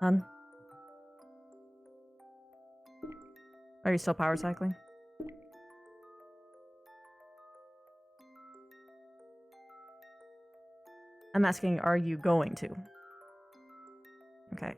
Hun? Are you still power cycling? I'm asking, are you going to? Okay.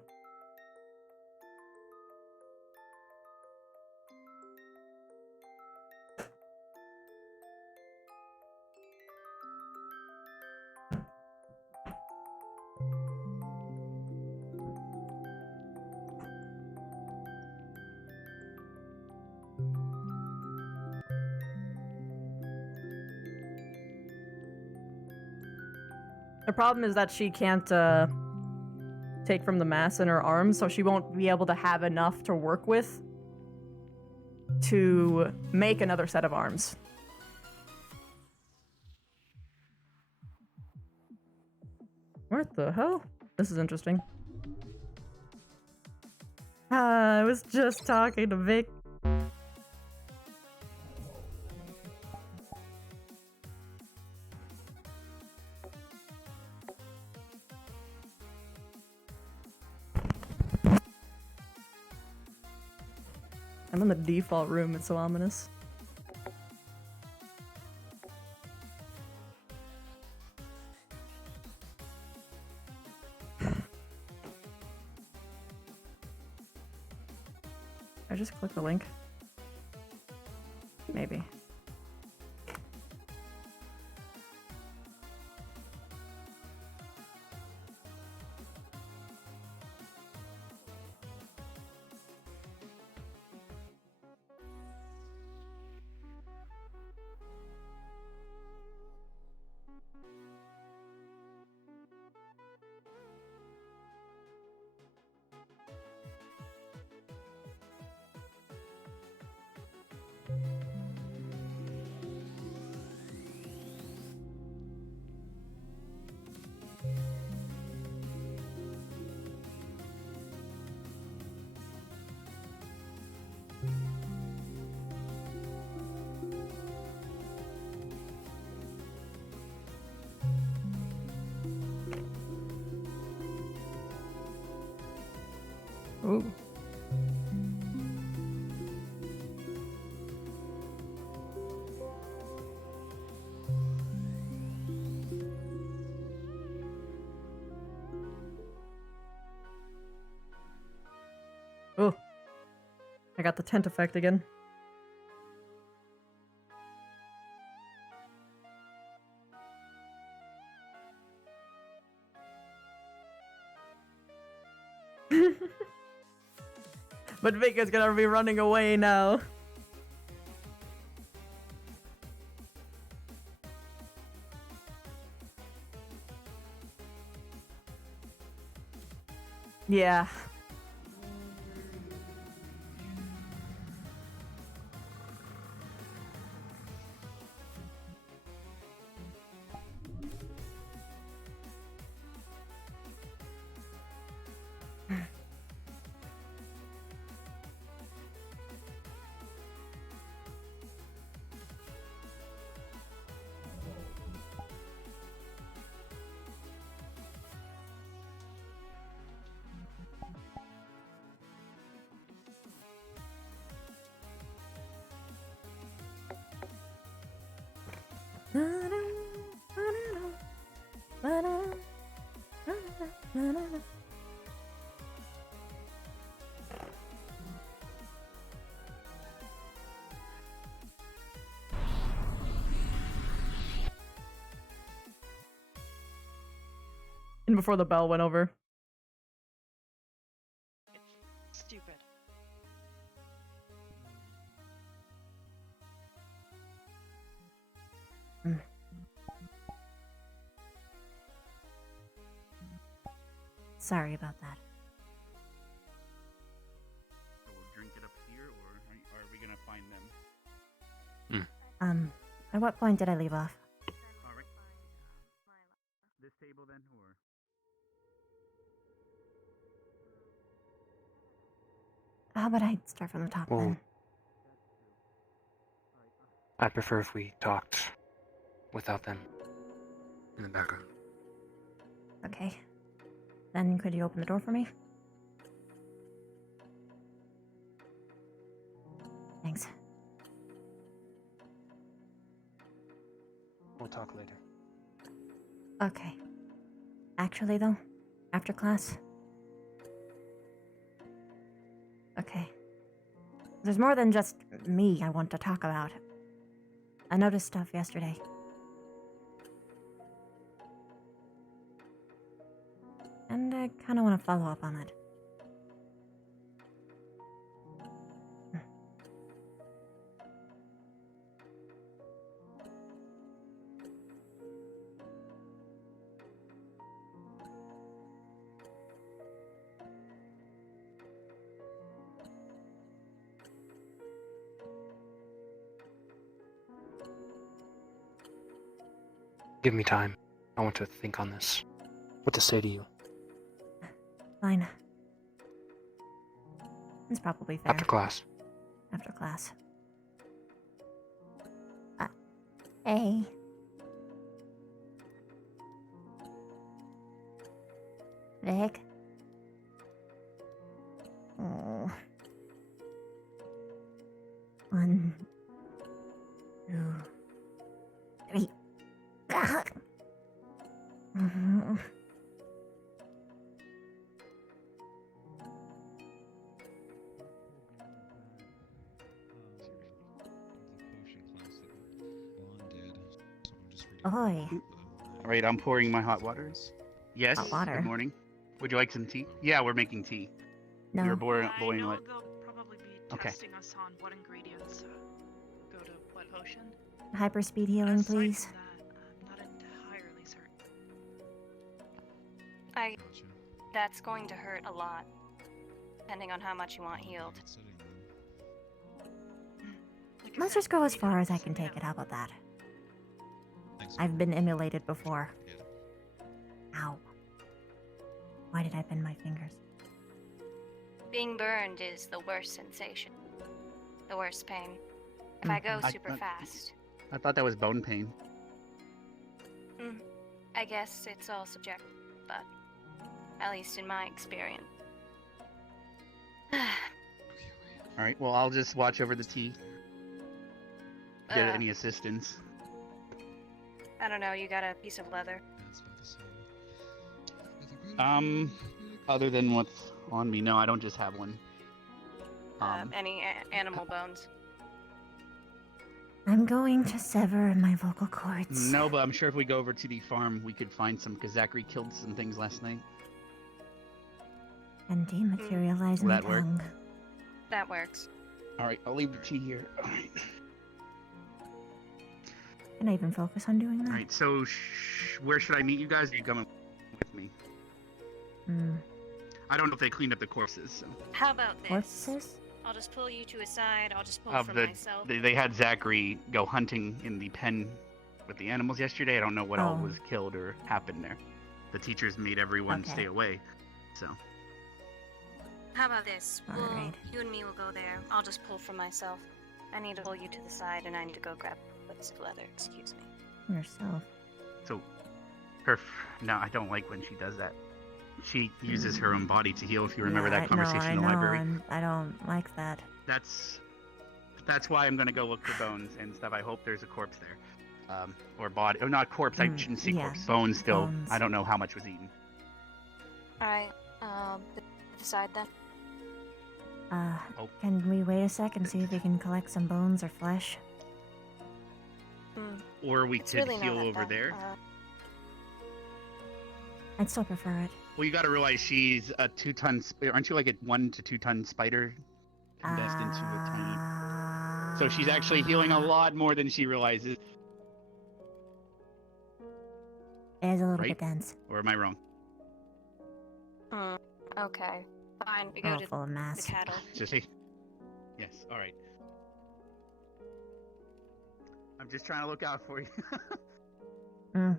The problem is that she can't take from the mass in her arms, so she won't be able to have enough to work with to make another set of arms. What the hell? This is interesting. I was just talking to Vic. I'm in the default room, it's so ominous. I just click the link. Maybe. Ooh. Oh. I got the tent effect again. But Vic is gonna be running away now. Yeah. And before the bell went over. It's stupid. Sorry about that. So we'll drink it up here, or are we gonna find them? At what point did I leave off? Alright. This table then, or? How about I start from the top then? I prefer if we talked without them in the background. Okay. Then could you open the door for me? Thanks. We'll talk later. Okay. Actually, though, after class. Okay. There's more than just me I want to talk about. I noticed stuff yesterday. And I kind of want to follow up on it. Give me time. I want to think on this. What to say to you. Fine. It's probably fair. After class. After class. Hey. Vic? Oh. 1, 2, 3. Mhm. Oi. All right, I'm pouring my hot waters. Yes. Hot water? Good morning. Would you like some tea? Yeah, we're making tea. No. We were boiling I know it. they'll probably be Okay. testing us on what ingredients go to what potion. Hyperspeed But healing, aside please. from that, I'm not entirely certain. That's going to hurt a lot, depending on how much you want healed. Like I Let's said, just go as far as I ingredients, can take yeah. it. How about that? I've been immolated before. Ow. Why did I bend my fingers? Being burned is the worst sensation, the worst pain. If I go I- super fast, I thought that was bone pain. I guess it's all subjective, but at least in my experience. All right. Well, I'll just watch over the tea. Get Uh. any assistance? I don't know, you got a piece of leather. Other than what's on me, no, I don't just have one. Any animal bones. I'm going to sever my vocal cords. No, but I'm sure if we go over to the farm, we could find some, because Zachary killed some things last night. And dematerialize Will my that work? tongue. That works. All right, I'll leave the tea here. All right. Can I even focus on doing that? All right, so where should I meet you guys? Are you coming with me? I don't know if they cleaned up the corpses. So. How about this? Corpses? I'll just pull you to a side, I'll just pull Of for the, myself. they had Zachary go hunting in the pen with the animals yesterday. I don't know what all Oh. was killed or happened there. The teachers made everyone Okay. stay away. So How about this? Alright. You and me will go there. I'll just pull for myself. I need to pull you to the side, and I need to go grab bits of leather. Excuse me. Yourself. no, I don't like when she does that. She uses her own body to heal. If you remember Yeah, that conversation I in the know, library, I don't like that. that's why I'm gonna go look for bones and stuff. I hope there's a corpse there, or body. Oh, not corpse. I shouldn't say yeah, corpse. Bones still. bones. I don't know how much was eaten. Alright, the side then. Oh. Can we wait a sec and see if we can collect some bones or flesh? Or we It's could really not heal that over bad. there. I'd still prefer it. Well, you gotta realize she's a 2-ton. Aren't you like a 1 to 2-ton spider condensed into a tiny? So she's actually healing a lot more than she realizes. It is a little Right? bit dense. Or am I wrong? Okay. Fine, we A go little to full of the mass. cattle. Just say. Yes. All right. I'm just trying to look out for you. Mm.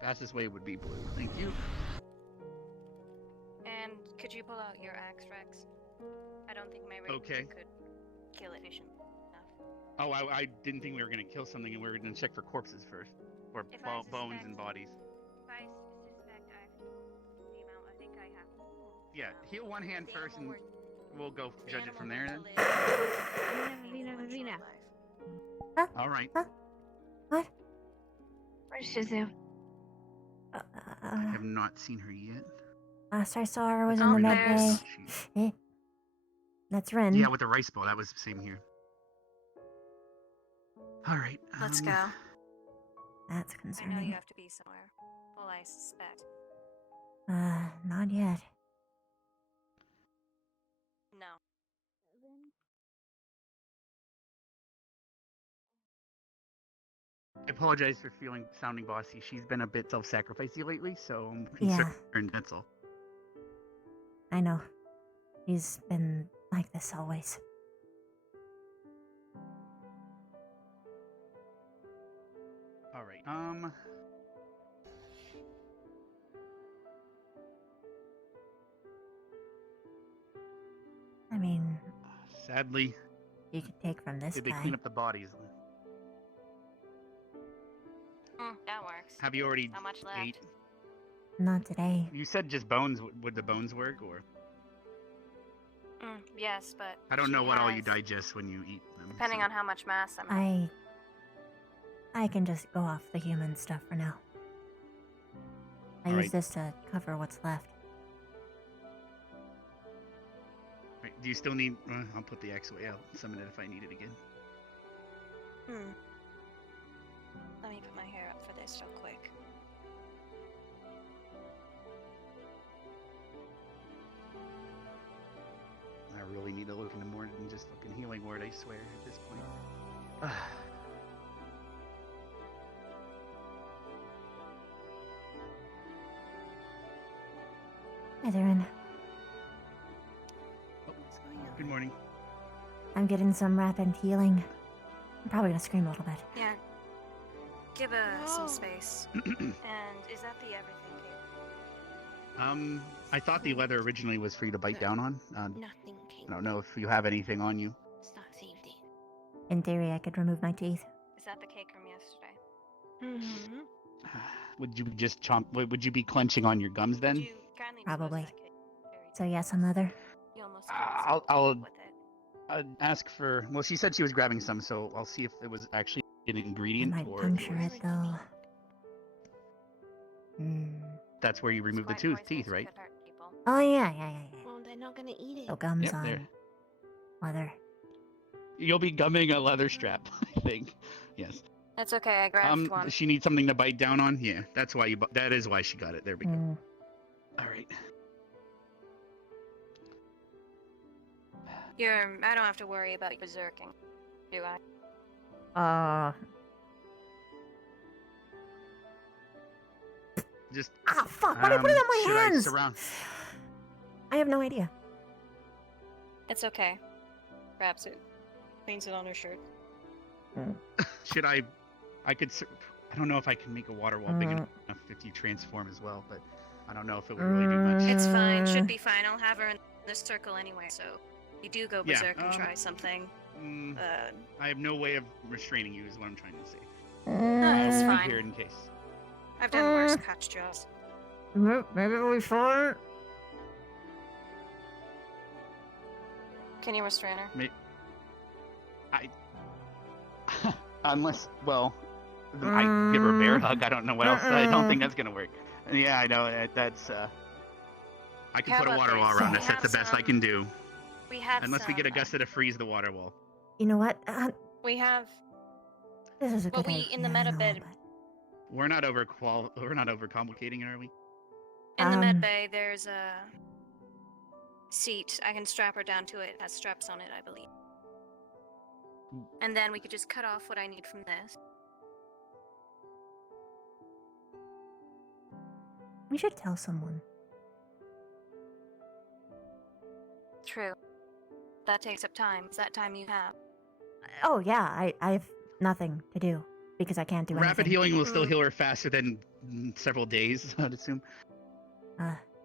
Fastest way would be blue. Thank you. And could you pull out your axe, Rex? I don't think my rapier Okay. could kill it efficiently enough. Oh, I didn't think we were gonna kill something, and we were gonna check for corpses first, or If I bones suspect- and bodies. If I suspect I have to the amount, I think I have. Yeah, heal one hand The first, animal and were- we'll go the judge it animal from were there. to Then. live Vina, meaningful and Vina. short life. All right. What? Where's Shizu? I have not seen her yet. Last I saw her was Let's in the read med the bay. there's- sheet. Eh. That's Ren. Yeah, with the rice bowl. That was the same here. All right. Let's go. That's I know concerning. you have to be somewhere. Well, I suspect. Not yet. No. I apologize for sounding bossy. She's been a bit self-sacrificey lately, so I'm Yeah. concerned. And that's all. I know. He's been like this always. All right. I mean, Sadly, you could take from this did they guy. clean up the bodies? That works. Have you already How much left? ate? Not today. You said just bones. Would the bones work, or Yes, but I don't she know what all you has- digest when you eat them. Depending so- on how much mass I'm. I can just go off the human stuff for now. I use Alright. this to cover what's left. Right, do you still need? I'll put the X away. I'll summon it if I need it again. Let me put my hair up for this real quick. I really need to look into more than just fucking healing word. I swear at this point. Hi there, Ren. What's going on? Good morning. I'm getting some rapid healing. I'm probably gonna scream a little bit. Yeah. Give Whoa. some space. And is that the everything cake? I thought the leather originally was for you to bite down on. Nothing came. I don't know if you have anything on you. It's not safety. In theory, I could remove my teeth. Is that the cake from yesterday? Mm-hmm. Would you just Would you be clenching on your gums then? Would you kindly dispose of Probably. that cake? Very So yes, on leather. You almost I'll- killed I'll- someone with it. Ask for. Well, she said she was grabbing some, so I'll see if it was actually an I ingredient might or puncture it though. that's where you remove the It's quite poisonous, teeth, it right? could hurt people. Oh yeah. Well, they're not gonna eat it. So gums Yep, on there. leather. You'll be gumming a leather strap, I think. Yes. That's okay, I grabbed one. Does she need something to bite down on? Yeah, that's why that is why she got it. There we go. Mm. All right. I don't have to worry about you berserking, do I? Just. Ah, fuck! Why did I put it on my should hands? I surround? I have no idea. It's okay. Grabs it. Cleans it on her shirt. Should I? I could. I don't know if I can make a water wall big Mm. enough if you transform as well, but I don't know if it would really do much. It's fine, Uh. should be fine. I'll have her in this circle anyway, so you do go Yeah, berserk and try something. I have no way of restraining you, is what I'm trying to say. That's I will be fine. here in case. I've done worse catch jaws. Maybe it'll be fine. Can you restrain her? Unless, well, I give her a bear hug. I don't know what else. I don't think that's gonna work. Yeah, I know. That's. I can How put a about water wall this? around We us. That's the have best I some- can do. We have Unless we get some, Augusta to freeze the water wall. You know what? We have. This is a Well, good we- idea. in the I meta know, bed- but- We're not overcomplicating it, are we? In the med Um, bay, there's a seat. I can strap her down to it. It has straps on it, I believe. And then we could just cut off what I need from this. We should tell someone. True. That takes up time. Is that time you have? Oh yeah, I have nothing to do because I can't do Rapid anything. healing will still Mm. heal her faster than several days, I'd assume.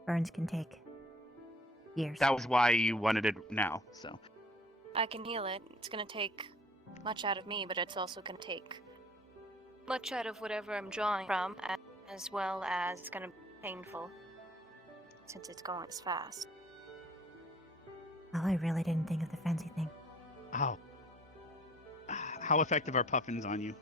Burns can take years. That was why you wanted it now, so. I can heal it. It's gonna take much out of me, but it's also gonna take much out of whatever I'm drawing from, as well as it's gonna be painful since it's going as fast. Oh, I really didn't think of the frenzy thing. Oh. How effective are puffins on you?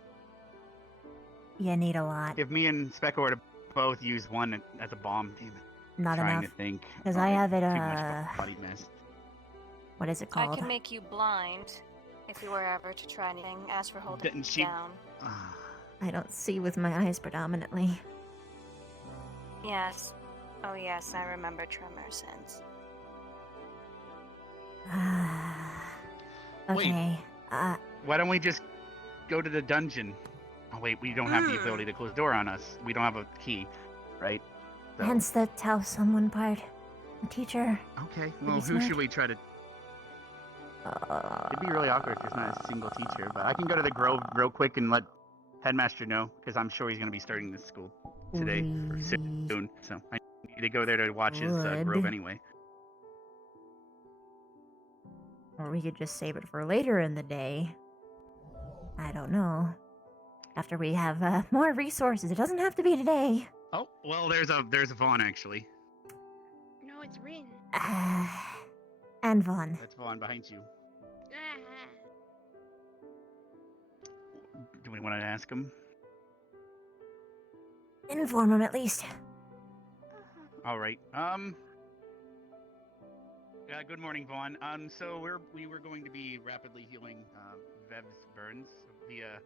You need a lot. If me and Specca were to both use one as a bomb, damn it. Not Trying enough. to think. Because I have it, Too much body mass. what is it I called? can make you blind if you were ever to try anything. As for holding Didn't she- down. I don't see with my eyes predominantly. Yes. Oh yes, I remember tremor sense. Okay. Why don't we just go to the dungeon? Oh wait, we don't have the ability to close the door on us. We don't have a key, right? So- Hence the tell someone part. A teacher. Okay, be well, who smart. should we try to... It'd be really awkward if there's not a single teacher, but I can go to the Grove real quick and let Headmaster know, because I'm sure he's going to be starting this school today, or soon, so I need to go there to watch his Grove Would. anyway. Or we could just save it for later in the day. I don't know. After we have more resources. It doesn't have to be today. Oh, well, there's a Vaughn, actually. No, it's Rin. And Vaughn. That's Vaughn behind you. Do we want to ask him? Inform him at least. All right. Good morning, Vaughn. So we were going to be rapidly healing Vev's burns via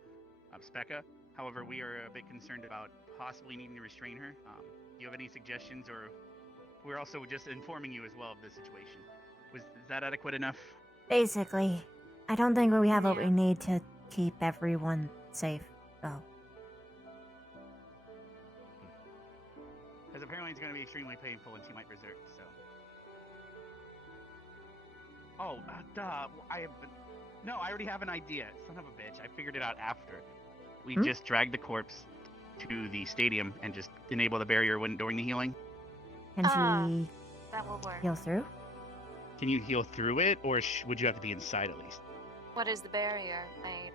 Specca. However, we are a bit concerned about possibly needing to restrain her. Do you have any suggestions, or we're also just informing you as well of the situation? Is that adequate enough? Basically. I don't think we have what we need to keep everyone safe, though. Because apparently it's going to be extremely painful and she might resort, so... Oh, duh. No, I already have an idea. Son of a bitch. I figured it out after. We just drag the corpse to the stadium and just enable the barrier during the healing. Can she That will work. heal through? Can you heal through it, or would you have to be inside at least? What is the barrier made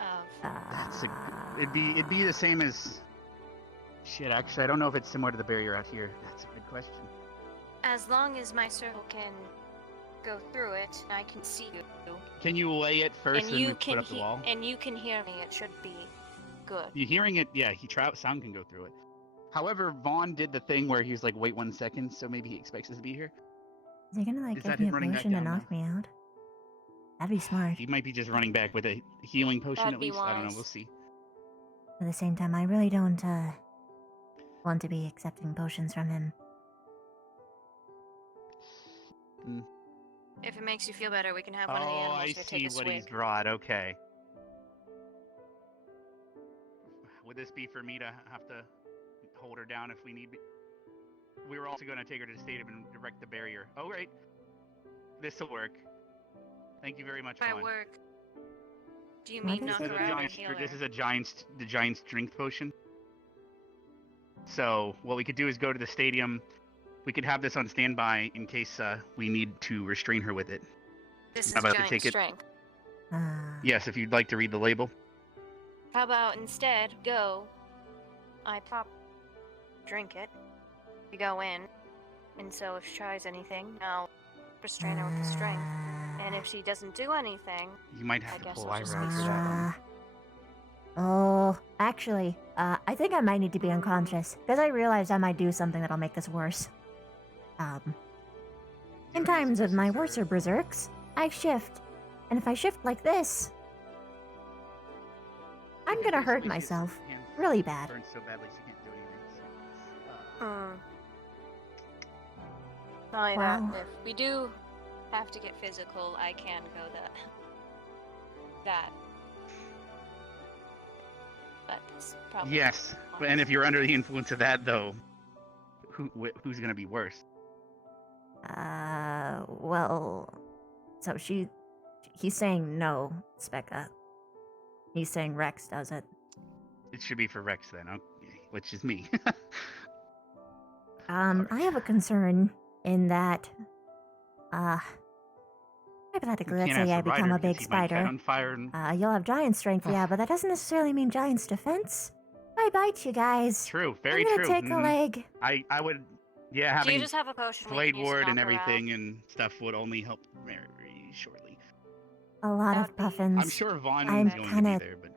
of? It'd be the same as... Shit, actually, I don't know if it's similar to the barrier out here. That's a good question. As long as my circle can go through it, I can see you. Can you lay it first and you then can put up the wall? and you can hear me. It should be good. You hearing it? Yeah, sound can go through it. However, Vaughn did the thing where he was like, wait 1 second, so maybe he expects us to be here. Is he gonna, like, Is give that me him a running back potion to down knock me out? That'd be smart. He might be just running back with a healing potion That'd at be least. I don't know, wise. we'll see. At the same time, I really don't, want to be accepting potions from him. If it makes you feel better, we can have one of the Oh, animals I here see take a what swig. he's drawn. Okay. Would this be for me to have to hold her down if we need? We were also going to take her to the stadium and direct the barrier. Oh, right. This will work. Thank you very much, By Vaughn. work. Do you What mean is knock it? her out and heal her? This is the giant strength potion. So what we could do is go to the stadium. We could have this on standby in case we need to restrain her with it. This is How about to giant take it? strength. Yes, if you'd like to read the label. How about instead go? I pop, drink it. We go in, and so if she tries anything, I'll restrain her with the strength. And if she doesn't do anything, You might I have to guess pull I'll just Ira out leave for her that one. Oh, actually, I think I might need to be unconscious, because I realized I might do something that'll make this worse. In times of my worser berserks, I shift. And if I shift like this, I'm gonna hurt Basically, his myself. hands Really bad. burned so badly she can't do anything. Only Wow. that if we do have to get physical, I can go that. But it's probably Yes, and if you're under the influence of that, though, who's gonna be worse? Well, so he's saying no, Specca. He's saying Rex does it. It should be for Rex then, okay, which is me. I have a concern in that, Hypothetically, You let's can't say I ask the become rider a big because he might catch spider. on fire and You'll have giant strength, yeah, but that doesn't necessarily mean giant's defense. I bite you guys. true, very I'm gonna true. take a leg. I would, yeah, Do you having just have a potion we blade can use to ward and knock her out? everything and stuff would only help very shortly. A lot of That'd be- puffins. I'm sure Vaughn I'm is going to kinda- be there, but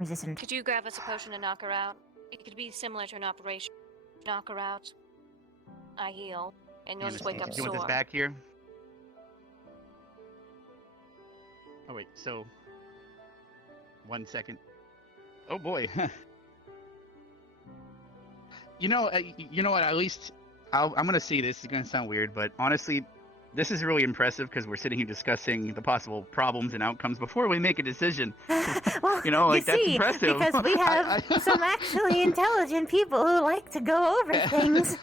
Resistant. Could you grab us a potion to knock her out? It could be similar to an operation. Knock her out. I heal, and you'll just wake up you want this sore. back here? Oh wait, so 1 second. Oh boy. You know what? At least I'm gonna say this. It's gonna sound weird, but honestly, this is really impressive because we're sitting here discussing the possible problems and outcomes before we make a decision. Well, You know, like, that's see, impressive. because we have some actually intelligent people who like to go over things.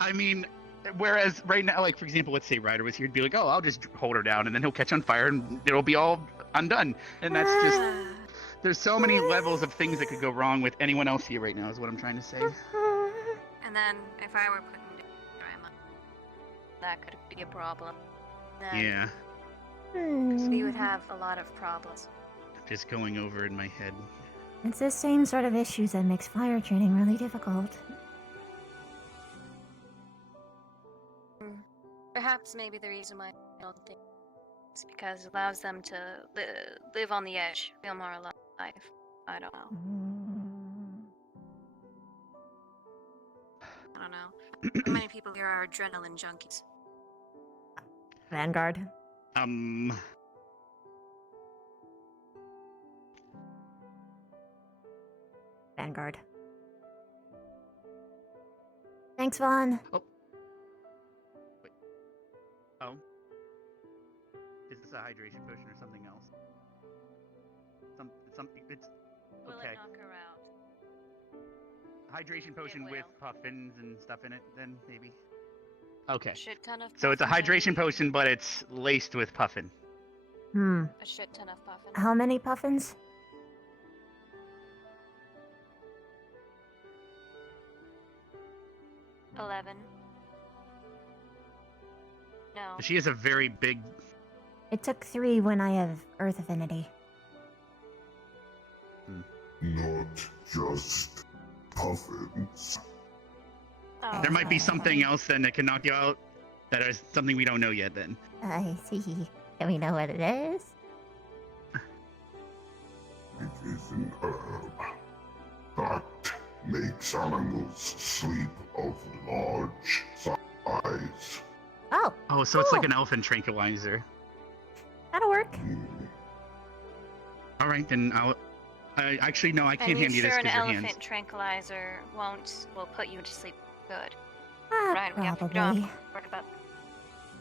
I mean, whereas right now, like for example, let's say Ryder was here, he'd be like, "Oh, I'll just hold her down, and then he'll catch on fire, and it'll be all undone." And that's just there's so many levels of things that could go wrong with anyone else here right now. Is what I'm trying to say. And then, if I were put into drama, that could be a problem. Then Yeah, we would have a lot of problems. just going over in my head. It's the same sort of issues that makes fire training really difficult. Perhaps maybe the reason why I don't think is because it allows them to live on the edge, feel more alive. I don't know. I don't know. How many people here are adrenaline junkies? Vanguard. Vanguard. Thanks, Vaughn. Oh, is this a hydration potion or something else? Something. It's Will okay. it knock her out? Hydration potion will. with puffins and stuff in it, then maybe. Okay. A shit ton of So it's a puffin, hydration potion, but it's laced with puffin. Hmm. A shit ton of puffin. How many puffins? Uh, 11. No. She has a very big. It took 3 when I have Earth Affinity. Not just puffins. Oh, There might be something else then that can knock you out. That is something we don't know yet. Then. I see. Can we know what it is? It is an herb that makes animals sleep of large size. Oh, Oh, so it's like Cool. an elfin tranquilizer. that'll work. All right, then I'll. Actually, no, I can't and you hand you this sure an because your elephant hands. tranquilizer will put you to sleep good? Ah, Right, we don't probably. have to worry about.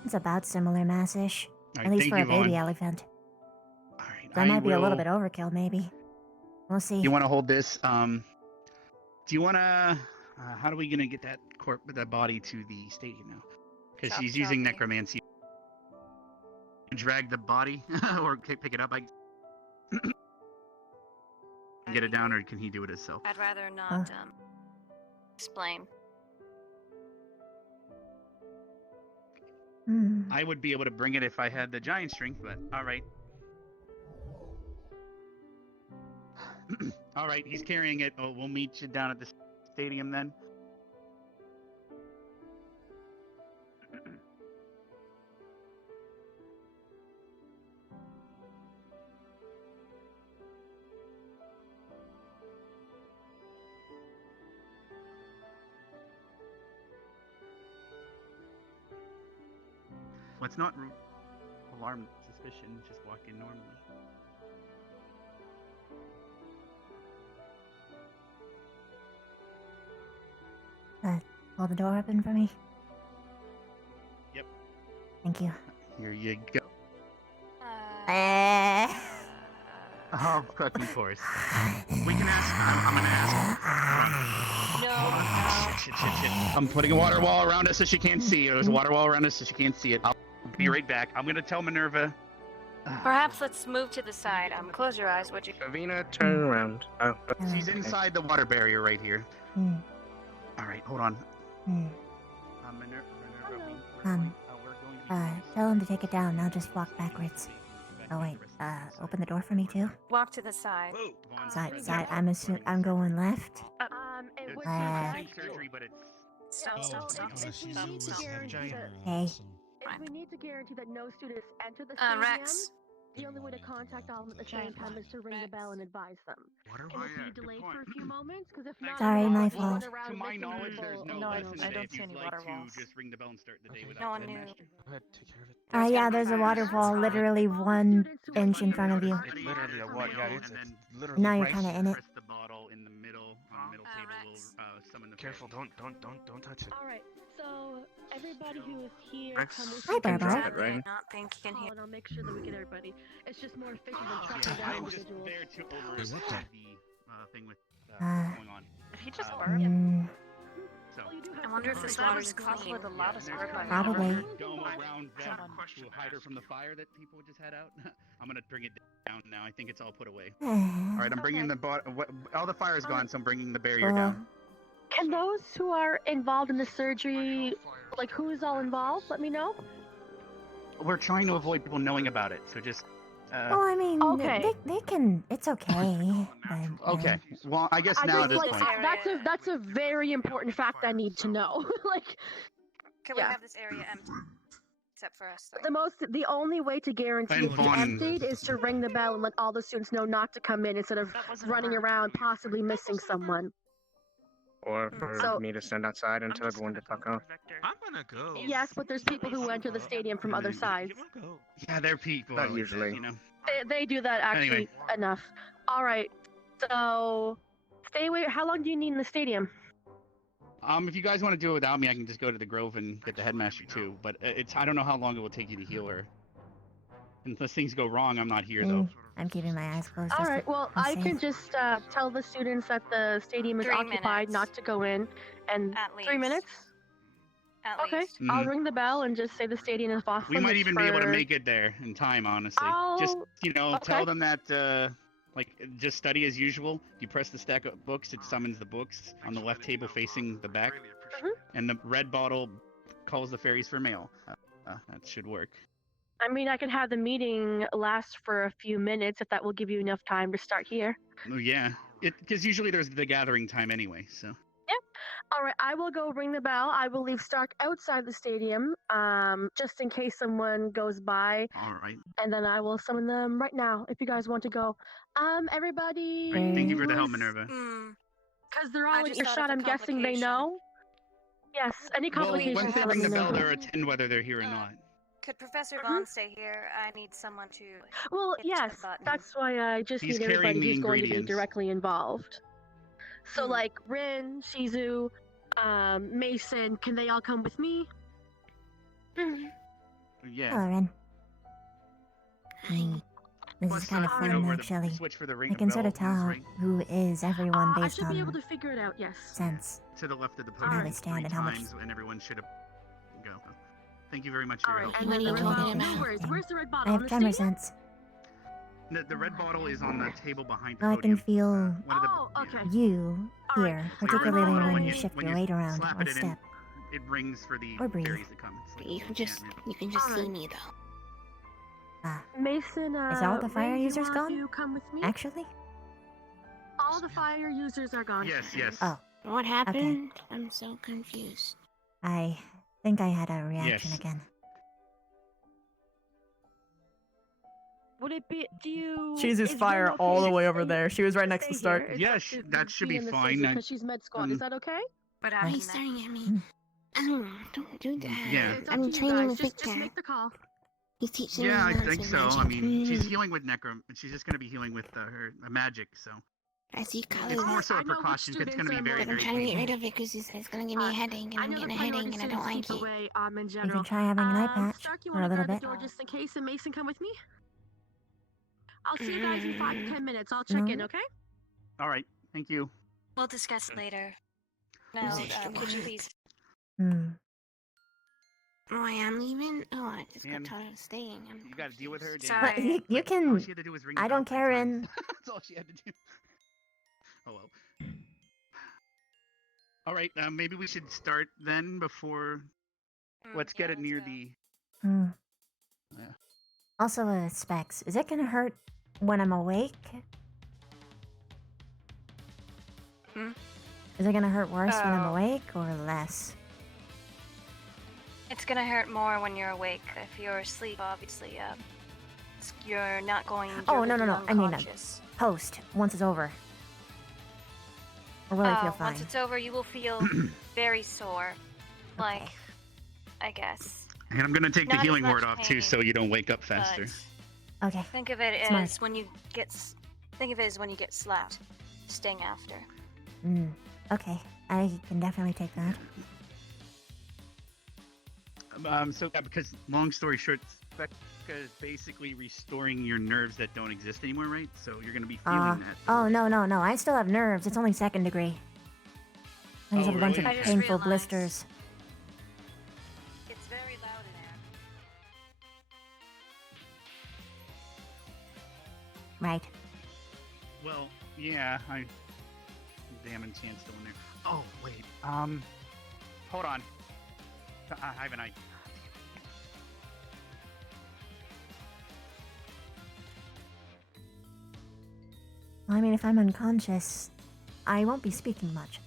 It's about similar massish. All At right, least thank for you, a baby Vaughn. elephant. All right, That might be a little will- bit overkill, maybe. We'll see. You want to hold this? Do you want to? How are we gonna get that body to the stadium now? Because Chop, she's using choppy. necromancy. Drag the body or pick it up. Get it down, or can he do it himself? I'd rather not explain. Hmm. I would be able to bring it if I had the giant strength, but all right. All right, he's carrying it. Oh, we'll meet you down at the stadium then. Let's not alarm suspicion. Just walk in normally. Hold the door open for me. Yep. Thank you. Here you go. Eh. Oh, fucking course. We can ask. I'm gonna ask. No. Shit. I'm putting a water wall around us so she can't see. There's a water wall around us so she can't see it. I'll be right back. I'm gonna tell Minerva. Perhaps let's move to the side. Close your eyes, would you? Ravina, turn around. Oh, She's okay. inside the water barrier right here. Hmm. All right, hold on. Hmm. Minerva, Um. we're going Tell him to take it down. I'll just walk backwards. Oh wait, open the door for me too. Walk to the side. Whoa, Vaughn's Side, present. side. I'm going left. It It's would plastic surgery, but it's Stop, stop, stop, if stop, we stop, need to stop. guarantee that, Hey. if we need to guarantee that no students enter the stadium, Rex. the only way to contact all of them at the same time is to ring the bell and advise them. Can it be delayed for a few moments? Because if not, Sorry, my we'll run fault. around to my making knowledge, people, there's no No, I lesson don't that if see you'd any like water to walls. just ring the bell and start the day Okay. without No one the knew. headmaster. Go ahead, take care of it. There's Yeah, gotta be there's a fire water escape. wall literally 1 inch in front of you. It's literally a what? Yeah, it's literally Now you're right kind of here. in it. Press the bottle in the middle on the middle table will summon the Careful, fairies. don't touch it. All right. So everybody who is here, Rex, come with Hi, me. Barbara. drop it, right? Not think you can Call hear. and I'll make sure that we get everybody. It's just more efficient than Yeah, tracking down I'm just individuals. there to oversee the thing with Uh, what's going on. Did he just Uh, burp? So, Well, you do have I wonder if some this fire water's escape. clean. The loudest and burp there's I've Probably. ever a dome around them Someone. to hide her from the fire that people just had out. I'm gonna bring it down now. I think it's all put away. All All right, I'm bringing the all the fire's gone, so I'm bringing the barrier down. Can those who are involved in the surgery, like who's all involved, let me know? We're trying to avoid people knowing about it, so just. Well, I mean, Okay. they can. It's okay. But, Okay. Well, I guess I now just at this like point. that's a very important fact I need to know. Like Can Yeah. we have this area empty? Except for us, the only way to guarantee And it be Vaughn- emptied is to ring the bell and let all the students know not to come in instead of running around possibly missing someone. Or for So- me to stand outside and tell everyone to fuck off. I'm gonna go. Yes, but there's people who enter the stadium from other sides. You wanna go? Yeah, they're people. Not like usually. That, you know. They do that actually enough. All right. So stay away. How long do you need in the stadium? If you guys want to do it without me, I can just go to the Grove and get the headmaster too. But I don't know how long it will take you to heal her. Unless things go wrong, I'm not here though. I'm keeping my eyes closed. All just right. to Well, be I safe. can just tell the students that the stadium is 3 occupied, minutes. not to go in, and At least. 3 minutes. At Okay. least. I'll Mhm. ring the bell and just say the stadium is off We might limits even be able to for- make it there in time, honestly. Just I'll- tell okay. them that just study as usual. You press the stack of books, it summons the books on the left table facing the back, and the red bottle calls the fairies for mail. That should work. I mean, I can have the meeting last for a few minutes if that will give you enough time to start here. Oh yeah, because usually there's the gathering time anyway. So All right, I will go ring the bell. I will leave Stark outside the stadium, just in case someone goes by, all right. and then I will summon them right now if you guys want to go. Everybody. Great. Thank you for the help, who's- Minerva. Because they're all I in just your thought shot, of a I'm guessing they complication. know. Yes, any Well, complications, once they let ring me the know. bell, they'll attend whether they're here or not. Could Professor Mhm. Vaughn stay here? I need someone to. Well, hit the yes, button. that's why I just He's need carrying everybody the who's going to be ingredients. directly involved. So, Hmm. like Rin, Shizu, Mason, can they all come with me? Yeah. Hello, Ren. This Plus, is kind of switch fun, over actually. switch for the ring. I can sort of bell, tell right who is everyone I based should be able on to figure it out, yes. sense. to the left of the How podium they stand 3 and how much- times, and everyone should have go. Thank you very much for your Alright, help. and then What the are red you bottle, talking no about? worries. Where's the red I bottle? On have the tremor stadium? sense. The red bottle is on the table behind the I podium. can feel One of the, Oh, yeah. okay. you Alright. here, When particularly you- when you shift when your you weight around slap one it in, step. It rings for the Or breathe. fairies to come. It's like You a can just enchantment. you can just see Alright. me though. Mason, Is all the fire Rin, do users you gone? want to come with me? Actually? All the fire users are gone. Yes, yes. Oh, What happened? I'm so confused. I think I had a reaction Yes. again. Would it be? Do you? Shizu's is fire Rin okay all the to way over stay- there. She was right next to stay Stark. here? It's Yeah, up sh- to that should be in the fine. surgery I- 'cause she's med squad. Is that okay? But He's staring at me. Don't do that. Yeah. It's up I'm to you training guys. with Just Victor. make the call. He's teaching Yeah, me I how think to so. I magic. mean, she's healing with she's just going to be healing with her magic, so As you call it's it. more so I a know which precaution. It's going to be students are very, But I'm very trying to get painful. rid of it because it's gonna give me a headache, and I I'm know getting a the headache, priority and I don't students like keep it. away, in You general. can try having an eye patch Stark, you for a want to little guard bit. the door just in case, and Mason come with me? I'll see you guys in 5 to 10 minutes. I'll check in, No. okay? All right. Thank you. We'll discuss later. Now, Who's extra could you wide? please? Oh, I am leaving? Oh, I just Dan, got told I was staying. I'm You got to deal with her. Dan. Sorry. But you All can. she had to do was ring. I the bell don't 3 care, times. Rin. That's all she had to do. Oh well. All right. Maybe we should start then before. Let's get it near the Hmm. Yeah. Also, Specs, is it gonna hurt when I'm awake? Hmm? Is it gonna hurt worse when I'm Oh. awake or less? It's gonna hurt more when you're awake. If you're asleep, obviously, you're not going. Oh, You'll no. be I mean, unconscious. Post, once it's over. Or will I feel fine? Once it's over, you will feel very sore. Like, Okay. I guess. And I'm gonna take the Not as healing much ward off too, so pain, you don't wake up faster. But Okay. think of it Smart. as when you get. Think of it as when you get slapped. Sting after. Okay. I can definitely take that. So yeah, because long story short, Becca is basically restoring your nerves that don't exist anymore, right? So you're gonna be feeling that. Oh, no. I still have nerves. It's only second degree. I just Oh, have a bunch of really? I just painful realized- blisters. It's very loud in there. Right. Well, yeah, damn chance still in there. Oh wait, hold on. I have an idea. Well, I mean, if I'm unconscious, I won't be speaking much.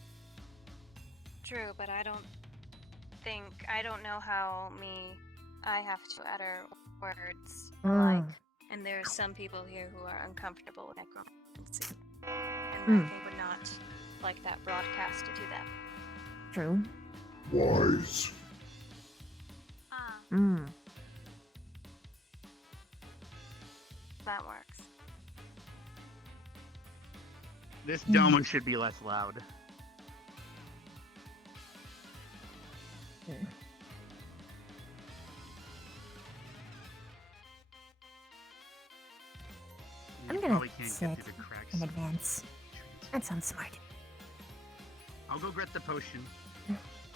True, but I don't know how I have to utter words like, and there are some people here who are uncomfortable with necromancy, and I think would not like that broadcasted to them. True. Wise. That works. This dumb one should be less loud. I'm You gonna probably can't sit get through the cracks. in advance. That sounds smart. I'll go get the potion.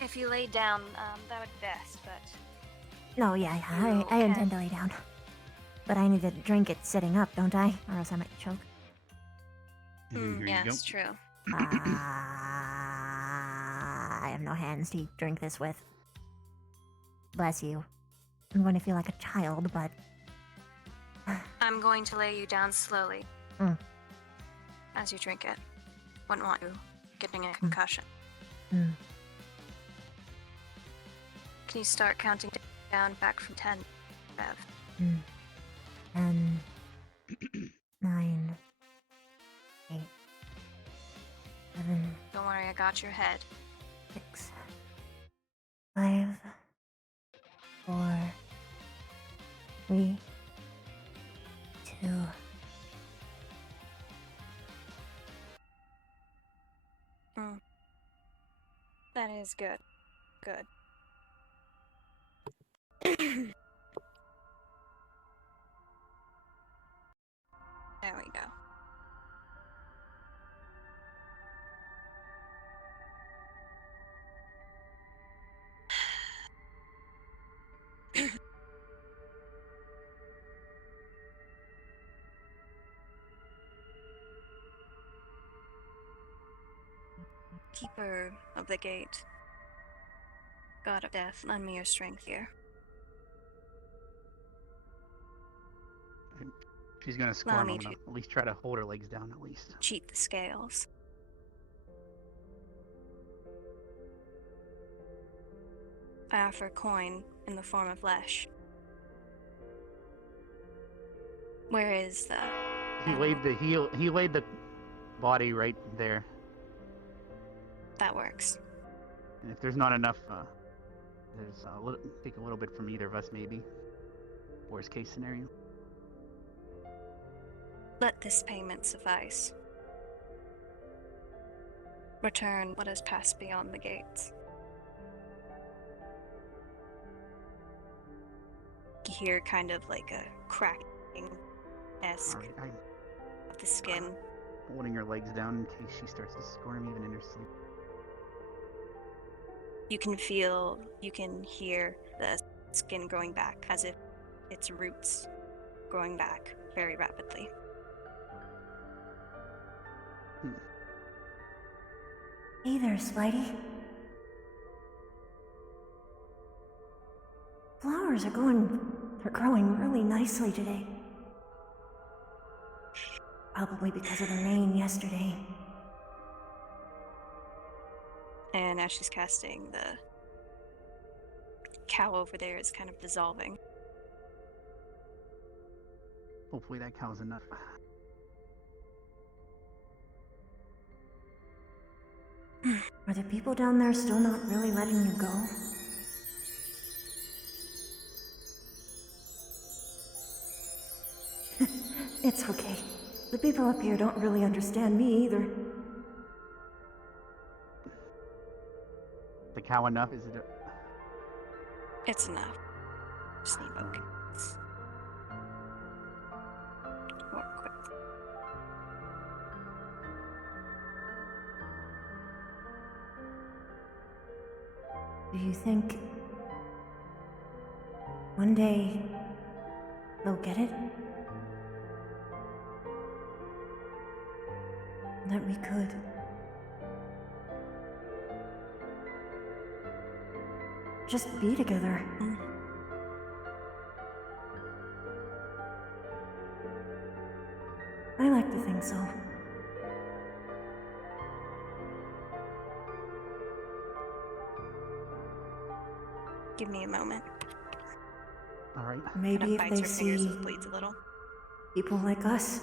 If you lay down, that would be best, but No, yeah, I Okay. intend to lay down. But I need to drink it sitting up, don't I? Or else I might choke. Here you yeah, go. it's true. I have no hands to drink this with. Bless you. I'm going to feel like a child, but I'm going to lay you down slowly Mm. as you drink it. Wouldn't want you getting a concussion. Mm. Can you start counting down back from 10, Bev? 10, 9, 8, 7, Don't worry, I got your head. 6, 5, 4, 3, 2. That is good. Good. There we go. Keeper of the gate. God of death, lend me your strength here. She's gonna Allow squirm. me I'm gonna to- at least try to hold her legs down at least. Cheat the scales. I offer a coin in the form of Lesh. Where is the... He laid the body right there. That works. And if there's not enough, there's take a little bit from either of us maybe. Worst case scenario. Let this payment suffice. Return what has passed beyond the gates. You hear kind of like a cracking-esque Alright, I'm of the skin. holding her legs down in case she starts to squirm even in her sleep. You can hear the skin growing back as if its roots growing back very rapidly. Hey there, Spidey. Flowers are growing really nicely today. Probably because of the rain yesterday. And as she's casting, the cow over there is kind of dissolving. Hopefully that cow's enough. Are the people down there still not really letting you go? It's okay. The people up here don't really understand me either. The cow enough? Is it? It's enough. Just need focus. More quick. Do you think one day they'll get it? That we could. Just be together. I like to think so. Give me a moment. All right. Maybe Kind of if bites they her fingers see and bleeds a little. people like us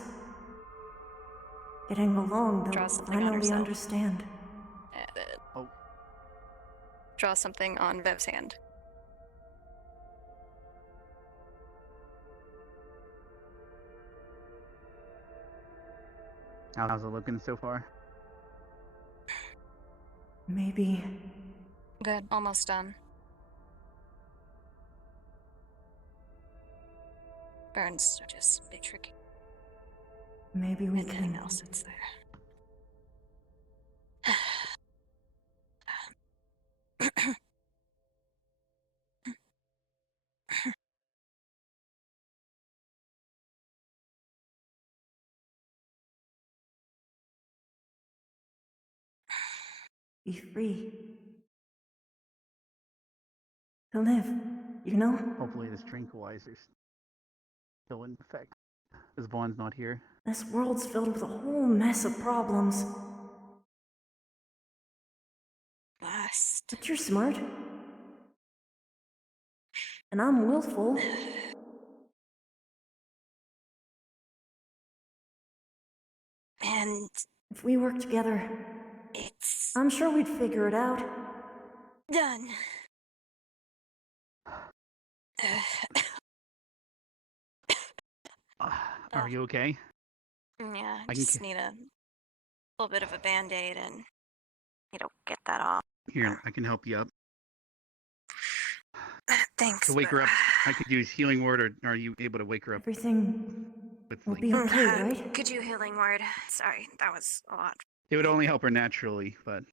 getting along, they'll Draw something on finally herself. understand. Oh. Draw something on Vev's hand. How's it looking so far? Maybe. Good, almost done. Burns are just a bit tricky. Maybe we Anything can. else that's there. Be free. To live, you know? Hopefully this tranquilizer's still in effect. Because Vaughn's not here. This world's filled with a whole mess of problems. Bust. But you're smart. And I'm willful. And If we work together, it's I'm sure we'd figure it out. done. Are you okay? Yeah, I I can just need a little bit of a band-aid and, get that off. Here, I can help you up. Thanks. To wake her but- up, I could use healing word, or are you able to wake her up Everything with will like? be okay, right? Could you healing word? Sorry, that was a lot. It would only help her naturally, but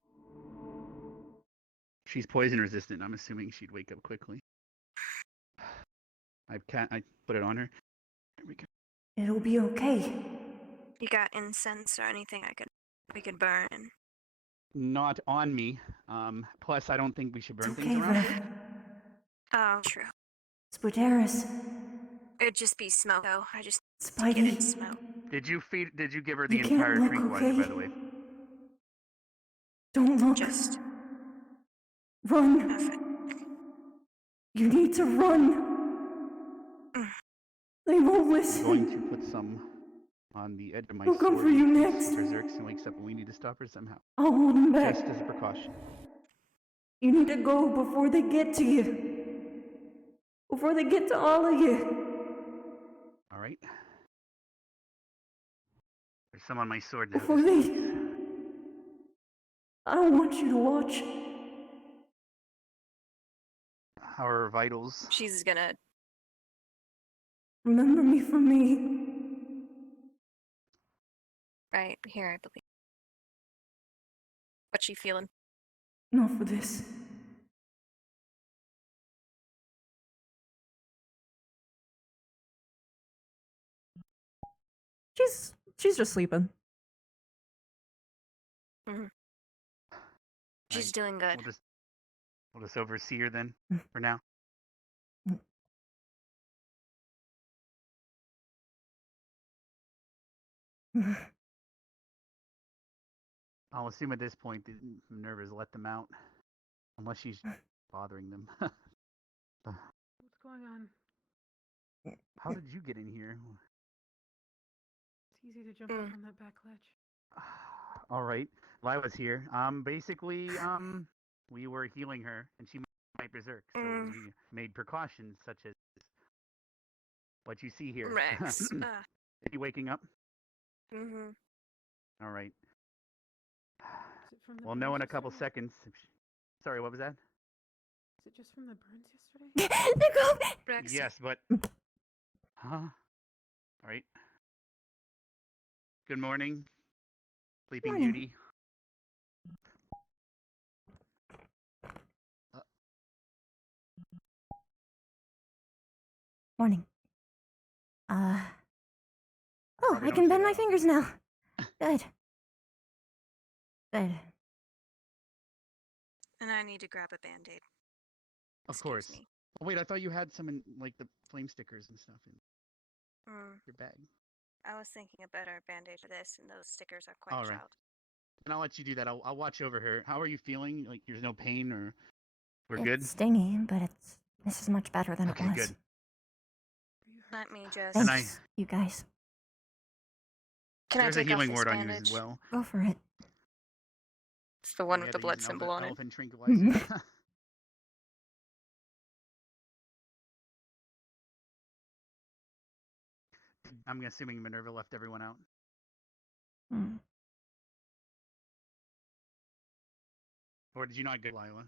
she's poison resistant. I'm assuming she'd wake up quickly. I put it on her. There we go. It'll be okay. You got incense or anything we could burn? Not on me. Plus, I don't think we should burn It's things okay, around. Rev. Oh, true. Spoteris. It'd just be smoke, though. I just get it Spidey. smoke. Did you give her the You can't entire look, tranquilizer, okay? by the way? Don't look. Just Run. perfect. You need to run. They won't I'm listen. going to put some on the edge of my We'll come sword for you in case next. Berserks and wakes up and we need to stop her somehow. I'll hold him back. Just as a precaution. You need to go before they get to you. Before they get to all of you. All right. There's some on my sword now. Before just they... in case. I want you to watch. How are her vitals? She's gonna. Remember me from me. Right here, I believe. What's she feeling? Not for this. She's just sleeping. She's Right. doing good. We'll just oversee her then, for now. I'll assume at this point that Minerva's let them out, unless she's bothering them. What's going on? How did you get in here? It's easy to jump up on that back ledge. All right, Lila's here. Basically, we were healing her, and she might berserk, so we made precautions such as what you see here. Rex. Is he waking up? Mm-hmm. All right. Is it from the We'll know in burns a couple yesterday? seconds. Sorry, what was that? Is it just from the burns yesterday? Nicole! Rex. Yes, but. Huh? All right. Good morning, Sleeping Morning. Beauty. Morning. Oh, Probably I don't can say bend that my often. fingers now. Good. Good. And I need to grab a band-aid. Of Excuse course. me. Oh, wait, I thought you had some in, like, the flame stickers and stuff in Mm, your bag. I was thinking a better band-aid for this, and those stickers are quite All right. child. And I'll let you do that. I'll watch over her. How are you feeling? Like, there's no pain, or we're It's good? stingy, but this is much better than Okay, it was. good. Let me just... Thanks, you guys. Can I There's a take off healing this word on you bandage? as well. Go for it. It's the one Yeah, with the they blood use an symbol on it. elephant tranquilizer. I'm assuming Minerva left everyone out. Hmm. Or did you not go, Lila?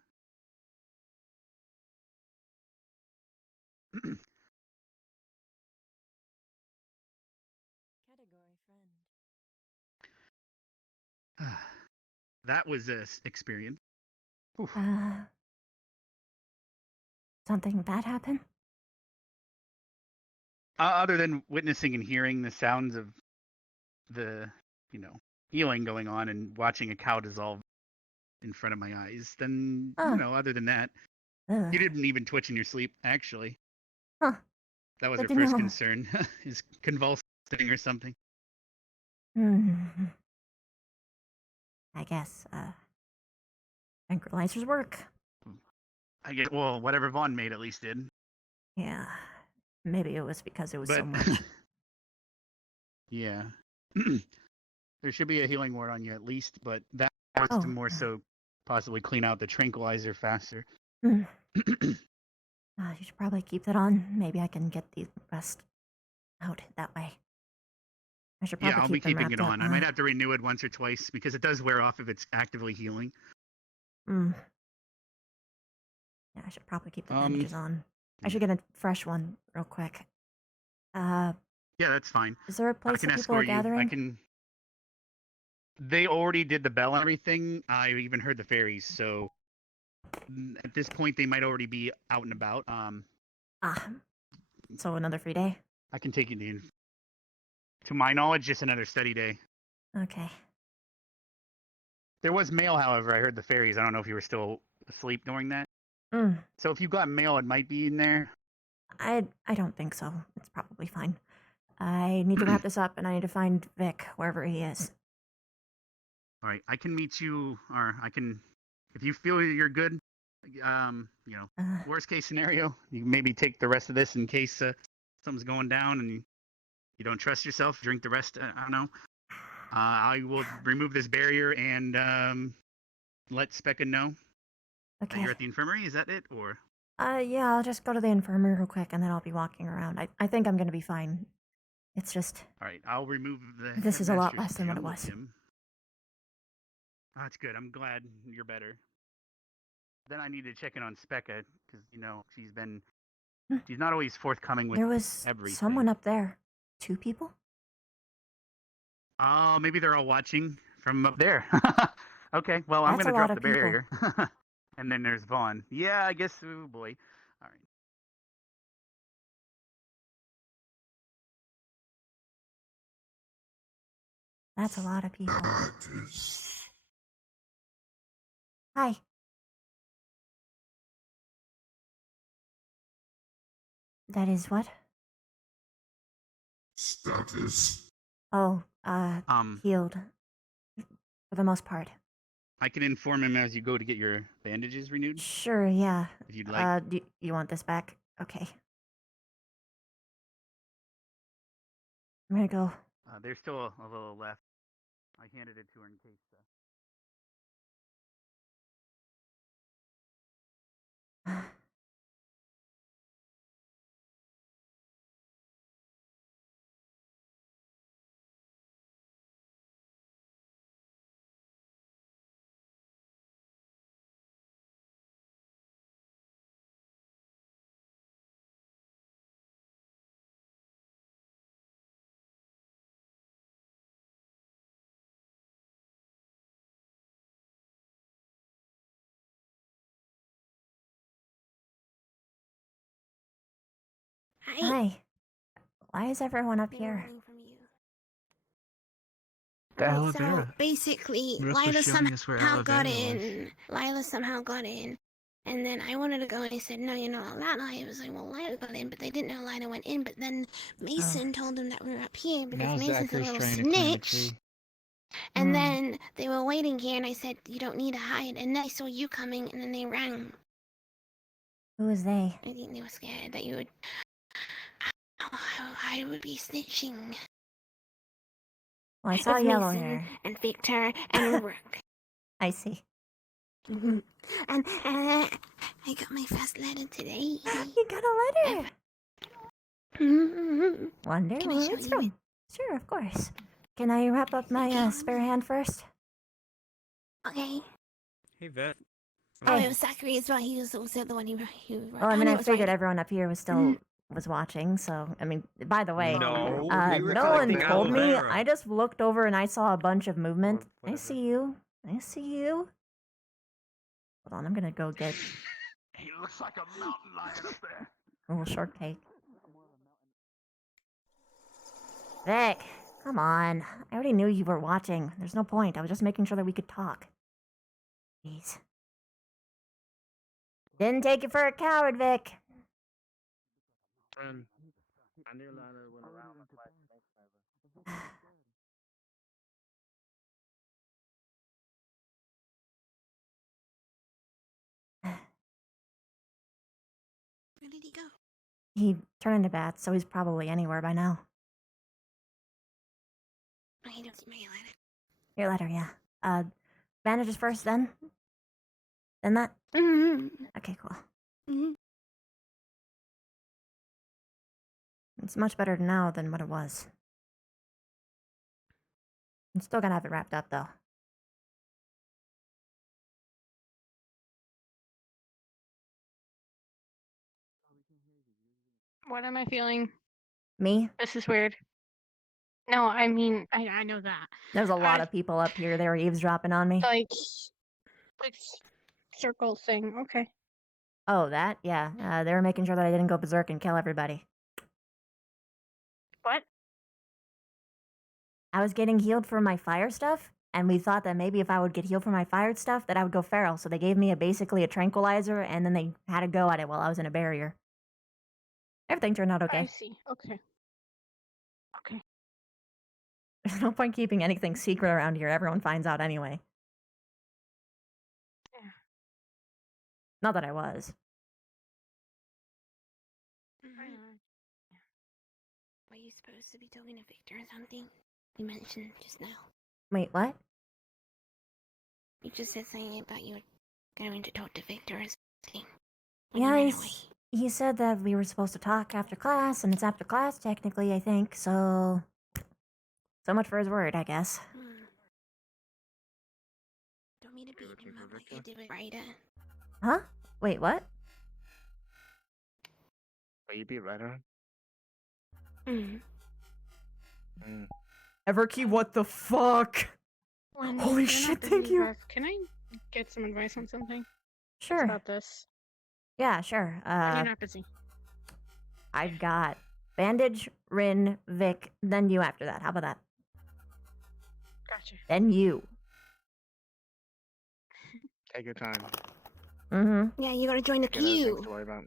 That was a experience. Oof. Something bad happen? Other than witnessing and hearing the sounds of the, healing going on and watching a cow dissolve in front of my eyes, then, Oh. other than that, Ugh. you didn't even twitch in your sleep, actually. Huh. That was Good her to first know. concern, is convulsing or something. I guess, tranquilizers work. I guess, well, whatever Vaughn made at least did. Yeah. Maybe it was because it was so But, much. yeah. There should be a healing word on you at least, but that was Oh, to more so possibly clean out the tranquilizer faster. You should probably keep that on. Maybe I can get the rest out that way. I should probably Yeah, I'll be keep them keeping wrapped it up, on. I might have to renew it once or twice because it does wear off if it's actively healing. Yeah, I should probably keep the bandages on. I should get a fresh one real quick. Yeah, that's fine. Is there a I place can that people are escort you. gathering? They already did the bell and everything. I even heard the fairies, so at this point they might already be out and about. So another free day? I can take you to my knowledge, just another study day. Okay. There was mail, however. I heard the fairies. I don't know if you were still asleep during that. Mm. So if you got mail, it might be in there. I don't think so. It's probably fine. I need to wrap this up, and I need to find Vic, wherever he is. All right, I can meet you, or I can, if you feel you're good, worst case scenario, you maybe take the rest of this in case something's going down and you don't trust yourself. Drink the rest. I don't know. I will remove this barrier and let Specca know that Okay. you're at the infirmary. Is that it, or? Yeah, I'll just go to the infirmary real quick, and then I'll be walking around. I think I'm gonna be fine. It's just... All right, I'll remove the This is a lot headmaster's less than what it gem with was. him. Oh, that's good. I'm glad you're better. Then I need to check in on Specca because she's not always forthcoming with There was everything. someone up there. 2 people? Oh, maybe they're all watching from up there. Okay, well, I'm That's going to a lot drop of the people. barrier. And then there's Vaughn. Yeah, I guess, oh boy. All right. That's a lot of people. That is Hi. That is what? status Oh, Um, healed. For the most part. I can inform him as you go to get your bandages renewed, Sure, yeah. if you'd like. Do you want this back? Okay. I'm gonna go. There's still a little left. I handed it to her in case. Hi. Why is everyone up Been here? running from you. The Alright, aloe so vera. basically, Russ was Lila showing us where somehow aloe got vera was. in. Lila somehow got in. And then I wanted to go and he said, no, you're not allowed. I was like, well, Lila got in, but they didn't know Lila went in. But then Mason told them that we were up here because Now Mason's a Zachary's little trying to climb a snitch. tree. And then they were waiting here and I said, you don't need to hide. And then I saw you coming and then they ran. Who is they? I think they were scared that you would... I would be snitching. Well, I saw Of yellow Mason hair. and Victor and Rook. I see. And I got my first letter today. You got a letter! Wonder Can I who show it's you from. it? Sure, of course. Can I wrap up my Okay. spare hand first? Okay. Hey, Vet. Oh, Hey. it was Zachary as well. He was also the one who wrote. Well, I mean, know I it was figured right. everyone up here was still was watching, so I mean, by the way, No, we were no one collecting told aloe me. vera. I just looked over and I saw a bunch of movement. Or I whatever. see you. I see you. Hold on, I'm gonna go get He looks like a mountain lion up there. a little shortcake. Vic, come on. I already knew you were watching. There's no point. I was just making sure that we could talk. Jeez. Didn't take you for a coward, Vic. I knew Lila went around like twice. Where did he go? He turned into bats, so he's probably anywhere by now. I don't see my letter. Your letter, yeah. Bandages first, then? Then that? Mm-hmm. Okay, cool. Mm-hmm. It's much better now than what it was. I'm still gonna have it wrapped up, though. What am I feeling? Me? This is weird. No, I mean, I know that. There's a lot of people up here. They were eavesdropping on me. Like, this circle thing. Okay. Oh, that? Yeah. They were making sure that I didn't go berserk and kill everybody. What? I was getting healed from my fire stuff, and we thought that maybe if I would get healed from my fired stuff, that I would go feral. So they gave me basically a tranquilizer, and then they had a go at it while I was in a barrier. Everything turned out okay. I see. Okay. Okay. There's no point keeping anything secret around here. Everyone finds out anyway. Yeah. Not that I was. Were you supposed to be talking to Victor or something? You mentioned just now. Wait, what? You just said something about you were going to talk to Victor or something. when Yeah, you ran he's- away. he said that we were supposed to talk after class, and it's after class technically, I think, so... So much for his word, I guess. Don't mean to beat him up like I did with Ryder. Huh? Wait, what? Will you be Ryder? Mm. Everkey, what the fuck? When Holy you're shit, not busy, thank you. guys, can I get some advice on something? Sure. About this. Yeah, sure. When you're not busy. I've got Bandage, Rin, Vic, then you after that. How about that? Gotcha. Then you. Take your time. Mm-hmm. Yeah, you gotta join the Get other things queue. to worry about.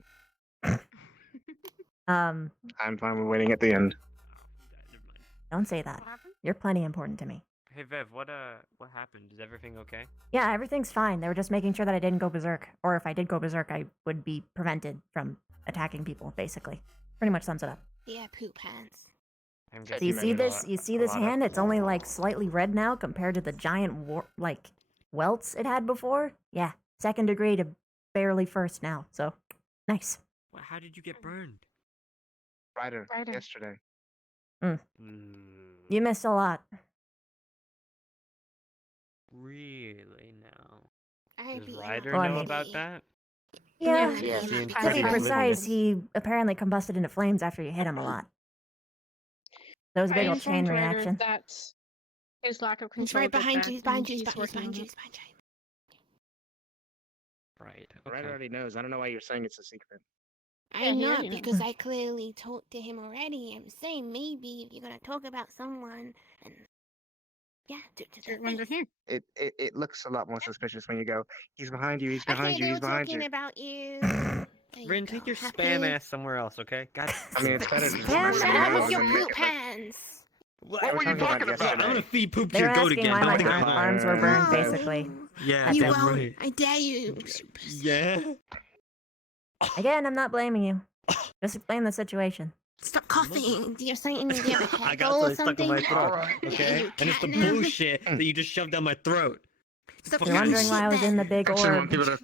Um, I'm fine with waiting at the end. Don't say that. What happened? You're plenty important to me. Hey Vev, what happened? Is everything okay? Yeah, everything's fine. They were just making sure that I didn't go berserk. Or if I did go berserk, I would be prevented from attacking people, basically. Pretty much sums it up. Yeah, poop pants. I'm So guessing you that see there's this? a You see a this lot of- hand? It's only like slightly red now compared to the giant welts it had before. Yeah, 2nd degree to barely 1st now. So nice. Well, how did you get burned? Ryder, Ryder. yesterday. You missed a lot. Really now? I Does beat him Ryder Well, I know mean- about that? Yeah. Yeah, Is he To be incredibly precise, livid? he apparently combusted into flames after you hit him a lot. That was a big I old chain informed Ryder reaction. that his lack of He's control. right did behind that, you. He's behind and you. He's he's behind you. He's working on behind you. it. He's behind you. Right. Ryder Okay. already knows. I don't know why you're saying it's a secret. Yeah, I'm he not, already knows. because I clearly talked to him already. I'm saying maybe if you're gonna talk about someone, and yeah, do You're under here. It looks a lot more suspicious when you go, he's behind you, he's I behind say you, they he's were behind talking you. about you. There you Rin, go. take your Happy? spam ass somewhere else, okay? God. I mean, it's better to just Spam mess Shut ass? up around with your than make poop it like- pants. What They were talking about yesterday. I'm gonna feed poop to They were your goat asking again. why Don't my take it. arms were burned, No. basically. Yeah, You That's it. won't. right. I dare you. Yeah. Again, I'm not blaming you. Just explain the situation. Stop coughing. You're saying do you have a I head got cold or something stuck in something? my throat. Alright. Okay, You and it's the catnip. bullshit that you just shoved down my throat. Stop You're talking wondering shit why I was in the then. big Actually, orb. people are-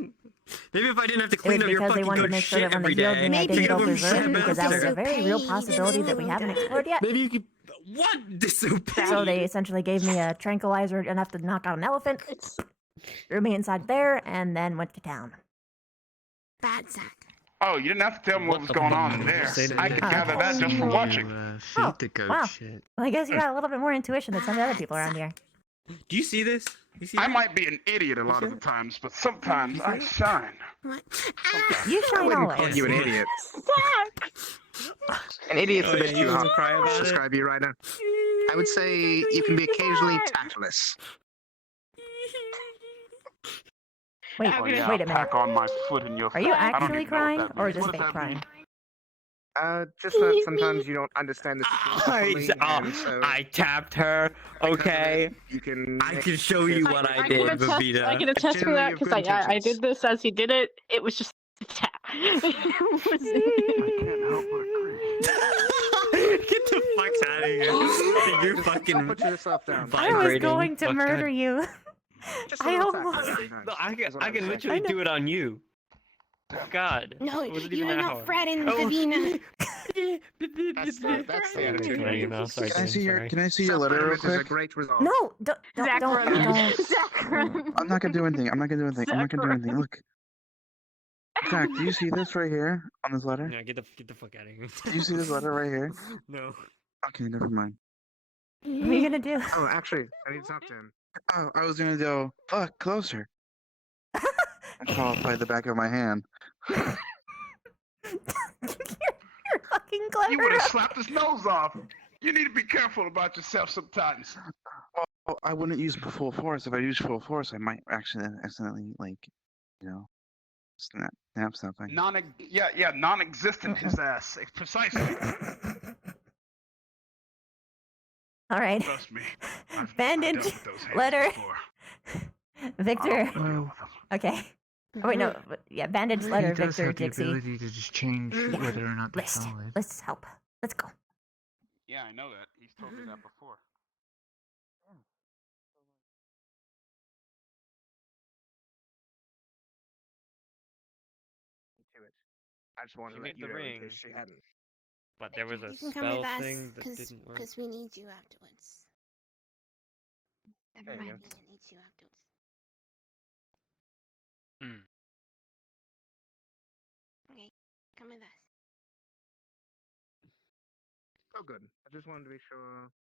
Maybe if I didn't have to It was clean up your because they fucking wanted to goat make sure shit that when they every healed day, me, I Maybe didn't take it go up with berserk shit because that was a master. very real Paid possibility that we and haven't then- explored yet. Maybe you could. What? Disobey? So they essentially gave me a tranquilizer enough to knock out an elephant, It's threw me inside there, and then went to town. Bad sack. Oh, you didn't have to tell me what was the going fuck on did you there. say to I me? could gather that just from watching. Oh, wow. Well, I guess you got a little bit more intuition than some of the other people around here. Do you see this? You see I this? might be an idiot a lot of the times, but sometimes I shine. What? You I shine wouldn't always. call you an idiot. Zach! An idiot's Oh, a bit yeah, you too wanna hard cry to about it? describe you right now. I would say you can be occasionally tactless. Wait, I'm Oh, gonna yeah, wait a I'll minute. pack on my foot in your Are you face. I don't actually even know what crying, that or means. just What does fake that mean? crying? Just that sometimes you don't understand the situation fully, and so I tapped her. Okay, you can. I can show you what I I did, can attest, I Babita. can attest for that Generally of because good I intentions. did this as he did it. It was just a tap. It wasn't- I can't help but agree. Get the fuck out of here. You're fucking Put yourself down. I was vibrating. going to Fuck murder God. you. Just a I little almost. tactless sometimes, No, I is can, what I I'm can saying. literally I know. do it on you. God. No, It wasn't you even are that not hard. Fredin, Oh. Davina. That's the attitude. Right, you know, sorry, Can I Dan, see your sorry. Can I see your letter real Self-government is a quick? great resolve. No, don't. Zach run. don't. Zach run. I'm not gonna do anything. I'm not gonna do anything. I'm not gonna do Zach, anything. Look, Zach, do you see this right here on this letter? Yeah, get the fuck out of here. Do you see this letter right here? No. Okay, never mind. What are you gonna do? Oh, actually, I need to talk to him. Oh, I was gonna go. Fuck, closer. And qualify the back of my hand. you're fucking clever. You would have slapped his nose off. You need to be careful about yourself sometimes. Well, I wouldn't use full force. If I use full force, I might actually accidentally, snap something. Non-existent his ass. Precisely. All right. Trust me. I've Bandage dealt with those hands letter. before. Victor. Well, Okay. Oh, wait, no. Yeah, bandage letter, Victor, Dixie. to just change whether or not List. Let's help. Let's go. Yeah, I know that. He's told me that before. I just wanted She to let made you the know in ring. case she hadn't. But there was a You can come with spell us thing that didn't work. because we need you afterwards. There you Mind go. me, I need you afterwards. Mm. Okay, come with us. Oh, good. I just wanted to be sure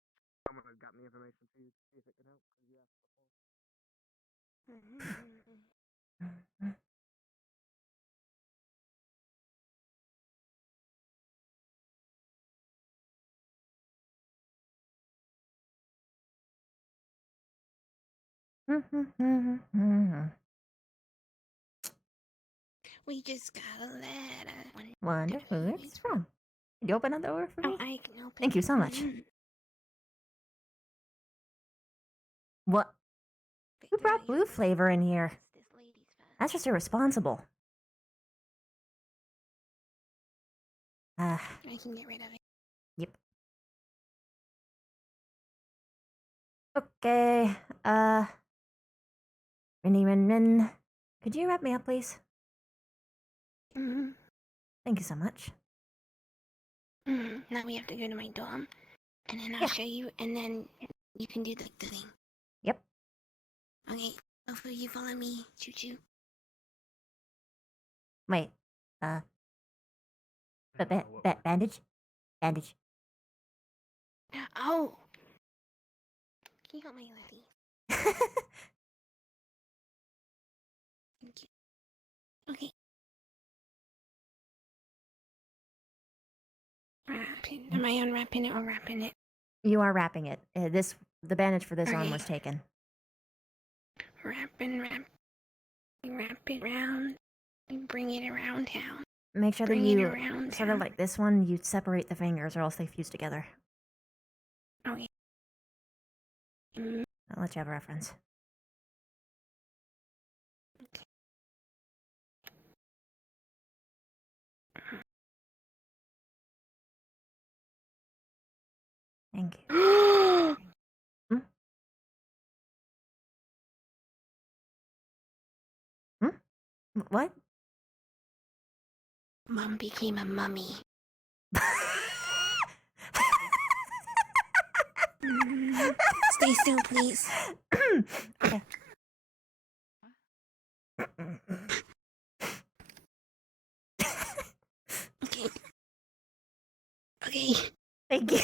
someone had gotten the information to you to see if it could help. 'cause you asked before. We just got a letter. Wonder who it's from. Could you open up the door for me? Oh, I can open Thank you so much. it. What? Who brought blue flavor in here? That's just irresponsible. I can get rid of it. Yep. Okay, Rin. Could you wrap me up, please? Mm-hmm. Thank you so much. Now we have to go to my dorm, and then I'll show you, and then you can do the thing. Yep. Okay, both of you follow me. Choo-choo. Wait, bandage? Bandage. Oh! Can you help my lefty? Thank you. Okay. Am I unwrapping it or wrapping it? You are wrapping it. The bandage for this arm was taken. Wrap. We wrap it round. We bring it around town. Make sure that Bring it you, around sort of town. like this one, you separate the fingers or else they fuse together. Okay. I'll let you have a reference. Thank you. Hmm? Hmm? What? Mom became a mummy. Stay still, please. Okay. Okay. Okay. Thank you.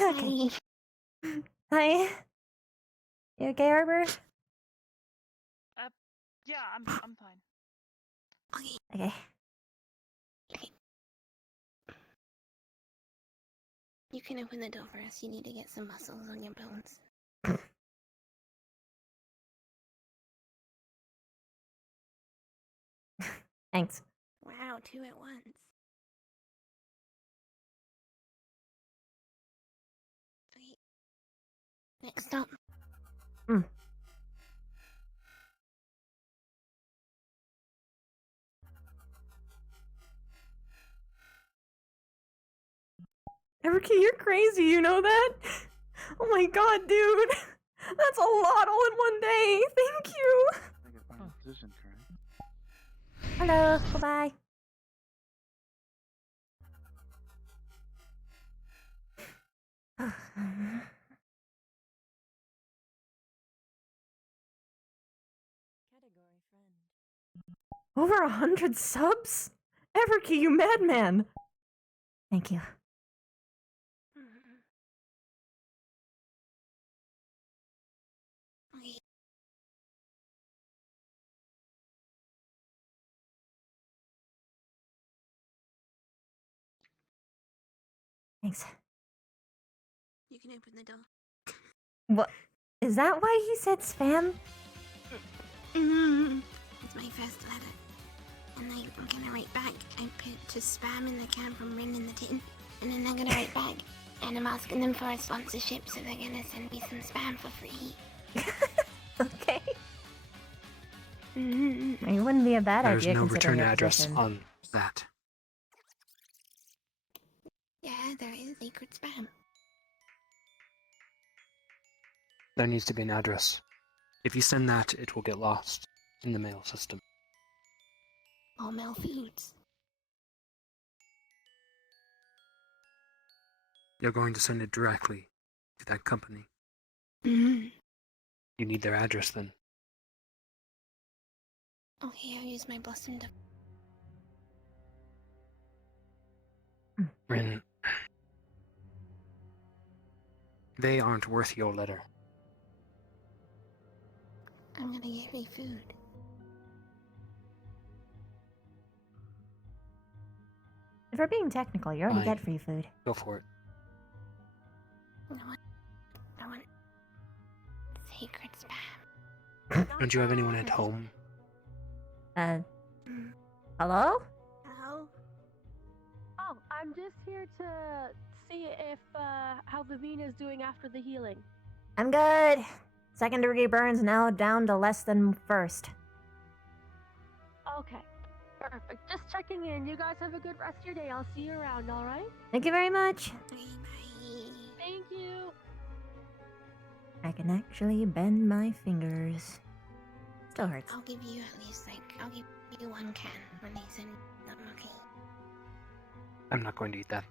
Okay. Hi. You okay, Arbor? Yeah, I'm fine. Okay. You can open the door for us. You need to get some muscles on your bones. Thanks. Wow, 2 at once. Okay. Next stop. Erica, you're crazy, you know that? Oh my god, dude. That's a lot all in one day. Thank you. Hello. Bye-bye. Over 100 subs? Everky, you madman. Thank you. Okay. Thanks. You can open the door. What? Is that why he said spam? It's my first letter. And I'm gonna write back. I put to spam in the can from Rin in the tin. And then I'm gonna write back. And I'm asking them for a sponsorship, so they're gonna send me some spam for free. Okay. It wouldn't be a bad There's idea no considering return your address position. on that. Yeah, there is secret spam. There needs to be an address. If you send that, it will get lost in the mail system. All Mel Foods. You're going to send it directly to that company. Mm-hmm. You need their address then. Okay, I'll use my blossom to... Rin. They aren't worth your letter. I'm gonna get me food. If we're being technical, you already Fine. get free food. Go for it. I want secret spam. Don't you have anyone at home? Hello? Hello? Oh, I'm just here to see if how Vivina's doing after the healing. I'm good. Second-degree burns now down to less than first. Okay, perfect. Just checking in. You guys have a good rest of your day. I'll see you around. All right? Thank you very much. Thank you. I can actually bend my fingers. Still hurts. I'll give you at least, I'll give you one can when they send them, okay? I'm not going to eat that.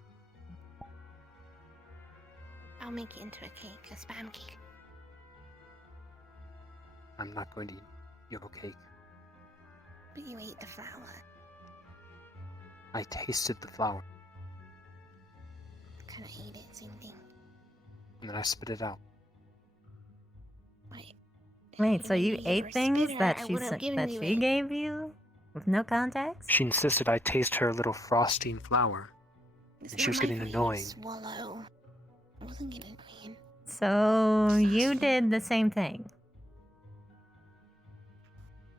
I'll make it into a cake, a spam cake. I'm not going to eat your cake. But you ate the flour. I tasted the flour, Kinda ate it, same thing. and then I spit it out. Wait, so you You're ate a things spitter, that I she would've given that you she it. gave you with no context? She insisted I taste her little frosting flour, It's and she not was my getting fault you annoying. Swallow. I wasn't getting annoying. So you did the same thing.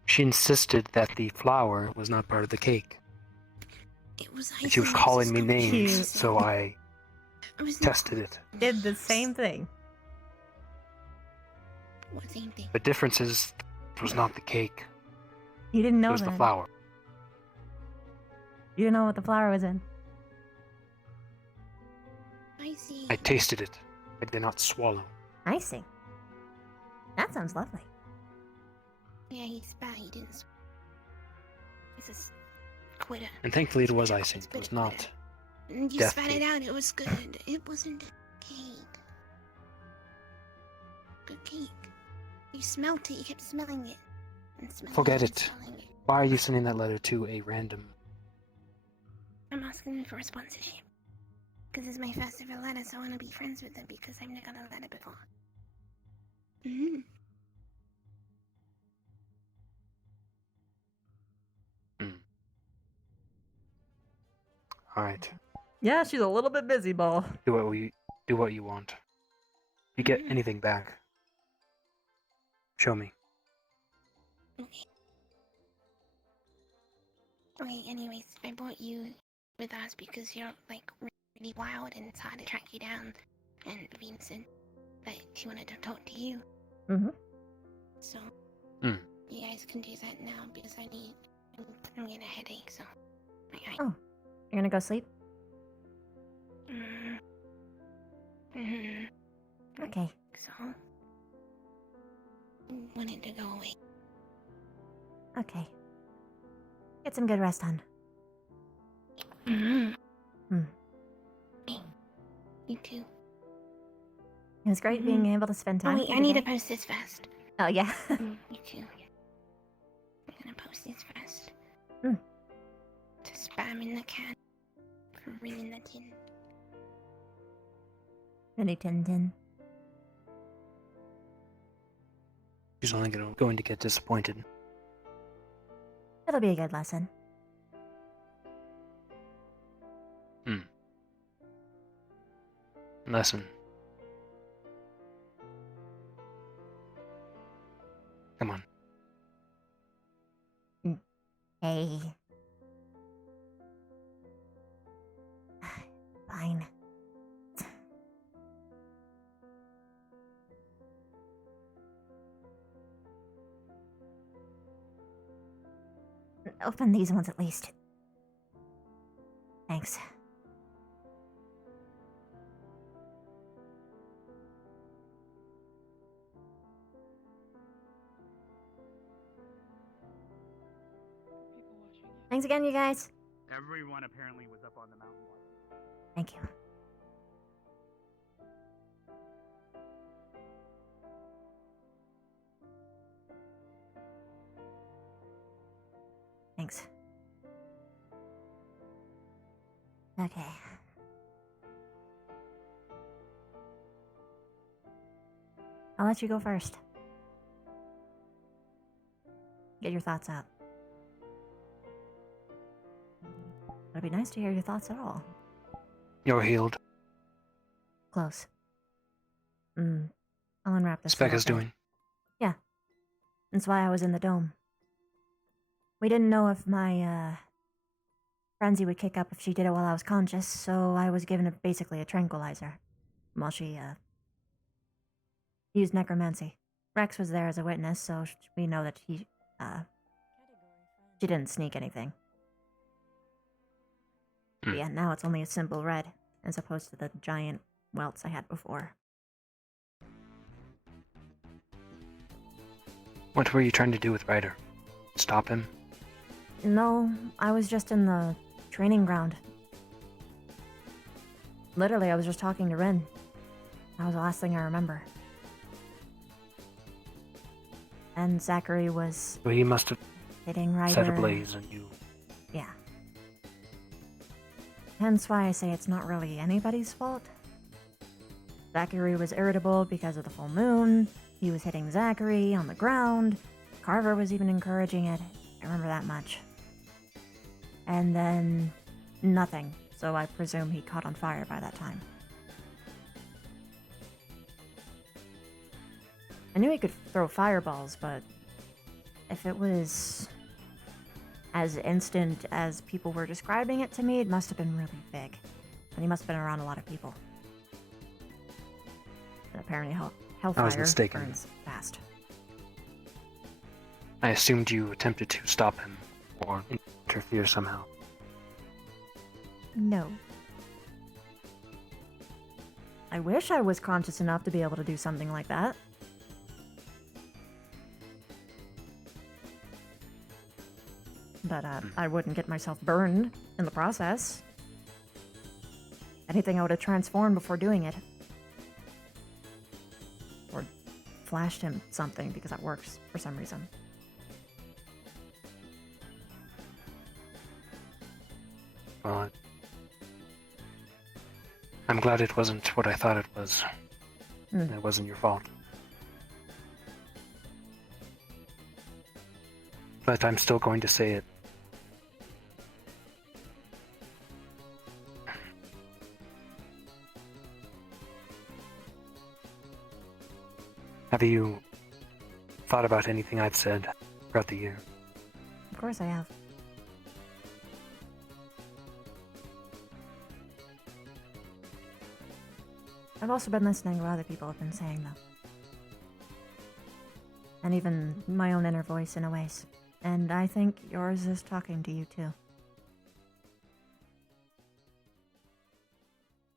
She insisted that the flour was not part of the cake. It was And she was icing, calling me it's just names, Cute. so I It was tested it. Did the same thing. What same thing? The difference is, it was not the cake. You didn't know It was that. the flour. You didn't know what the flour was in. I see. I tasted it. I did not swallow. Icing. That sounds lovely. Yeah, he's bad. He didn't. He's a quitter. And thankfully it was icing. It was not And you death spat cake. it out. It was good. It wasn't cake. Good cake. You smelt it. You kept smelling it. And smelling Forget and it. smelling it. Why are you sending that letter to a random... I'm asking them for a sponsorship. Because it's my first ever letter, so I want to be friends with them because I've never got a letter before. Mm-hmm. Alright. Yeah, she's a little bit busy, ball. Do what you want. If you get anything back, show me. Okay, anyways, I brought you with us because you're, really wild and it's hard to track you down. And Veen said that she wanted to talk to you. Mm-hmm. So, Mm. you guys can do that now because I'm getting a headache, so. Oh, you're gonna go sleep? Mm-hmm. Okay. So, want it to go away. Okay. Get some good rest on. Mm-hmm. Hmm. You too. It was great being able to spend time Oh with wait, you I need to today. post this fast. Oh, yeah. You too. I'm gonna post this fast. Mm. To spam in the can. For reading the tin. Really, Tintin. She's only going to get disappointed. It'll be a good lesson. Lesson. Come on. Hey. Fine. Open these ones at least. Thanks. Thanks again, you guys. Everyone apparently was up on the mountain. Thank you. Thanks. Okay. I'll let you go first. Get your thoughts out. It'd be nice to hear your thoughts at all. You're healed. Close. I'll unwrap this. Specca's little bit. doing. Yeah. That's why I was in the dome. We didn't know if my, frenzy would kick up if she did it while I was conscious, so I was given basically a tranquilizer. While she, used necromancy. Rex was there as a witness, so we know that she didn't sneak anything. But yeah, now it's only a simple red, as opposed to the giant welts I had before. What were you trying to do with Ryder? Stop him? No, I was just in the training ground. Literally, I was just talking to Rin. That was the last thing I remember. And Zachary was... Well, he must have hitting Ryder. set ablaze and you... Yeah. Hence why I say it's not really anybody's fault. Zachary was irritable because of the full moon. He was hitting Zachary on the ground. Carver was even encouraging it. I remember that much. And then... nothing. So I presume he caught on fire by that time. I knew he could throw fireballs, but if it was as instant as people were describing it to me, it must have been really big. And he must have been around a lot of people. And apparently hellfire burns fast. I assumed you attempted to stop him or interfere somehow. No. I wish I was conscious enough to be able to do something like that. But I wouldn't get myself burned in the process. Anything I would have transformed before doing it. Or flashed him something, because that works for some reason. Well, I'm glad it wasn't what I thought it was. It wasn't your fault. But I'm still going to say it. Have you thought about anything I've said throughout the year? Of course I have. I've also been listening to what other people have been saying, though. And even my own inner voice in a ways. And I think yours is talking to you, too.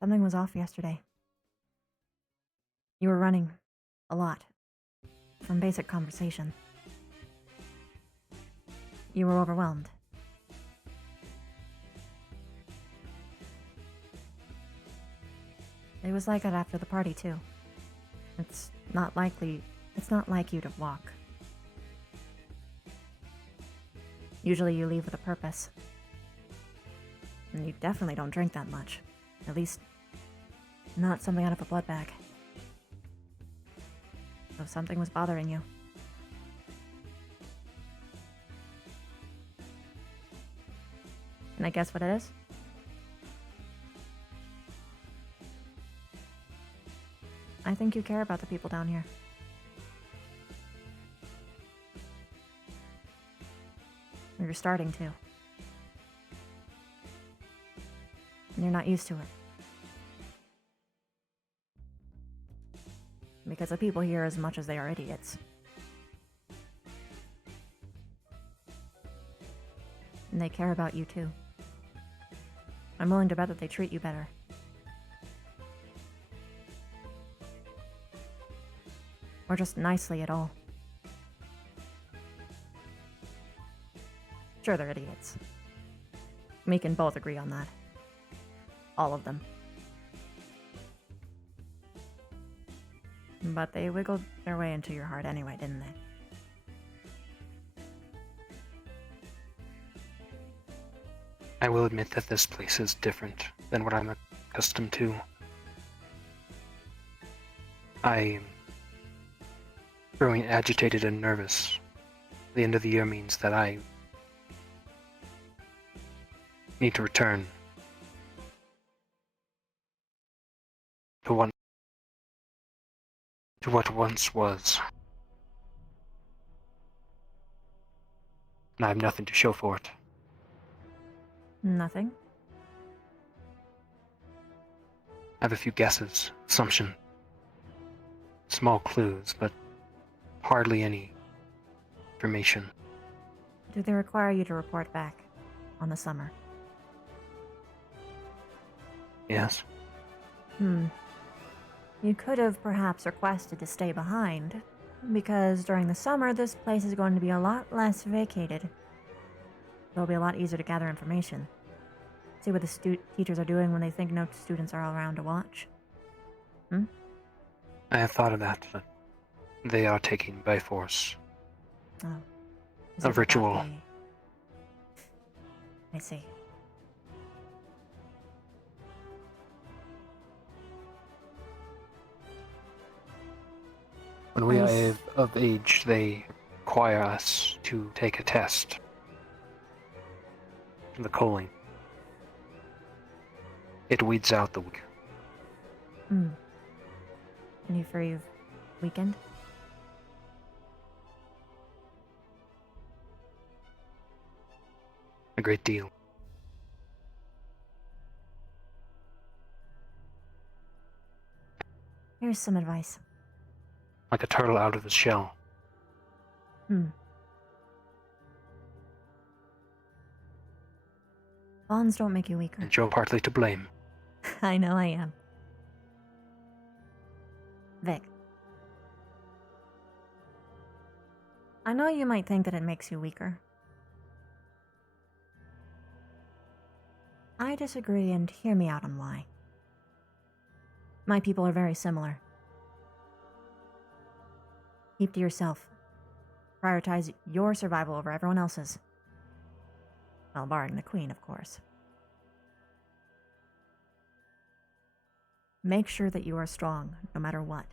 Something was off yesterday. You were running. A lot. From basic conversation. You were overwhelmed. It was like that after the party, too. It's not like you to walk. Usually you leave with a purpose. And you definitely don't drink that much. At least, not something out of a blood bag. So something was bothering you. Can I guess what it is? I think you care about the people down here. Or you're starting to. And you're not used to it. Because the people here, as much as they are idiots. And they care about you too. I'm willing to bet that they treat you better. Or just nicely at all. Sure, they're idiots. We can both agree on that. All of them. But they wiggled their way into your heart anyway, didn't they? I will admit that this place is different than what I'm accustomed to. I'm growing agitated and nervous. The end of the year means that I need to return to what once was. And I have nothing to show for it. Nothing. I have a few guesses, assumption. Small clues, but hardly any information. Do they require you to report back on the summer? Yes. You could have perhaps requested to stay behind, because during the summer this place is going to be a lot less vacated. It'll be a lot easier to gather information. See what the teachers are doing when they think no students are around to watch. I have thought of that, but they are taking by force. Oh. Is A it that ritual. I see. When we I are of age, they require us to take a test. The choline. It weeds out the weak. Any free of weekend? A great deal. Here's some advice. Like a turtle out of its shell. Bonds don't make you weaker. And you're partly to blame. I know I am. Vic. I know you might think that it makes you weaker. I disagree, and hear me out on why. My people are very similar. Keep to yourself. Prioritize your survival over everyone else's. Well, barring the Queen, of course. Make sure that you are strong, no matter what.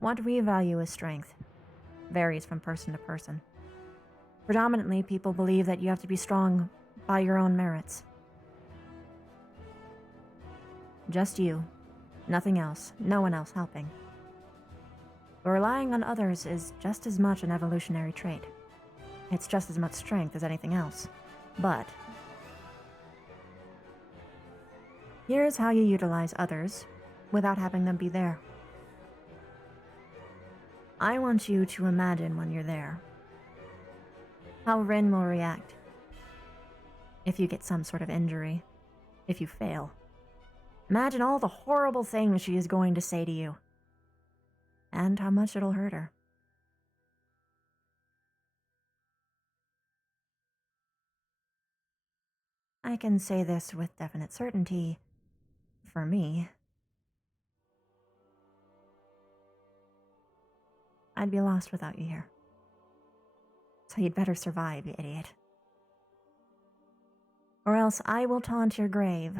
What we value as strength varies from person to person. Predominantly, people believe that you have to be strong by your own merits. Just you, nothing else, no one else helping. But relying on others is just as much an evolutionary trait. It's just as much strength as anything else. But here's how you utilize others without having them be there. I want you to imagine when you're there how Rin will react if you get some sort of injury, if you fail. Imagine all the horrible things she is going to say to you, and how much it'll hurt her. I can say this with definite certainty. For me, I'd be lost without you here. So you'd better survive, you idiot. Or else I will taunt your grave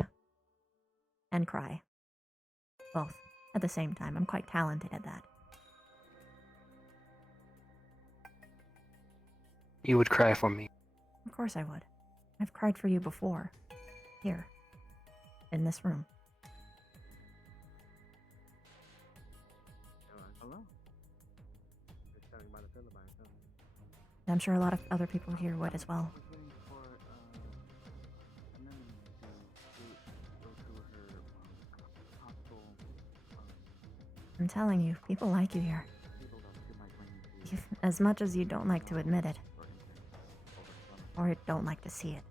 and cry. Both at the same time. I'm quite talented at that. You would cry for me. Of course I would. I've cried for you before. Here. In this room. Hello? You're standing by the pillar by yourself. I'm sure a lot of other people here would as well. I was waiting for Anemone to go to her hospital. I'm telling you, people like you here. People that might claim to As much as you don't like to admit it. Or don't like to see it.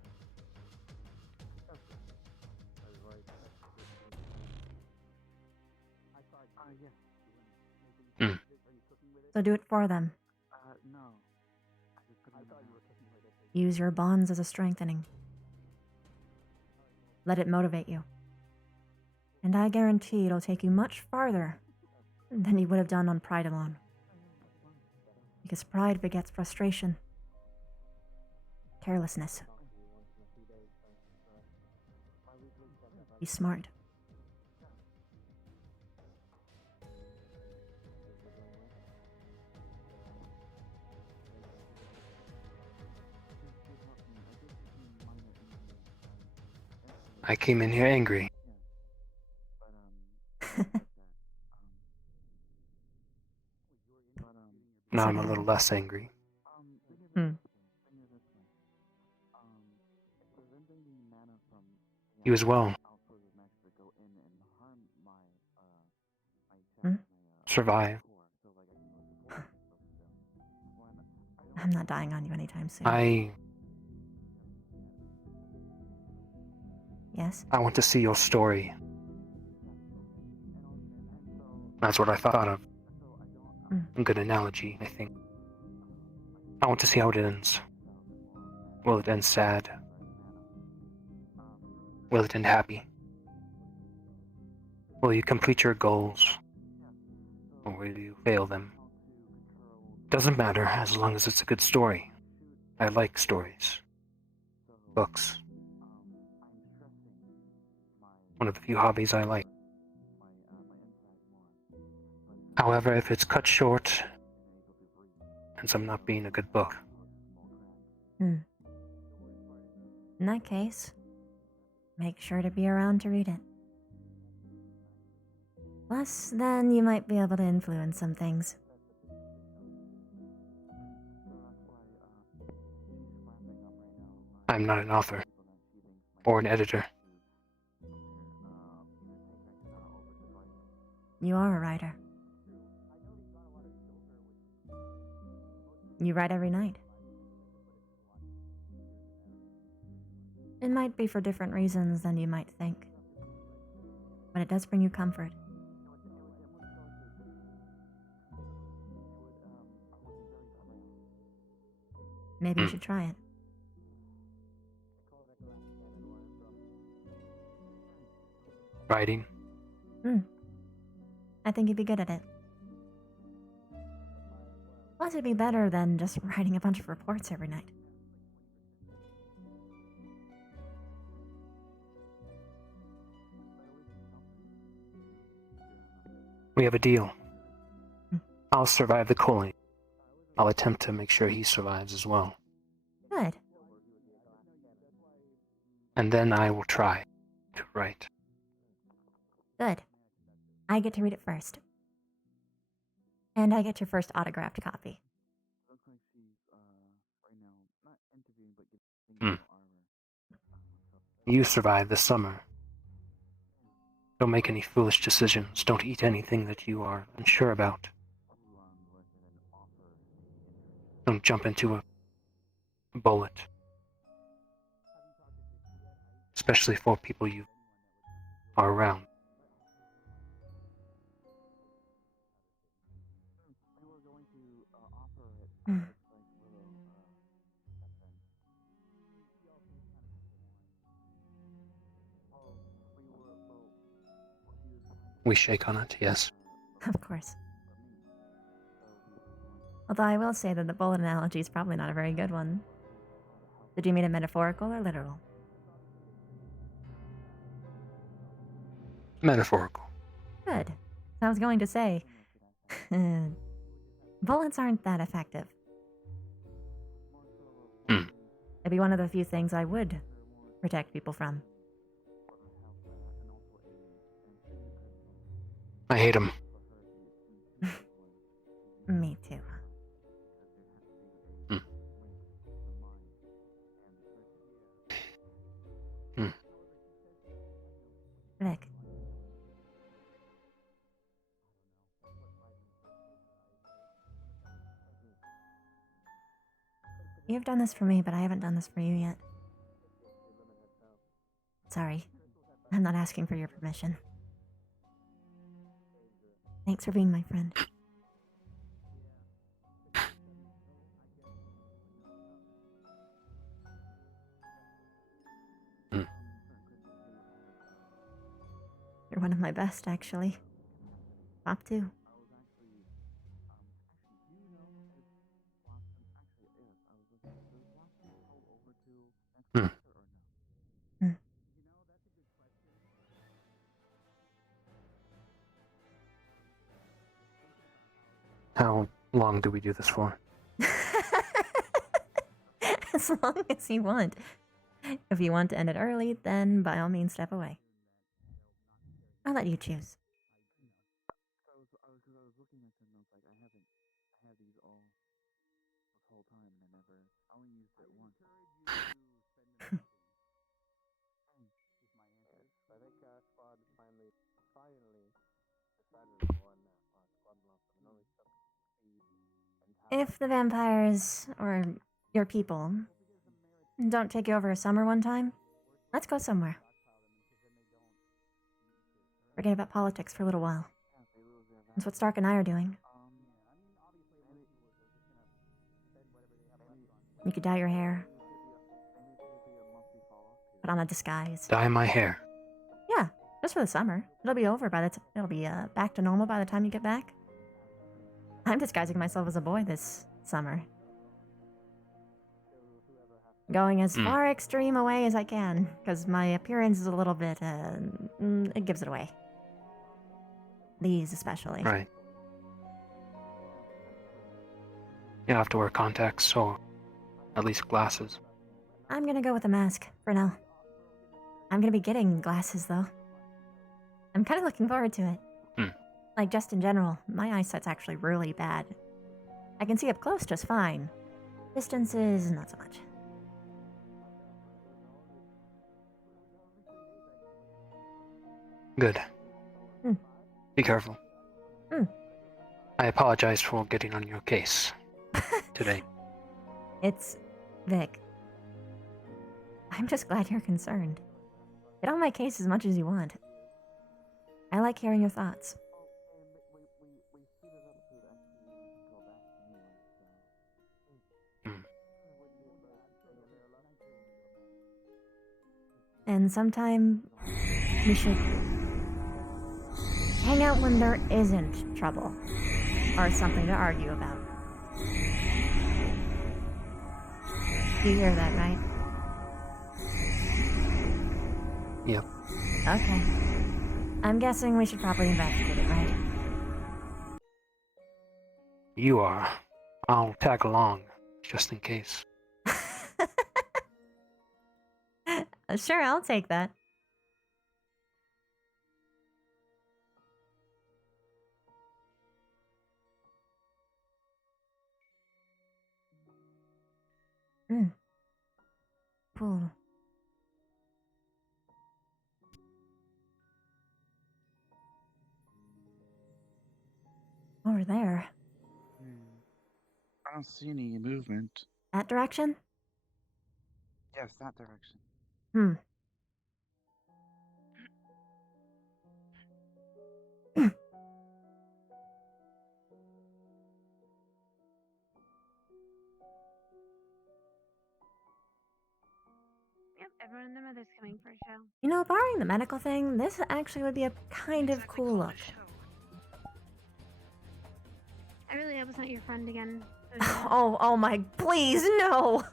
So do it for them. No. Use your bonds as a strengthening. Let it motivate you. And I guarantee it'll take you much farther than you would have done on pride alone. Because pride begets frustration. Carelessness. Be smart. I came in here angry. Now I'm a little less angry. You as well. Hmm? Survive. I'm not dying on you anytime soon. Yes? I want to see your story. That's what I thought of. A good analogy, I think. I want to see how it ends. Will it end sad? Will it end happy? Will you complete your goals? Or will you fail them? Doesn't matter as long as it's a good story. I like stories. Books. One of the few hobbies I like. However, if it's cut short, ends up not being a good book. In that case, make sure to be around to read it. Plus, then you might be able to influence some things. I'm not an author. Or an editor. You are a writer. You write every night. It might be for different reasons than you might think. But it does bring you comfort. Maybe you should try it. Writing? I think you'd be good at it. Plus, it'd be better than just writing a bunch of reports every night. We have a deal. I'll survive the culling. I'll attempt to make sure he survives as well. Good. And then I will try to write. Good. I get to read it first. And I get your first autographed copy. You survive the summer. Don't make any foolish decisions. Don't eat anything that you are unsure about. Don't jump into a bullet. Especially for people you are around. We shake on it, yes. Of course. Although I will say that the bullet analogy is probably not a very good one. Did you mean it metaphorical or literal? Metaphorical. Good. I was going to say, bullets aren't that effective. It'd be one of the few things I would protect people from. I hate him. Me too. Vic. You've done this for me, but I haven't done this for you yet. Sorry. I'm not asking for your permission. Thanks for being my friend. You're one of my best, actually. Top 2. How long do we do this for? As long as you want. If you want to end it early, then by all means step away. I'll let you choose. If the vampires, or your people, don't take you over a summer one time, let's go somewhere. Forget about politics for a little while. That's what Stark and I are doing. You could dye your hair. Put on a disguise. Dye my hair. Yeah, just for the summer. It'll be over by the it'll be back to normal by the time you get back. I'm disguising myself as a boy this summer. Going as far extreme away as I can, because my appearance is a little bit, it gives it away. These especially. Right. You have to wear contacts, or at least glasses. I'm gonna go with a mask, for now. I'm gonna be getting glasses, though. I'm kind of looking forward to it. Like, just in general, my eyesight's actually really bad. I can see up close just fine. Distances, not so much. Good. Be careful. I apologize for getting on your case today. It's Vic. I'm just glad you're concerned. Get on my case as much as you want. I like hearing your thoughts. And sometime we should hang out when there isn't trouble or something to argue about. You hear that, right? Yep. Okay. I'm guessing we should probably investigate it, right? You are. I'll tag along, just in case. Sure, I'll take that. Pool. Over there. I don't see any movement. That direction? Yes, that direction. Yep, everyone and their mother's coming for a show. You know, barring the medical thing, this actually would be a kind of cool look. I really hope it's not your friend again. Oh my, please, no!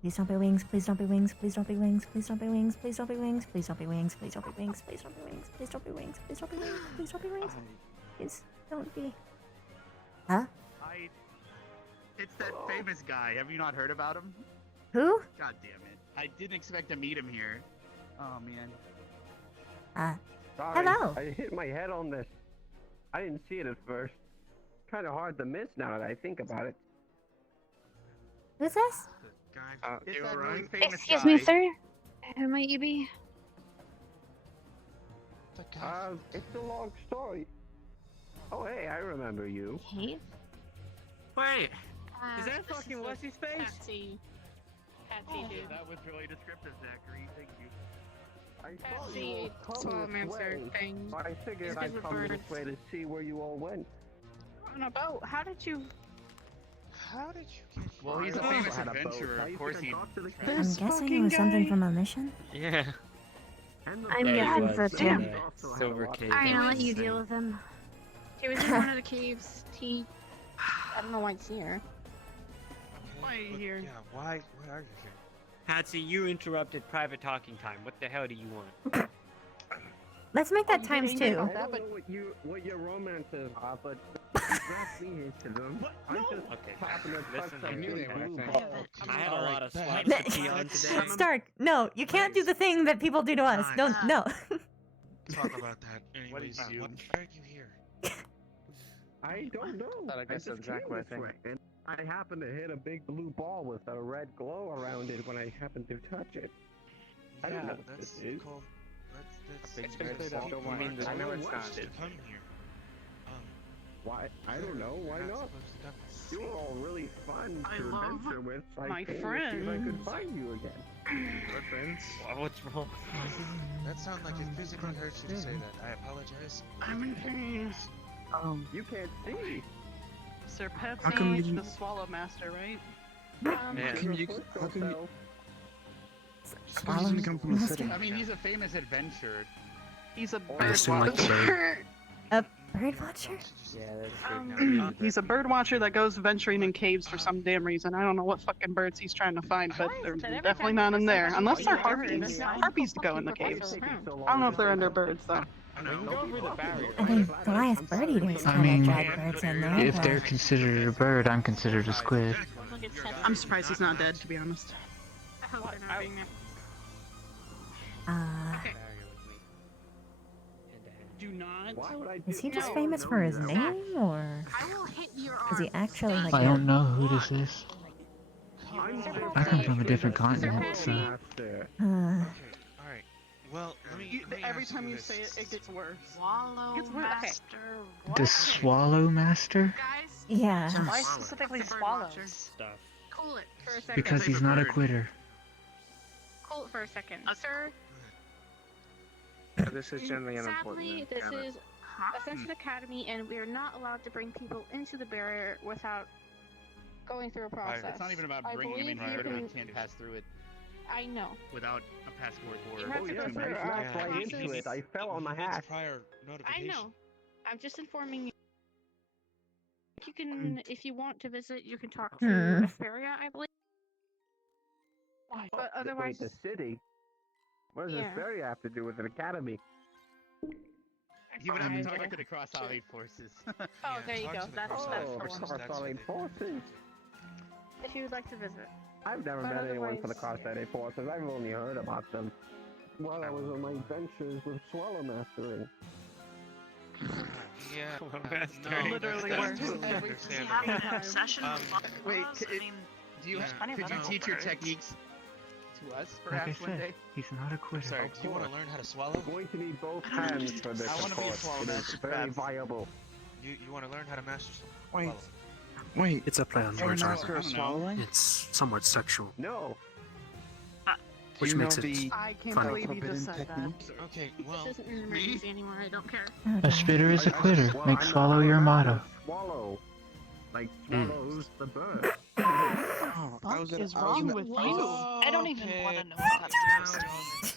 Please don't be wings, please don't be wings, please don't be wings, please don't be wings, please don't be wings, please don't be wings, please don't be wings, please don't be wings, please don't be wings, please don't be wings, please don't be wings. Please don't be. Huh? It's that famous guy. Have you not heard about him? Who? God damn it. I didn't expect to meet him here. Oh, man. Sorry, hello. I hit my head on this. I didn't see it at first. Kind of hard to miss now that I think about it. Who's this? It's that really famous Excuse guy. me, sir. Who might you be? It's a long story. Oh, hey, I remember you. Keith? Wait, is This that fucking what's his face? Patsy. Patsy, dude. That was really descriptive, Zachary. Thank you. I Patsy saw him answer things. I figured These I'd guys come were this birds. way to see where you all went. On a boat. How did you get Well, he's a I famous also had a boat. adventurer. I Of used course to he. talk to the I'm kids. guessing it was something from a mission? Yeah. I'm guessing so too. Silver cave. Alright, I'll let you deal with him. She was in one of the caves. I don't know why it's here. Why are you here? Yeah, why are you here? Patsy, you interrupted private talking time. What the hell do you want? Let's make that times I two. don't know what your romances are, but draft me into them. I just happened to touch Listen, some I knew they blue were balls. I had a lot of Alright, slaps to pee on today. Stark, no, you can't do the thing that people do to us. Don't, no. talk about that. What did Anyways, you do? why are you here? I don't know. Thought I got just some came Dracula this way, and I happened to hit a big blue ball with a red glow around it when I happened to touch it. I don't know what that's this is. cool. That's It's been cleared up, don't worry. I know it's not. To come here. Why? I don't know. Why not? You were all really fun I to love adventure with. So my I came to see if I could friends. find you again. We're friends. What's wrong? That sounds like it physically hurts you to say that. I apologize. I'm in pain. You can't see. Sir Pepsi, How come you- the Swallow Master, right? How come you? Swallow. Doesn't come from the city. I mean, he's a famous adventurer. He's a I bird assume like watcher. A bird watcher? Yeah, that's true. He's a bird watcher that goes venturing in caves for some damn reason. I don't know what fucking birds he's trying to find, but they're definitely not in there. Unless they're harpies. Harpies go in the caves. I don't know if they're under birds, though. We can go over the barrier. I mean, Goliath bird eaters I kind mean, of drag birds in there. if but- they're considered a bird, I'm considered a squid. I'm surprised he's not dead, to be honest. Uh, Do not. Why would I is he just No. famous for his name, or I will hit your is he actually like? I don't know who this is. I come from a different continent, so. Uh, Alright. Well, let me Every ask time you this. say it, it gets worse. Swallow It's weird, okay. Master. The Swallow Master? Guys, yeah. Why specifically swallows? Stuff. cool it for a second. Because he's not a quitter. Cool it for a second. Sir, This is generally unimportant. Sadly, then. this Damn it. is Ascension Academy, and we are not allowed to bring people into the barrier without going through a process. It's not even about I bringing him in. believe You you literally can- can't pass through it I know. without a passport or. You have to go I through smacked a right into process. it. I fell on my He needs hat. prior I notification. know. I'm just informing you. You can, if you want to visit, you can talk to Feria, I believe. But otherwise, Wait, the city? What does Yeah. this ferry have to do with an academy? He would have to I- talk to the cross-allied forces. oh, there you talk go. to the That's Oh, the the one. cross-allied forces. If you would like to visit. I've never But met anyone for the otherwise- cross-allied forces. I've only heard about them while I was on my adventures with Swallow Mastering. Yeah. Master. Literally that's worse. totally Every understandable. time. Wait, I mean, do you there's plenty of could you other teach your birds. techniques to us, Like I perhaps one said, day? he's not a quitter. Sorry, do you want to learn how to swallow? We're going to need both hands for this, I of wanna be a course. Swallow It is Master, very perhaps. viable. You want to learn how to master Wait, swallow? wait. It's a play on Are you words, master Arthur. of swallowing? It's somewhat sexual, No. which Do you makes know it the I can't funny. believe you forbidden just said that. technique? Okay, well, This isn't an emergency anymore. I don't care. A spitter is a quitter. Well, Make I'm swallow not your allowed motto. to Swallow. Like swallows the bird. Oh, I was What gonna. is I was wrong gonna, with you? I don't even Okay. want to know what that's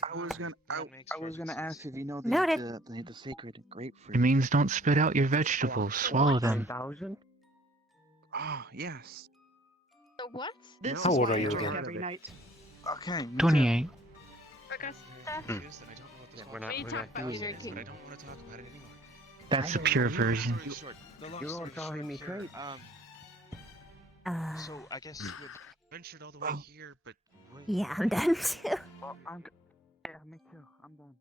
I was gonna. I was gonna ask if you know Noted. the sacred grapefruit. It means don't spit out your vegetables. Swallow them. 9,000? Ah, yes. The what? This How is old why are I you drink again? every night. Okay. me too. 28. Augusta? we're not We we're talk not about doing your this, king. but I don't want to talk about it anymore. That's the pure version. Long story short, the long You're all story calling me short here, Uh, so I guess you had ventured all the way here, but where- yeah, I'm done too. Well, yeah, me too. I'm done.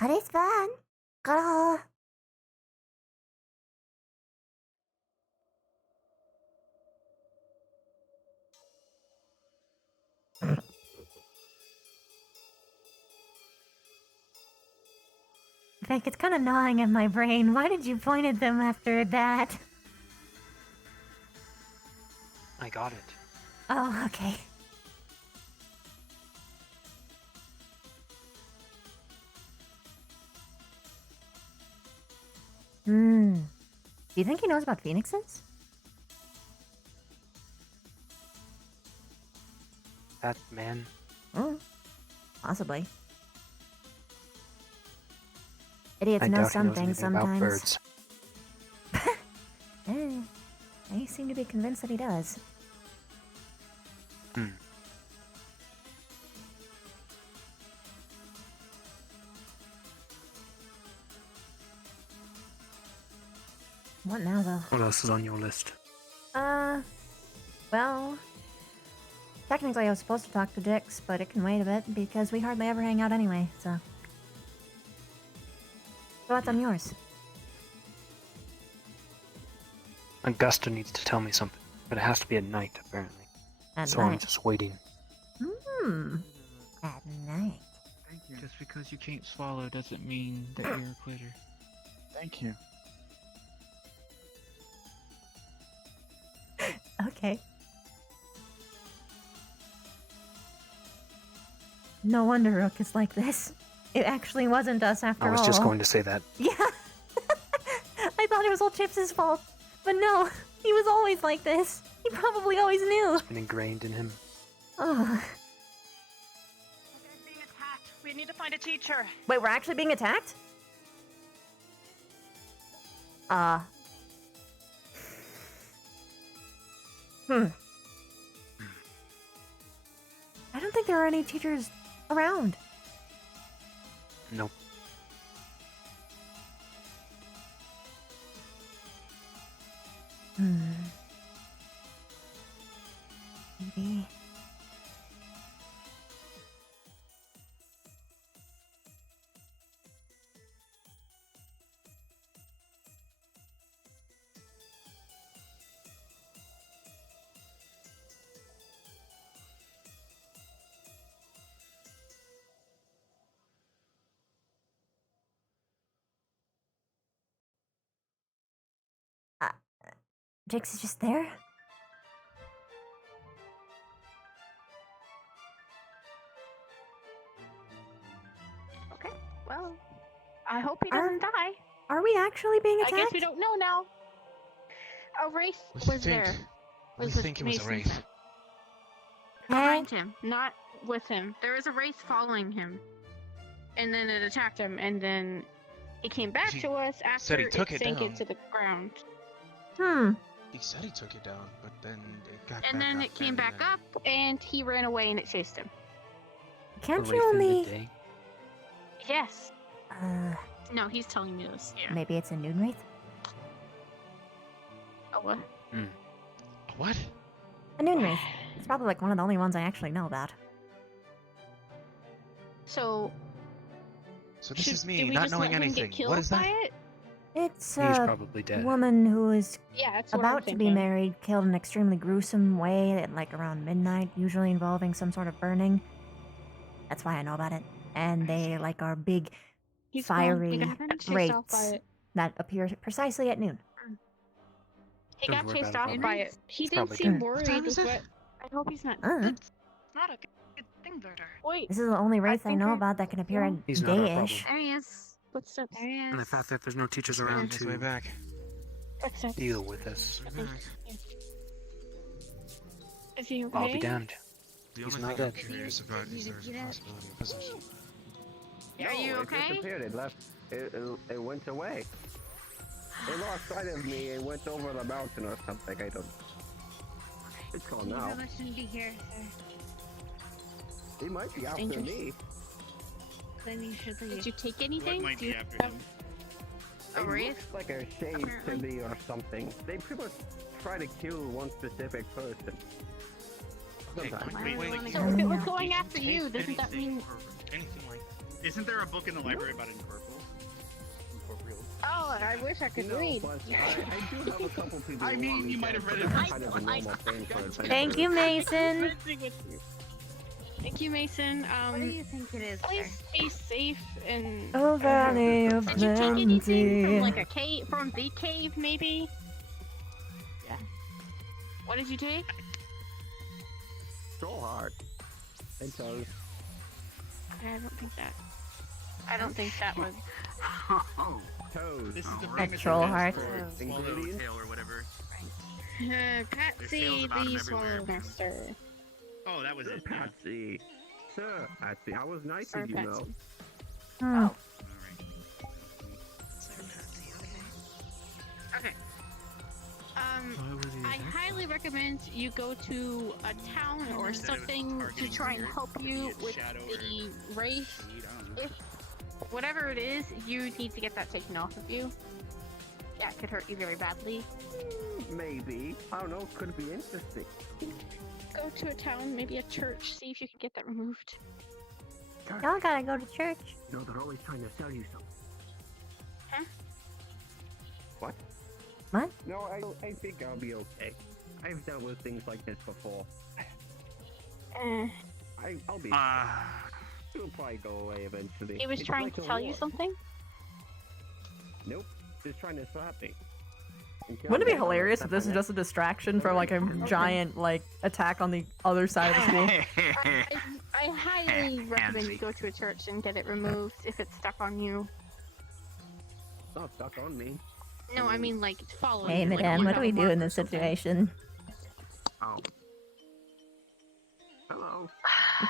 That is fun. Gotta. Vic, it's kind of gnawing at my brain. Why did you point at them after that? I got it. Oh, okay. Do you think he knows about phoenixes? That man. Possibly. Idiots I know doubt he some knows things anything about sometimes. birds. I seem to be convinced that he does. What now, though? What else is on your list? Well, technically I was supposed to talk to Dix, but it can wait a bit because we hardly ever hang out anyway, so. So what's on yours? Augusta needs to tell me something, but it has to be at night, apparently. At So I'm night. just waiting. At night. Thank you. Just because you can't swallow doesn't mean that you're a quitter. Thank you. Okay. No wonder Rook is like this. It actually wasn't us after all. I was just going to say that. Yeah. I thought it was all Chips' fault. But no, he was always like this. He probably always knew. It's been ingrained in him. Oh. Being attacked. We need to find a teacher. Wait, we're actually being attacked? I don't think there are any teachers around. Nope. Maybe. Jix is just there? Okay, well, I hope he doesn't die. Are we actually being attacked? I guess we don't know now. A wraith was there. We think it was a Mason. wraith. Behind him, not with him. There was a wraith following him. And then it attacked him, and then it came back to us said after he took it sank down. it to the ground. He said he took it down, but then it got And back then up, it came and back then- up, and he ran away, and it chased him. Can't you only... Yes. No, he's telling me this. Yeah. Maybe it's a noon wraith? Oh, what? What? A noon wraith. It's probably like one of the only ones I actually know about. So. So this should- is do me we not just knowing let him get anything. killed What is by that? it? It's He's a probably dead. woman who is Yeah, that's what I'm about to be thinking. married, killed in an extremely gruesome way at like around midnight, usually involving some sort of burning. That's why I know about it. And they like are big, He's fiery gone. He got chased off by wraiths it. that appear precisely at noon. He Don't got worry chased about it, off Bob. by it. He It's didn't probably seem dead. worried. What is it? But I hope he's not. It's not a good thing, Verder. Wait. This is the only wraith I think know I- about that can appear at He's not our day-ish. There he is. Footsteps. There he And the fact that there's no teachers Making around his way to back. Footsteps. deal with us. Is he okay? I'll be damned. The He's only not thing I'm dead. curious about is there a possibility of possession. Are you No, okay? It disappeared. It left. It went away. It lost sight of me and went over the mountain or something. I don't. It's gone now. shouldn't be here, sir. He might be after dangerous. me. Then you should Did leave. you take anything? What might Do be you after have him? a It wraith? looks like a shade to me or something. They pretty much try to kill one specific person. Okay, Sometimes. wait, So if it was going after you, doesn't that mean? anything like? Isn't there a book in the library about incorporeals? Incorporeals. Oh, I wish I could No, read. but I do have a couple people. I who mean, want me you might dead, have but read it. that's kind of a normal thing for adventure. Thank you, Mason. Thank you, Mason. What do you think it is, sir? Please be safe and. Oh, valley of Did you take anything plenty. from like a cave, from the cave, maybe? Yeah. What did you take? So hard. It does. I don't think that. I don't think that was. Toes. This is the A famous troll event heart. for Swallowtail or whatever. There's Patsy tales about him the everywhere. Swallow Master. Oh, that was Sir it. Yeah. Patsy. Sir Patsy, I was nice Sir to you Patsy. though. Hmm. All right. Okay. I highly recommend you go to a town or Instead of something to targeting try and your help you immediate with shadow the race. Seed, I don't know. If whatever it is, you need to get that taken off of you. Yeah, it could hurt you very badly. Maybe. I don't know. Could be interesting. Go to a town, maybe a church, see if you can get that removed. Y'all gotta go to church. You know, they're always trying to sell you something. Huh? What? What? No, I think I'll be okay. I've dealt with things like this before. I'll be. It'll probably go away eventually. He was It's trying like to a tell you war. something? Nope. Just trying to slap me. Wouldn't it be hilarious if this is just a distraction from like a giant like attack on the other side of the school? I highly recommend you go to a church and get it removed if it's stuck on you. It's not stuck on me. No, I mean like it's following Hey, you. like, madame, you what do have we a do mark in or this something. situation? Oh. Hello.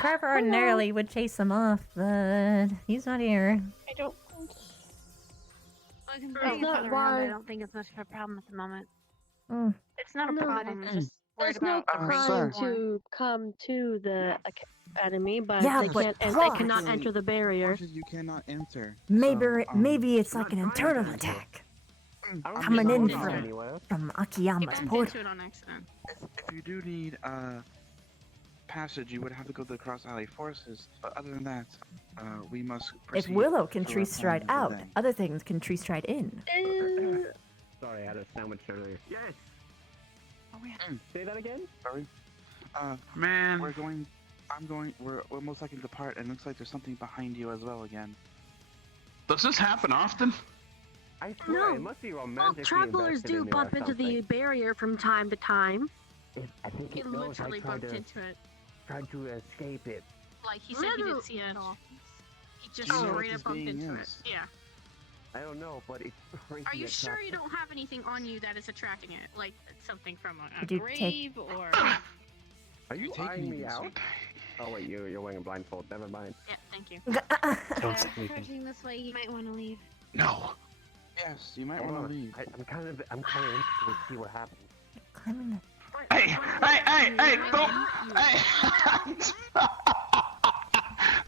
Carver ordinarily would chase them off, but he's not here. I don't think. It's not why. I don't think it's much of a problem at the moment. Mm. It's not a No, problem. I'm just worried There's no about crime to come to the academy, but Yeah, they but can't. They plus- cannot enter the barrier. You cannot enter. Maybe it's like an internal attack coming in from Akiyama's Bumped portal. into it on accident. If you do need passage, you would have to go to the Cross Alley Forces. But other than that, we must If proceed Willow can to our tree stride plan out, until then. other things can tree stride in. Sorry, I had a sandwich earlier. Yes. Oh yeah. Say that again. Sorry. Man. We're most likely to depart, and it looks like there's something behind you as well again. Does this happen often? I swear, it must be romantic. Travelers do bump into the barrier from time to time. I think He literally bumped into it. Tried to escape it. Like he said he didn't see it at all. He just Do you know what straight this up bumped being into it. is? Yeah. I don't know, but it's crazy. Are you sure you attractive. don't have anything on you that is attracting it? Like something from a Did you grave or? Are you eyeing me out? Oh wait, you're wearing a blindfold. Never mind. Yeah, thank you. Don't say anything. Approaching this way, you might want to leave. No. Yes, you might Hold want on. to leave. I'm kind of interested to see what happens. Climbing Hey,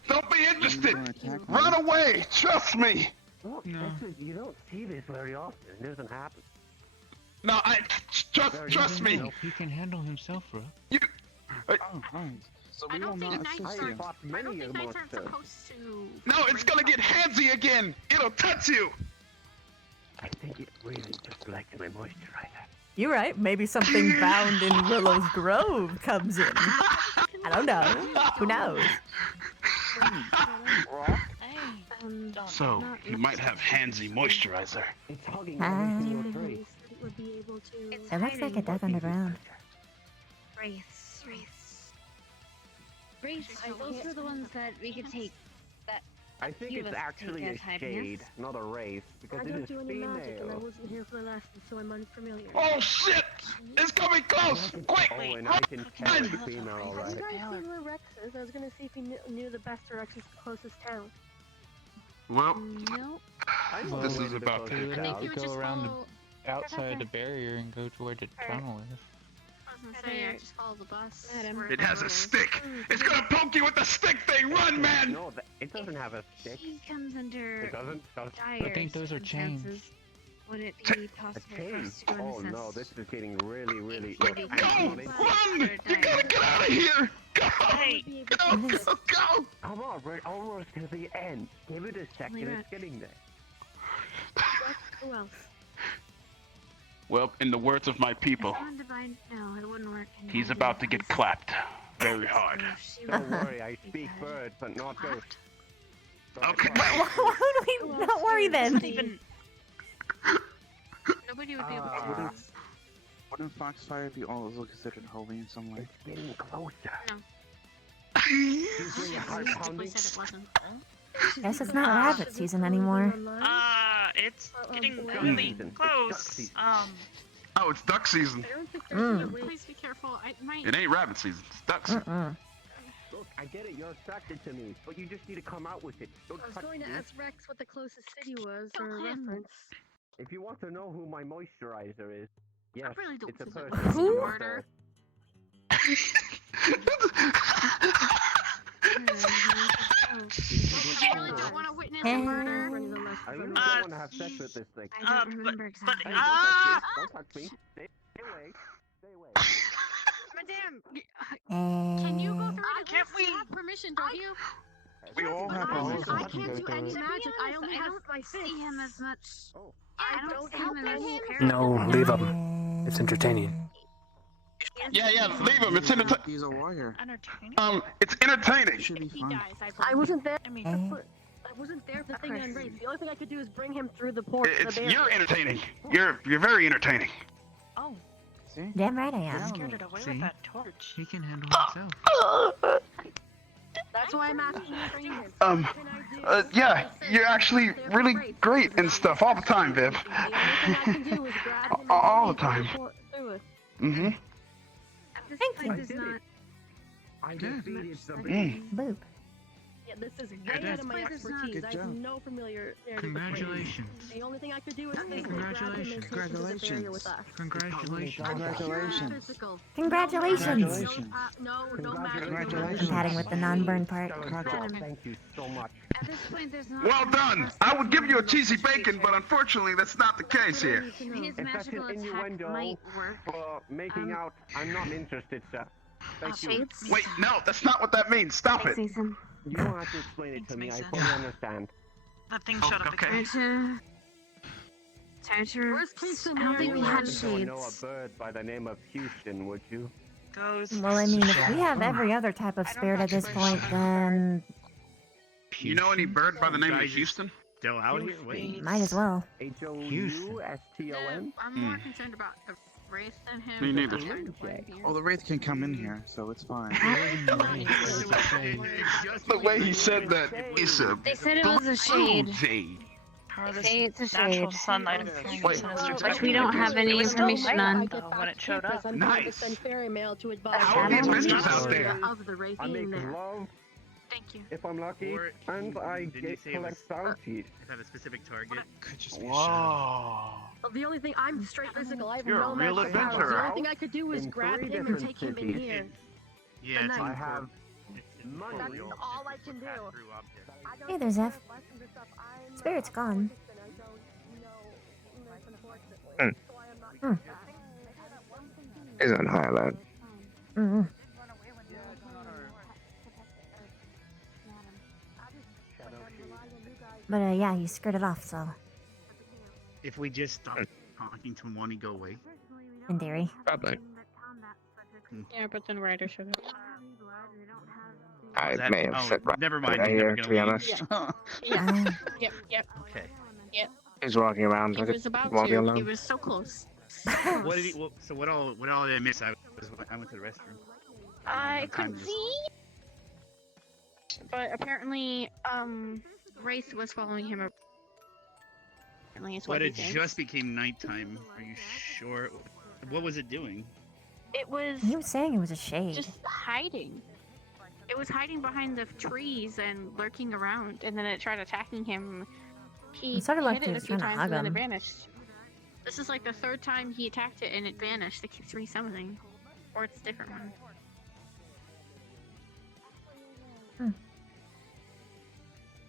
don't be interested. Run away. Trust me. Look, you don't see this very often. It doesn't happen. No, trust me. He can handle himself, bro. Oh, right. So we will not assist you. I don't think knights aren't supposed to. No, it's gonna get handsy again. It'll touch you. I think it really just like my moisturizer. You're right. Maybe something found in Willow's Grove comes in. I don't know. Who knows? So you might have handsy moisturizer. It's hugging It looks like it does underground. Wraiths. Those are the ones that we could take. That I think few it's of us actually take a as hidiness. shade, not a race, because I it don't is do any magic, and I female. wasn't here for the lesson, so I'm unfamiliar. Oh shit! It's coming close! Quick! Oh, and I can tell it's female, Have alright. you guys seen where Rex is? I was gonna see if he knew the best directions to the closest town. Well, No. this is about You would to. have to would go just around follow- outside the barrier and go to where the tunnel is. I was gonna say, I just follow the bus. It has a stick. It's gonna poke you with the stick thing. Run, man! No, it doesn't have a stick. He comes under It doesn't? dire I think those are chains. circumstances. Would it be possible for Chain? us to go and Oh assess? no, this is getting really. Quick, look, go! I'm Run! You gotta get out of here! Go! Go! Come on, we're almost to the end. Give it a second, Only it's Rex. getting there. Who else? Well, in the words of my people, No, it wouldn't work. he's about to get clapped very hard. Don't worry, I speak bird, but not ghost. Okay. Why would we not worry then? Nobody would be able Uh, to. Wouldn't Foxfire be also considered holy in some way? It's getting closer. No. You She bring a heart specifically pounding? said it wasn't. Guess it's not rabbit season anymore. It's getting duck really season. It's close. duck season. Oh, it's duck season. Please be careful. It ain't rabbit season. It's duck season. Look, I get it, you're attracted to me, but you just need to come out with it. Don't I was touch going to me. ask Rex what the closest city was for a reference. If you want to know who my moisturizer is, yes, really don't it's a think it person. was Who? a murder. I really don't want to witness a murder. I really don't want to have sex with this thing. I don't remember exactly. Hey, don't touch me. Stay away. Stay away. Madame, And... can you go through it? Can't we have permission, don't you? We all have I permission. can't do any magic. I only have my see him as much. Oh. I don't see him as No, leave him. It's entertaining. Yeah, leave him. It's entertaining. He's a warrior. It's entertaining. Should be fun. I wasn't there. I wasn't there for the thing on race. The only thing I could do is bring him through the port. You're entertaining. You're very entertaining. Oh. See? Damn right I am. Scared it away with that torch. He can handle himself. That's why I'm asking you to train him. Yeah, you're actually really great and stuff all the time, Viv. The only thing I can do is grab him All and the time. through it. Mm-hmm. Thank you. I defeated the Boop. Yeah, this is way out of my expertise. Good I have job. no familiarity with Congratulations. race. The only thing I could do is physically grab him and take him to the barrier with us. Congratulations. Congratulations. Physical. Congratulations. No magic. Congratulations. I'm patting with the non-burn part. Thank you so much. At this point, there's not. Well done. I would give you a cheesy bacon, but unfortunately, that's not the case here. His If that's magical an attack innuendo might work. for making out, I'm not interested, sir. Thank you. Shades. Wait, no, that's not what that means. Stop it. Season. You don't have to explain it to me. I fully understand. That thing shut up. Okay. Worst case I don't think we You had wouldn't shades. know a bird by the name of Houston, would you? Ghost. Well, I mean, if we have every other type of spirit at this point, then You know any bird by the name of Houston? Still out here? Wait. might as well. H-O-U-S-T-O-N? I'm more concerned about the race than him. Me neither. Oh, the Wraith can come in here, so it's fine. The way he said that, it's a They said it was a shade. shade. They say it's a Natural shade. sunlight Wait. Which we don't have any information on. when it showed up. I'm going to send fairy mail to advise How are these them visitors out there? of the race I being make there. love Thank you. if I'm lucky, Or and I didn't he say it was- collect bounties. If I have a specific target. Could just be a shadow. Whoa. Well, the only thing I'm straight physical. I have You're no a real magic powers. The adventurer. only thing I could do is In grab 3 him and different take him in cities. here. Yeah, And it's then- I have it's money. That's incorporeal. all I can do. Pass-through object. I don't Hey there, Zeph. know lessons and stuff. I'm, Spirit's gone. autistic and I don't know English, unfortunately. Hmm. So I am not Hmm. He's on high alert. Mm-hmm. But yeah, he skirted off, so If we just stop talking to him, won't he go away? in theory. Probably. Yeah, but then Ryder showed up. I That- may have oh, said right never mind, right he's never here, gonna to be leave. honest. Yeah. Yep. Okay. He's walking around He like was about walking to. alone. He was so close. What did he? So what all did I miss? I went to the restroom. I I'm couldn't just- see. But apparently, Race was following him. Apparently, is what But he it said. just became nighttime. Are you sure? What was it doing? It was He was saying it was a shade. just hiding. It was hiding behind the trees and lurking around, and then it tried attacking him. He It sounded like hit he it a was few trying to times and hug then it him. vanished. This is like the 3rd time he attacked it and it vanished. It keeps resummoning. Or it's a different one.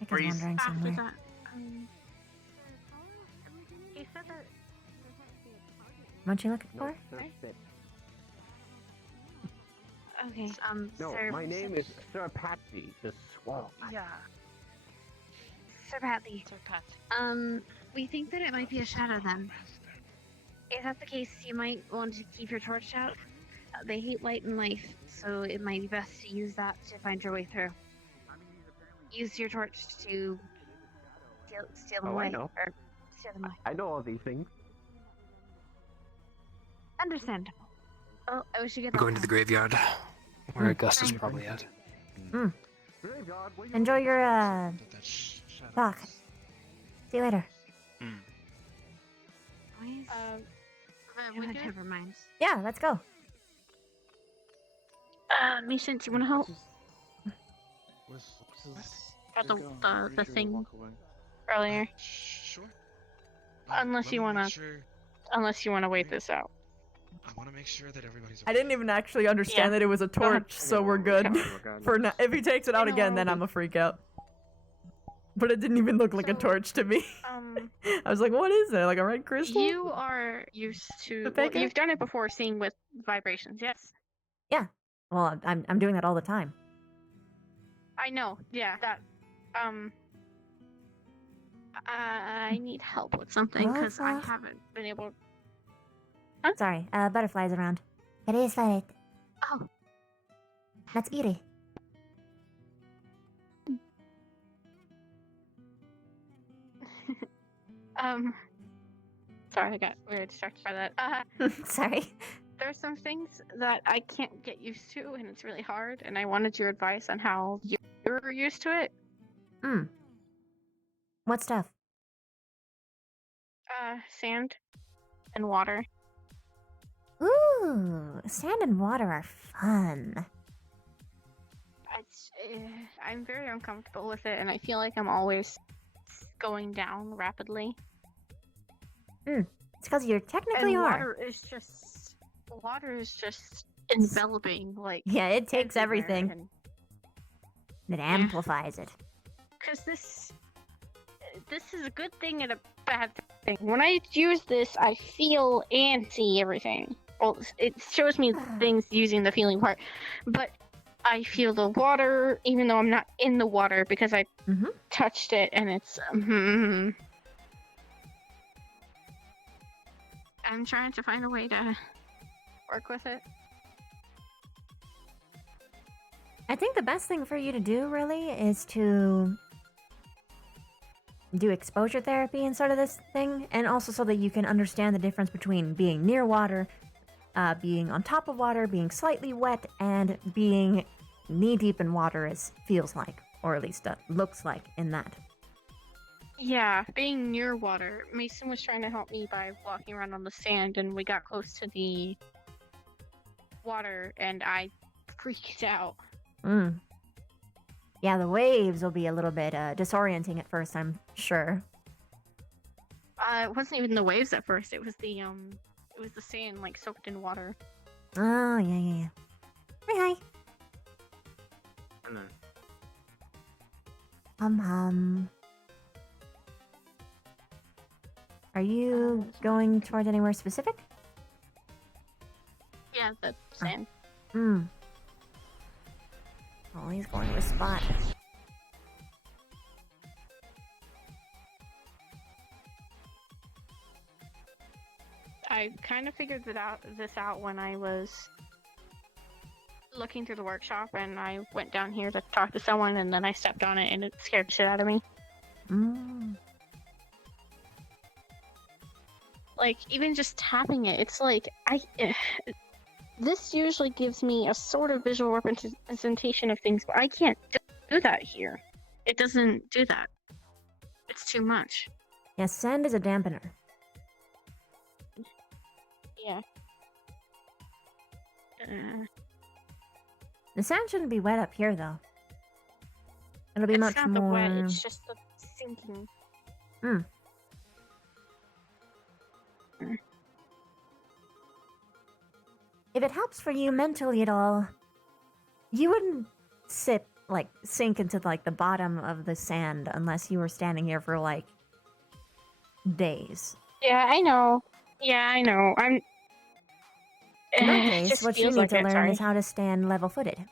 I think I was wandering After somewhere. that, he said that. What you looking for? Okay. No, Sir, my name is Sir Patsy, the Swamp. Yeah. Sir Patsy. Sir Pat. We think that it might be a shadow then. If that's the case, you might want to keep your torch out. They hate light and life, so it might be best to use that to find your way through. Use your torch to steal them Oh, away. I know. Or steal them away. I know all these things. Understandable. Oh, I wish you get I'm that. going to the graveyard, where Augustus is probably at. Enjoy your talk. See you later. We good? Never mind. Yeah, let's go. Mason, do you want to help? About Just go. the Sure, thing walk away. earlier. Sure. Unless let you me wanna, make sure- unless you wanna wait this out. I want to make sure that everybody's. I didn't even actually understand Yeah. that it was a torch, so we're good. Regardless. For now, if he takes it out No. again, then I'm a freak out. But it didn't even look like a torch to me. I was like, what is that? Like a red crystal? You are used to. The Well, Pega? you've done it before, seeing with vibrations. Yes, Yeah. Well, I'm doing that all the time. I know. Yeah, that. I need help with something because I haven't been able. Sorry, butterflies around. It is right. Oh. That's eerie. Sorry, I got really distracted by that. Sorry. There's some things that I can't get used to, and it's really hard. And I wanted your advice on how you're used to it. What stuff? Sand and water. Ooh, sand and water are fun. I'm very uncomfortable with it, and I feel like I'm always going down rapidly. It's because you're technically and are. Water is just enveloping, like. Yeah, it takes everywhere, everything. and It amplifies it. because this is a good thing and a bad thing. When I use this, I feel and see everything. Well, it shows me things using the feeling part, but I feel the water even though I'm not in the water because I touched it, and it's. I'm trying to find a way to work with it. I think the best thing for you to do, really, is to do exposure therapy and sort of this thing, and also so that you can understand the difference between being near water, being on top of water, being slightly wet, and being knee-deep in water as feels like, or at least looks like in that. Yeah, being near water. Mason was trying to help me by walking around on the sand, and we got close to the water, and I freaked out. Yeah, the waves will be a little bit disorienting at first, I'm sure. It wasn't even the waves at first. It was the sand, like, soaked in water. Oh, yeah. Hi. Are you going towards anywhere specific? Yeah, the sand. Oh, he's going to a spot. I kind of figured this out when I was looking through the workshop, and I went down here to talk to someone, and then I stepped on it, and it scared the shit out of me. Like, even just tapping it, it's like, this usually gives me a sort of visual representation of things, but I can't do that here. It doesn't do that. It's too much. Yeah, sand is a dampener. Yeah. The sand shouldn't be wet up here, though. It'll be much not more. The wet, it's just the sinking. If it helps for you mentally at all, you wouldn't sink into like the bottom of the sand unless you were standing here for like days. Yeah, I know. I'm. In that It case, just what you feels need like to it, learn sorry. is how to stand level-footed.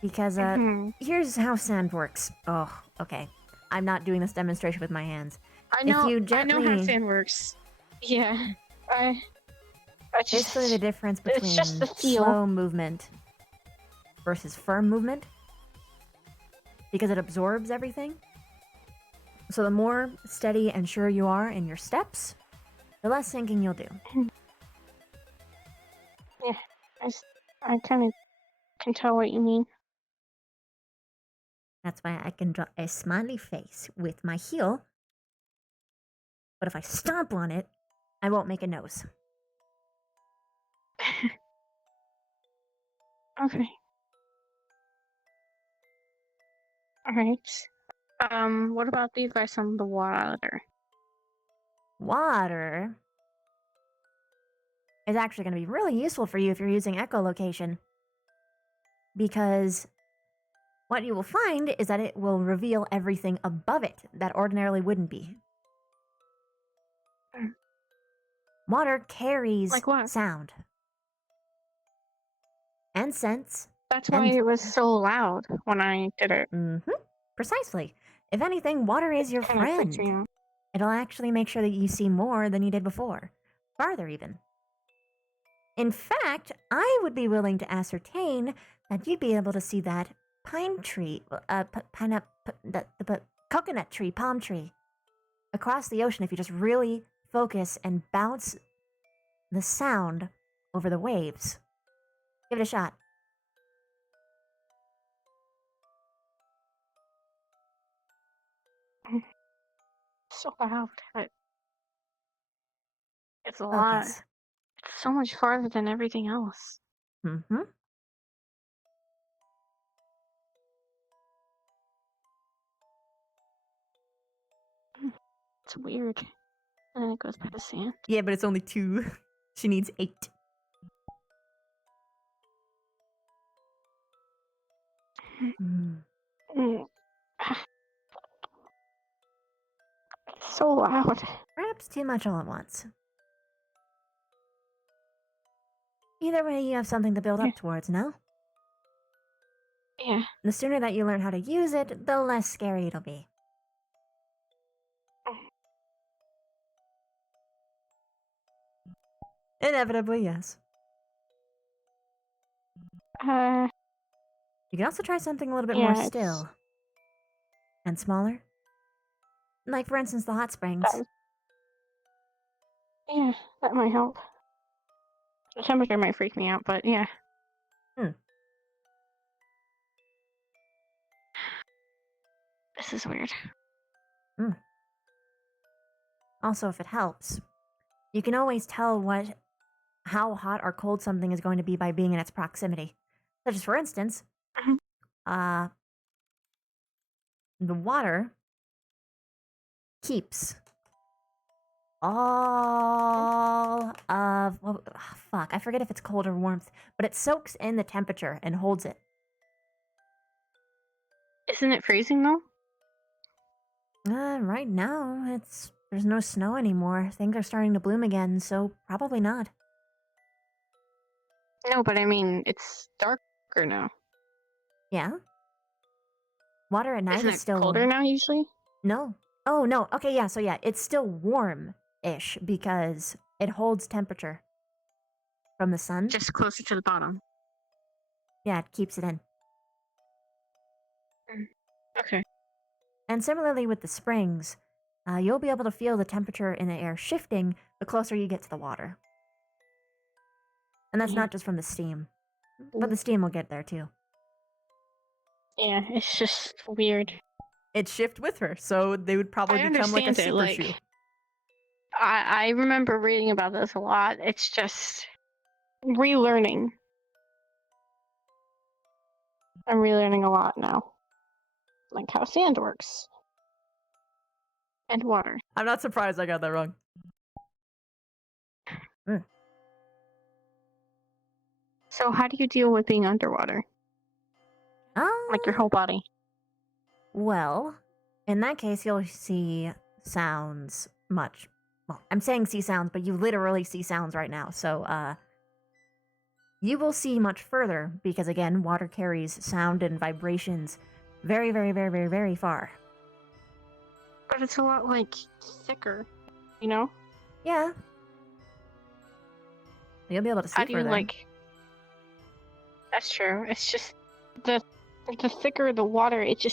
Because here's how sand works. Oh, okay. I'm not doing this demonstration with my hands. I know. If you gently, I know how sand works. Yeah, I just. basically the difference It's between just the feel. slow movement versus firm movement, because it absorbs everything. So the more steady and sure you are in your steps, the less sinking you'll do. Yeah, I kind of can tell what you mean. That's why I can draw a smiley face with my heel. But if I stomp on it, I won't make a nose. Okay. Alright. What about the advice on the water? Water is actually going to be really useful for you if you're using echolocation. Because What you will find is that it will reveal everything above it that ordinarily wouldn't be. Water carries Like what? sound and sense. That's why it was so loud when I did it. Precisely. If anything, water is your Kinda freaks me friend. out. It'll actually make sure that you see more than you did before. Farther, even. In fact, I would be willing to ascertain that you'd be able to see that pine tree, coconut tree, palm tree, across the ocean if you just really focus and bounce the sound over the waves. Give it a shot. So loud. It's a lot. Focus. It's so much farther than everything else. Mm-hmm. It's weird. And then it goes by the sand. Yeah, but it's only 2. She needs 8. It's so loud. Perhaps too much all at once. Either way, you have something to build up towards, no? Yeah. The sooner that you learn how to use it, the less scary it'll be. Inevitably, yes. You can also try something a little bit more still. And smaller. Like, for instance, the hot springs. Yeah, that might help. The temperature might freak me out, but yeah. This is weird. Also, if it helps, you can always tell how hot or cold something is going to be by being in its proximity. Such as, for instance, the water keeps all of I forget if it's cold or warmth, but it soaks in the temperature and holds it. Isn't it freezing though? Right now there's no snow anymore. Things are starting to bloom again, so probably not. No, but I mean it's darker now. Yeah. Water at night Isn't is it still colder now usually? No. Oh no. Okay, yeah. So yeah, it's still warm-ish because it holds temperature from the sun. Just closer to the bottom. Yeah, it keeps it in. Okay. And similarly with the springs, you'll be able to feel the temperature in the air shifting the closer you get to the water. And that's not just from the steam, but the steam will get there too. Yeah, it's just weird. It shift with her, so they would probably I become like a understand it, super shoe. I remember reading about this a lot. It's just relearning. I'm relearning a lot now. Like how sand works. And water. I'm not surprised I got that wrong. So how do you deal with being underwater? Like your whole body? Well, in that case, you'll see sounds much. Well, I'm saying see sounds, but you literally see sounds right now. So, you will see much further because, again, water carries sound and vibrations very, very, very, very, very far. But it's a lot, like, thicker, you know? Yeah. You'll be able to see How do you, further. like... That's true. It's just... The thicker the water, it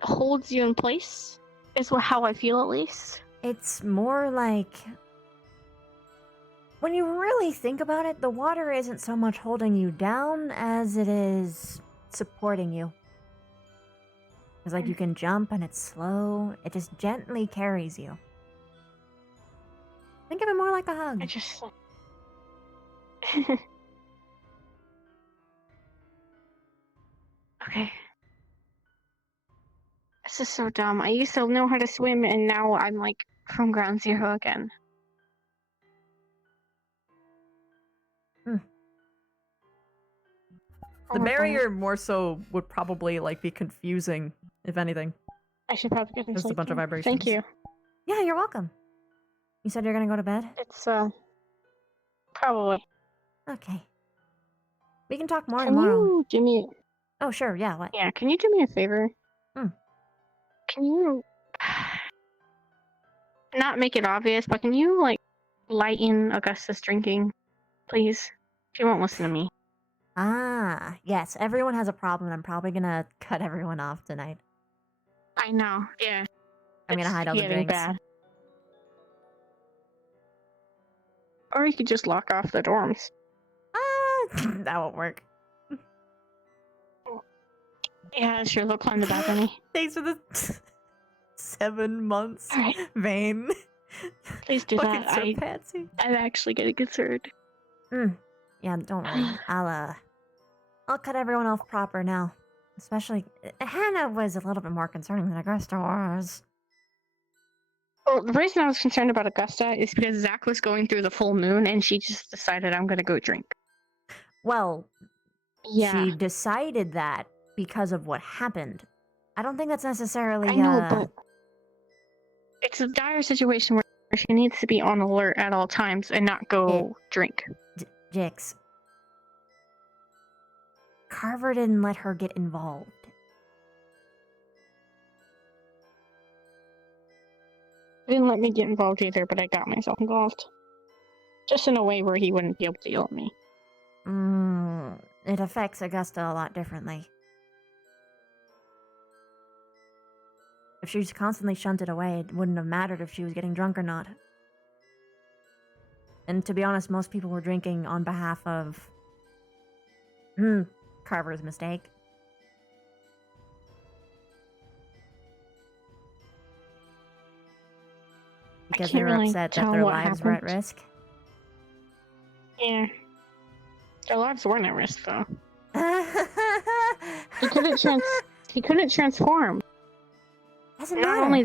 holds you in place, is how I feel at least. It's more like... When you really think about it, the water isn't so much holding you down as it is supporting you. It's like you can jump and it's slow. It just gently carries you. Think of it more like a hug. I just... Okay. This is so dumb. I used to know how to swim and now I'm like from ground zero again. The barrier more so would probably like be confusing, if anything. I should probably get Just a bunch of vibrations. Thank you. Yeah, you're welcome. You said you're gonna go to bed? It's probably. Okay. We can talk more Can tomorrow. you do me? Oh, sure. Yeah. What? Yeah. Can you do me a favor? Can you not make it obvious, but can you like lighten Augusta's drinking, please? She won't listen to me. Ah, yes. Everyone has a problem. I'm probably gonna cut everyone off tonight. I know. Yeah. I'm gonna hide all the getting drinks. bad. Or you could just lock off the dorms. That won't work. Yeah, sure. They'll climb the balcony. Thanks for the 7 months, All right. Vane. Please do Fucking that. Sir Patsy. I'm actually getting concerned. Yeah, don't worry. I'll cut everyone off proper now. Especially Hannah was a little bit more concerning than Augusta was. Well, the reason I was concerned about Augusta is because Zach was going through the full moon and she just decided I'm gonna go drink. Well, Yeah. she decided that because of what happened. I don't think that's necessarily. I know, but it's a dire situation where she needs to be on alert at all times and not go drink. Jix. Carver didn't let her get involved. He didn't let me get involved either, but I got myself involved. Just in a way where he wouldn't be able to yell at me. It affects Augusta a lot differently. If she was constantly shunted away, it wouldn't have mattered if she was getting drunk or not. And to be honest, most people were drinking on behalf of Carver's mistake. Because they were really upset that tell their what lives were at happened. risk. Yeah. Their lives weren't at risk, though. He couldn't transform. Doesn't Not matter. only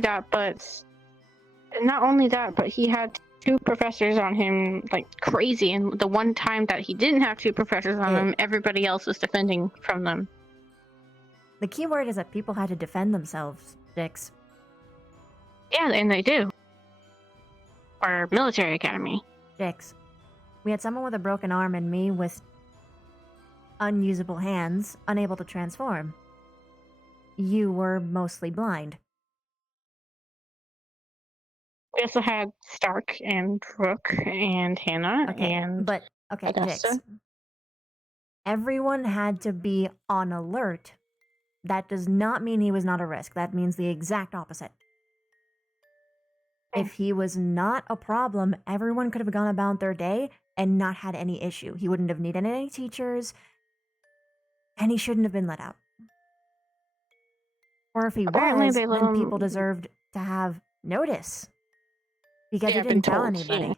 that, but he had 2 professors on him like crazy, and the one time that he didn't have 2 professors on him, everybody else was defending from them. The key word is that people had to defend themselves, Dix. Yeah, and they do. Our military academy. Dix. We had someone with a broken arm and me with unusable hands, unable to transform. You were mostly blind. We also had Stark and Rook and Hannah and Augusta. Jix. Everyone had to be on alert. That does not mean he was not a risk. That means the exact opposite. If he was not a problem, everyone could have gone about their day and not had any issue. He wouldn't have needed any teachers, and he shouldn't have been let out. Or if he Apparently was, they let then him- people deserved to have notice. Because Yeah, he I've been didn't tell told, anybody.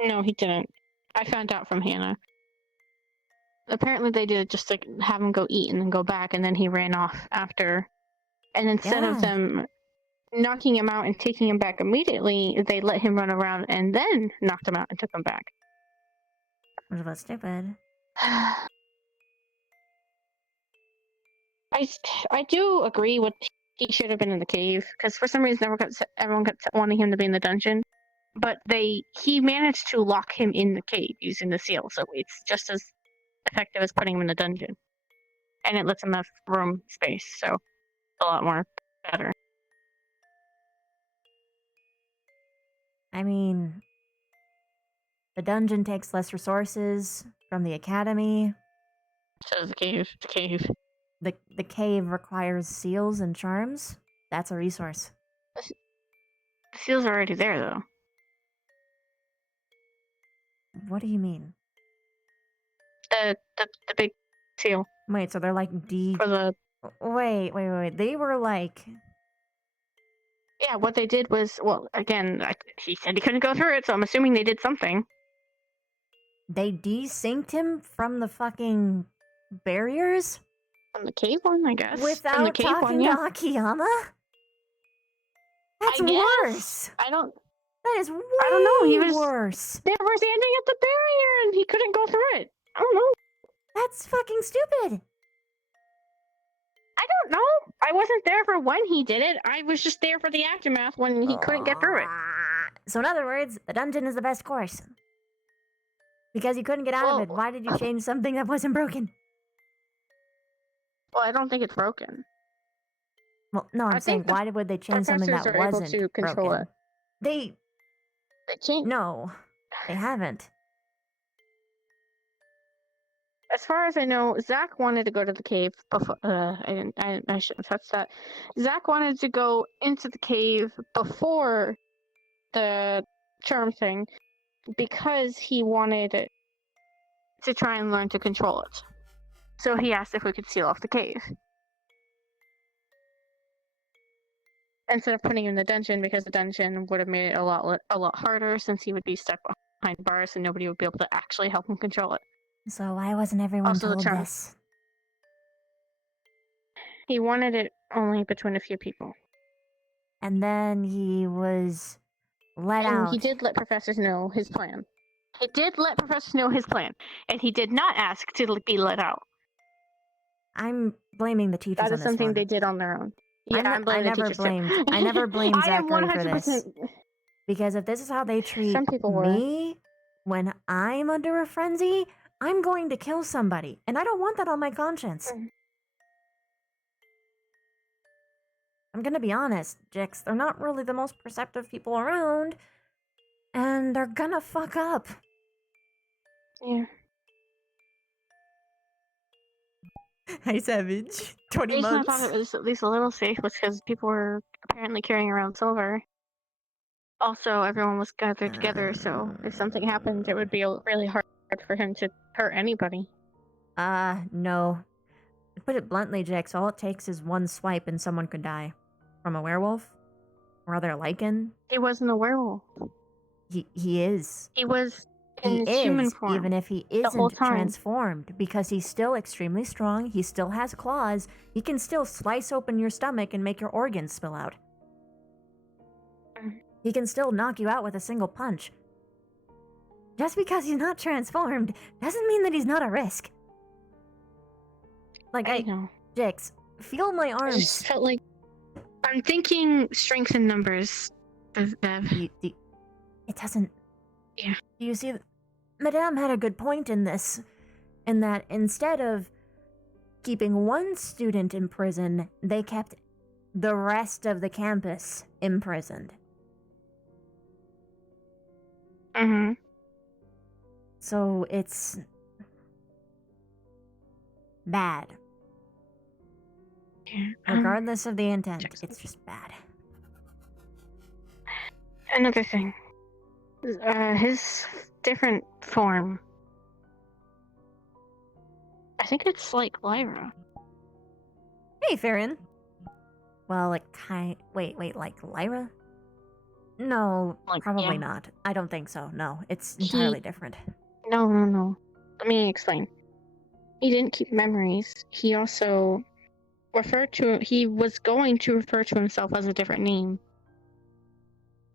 yeah. No, he didn't. I found out from Hannah. Apparently they did just like have him go eat and then go back, and then he ran off after. And instead of Yeah. them knocking him out and taking him back immediately, they let him run around and then knocked him out and took him back. Which was stupid. I do agree with he should have been in the cave, because for some reason everyone kept wanting him to be in the dungeon, but he managed to lock him in the cave using the seal, so it's just as effective as putting him in the dungeon, and it lets him have room space, so a lot more better. I mean, the dungeon takes less resources from the academy. So does the cave. The cave requires seals and charms. That's a resource. The seals are already there, though. What do you mean? The big seal. Wait, so they're like For the... Wait. They were like... Yeah, what they did was, well, again, he said he couldn't go through it, so I'm assuming they did something. They desynced him from the fucking barriers? From the cave one, I guess. Without From the cave talking one, yeah. to Akiyama? That's I guess. worse. That is way I don't know. He was worse. They were standing at the barrier and he couldn't go through it. I don't know. That's fucking stupid. I don't know. I wasn't there for when he did it. I was just there for the aftermath when he couldn't get through it. So in other words, the dungeon is the best course. Because you couldn't get out of it, why did you change something that wasn't broken? Well, I don't think it's broken. Well, no, I'm saying why would they change something that professors are able wasn't to control broken? it. They changed. No, they haven't. As far as I know, Zach wanted to go to the cave before. I shouldn't have touched that. Zach wanted to go into the cave before the charm thing because he wanted to try and learn to control it. So he asked if we could seal off the cave instead of putting him in the dungeon, because the dungeon would have made it a lot harder, since he would be stuck behind bars and nobody would be able to actually help him control it. So why wasn't everyone Also the told charm. this? He wanted it only between a few people. And then he was let And out. he did let professors know his plan. He did let professors know his plan, and he did not ask to be let out. I'm blaming the teachers That on is this something one. they did on their own. Yeah, I I'm blaming the never teachers blamed. too. I never blamed I am Zachary for 100%. this. Because if this is how they treat Some people were. me when I'm under a frenzy, I'm going to kill somebody, and I don't want that on my conscience. I'm gonna be honest, Jix, they're not really the most perceptive people around, and they're gonna fuck up. Yeah. Hi, Savage. 20 The reason I months. thought it was at least a little safe was because people were apparently carrying around silver. Also, everyone was gathered together, so if something happened, it would be really hard for him to hurt anybody. No. To put it bluntly, Jix, all it takes is one swipe and someone could die. From a werewolf? Or other lichen? He wasn't a werewolf. He is. He was He in his human is, form. even if he the whole isn't time. transformed, because he's still extremely strong, he still has claws, he can still slice open your stomach and make your organs spill out. He can still knock you out with a single punch. Just because he's not transformed doesn't mean that he's not a risk. Like, I know. Jix, feel my I arms. just felt like I'm thinking strength in numbers. Bev. It doesn't... Yeah. You see, Madame had a good point in this, in that instead of keeping one student in prison, they kept the rest of the campus imprisoned. Mm-hmm. So it's bad. Yeah. Regardless of the intent, it's just bad. Another thing. His different form. I think it's like Lyra. Hey, Farron. Well, like, wait, like Lyra? No, probably yeah. not. I don't think so. No, it's entirely different. No. Let me explain. He didn't keep memories. He also he was going to refer to himself as a different name.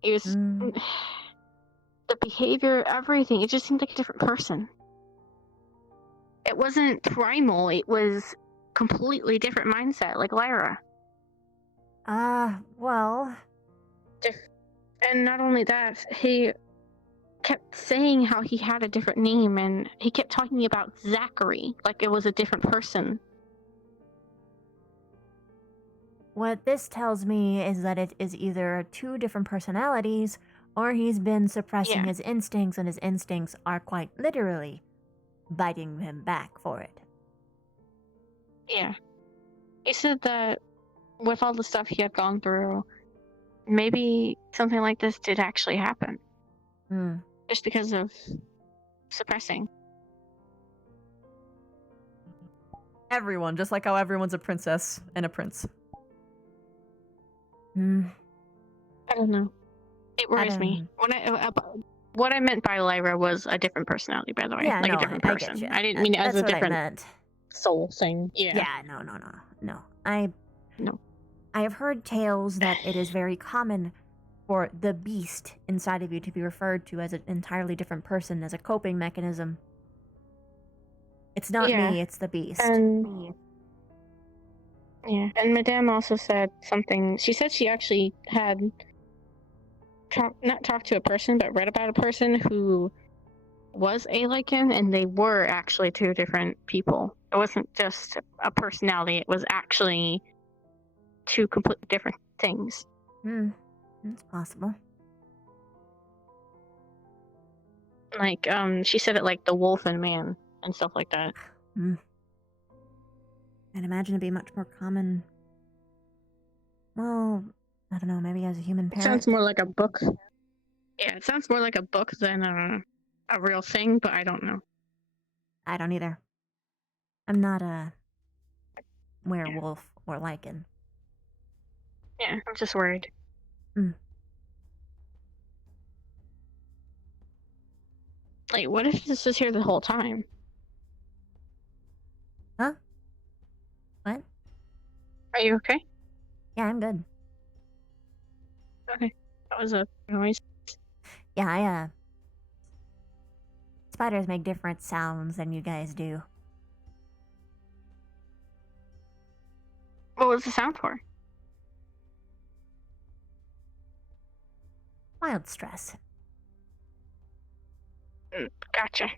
He was... The behavior, everything, it just seemed like a different person. It wasn't primal, it was completely different mindset, like Lyra. Well... And not only that, he kept saying how he had a different name, and he kept talking about Zachary, like it was a different person. What this tells me is that it is either two different personalities, or he's been suppressing his instincts, and his instincts are quite literally biting him back for it. Yeah. He said that with all the stuff he had gone through, maybe something like this did actually happen. Just because of suppressing. Everyone, just like how everyone's a princess and a prince. I don't know. It worries me. What I meant by Lyra was a different personality, by the way. Yeah, like no, a different I person. get you. I didn't mean it as That's a what I different meant. soul thing. Yeah. Yeah, no. I have heard tales that it is very common for the beast inside of you to be referred to as an entirely different person as a coping mechanism. It's not Yeah, me, it's the beast. And yeah, and Madame also said something. She said she actually had not talked to a person, but read about a person who was a Lycan, and they were actually two different people. It wasn't just a personality; it was actually two completely different things. It's possible. Like, she said it like the wolf and man and stuff like that. I'd imagine it'd be much more common. Well, I don't know, maybe as a human It parent. sounds more like a book. Yeah, it sounds more like a book than a real thing, but I don't know. I don't either. I'm not a werewolf or Lycan. Yeah, I'm just worried. Like, what if this was here the whole time? Huh? What? Are you okay? Yeah, I'm good. Okay. That was a noise. Yeah, spiders make different sounds than you guys do. What was the sound for? Mild stress. Gotcha.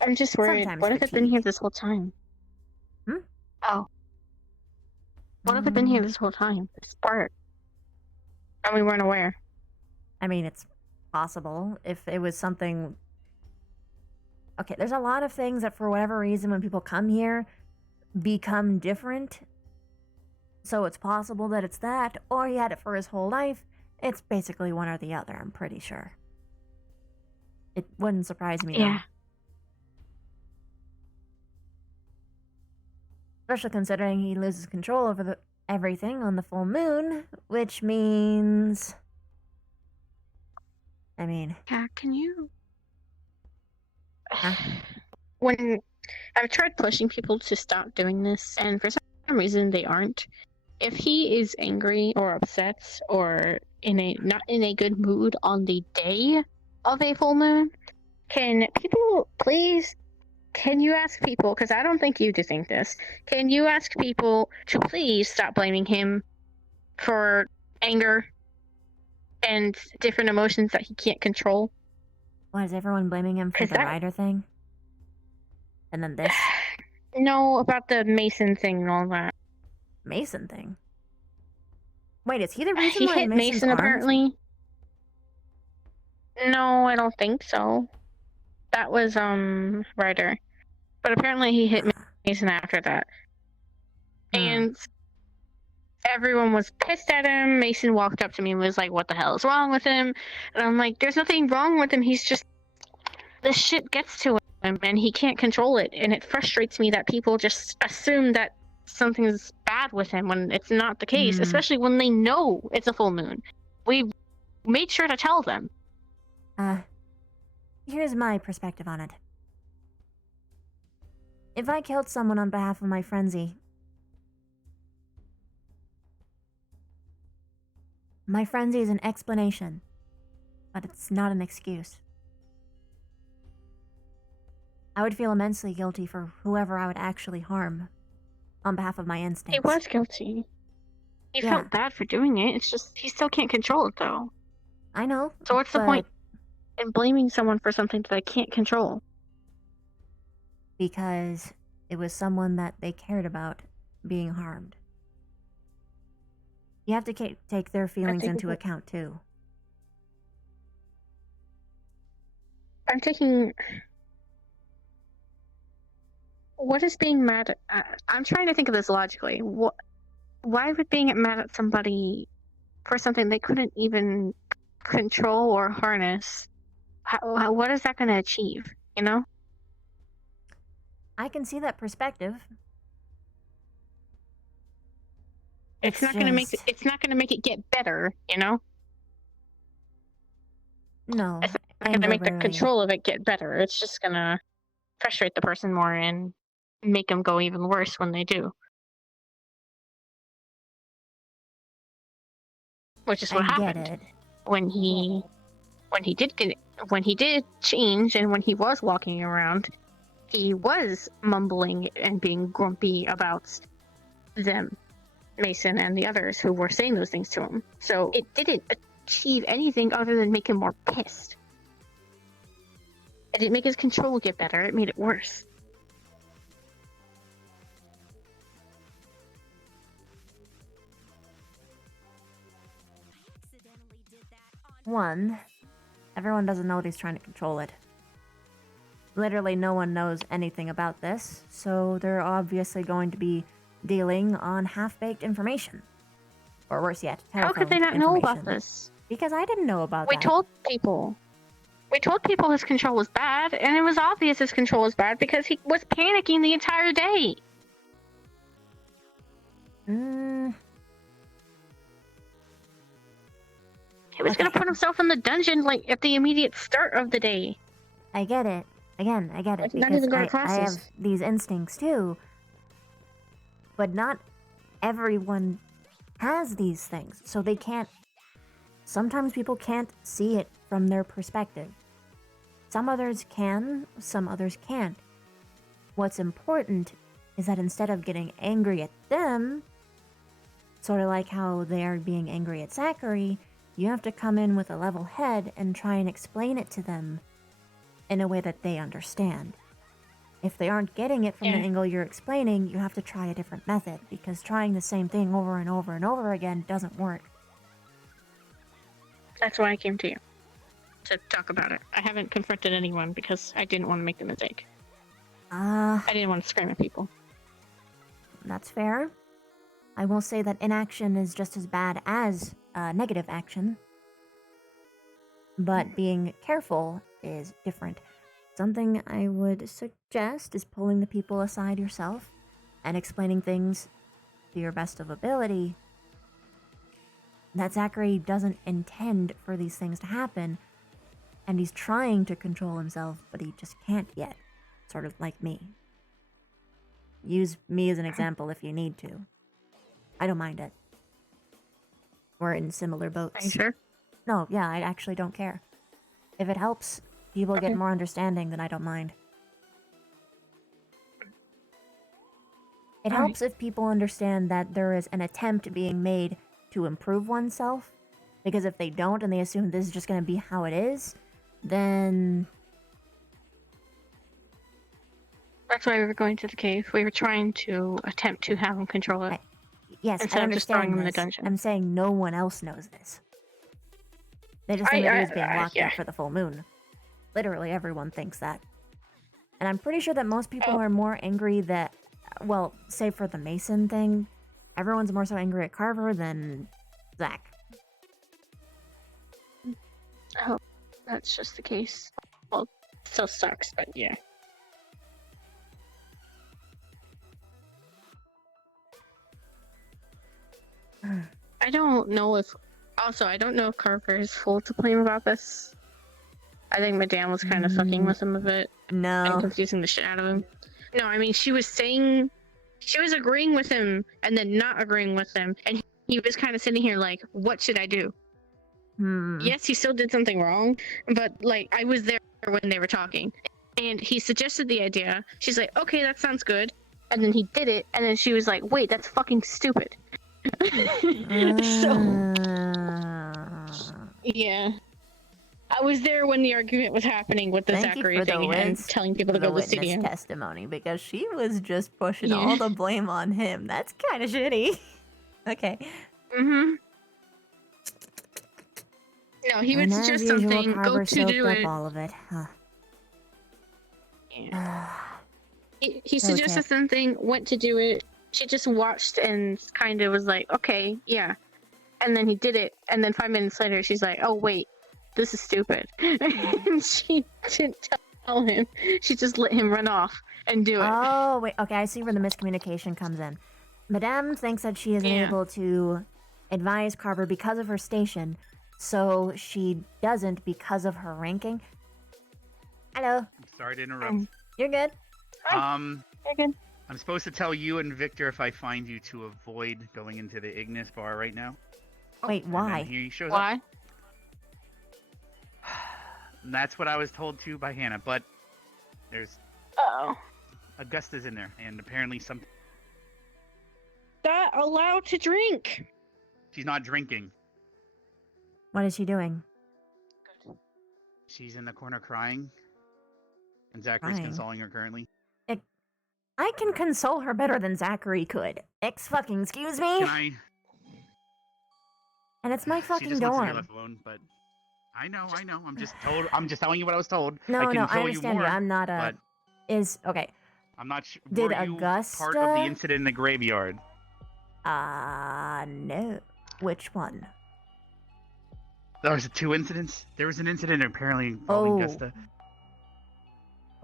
I'm just worried. Sometimes What if it's been here this whole time? Oh. What if it's been here this whole time? This part. And we weren't aware. I mean, it's possible if it was something. Okay, there's a lot of things that for whatever reason when people come here become different. So it's possible that it's that, or he had it for his whole life. It's basically one or the other, I'm pretty sure. It wouldn't surprise me, though. Especially considering he loses control over everything on the full moon, which means... I mean... Yeah, can you... When I've tried pushing people to stop doing this, and for some reason they aren't. If he is angry or upset or not in a good mood on the day of a full moon, can you ask people, because I don't think you do think this, can you ask people to please stop blaming him for anger and different emotions that he can't control? Why is everyone blaming him for the rider thing? And then this? No, about the Mason thing and all that. Mason thing? Wait, is he the reason He why hit Mason's Mason arms? apparently. No, I don't think so. That was Ryder. But apparently he hit Mason after that. And everyone was pissed at him. Mason walked up to me and was like, "What the hell is wrong with him?" And I'm like, "There's nothing wrong with him. He's just this shit gets to him and he can't control it, and it frustrates me that people just assume that something's bad with him when it's not the case, especially when they know it's a full moon. We made sure to tell them." Here's my perspective on it. If I killed someone on behalf of my frenzy, my frenzy is an explanation, but it's not an excuse. I would feel immensely guilty for whoever I would actually harm on behalf of my instincts. He was guilty. He felt bad for doing it. It's just he still can't control it, though. I know. So what's the point in blaming someone for something that they can't control? Because it was someone that they cared about being harmed. You have to take their feelings into account, too. I'm taking... What is being mad at? I'm trying to think of this logically. Why would being mad at somebody for something they couldn't even control or harness, what is that going to achieve, you know? I can see that perspective. It's not going to make it get better, you know? No. It's not going to make the control of it get better. It's just going to frustrate the person more and make them go even worse when they do. Which is what happened when he did get when he did change and when he was walking around, he was mumbling and being grumpy about them, Mason and the others who were saying those things to him. So it didn't achieve anything other than make him more pissed. It didn't make his control get better, it made it worse. One, everyone doesn't know that he's trying to control it. Literally no one knows anything about this, so they're obviously going to be dealing on half-baked information. Or worse yet, How could they not know about this? Because I didn't know about We that. told people. We told people his control was bad, and it was obvious his control was bad because he was panicking the entire day. He was gonna put himself in the dungeon, like, at the immediate start of the day. I get it. Again, I get it. Like, not Because even go to I have classes. these instincts too. But not everyone has these things, so they can't. Sometimes people can't see it from their perspective. Some others can, some others can't. What's important is that instead of getting angry at them, sort of like how they are being angry at Zachary, you have to come in with a level head and try and explain it to them in a way that they understand. If they aren't getting it from the angle you're explaining, you have to try a different method, because trying the same thing over and over and over again doesn't work. That's why I came to you. To talk about it. I haven't confronted anyone because I didn't want to make the mistake. I didn't want to scream at people. That's fair. I will say that inaction is just as bad as negative action. But being careful is different. Something I would suggest is pulling the people aside yourself and explaining things to your best of ability. That Zachary doesn't intend for these things to happen, and he's trying to control himself, but he just can't yet. Sort of like me. Use me as an example if you need to. I don't mind it. We're in similar boats. Are you sure? No, yeah, I actually don't care. If it helps people get more understanding, then I don't mind. It helps if people understand that there is an attempt being made to improve oneself, because if they don't and they assume this is just going to be how it is, then... That's why we were going to the cave. We were trying to attempt to have him control it. Yes, instead I of just throwing understand him in the this. dungeon. I'm saying no one else knows this. They just think that he was being locked up for the full moon. Literally everyone thinks that. And I'm pretty sure that most people are more angry that, well, save for the Mason thing, everyone's more so angry at Carver than Zach. I hope that's just the case. Well, it still sucks, but yeah. I don't know if... Also, I don't know if Carver is full to blame about this. I think Madame was kind of fucking with him a bit. No. And confusing the shit out of him. No, I mean, she was saying... She was agreeing with him, and then not agreeing with him. And he was kind of sitting here like, what should I do? Yes, he still did something wrong, but, like, I was there when they were talking. And he suggested the idea. She's like, okay, that sounds good. And then he did it, and then she was like, wait, that's fucking stupid. So, yeah. I was there when the argument was happening with the Thank Zachary you for thing and telling people to go to the witness studio. testimony, because she was just pushing Yeah. all the blame on him. That's kind of shitty. Okay. Mm-hmm. No, he would And as suggest usual, something, go Carver to soaked do up it. all of it. Huh. He suggested something, went to do it. She just watched and kind of was like, okay, yeah. And then he did it. And then 5 minutes later, she's like, oh, wait, this is stupid. And she didn't tell him. She just let him run off and do it. Oh, wait. Okay, I see where the miscommunication comes in. Madame thinks that she isn't able to advise Carver because of her station, so she doesn't because of her ranking. Hello. I'm sorry to interrupt. You're good. You're good. I'm supposed to tell you and Victor if I find you to avoid going into the Ignis bar right now. Wait, And why? then here he shows Why? up. That's what I was told too by Hannah, but there's Oh. Augusta's in there, and apparently some Not allowed to drink. she's not drinking. What is she doing? She's in the corner crying, and Zachary's Crying? consoling her currently. I can console her better than Zachary could. Excuse me? Can I? And it's my She fucking just wants to be dorm. left alone, but I know. I'm just told. I'm just telling you what I was told. I No, can no, tell I understand you you. more, I'm not but okay. I'm not sure. Did Were you part of the Augusta- incident in the graveyard? No. Which one? There was 2 incidents. There was an incident apparently involving Oh. Augusta.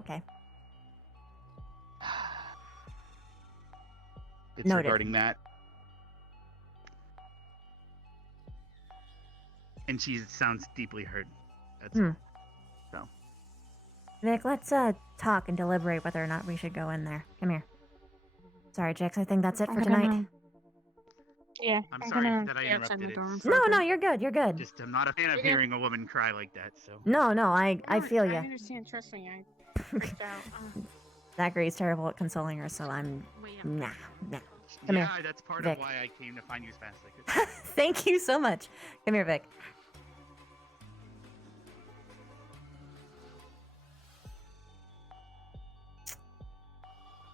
Okay. It's Noted. regarding that. And she sounds deeply hurt. That's all. So. Vic, let's talk and deliberate whether or not we should go in there. Come here. Sorry, Jix, I think that's it for tonight. Yeah. I'm sorry that I interrupted it. No, you're good. You're good. Just I'm not a fan of hearing a woman cry like that. So. No, I feel I you. understand. Trust me. I freaked out. Zachary's terrible at consoling her, so I'm nah. Come Yeah, here. that's part Vic. of why I came to find you as fast as I could. Thank you so much. Come here, Vic.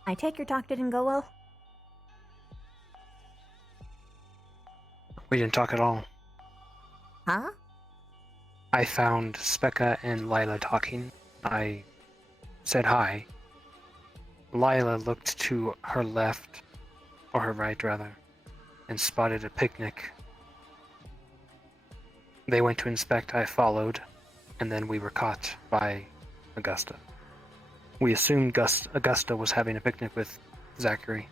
I take your talk didn't go well? We didn't talk at all. Huh? I found Specca and Lila talking. I said hi. Lila looked to her left, or her right rather, and spotted a picnic. They went to inspect, I followed, and then we were caught by Augusta. We assumed Augusta was having a picnic with Zachary,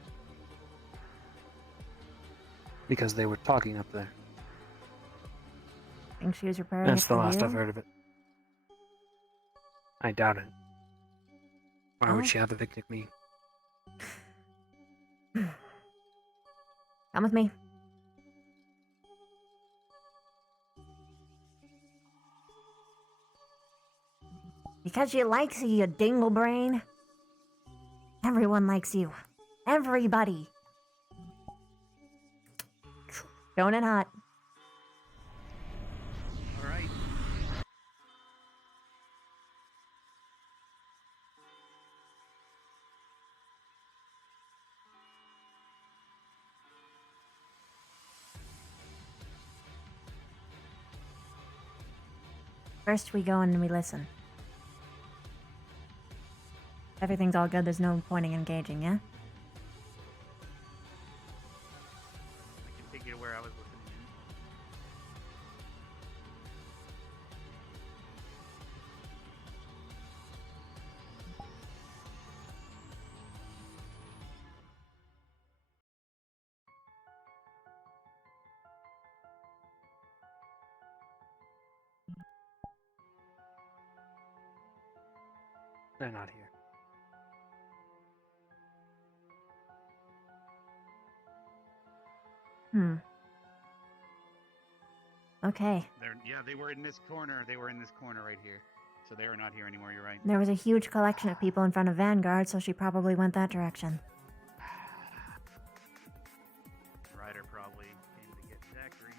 because they were talking up there. Think she was preparing That's it the for last you? I've heard of it. I doubt it. Why Oh. would she have a picnic me? Come with me. Because she likes you, you dinglebrain. Everyone likes you. Everybody. Going in hot. All right. First we go and we listen. Everything's all good, there's no point in engaging, yeah? I can take you to where I was listening in. They're not here. Okay. They were in this corner. They were in this corner right here. So they are not here anymore. You're right. There was a huge collection of people in front of Vanguard, so she probably went that direction. Ryder probably came to get Zachary.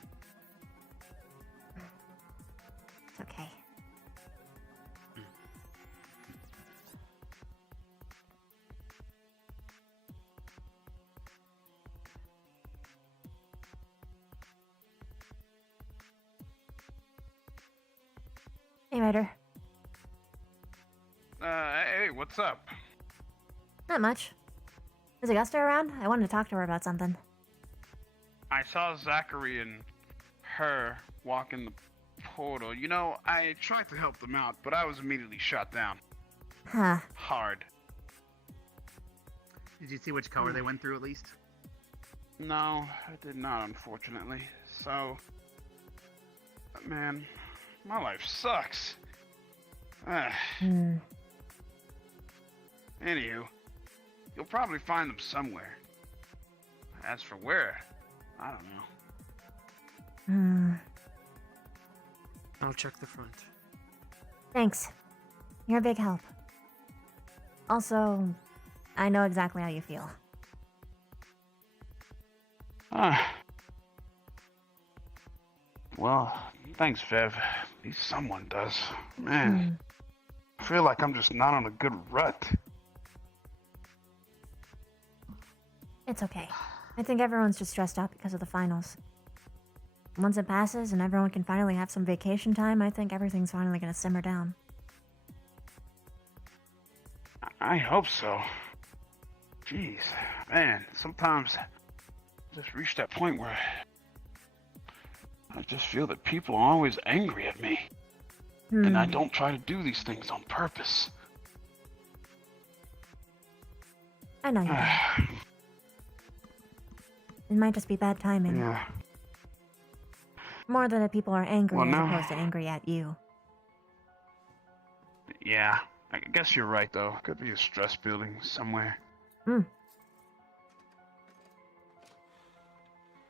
It's okay. Hey, Ryder. Hey, what's up? Not much. Is Augusta around? I wanted to talk to her about something. I saw Zachary and her walk in the portal. You know, I tried to help them out, but I was immediately shot down. Huh. Hard. Did you see which color they went through at least? No, I did not, unfortunately. So, man, my life sucks. Anywho, you'll probably find them somewhere. As for where, I don't know. I'll check the front. Thanks. You're a big help. Also, I know exactly how you feel. Well, thanks, Vev. At least someone does. Man, I feel like I'm just not on a good rut. It's okay. I think everyone's just stressed out because of the finals. Once it passes and everyone can finally have some vacation time, I think everything's finally gonna simmer down. I hope so. Jeez, man, sometimes I just reach that point where I just feel that people are always angry at me. And I don't try to do these things on purpose. I know you don't. It might just be bad timing. Yeah. More than that people are angry Well, as no. opposed to angry at you. Yeah, I guess you're right, though. Could be a stress building somewhere.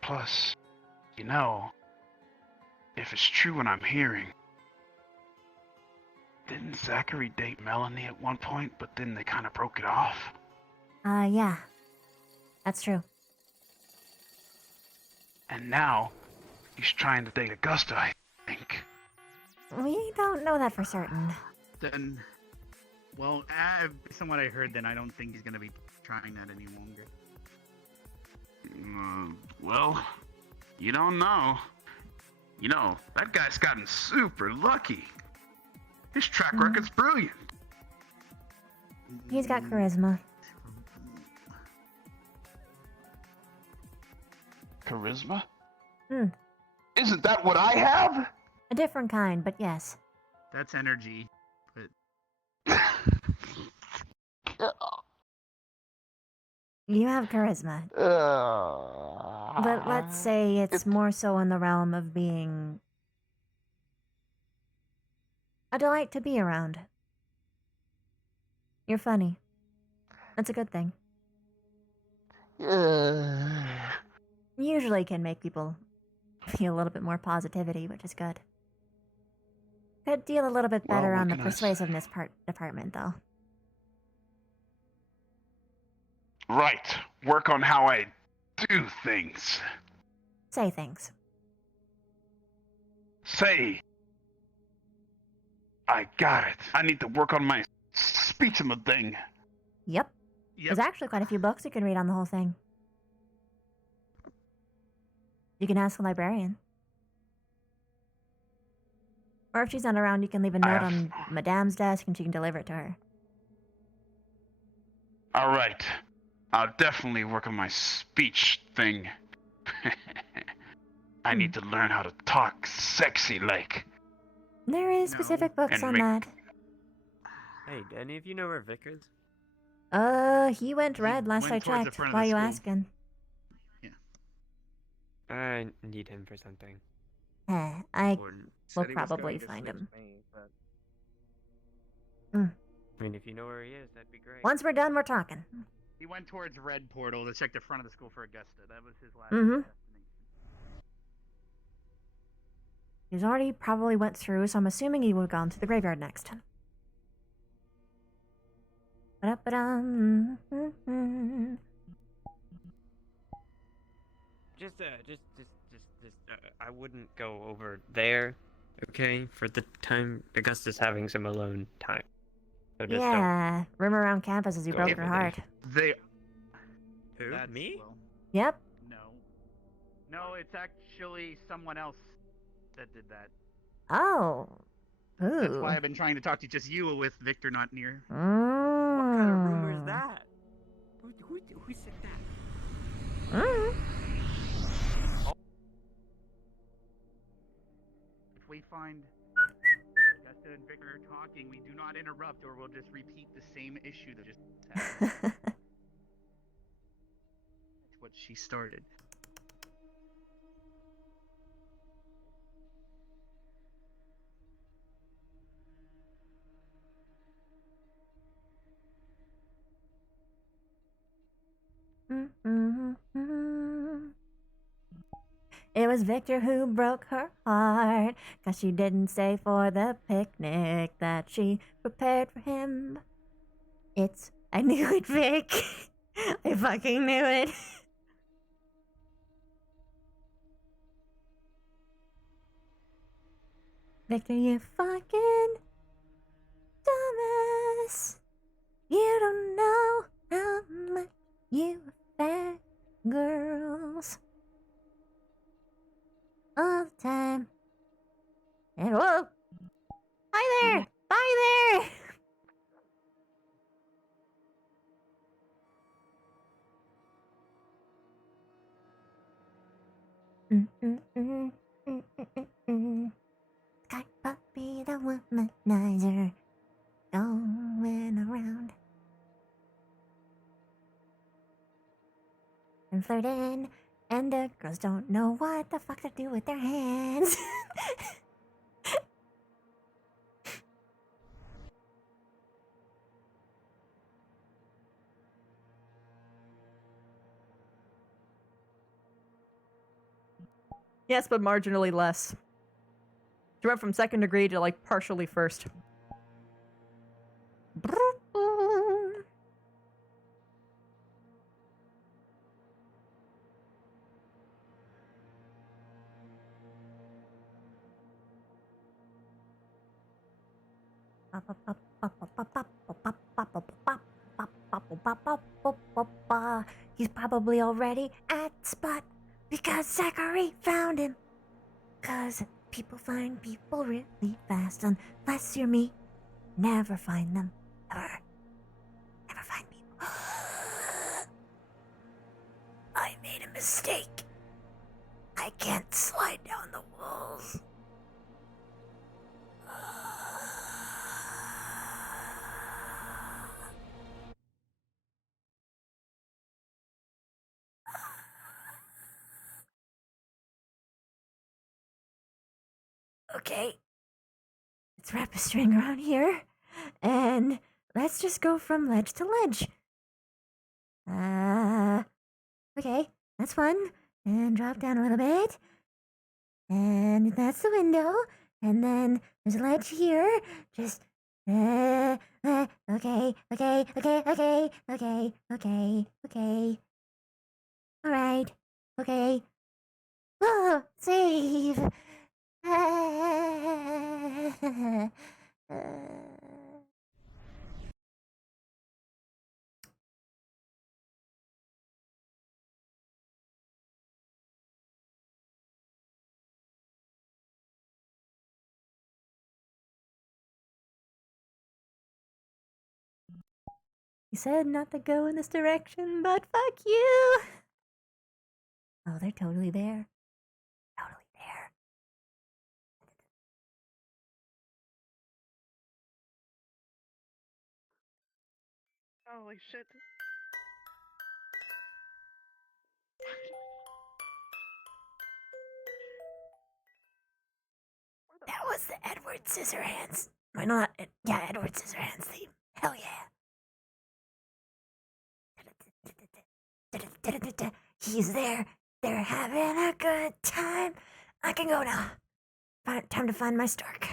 Plus, you know, if it's true what I'm hearing, didn't Zachary date Melanie at one point, but then they kind of broke it off? Yeah. That's true. And now, he's trying to date Augusta, I think. We don't know that for certain. Then, well, based on what I heard, then I don't think he's gonna be trying that any longer. Well, you don't know. You know, that guy's gotten super lucky. His track record's brilliant. He's got charisma. Charisma? Isn't that what I have? A different kind, but yes. That's energy, but You have charisma. But let's say it's more so in the realm of being a delight to be around. You're funny. That's a good thing. Usually can make people feel a little bit more positivity, which is good. Could deal a little bit Well, better what on the can I s- persuasiveness department, though. Right. Work on how I do things. Say things. Say. I got it. I need to work on my speech in the thing. Yep. There's actually quite a few books you can read on the whole thing. You can ask the librarian. Or if she's not around, you can leave a note on Madame's desk and she can deliver it to her. Alright. I'll definitely work on my speech thing. I need to learn how to talk sexy like. There is specific books And on make- that. Hey, do any of you know where Vic is? He went red last I went towards the checked. front of Why the are you school. asking? I need him for something. I Important. will Said he was going probably to find switch him. I mean, if you know where he is, that'd be great. Once we're done, we're talking. he went towards Red Portal to check the front of the school for Augusta. That was his last Mm-hmm. destination. He's already probably went through, so I'm assuming he would have gone to the graveyard next. Ba-da-ba-dum. I wouldn't go over there, okay? For the time, Augusta's having some alone time. So just Yeah, rumor around campus is he Go broke over her there. heart. They. Who? Me? Well, Yep. no, it's actually someone else that did that. Oh. Ooh. That's why I've been trying to talk to just you with Victor not near. What kind of rumor is Mm. that? Who said that? Mm. If we find Augusta and Victor talking, we do not interrupt, or we'll just repeat the same issue that just happened. That's what she started. It was Victor who broke her heart, 'cause she didn't stay for the picnic that she prepared for him. I knew it, Vic. I fucking knew it. Victor, you fucking dumbass. You don't know how much you affect girls all the time. And whoa! Hi there! Bye there! Sky puppy, the womanizer, going around and flirting, and the girls don't know what the fuck to do with their hands. Yes, but marginally less. She went from second degree to like partially first. He's probably already at the spot because Zachary found him. 'Cause people find people really fast unless you're me. Never find them. Ever. Never find people. I made a mistake. I can't slide down the walls. Okay. Let's wrap a string around here. And let's just go from ledge to ledge. Okay. That's fun. And drop down a little bit. And that's the window. And then there's a ledge here. Just, okay, okay, okay, okay, okay, okay, okay. Alright. Okay. Oh, save. You said not to go in this direction, but fuck you! Oh, they're totally there. Totally there. Holy shit. That was the Edward Scissorhands. Why not? Yeah, Edward Scissorhands theme. Hell yeah. He's there. They're having a good time. I can go now. Time to find my Stark.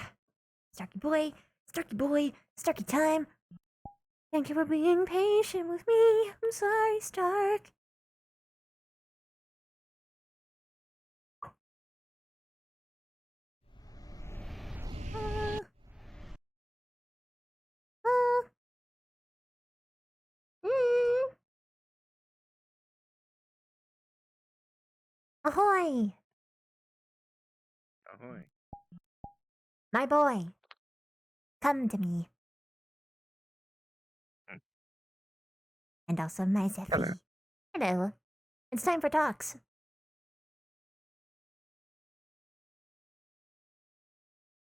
Starky boy, Starky boy, Starky time. Thank you for being patient with me. I'm sorry, Stark. Ahoy! Ahoy. My boy. Come to me. And also my Zeffy. Hello. Hello. It's time for talks.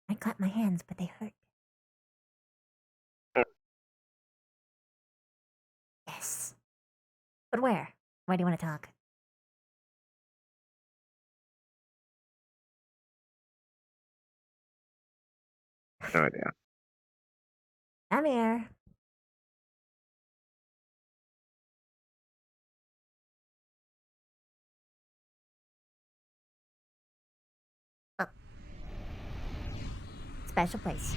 I clapped my hands, but they hurt. Yes. But where? Where do you want to talk? No idea. I'm here. Special place.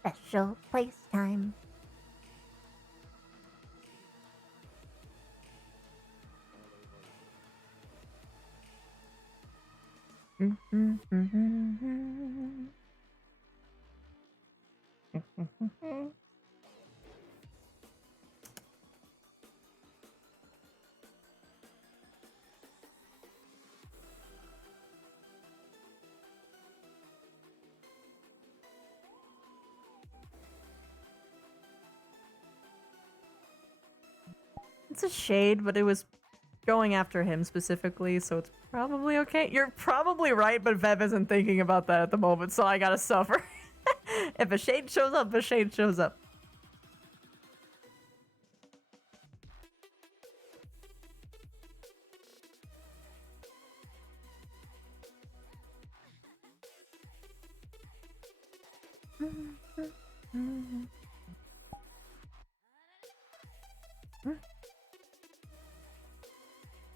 Special place time. It's a shade, but it was going after him specifically, so it's probably okay. You're probably right, but Vev isn't thinking about that at the moment, so I gotta suffer. If a shade shows up, a shade shows up.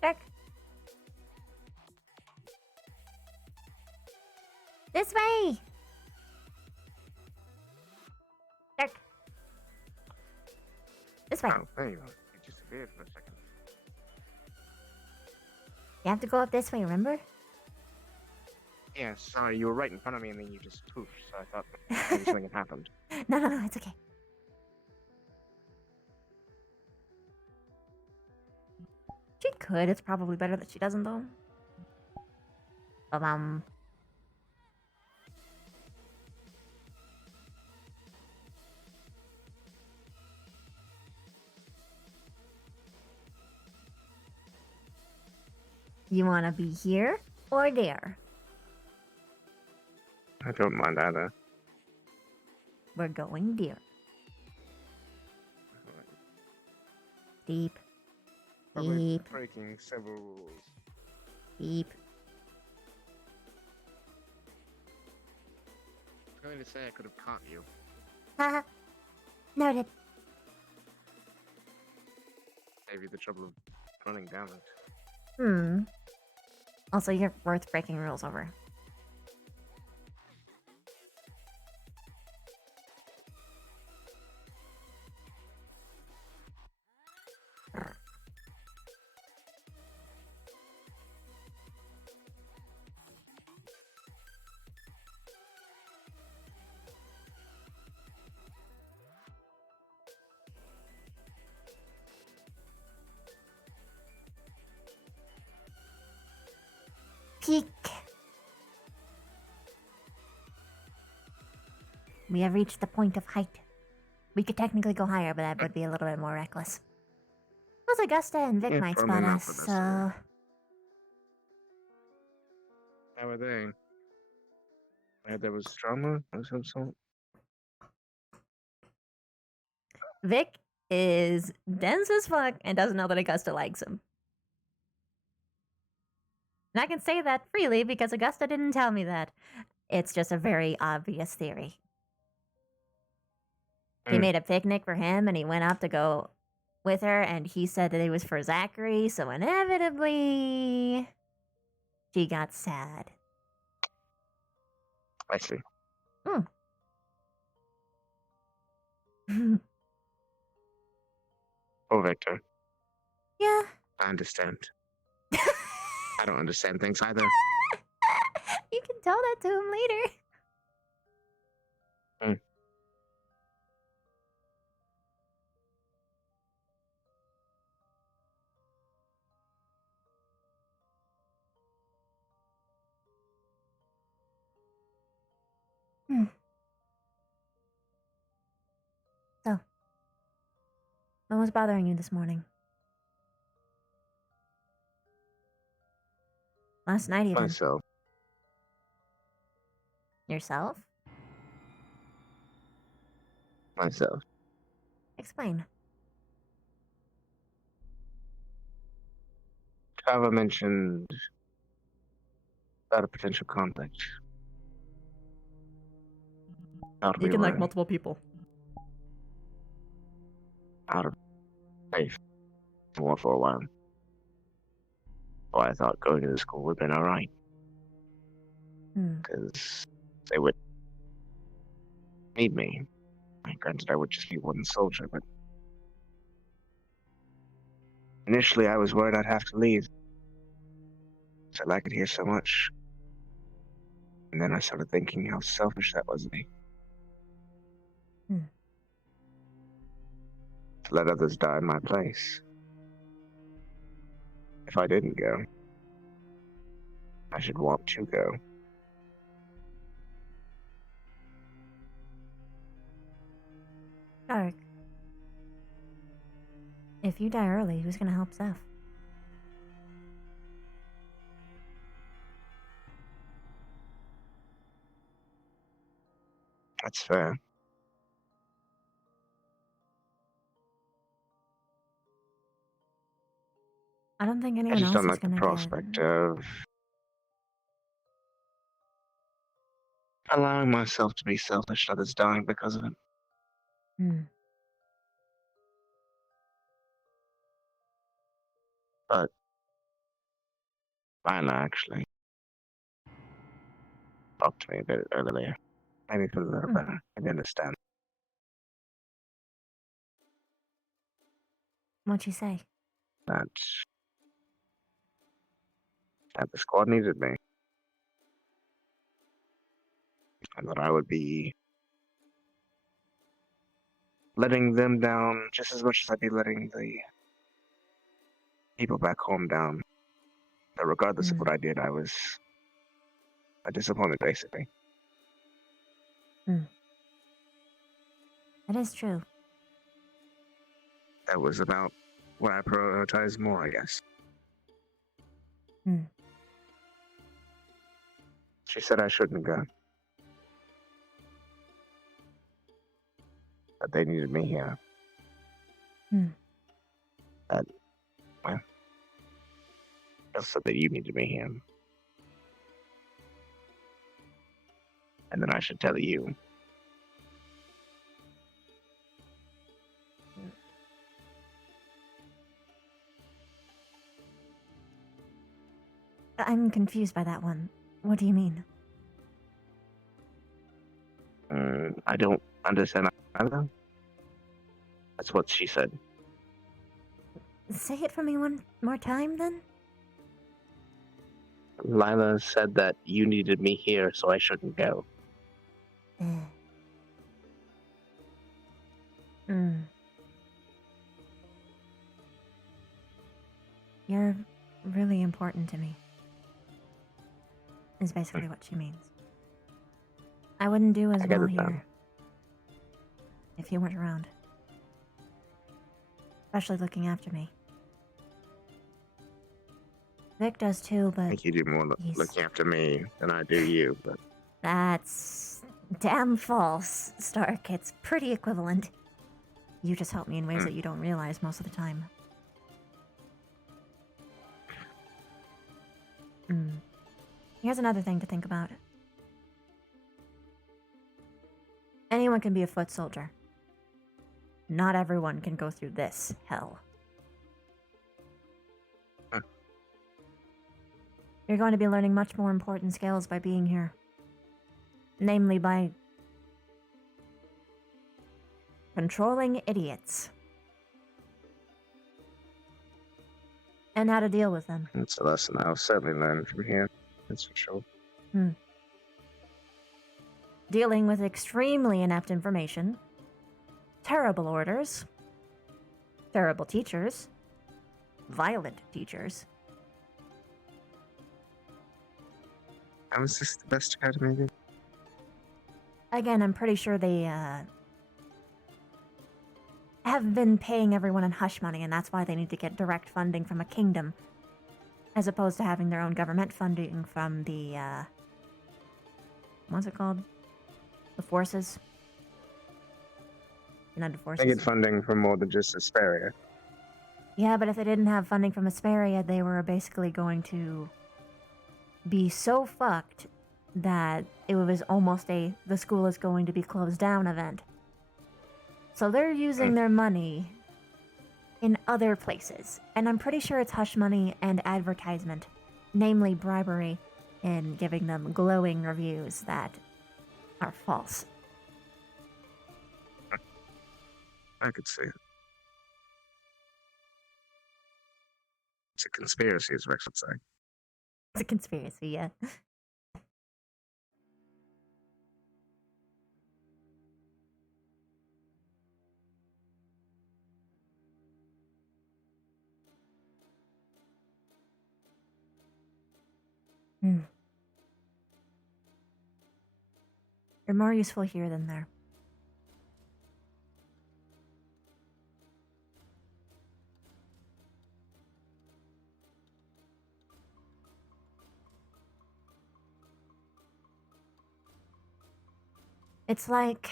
Check. This way. Check. This way. Oh, there you are. You disappeared for a second. You have to go up this way, remember? Yeah, sorry, you were right in front of me and then you just poofed, so I thought maybe something had happened. No, it's okay. She could. It's probably better that she doesn't, though. You want to be here or there? I don't mind either. We're going there. Deep. Probably breaking several rules. Deep. I'm going to say I could have caught you. Haha. Noted. Save you the trouble of running down it. Also, you're worth breaking rules over. Peak. We have reached the point of height. We could technically go higher, but that would be a little bit more reckless. Plus, Augusta and Vic Yeah, might probably spot not us, for this, so... yeah. How are they? I heard there was drama or some sort. Vic is dense as fuck and doesn't know that Augusta likes him. And I can say that freely because Augusta didn't tell me that. It's just a very obvious theory. He made a picnic for him and he went up to go with her and he said that it was for Zachary, so inevitably she got sad. I see. Oh, Victor. Yeah. I understand. I don't understand things either. You can tell that to him later. So, what was bothering you this morning? Last night even. Myself. Yourself? Myself. Explain. Trava mentioned about a potential conflict. Thought You we can like were multiple people. out of faith war for a while. why I thought going to the school would have been alright. Because they would need me. Granted, I would just be one soldier, but initially I was worried I'd have to leave. I like it here so much. And then I started thinking how selfish that was of me. To let others die in my place. If I didn't go, I should want to go. Dark. If you die early, who's gonna help Zeph? That's fair. I don't think I anyone just else don't is like the gonna prospect get... of allowing myself to be selfish and others dying because of it. But Lila actually talked to me a bit earlier. Maybe for a little better. I didn't understand. What'd she say? That the squad needed me. And that I would be letting them down just as much as I'd be letting the people back home down. That regardless of what I did, I was a disappointment, basically. That is true. That was about what I prioritized more, I guess. She said I shouldn't go. That they needed me here. That, well, just said that you needed me here. And then I should tell you. I'm confused by that one. What do you mean? I don't understand either. That's what she said. Say it for me one more time, then? Lila said that you needed me here, so I shouldn't go. You're really important to me. Is basically what she means. I wouldn't do as well here if you weren't around. Especially looking after me. Vic does too, but I think you do more looking after me than I do you, but that's damn false, Stark. It's pretty equivalent. You just help me in ways that you don't realize most of the time. Here's another thing to think about. Anyone can be a foot soldier. Not everyone can go through this hell. You're going to be learning much more important skills by being here. Namely by controlling idiots. And how to deal with them. it's a lesson I'll certainly learn from here. That's for sure. Dealing with extremely inept information, terrible orders, terrible teachers, violent teachers. How is this the best academy again? Again, I'm pretty sure they have been paying everyone in hush money, and that's why they need to get direct funding from a kingdom, as opposed to having their own government funding from the, what's it called? The forces? United Forces. They get funding from more than just Asperia. Yeah, but if they didn't have funding from Asperia, they were basically going to be so fucked that it was almost the school is going to be closed down event. So they're using their money in other places, and I'm pretty sure it's hush money and advertisement, namely bribery, in giving them glowing reviews that are false. I could see it. It's a conspiracy, as Rex would say. It's a conspiracy, yeah. Hmm. You're more useful here than there. It's like...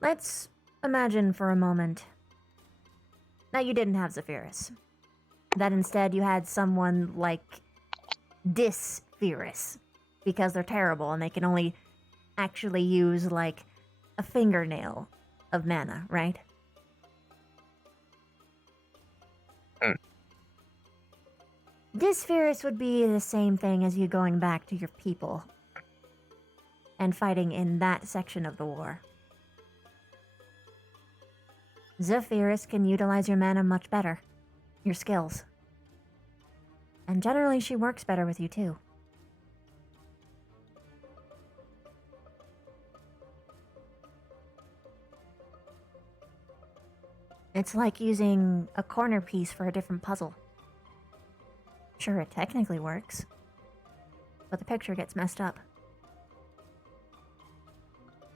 Let's imagine for a moment that you didn't have Zephyrus. That instead you had someone like Disphyrus, because they're terrible and they can only actually use like a fingernail of mana, right? Disphyrus would be the same thing as you going back to your people and fighting in that section of the war. Zephyrus can utilize your mana much better, your skills. And generally she works better with you too. It's like using a corner piece for a different puzzle. Sure, it technically works, but the picture gets messed up.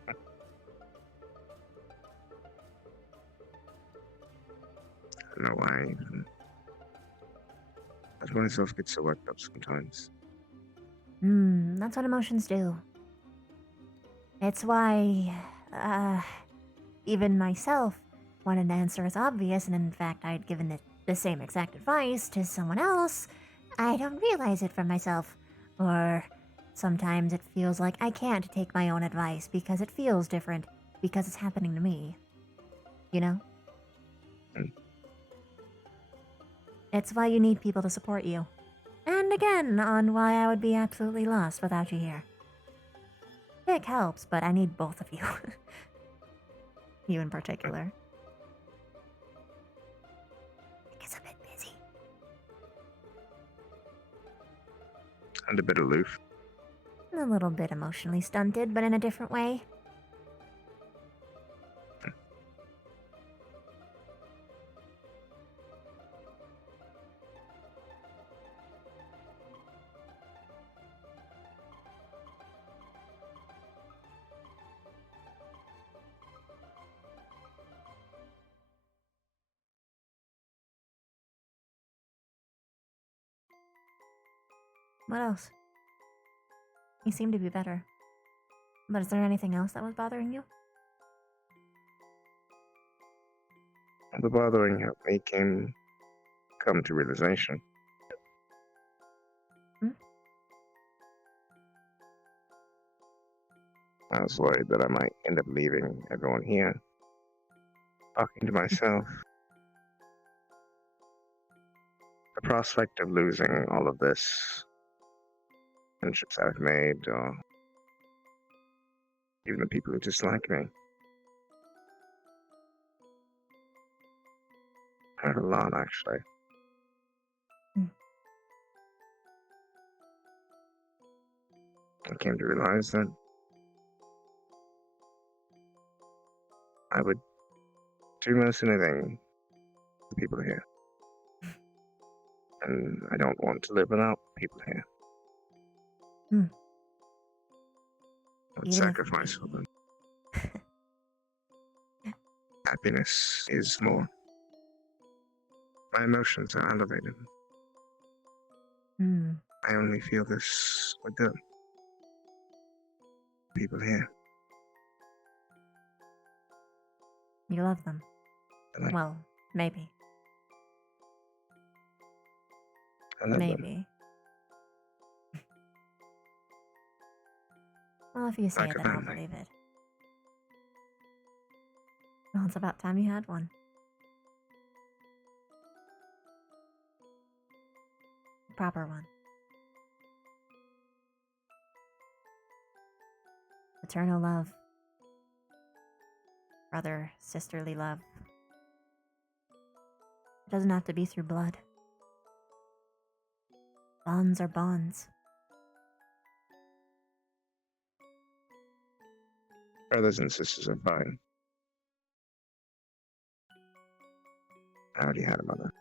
I don't know why I even let myself get so worked up sometimes. That's what emotions do. It's why, even myself wanted an answer as obvious, and in fact I had given it the same exact advice to someone else. I don't realize it from myself. Or sometimes it feels like I can't take my own advice because it feels different, because it's happening to me. You know? It's why you need people to support you. And again, on why I would be absolutely lost without you here. Vic helps, but I need both of you. You in particular. Vic is a bit busy. And a bit aloof. A little bit emotionally stunted, but in a different way. What else? You seem to be better. But is there anything else that was bothering you? The bothering helped me come to realization. I was worried that I might end up leaving everyone here, talking to myself. The prospect of losing all of this, friendships I've made, or even the people who dislike me, hurt a lot, actually. I came to realize that I would do most anything for people here. And I don't want to live without people here. I would Even if- sacrifice for them. Happiness is more. My emotions are elevated. I only feel this with them. People here. You love them. Well, maybe. I love them. Maybe. Well, if you say Like it, a then I'll family. believe it. Well, it's about time you had one. A proper one. Eternal love. Brother, sisterly love. It doesn't have to be through blood. Bonds are bonds. Brothers and sisters are fine. I already had a mother.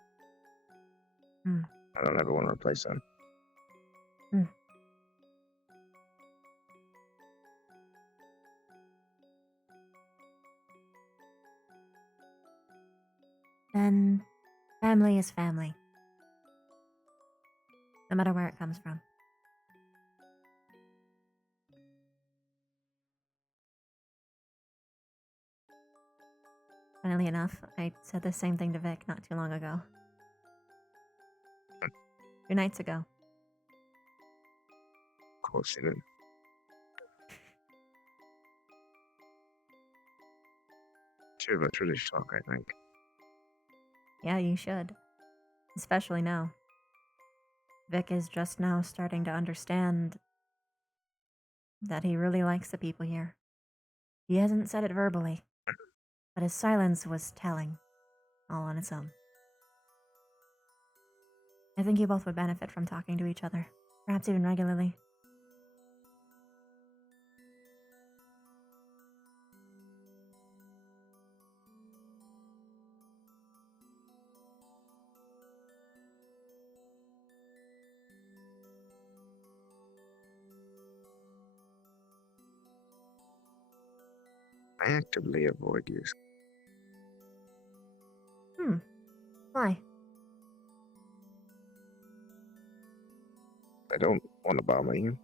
Hmm. I don't ever want to replace them. Hmm. Then, family is family. No matter where it comes from. Funnily enough, I said the same thing to Vic not too long ago. 2 nights ago. Of course you did. Two of us really talk, I think. Yeah, you should. Especially now. Vic is just now starting to understand that he really likes the people here. He hasn't said it verbally, but his silence was telling, all on its own. I think you both would benefit from talking to each other, perhaps even regularly. I actively avoid you. Why? I don't want to bother you.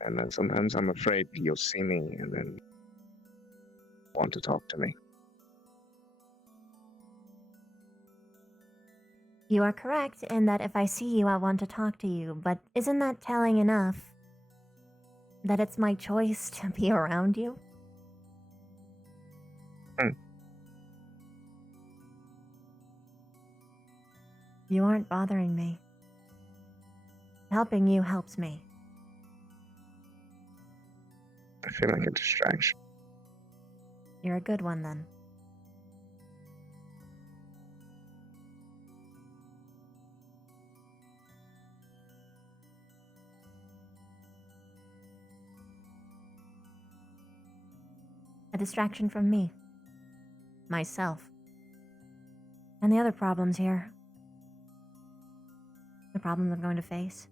And then sometimes I'm afraid you'll see me and then want to talk to me. You are correct in that if I see you, I want to talk to you, but isn't that telling enough that it's my choice to be around you? You aren't bothering me. Helping you helps me. I feel like a distraction. You're a good one then. A distraction from me. Myself. And the other problems here. The problems I'm going to face.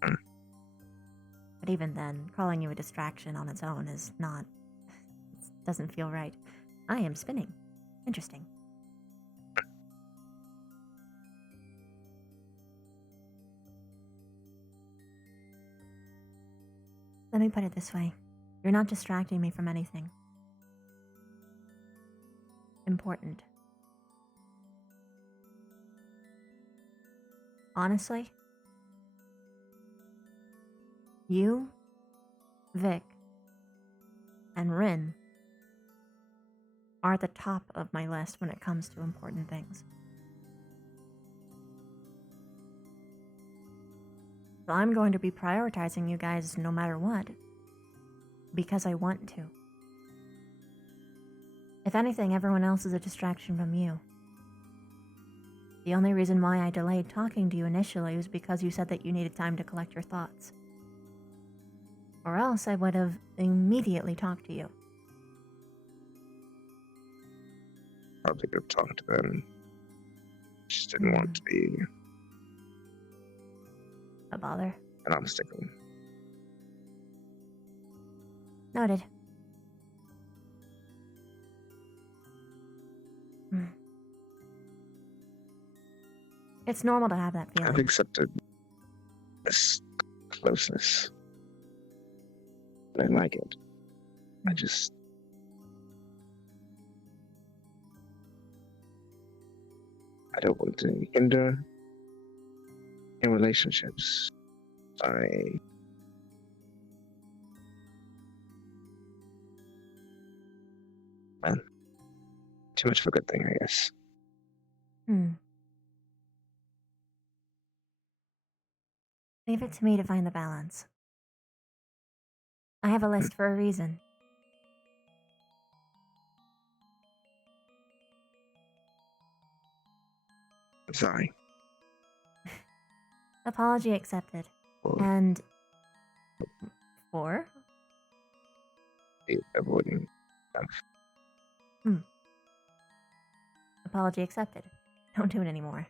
But even then, calling you a distraction on its own is not... It doesn't feel right. I am spinning. Interesting. Let me put it this way. You're not distracting me from anything important. Honestly, you, Vic, and Rin are at the top of my list when it comes to important things. So I'm going to be prioritizing you guys no matter what, because I want to. If anything, everyone else is a distraction from you. The only reason why I delayed talking to you initially was because you said that you needed time to collect your thoughts. Or else I would have immediately talked to you. Probably could have talked to them. Just didn't want to be A bother. an obstacle. Noted. It's normal to have that feeling. I've accepted this closeness. I like it. I just... I don't want to hinder in relationships by too much of a good thing, I guess. Leave it to me to find the balance. I have a list for a reason. I'm sorry. Apology accepted. And... 4? Avoiding stuff. Apology accepted. Don't do it anymore.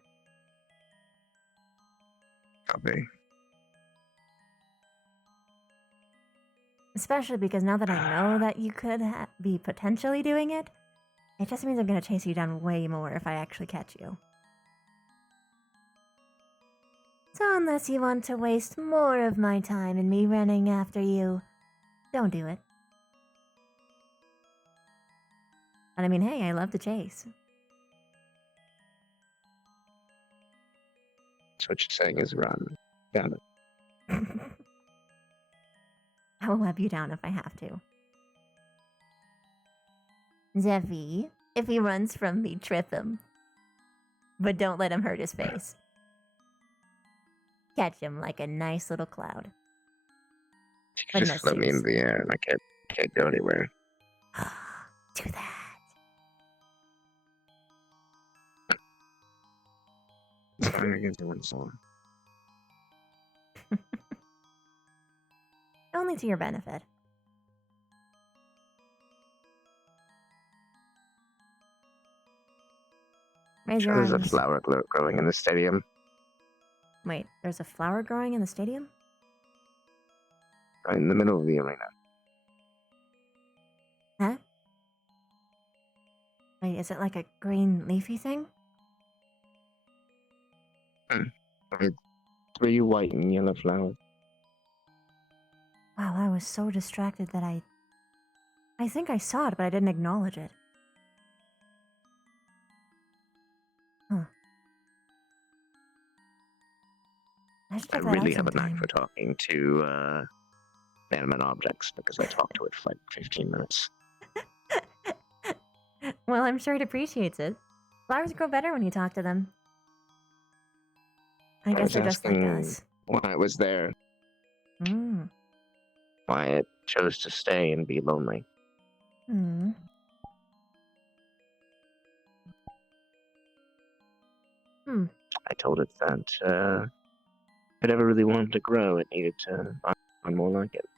Copy. Especially because now that I know that you could be potentially doing it, it just means I'm gonna chase you down way more if I actually catch you. So unless you want to waste more of my time in me running after you, don't do it. And I mean, hey, I love to chase. So what you're saying is run. Got it. I will web you down if I have to. Zeffy, if he runs from me, trip him. But don't let him hurt his face. Catch him like a nice little cloud. You just float me in the air and I can't go anywhere. Do that. It's fine, I can do one song. Only to your benefit. Raise your There's a arms. flower growing in the stadium. Wait, there's a flower growing in the stadium? Right in the middle of the arena. Huh? Wait, is it like a green leafy thing? It's 3 white and yellow flowers. Wow, I was so distracted that I think I saw it, but I didn't acknowledge it. Huh. I should I check that out really have a sometime. knack for talking to animate objects because I talk to it for like 15 minutes. Well, I'm sure it appreciates it. Flowers grow better when you talk to them. I guess was they're just like asking us. why it was there. Mm. Why it chose to stay and be lonely. Mm. I told it that if it ever really wanted to grow, it needed to find more like it.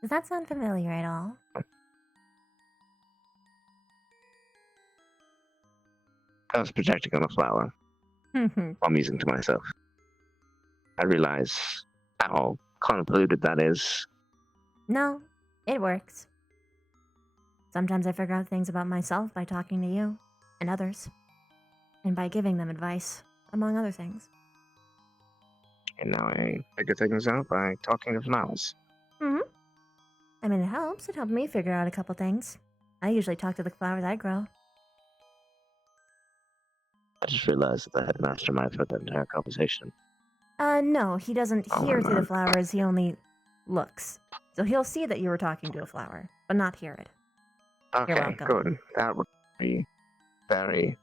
Does that sound familiar at all? I was projecting on a flower while musing to myself. I realize how convoluted that is. No, it works. Sometimes I figure out things about myself by talking to you and others, and by giving them advice, among other things. And now I figure things out by talking to flowers. I mean, it helps. It helped me figure out a couple things. I usually talk to the flowers I grow. I just realized that the headmaster might have heard that entire conversation. No, he doesn't Oh, hear through the man. flowers, he only looks. So he'll see that you were talking to a flower, but not hear it. You're Okay, welcome. good. That would be very,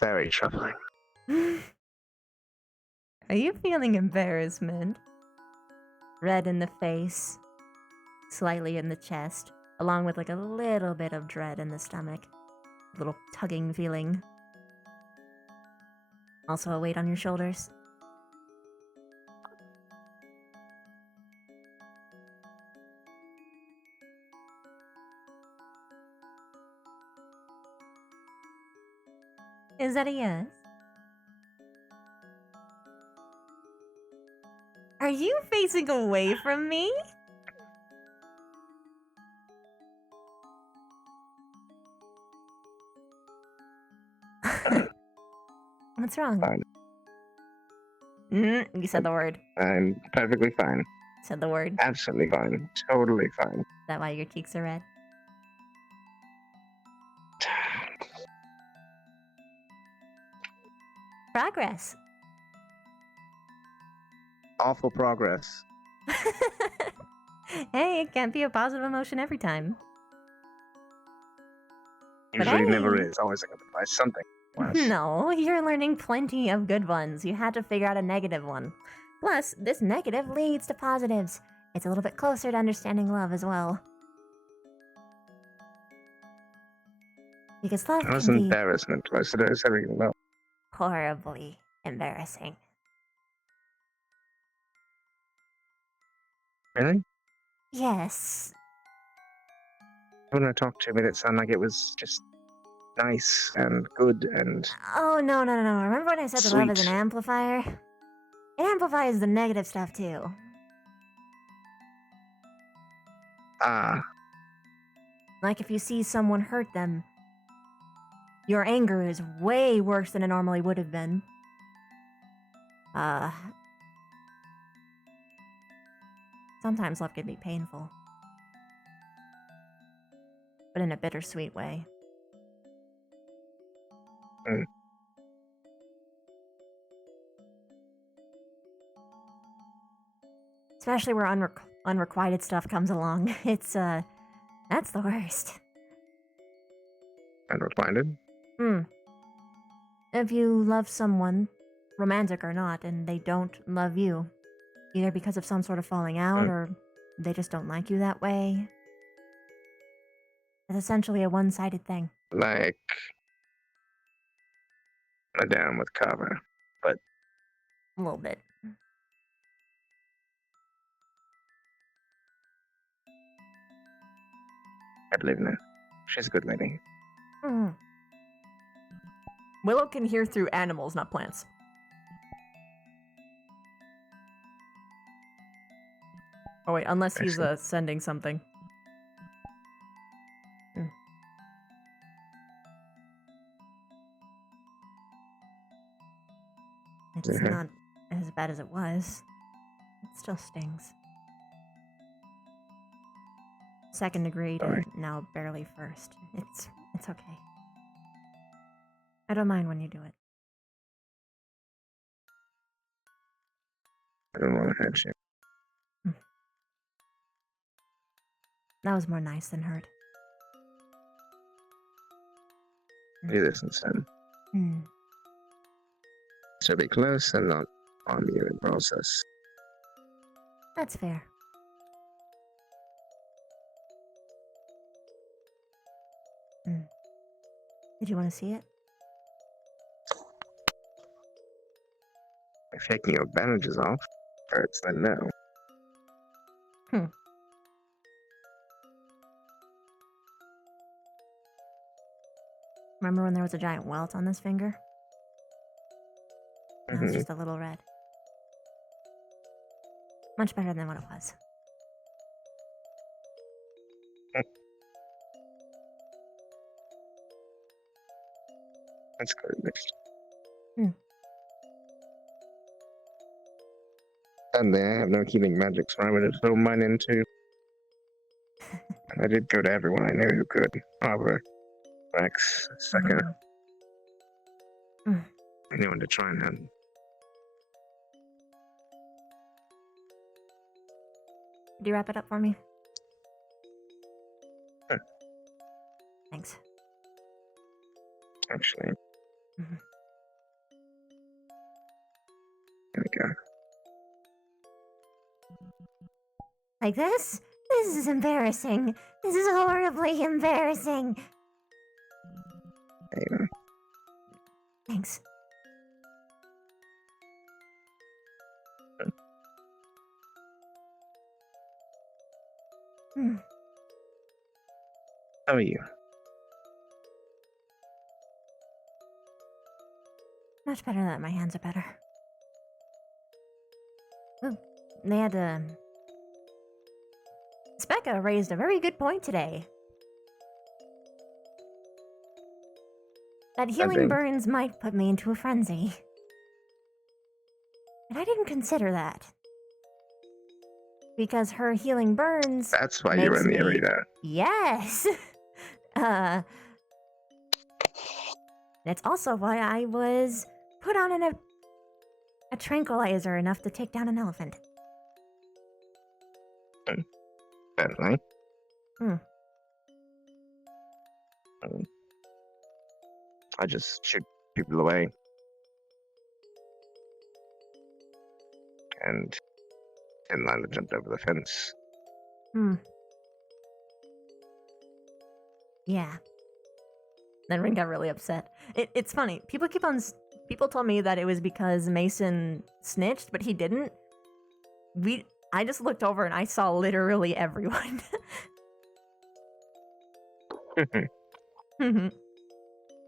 very troubling. Are you feeling embarrassment? Red in the face, slightly in the chest, along with like a little bit of dread in the stomach. A little tugging feeling. Also a weight on your shoulders. Is that a yes? Are you facing away from me? What's wrong? Fine. You said the word. I'm perfectly fine. Said the word. Is Absolutely fine. Totally fine. that why your cheeks are red? Progress. Awful progress. Hey, it can't be a positive emotion every time. But Usually never hey. is. Always like something. No, you're learning plenty of good ones. You had to figure out a negative one. Plus, this negative leads to positives. It's a little bit closer to understanding love as well. Because love That was can be embarrassment. I said it's everything well. horribly embarrassing. Really? Yes. When I talked to you, made it sound like it was just nice and good and Oh, no. Remember when I said that love is an Sweet. amplifier? It amplifies the negative stuff too. Like if you see someone hurt them, your anger is way worse than it normally would have been. Sometimes love can be painful. But in a bittersweet way. Especially where unrequited stuff comes along. It's, that's the worst. unrequited. If you love someone, romantic or not, and they don't love you, either because of some sort of falling out or they just don't like you that way, it's essentially a one-sided thing. Like Madame with Carver, but A little bit. I believe in her. She's a good lady. Willow can hear through animals, not plants. Oh wait, unless he's sending something. It's not as bad as it was. It still stings. Second degree to now barely first. It's okay. I don't mind when you do it. I don't want to hurt you. That was more nice than hurt. Do this instead. So be close and not harm you in process. That's fair. Did you want to see it? If taking your bandages off hurts, then no. Remember when there was a giant welt on this finger? Now it's just a little red. Much better than what it was. That's good, at least. Sadly, I have no healing magic, so I would have thrown mine in too. And I did go to everyone I knew who could. Arbor, Rex, Second. Anyone to try and handle. Could you wrap it up for me? Thanks. Actually. Here we go. Like this? This is embarrassing. This is horribly embarrassing. There you go. Thanks. How are you? Much better that my hands are better. Ooh, they had Specca raised a very good point today. That healing burns might put me into a frenzy. And I didn't consider that. Because her healing burns. That's why you were in the arena. Yes! It's also why I was put on a tranquilizer enough to take down an elephant. Certainly. Hmm. I just shoot people away. And Lila jumped over the fence. Hmm. Yeah. Then Ring got really upset. It's funny. People told me that it was because Mason snitched, but he didn't. I just looked over and I saw literally everyone.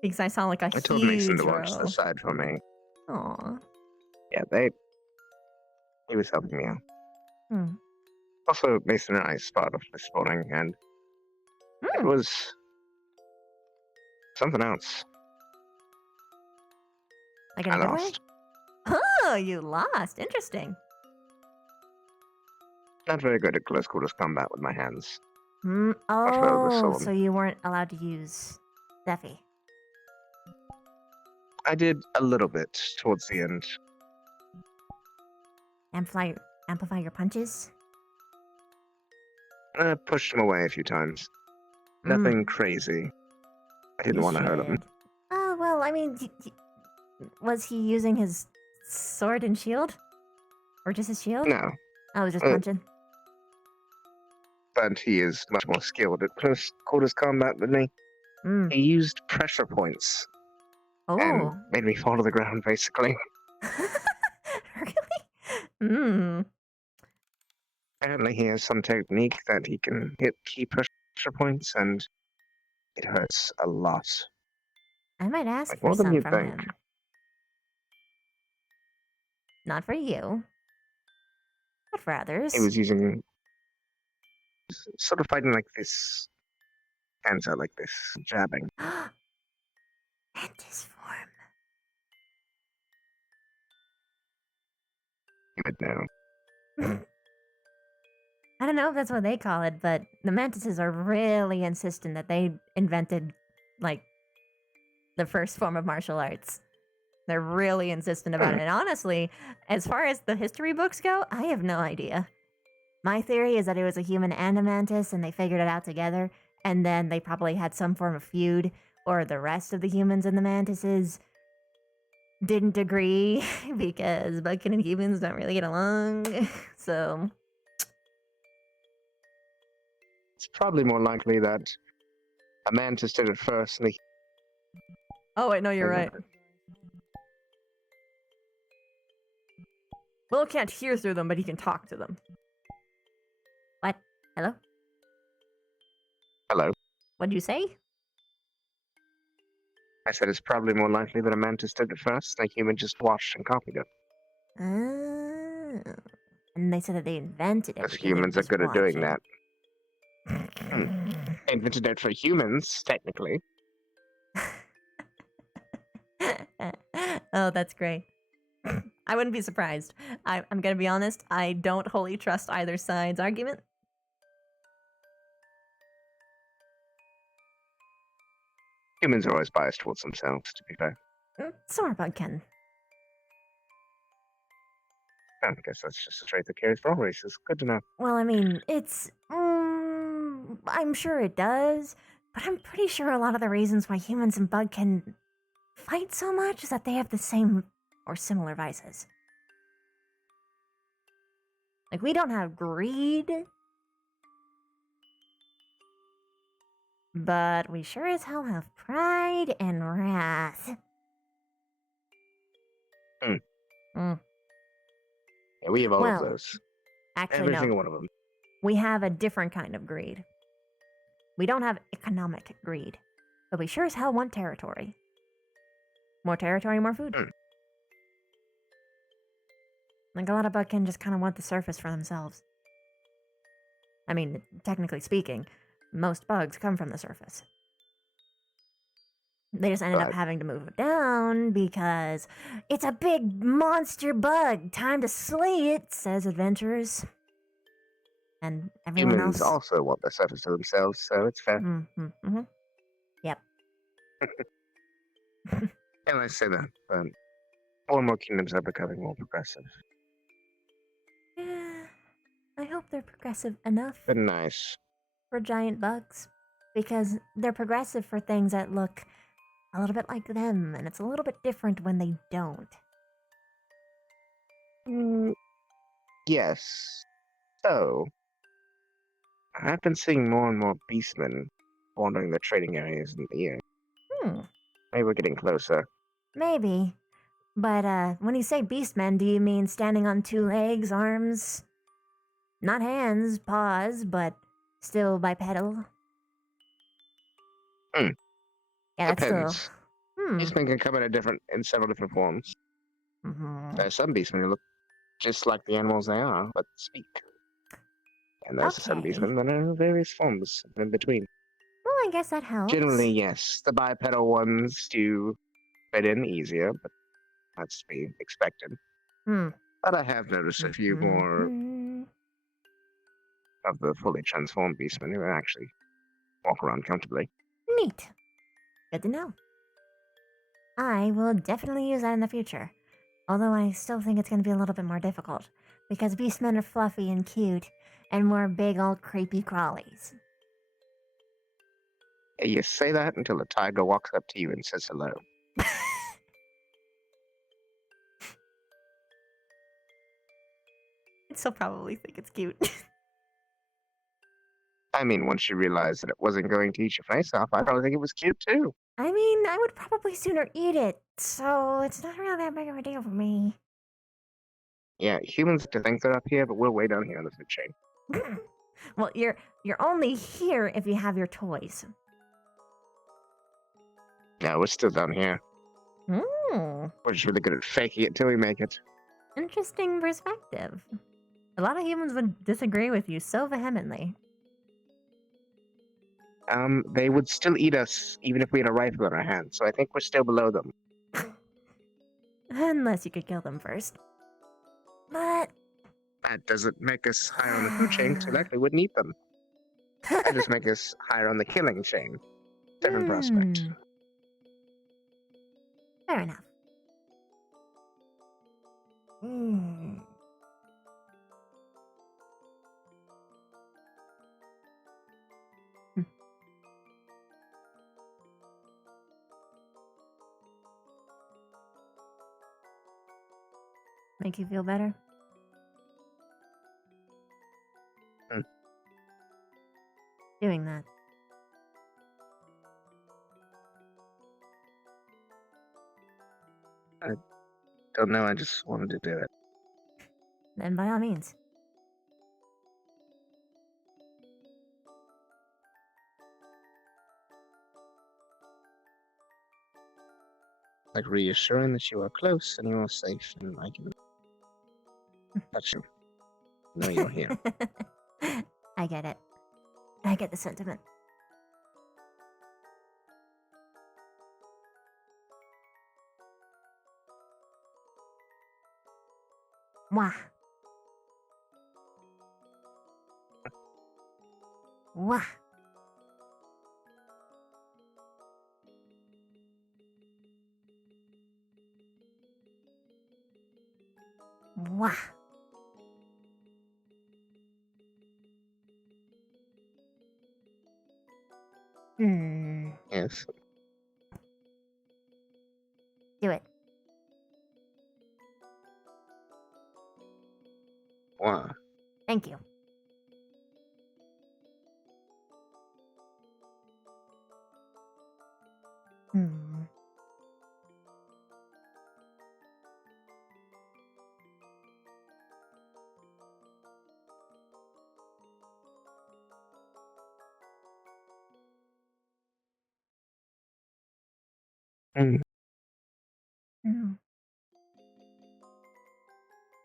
Because I saw like a I told Mason huge to watch row. the side for me. Aw. Yeah, he was helping me out. Hmm. Also, Mason and I spotted off this morning, and it was something else. Like in I a good way? lost. Oh, you lost. Interesting. Not very good at close quarters combat with my hands. Hmm. Prefer the Oh, sword. so you weren't allowed to use Steffi. I did a little bit towards the end. Amplify your punches? I pushed him away a few times. Nothing crazy. I didn't You want to hurt him. should. Oh, well, I mean, was he using his sword and shield? Or just his shield? No. Oh, just punching? But he is much more skilled at close quarters combat than me. He used pressure points. And made me fall to the ground, basically. Hmm. Apparently he has some technique that he can hit key pressure points, and it hurts a lot. I might ask Like, for more than some you'd from think. him. Not for you. But for others. He was using... sort of fighting like this. Hands out like this. Jabbing. Mantis form. You would know. I don't know if that's what they call it, but the mantises are really insistent that they invented, like, the first form of martial arts. They're really insistent about it. And honestly, as far as the history books go, I have no idea. My theory is that it was a human and a mantis, and they figured it out together, and then they probably had some form of feud, or the rest of the humans and the mantises didn't agree, because Buckin and humans don't really get along, so... It's probably more likely that a mantis did it first, and Oh, wait, no, you're right. Will can't hear through them, but he can talk to them. What? Hello? Hello. What'd you say? I said it's probably more likely that a mantis did it first, and a human just watched and copied it. Oh. And they said that they invented it. Because humans are good at doing that. They invented it for humans, technically. Oh, that's great. I wouldn't be surprised. I'm gonna be honest, I don't wholly trust either side's argument. Humans are always biased towards themselves, to be fair. So are Bugkin. I guess that's just a trait that carries for all races. Good to know. Well, I mean, it's... I'm sure it does, but I'm pretty sure a lot of the reasons why humans and Bugkin fight so much is that they have the same or similar vices. Like, we don't have greed, but we sure as hell have pride and wrath. Yeah, we have all of those. Actually, Every no. single one of them. We have a different kind of greed. We don't have economic greed, but we sure as hell want territory. More territory, more food. Like, a lot of Bugkin just kind of want the surface for themselves. I mean, technically speaking, most bugs come from the surface. They just ended up having to move it down because it's a big monster bug. Time to slay it, says adventurers. And everyone Humans else. also want the surface to themselves, so it's fair. Yep. And I say that, but more and more kingdoms are becoming more progressive. I hope they're progressive enough But nice. for giant bugs. Because they're progressive for things that look a little bit like them, and it's a little bit different when they don't. Yes. So, I've been seeing more and more beastmen wandering the trading areas in the air. Maybe we're getting closer. Maybe. But when you say beastmen, do you mean standing on 2 legs, arms? Not hands, paws, but still bipedal? Yeah, that's Depends. still. Beastmen can come in several different forms. There's some beastmen who look just like the animals they are, but speak. And there's some beastmen that are various forms in between. Well, I guess that helps. Generally, yes, the bipedal ones do fit in easier, but that's to be expected. But I have noticed a few more of the fully transformed beastmen who actually walk around comfortably. Neat. Good to know. I will definitely use that in the future. Although I still think it's going to be a little bit more difficult. Because beastmen are fluffy and cute, and we're big old creepy crawlies. Yeah, you say that until a tiger walks up to you and says hello. I'd still probably think it's cute. I mean, once you realize that it wasn't going to eat your face off, I probably think it was cute too. I mean, I would probably sooner eat it, so it's not really that big of a deal for me. Yeah, humans like to think they're up here, but we're way down here on the food chain. Well, you're only here if you have your toys. No, we're still down here. We're just really good at faking it till we make it. Interesting perspective. A lot of humans would disagree with you so vehemently. They would still eat us even if we had a rifle in our hand, so I think we're still below them. Unless you could kill them first. But That doesn't make us higher on the food chain, because we likely wouldn't eat them. That just makes us higher on the killing chain. Different prospect. Fair enough. Make you feel better? Doing that. I don't know, I just wanted to do it. Then by all means. Like reassuring that you are close and you are safe and I can touch you. Know you're here. I get it. I get the sentiment. Wah. Wah. Wah. Yes. Do it. Wow. Thank you.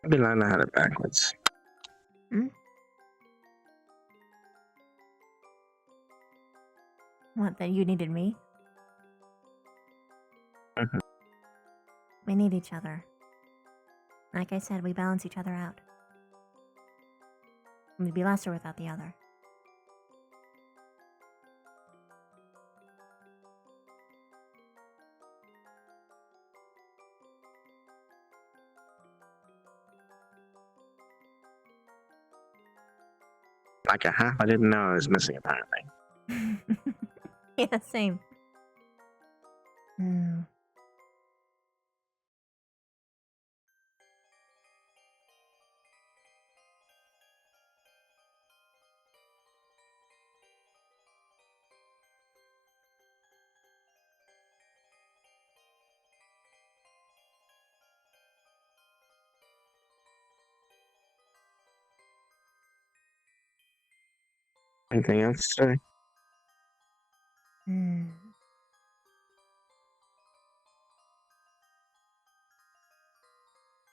Maybe Lila had it backwards. What, that you needed me? We need each other. Like I said, we balance each other out. We'd be lesser without the other. Like a half I didn't know is missing, apparently. Yeah, same. Hmm. Anything else today? Hmm.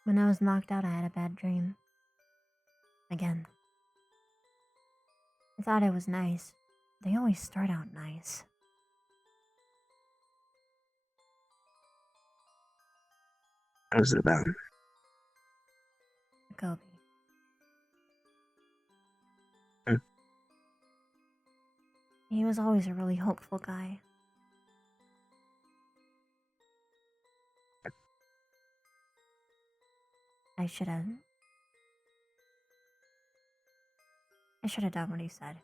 When I was knocked out, I had a bad dream. Again. I thought it was nice. They always start out nice. What was it about? Kobe. Hmm. He was always a really hopeful guy. I should have. I should have done what he said.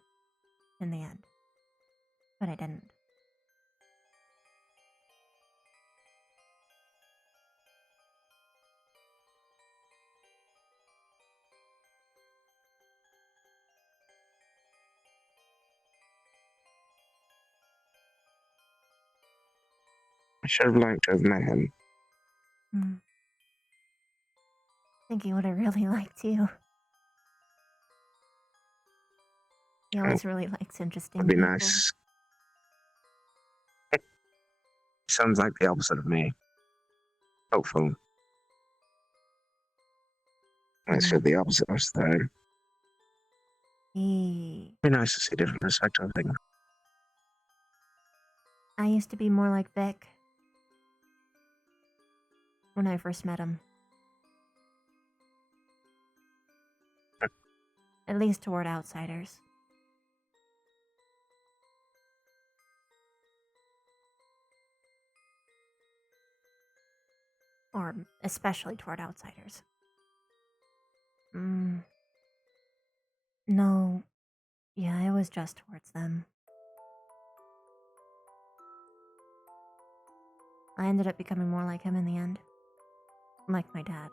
In the end. But I didn't. I should have liked to have met him. Hmm. I think he would have really liked you. He always really likes interesting Would be people. nice. Sounds like the opposite of me. Hopeful. I said the opposite most of the time. Be nice to see a different perspective of things. I used to be more like Vic. When I first met him. At least toward outsiders. Or especially toward outsiders. No. Yeah, it was just towards them. I ended up becoming more like him in the end. Like my dad.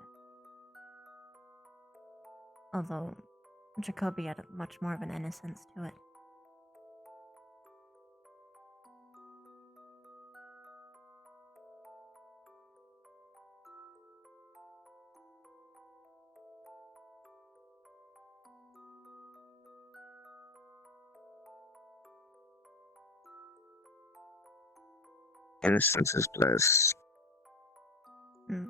Although, Jacoby had much more of an innocence to it. Innocence is bliss. Hmm.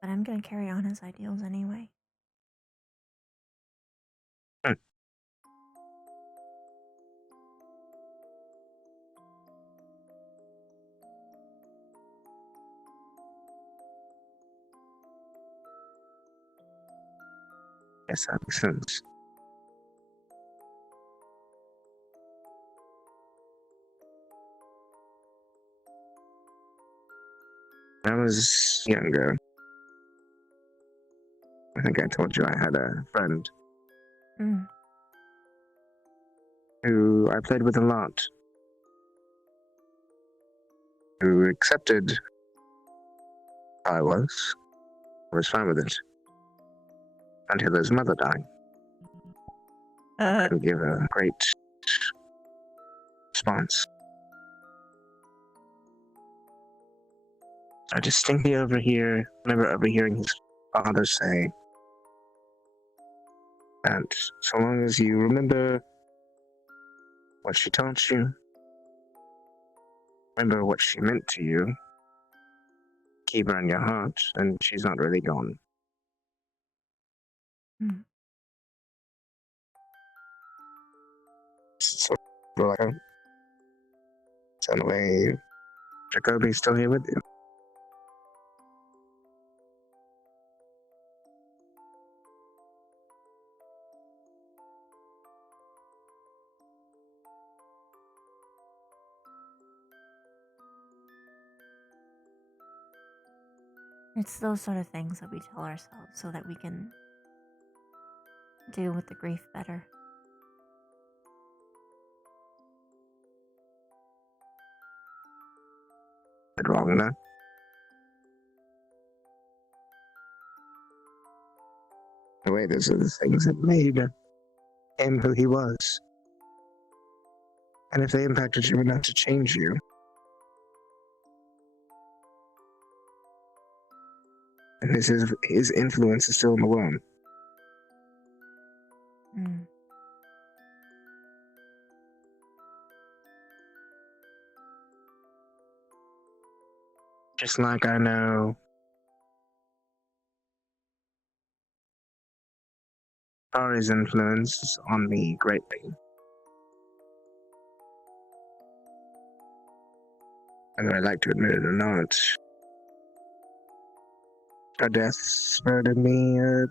But I'm gonna carry on his ideals anyway. Yes, that makes sense. When I was younger, I think I told you I had a friend who I played with a lot, who accepted how I was fine with it, until his mother died. I couldn't give a great response. I distinctly remember overhearing his father say that so long as you remember what she taught you, remember what she meant to you, keep her in your heart, and she's not really gone. So, like, so in a way, Jacoby's still here with you. It's those sort of things that we tell ourselves so that we can deal with the grief better. Bit wrong there. The way those are the things that made him who he was. And if they impacted you enough to change you, and his influence is still in the world. Mm. Just like I know Ari's influence on me greatly. Whether I like to admit it or not, her death spurred in me a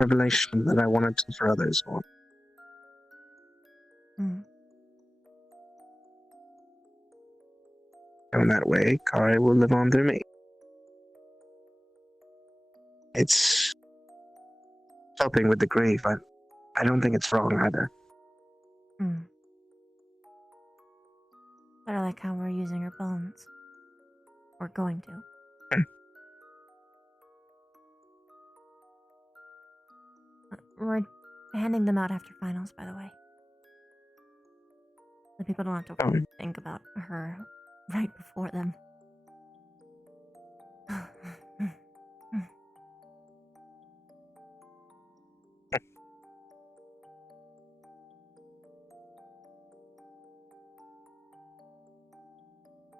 revelation that I wanted to for others more. Mm. And in that way, Kari will live on through me. It's helping with the grief. I don't think it's wrong either. Mm. But I like how we're using her bones. We're going to. We're handing them out after finals, by the way. The people don't have to think about her right before them.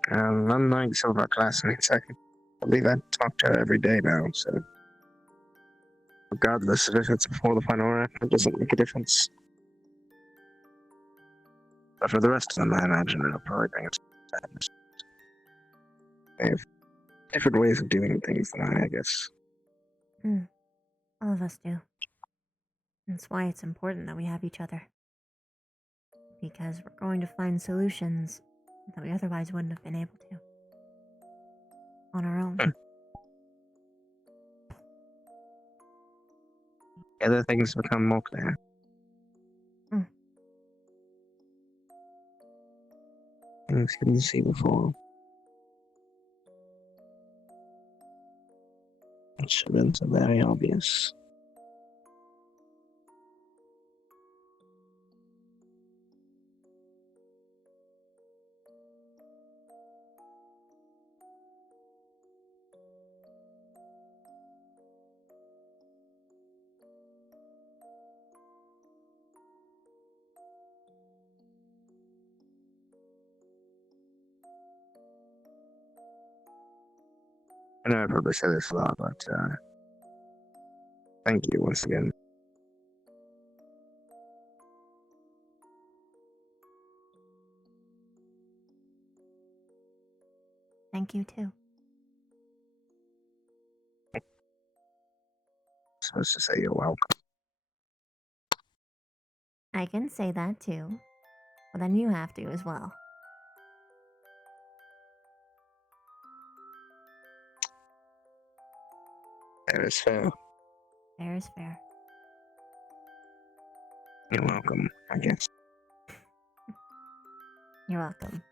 Unlike some of our classmates, I believe I talk to her every day now, so regardless of if it's before the final round, it doesn't make a difference. But for the rest of them, I imagine it'll probably bring us sadness. They have different ways of doing things than I guess. All of us do. That's why it's important that we have each other. Because we're going to find solutions that we otherwise wouldn't have been able to. On our own. Other things become more clear. Things you couldn't see before. Instruments are very obvious. I know I probably say this a lot, but thank you once again. Thank you too. I'm supposed to say you're welcome. I can say that too. But then you have to as well. Fair is fair. Fair is fair. You're welcome, I guess. You're welcome.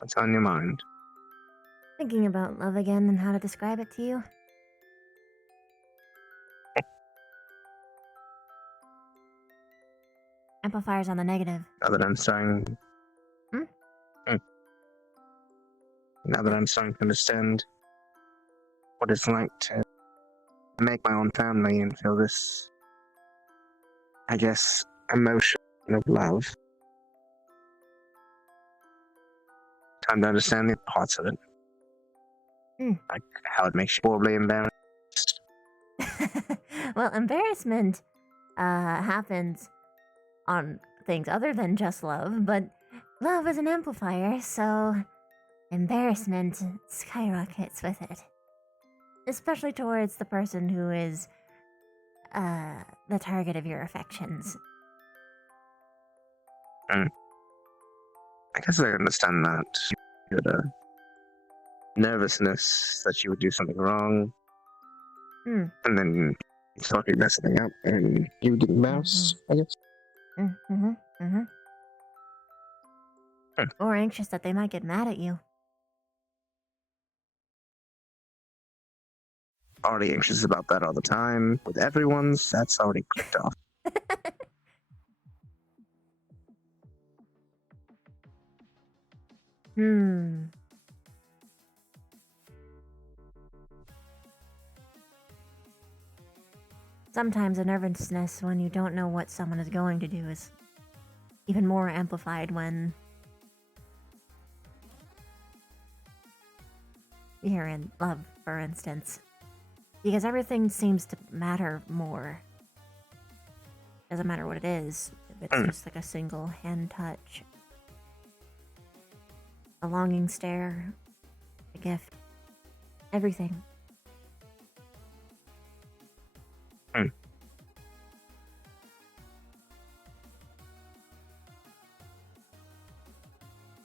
What's on your mind? Thinking about love again and how to describe it to you. Amplifiers on the negative. Now that I'm starting... Now that I'm starting to understand what it's like to make my own family and feel this, I guess, emotion of love. Time to understand the parts of it. Like how it makes you horribly embarrassed. Well, embarrassment happens on things other than just love, but love is an amplifier, so embarrassment skyrockets with it. Especially towards the person who is, the target of your affections. I guess I understand that. You had a nervousness that you would do something wrong, Hmm. and then you thought you'd mess something up, and you would get embarrassed, I guess. Mm-hmm. Mm-hmm. Or anxious that they might get mad at you. Already anxious about that all the time. With everyone's, that's already clicked off. Hmm. Sometimes a nervousness when you don't know what someone is going to do is even more amplified when you're in love, for instance. Because everything seems to matter more. Doesn't matter what it is. If it's just like a single hand touch, a longing stare, a gift, everything.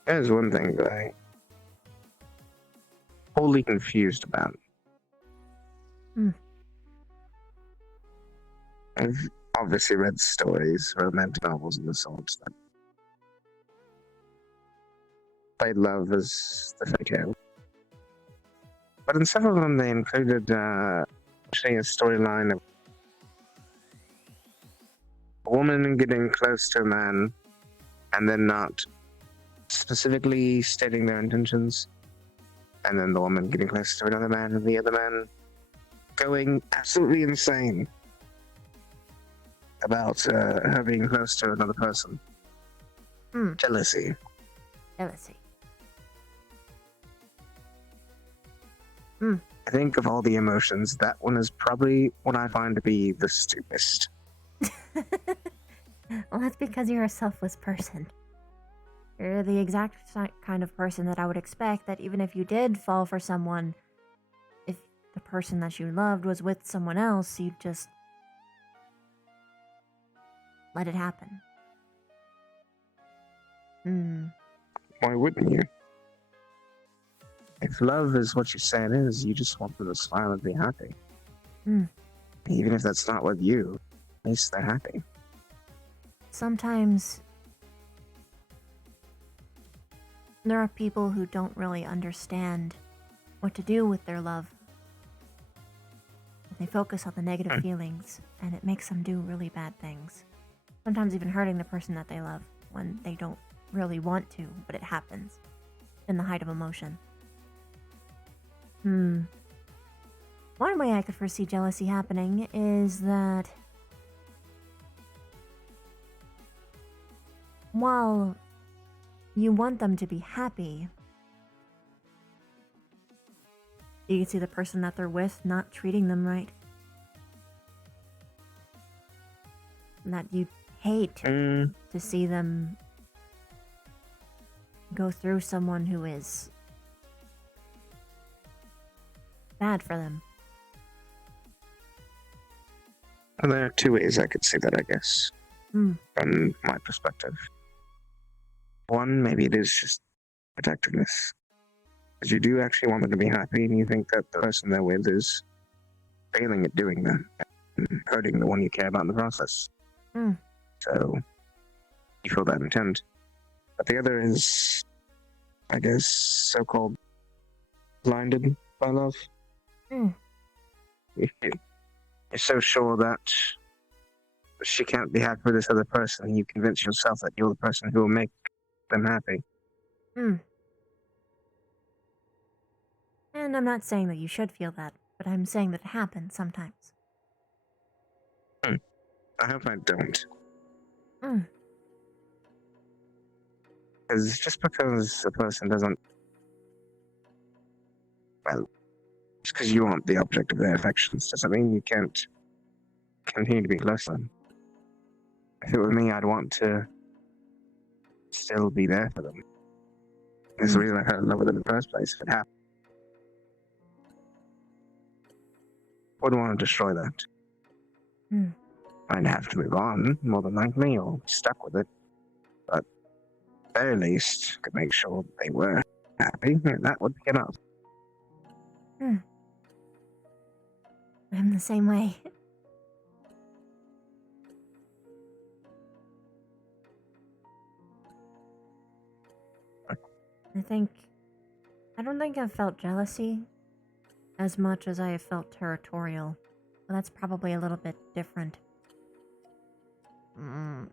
There's one thing that I wholly confused about. I've obviously read stories, romantic novels of the sort that played love as the fairy tale. But in several of them, they included actually a storyline of a woman getting close to a man and then not specifically stating their intentions, and then the woman getting close to another man and the other man going absolutely insane about her being close to another person. Jealousy. Jealousy. I think of all the emotions, that one is probably what I find to be the stupidest. Well, that's because you're a selfless person. You're the exact kind of person that I would expect that even if you did fall for someone, if the person that you loved was with someone else, you'd just let it happen. Why wouldn't you? If love is what you say it is, you just want them to smile and be happy. Even if that's not with you, at least they're happy. Sometimes there are people who don't really understand what to do with their love. They focus on the negative feelings, and it makes them do really bad things. Sometimes even hurting the person that they love when they don't really want to, but it happens in the height of emotion. One way I could foresee jealousy happening is that while you want them to be happy, you can see the person that they're with not treating them right. And that you hate to see them go through someone who is bad for them. Well, there are two ways I could see that, I guess, from my perspective. One, maybe it is just protectiveness. Because you do actually want them to be happy, and you think that the person they're with is failing at doing that, and hurting the one you care about in the process. So, you feel that intent. But the other is, I guess, so-called blinded by love. You're so sure that she can't be happy with this other person, and you convince yourself that you're the person who will make them happy. And I'm not saying that you should feel that, but I'm saying that it happens sometimes. I hope I don't. Because just because a person doesn't, well, just because you aren't the object of their affections doesn't mean you can't continue to be close to them. If it were me, I'd want to still be there for them. It's the reason I fell in love with it in the first place. If it happened, I wouldn't want to destroy that. Hmm. I'd have to move on, more than likely, or be stuck with it. But at the very least, could make sure they were happy, and that would be enough. I'm the same way. I don't think I've felt jealousy as much as I have felt territorial. But that's probably a little bit different.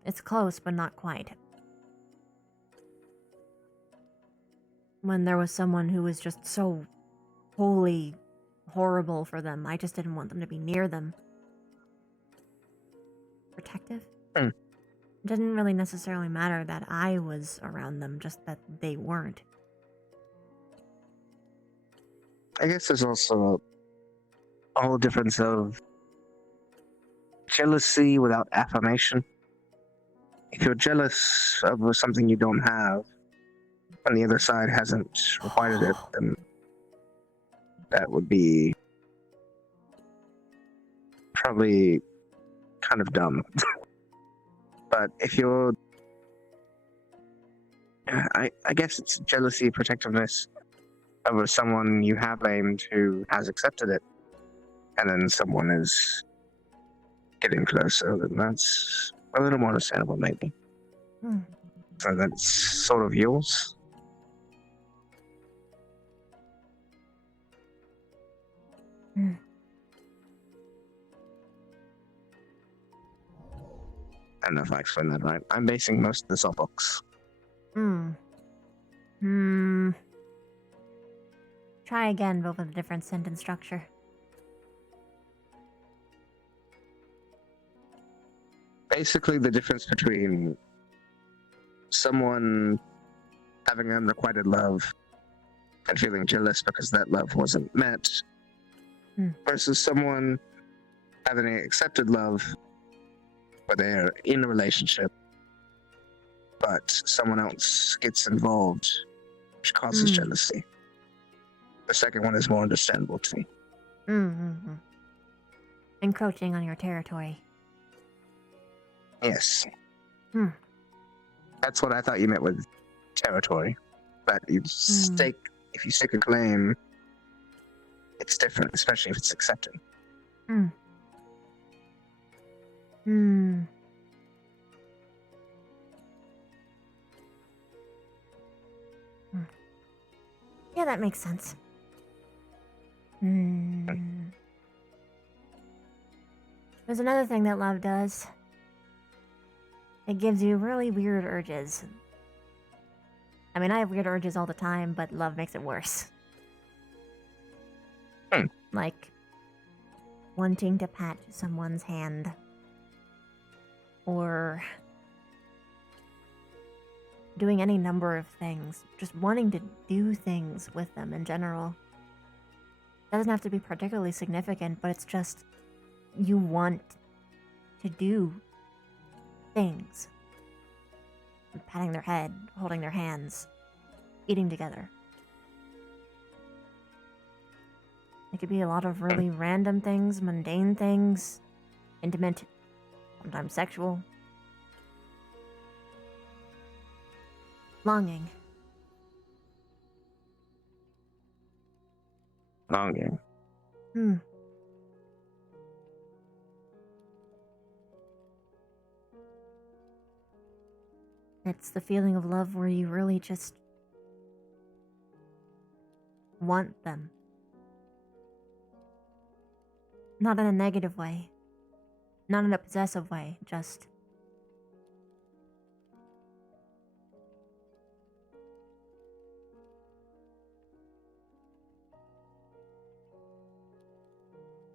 It's close, but not quite. When there was someone who was just so wholly horrible for them, I just didn't want them to be near them. Protective? It didn't really necessarily matter that I was around them, just that they weren't. I guess there's also a whole difference of jealousy without affirmation. If you're jealous of something you don't have, and the other side hasn't required it, then that would be probably kind of dumb. But if you're, I guess it's jealousy, protectiveness over someone you have aimed who has accepted it, and then someone is getting closer, then that's a little more understandable, maybe. So that's sort of yours. I don't know if I explained that right. I'm basing most of this off books. Try again, but with a different sentence structure. Basically, the difference between someone having unrequited love and feeling jealous because that love wasn't met versus someone having accepted love where they're in a relationship but someone else gets involved, which causes jealousy. The second one is more understandable to me. Encroaching on your territory. Yes. That's what I thought you meant with territory. But you stake, if you stake a claim, it's different, especially if it's accepted. Yeah, that makes sense. There's another thing that love does. It gives you really weird urges. I mean, I have weird urges all the time, but love makes it worse. Like wanting to pat someone's hand. Or doing any number of things. Just wanting to do things with them in general. It doesn't have to be particularly significant, but it's just you want to do things. Patting their head, holding their hands, eating together. It could be a lot of really random things, mundane things, intimate, sometimes sexual. Longing. Longing. It's the feeling of love where you really just want them. Not in a negative way. Not in a possessive way, just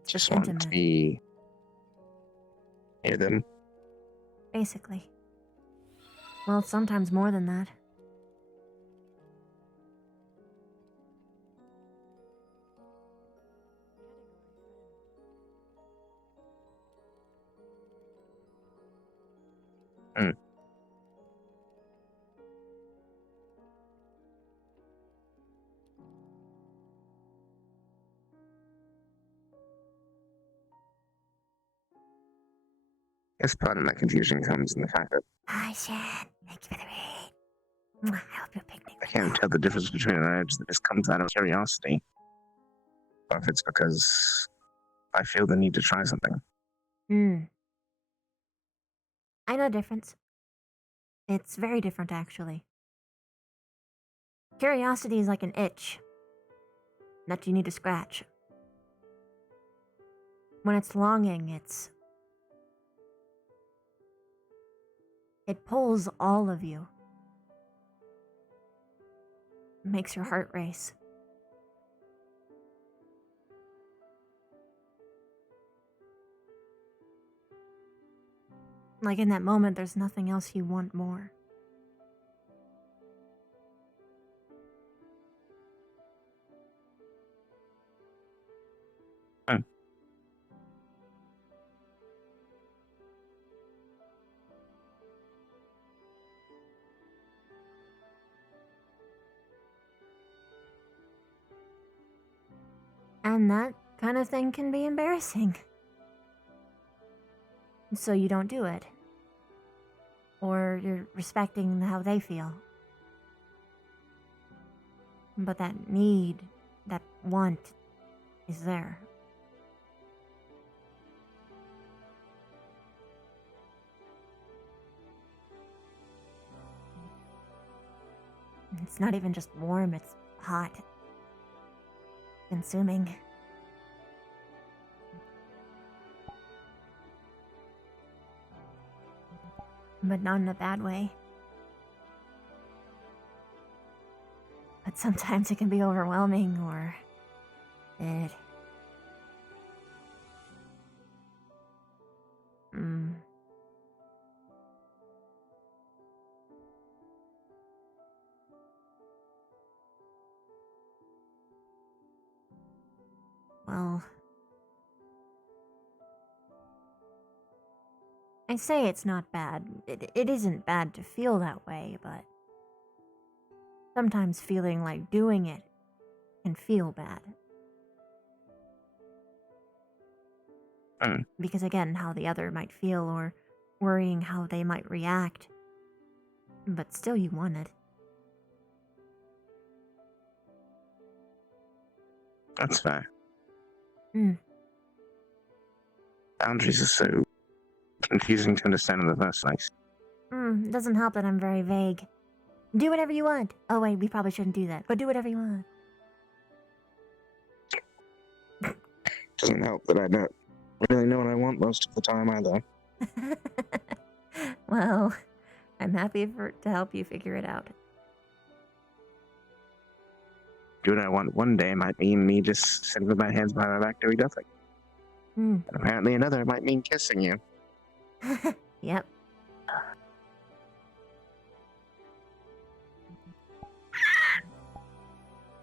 just want to be near them. Basically. Well, sometimes more than that. guess part of my confusion comes in the fact that Hi, Shan. Thank you for the read. I hope your picnic. I can't tell the difference between an urge that just comes out of curiosity, or if it's because I feel the need to try something. I know the difference. It's very different, actually. Curiosity is like an itch that you need to scratch. When it's longing, it pulls all of you. It makes your heart race. Like in that moment, there's nothing else you want more. And that kind of thing can be embarrassing. So you don't do it. Or you're respecting how they feel. But that need, that want, is there. It's not even just warm, it's hot. Consuming. But not in a bad way. But sometimes it can be overwhelming, or it... Well... I say it's not bad. It isn't bad to feel that way, but... sometimes feeling like doing it can feel bad. Because again, how the other might feel, or worrying how they might react. But still you want it. That's fair. Boundaries are so confusing to understand in the first place. It doesn't help that I'm very vague. Do whatever you want. Oh wait, we probably shouldn't do that. But do whatever you want. Doesn't help that I don't really know what I want most of the time either. Well, I'm happy to help you figure it out. Do what I want one day might mean me just sitting with my hands behind my back doing nothing. And apparently another might mean kissing you. Yep.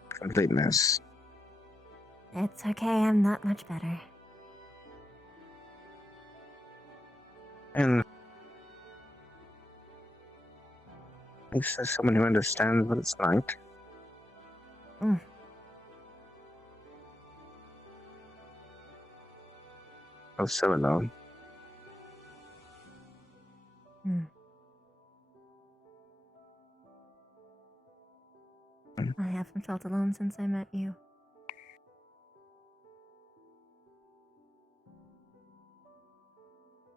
Complete mess. It's okay, I'm not much better. And at least there's someone who understands what it's like. I was so alone. I haven't felt alone since I met you.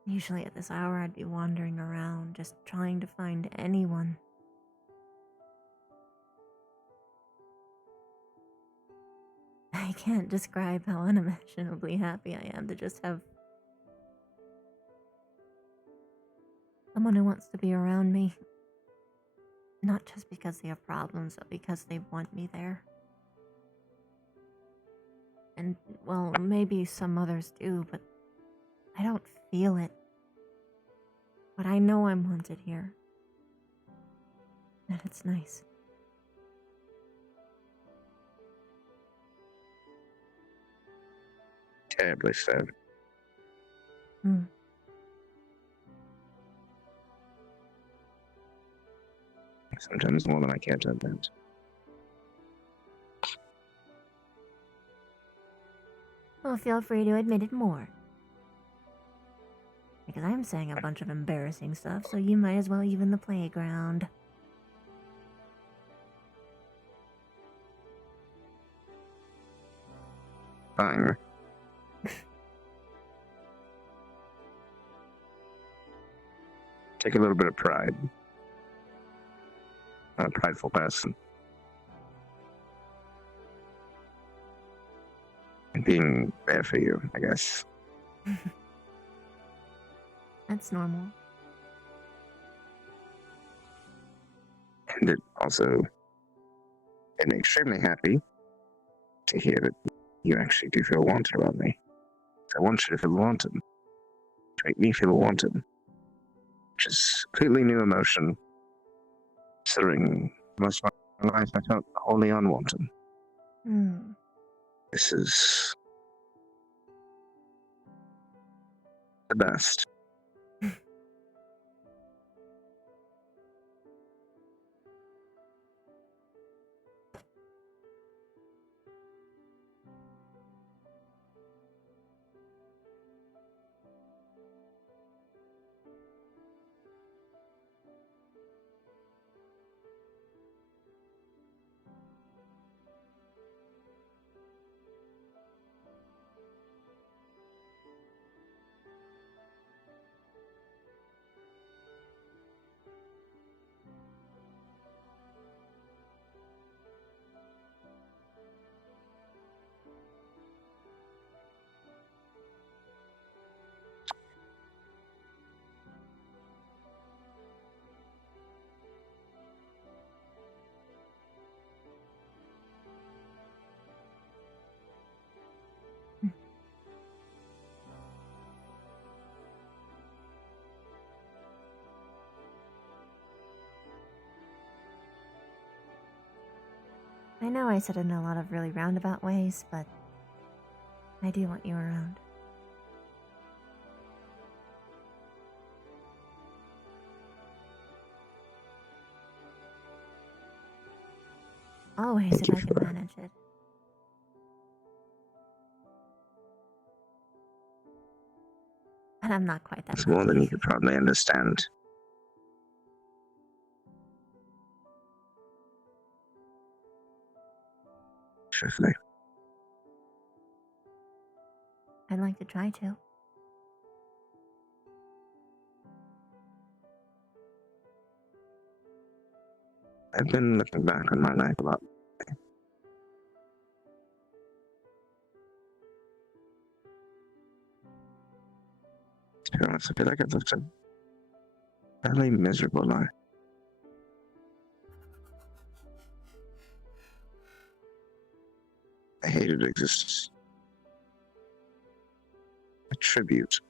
Usually at this hour I'd be wandering around, just trying to find anyone. I can't describe how unimaginably happy I am to just have someone who wants to be around me. Not just because they have problems, but because they want me there. And, well, maybe some others do, but I don't feel it. But I know I'm wanted here. And it's nice. Terribly sad. Sometimes more than I care to admit. Well, feel free to admit it more. Because I'm saying a bunch of embarrassing stuff, so you might as well even the playground. Fine. Take a little bit of pride. I'm a prideful person. And being there for you, I guess. That's normal. And it also made me extremely happy to hear that you actually do feel wanted about me. I want you to feel wanted. To make me feel wanted. Which is a completely new emotion. Considering most of my life I felt wholly unwanted. Hmm. This is the best. I know I said it in a lot of really roundabout ways, but I do want you around. Always, Thank if you I for can that. manage it. And I'm not quite that It's more than you could probably understand. Truthfully. I'd like to try to. I've been looking back on my life a lot. To be honest, I feel like I've lived a fairly miserable life. I hated existence. A tribute.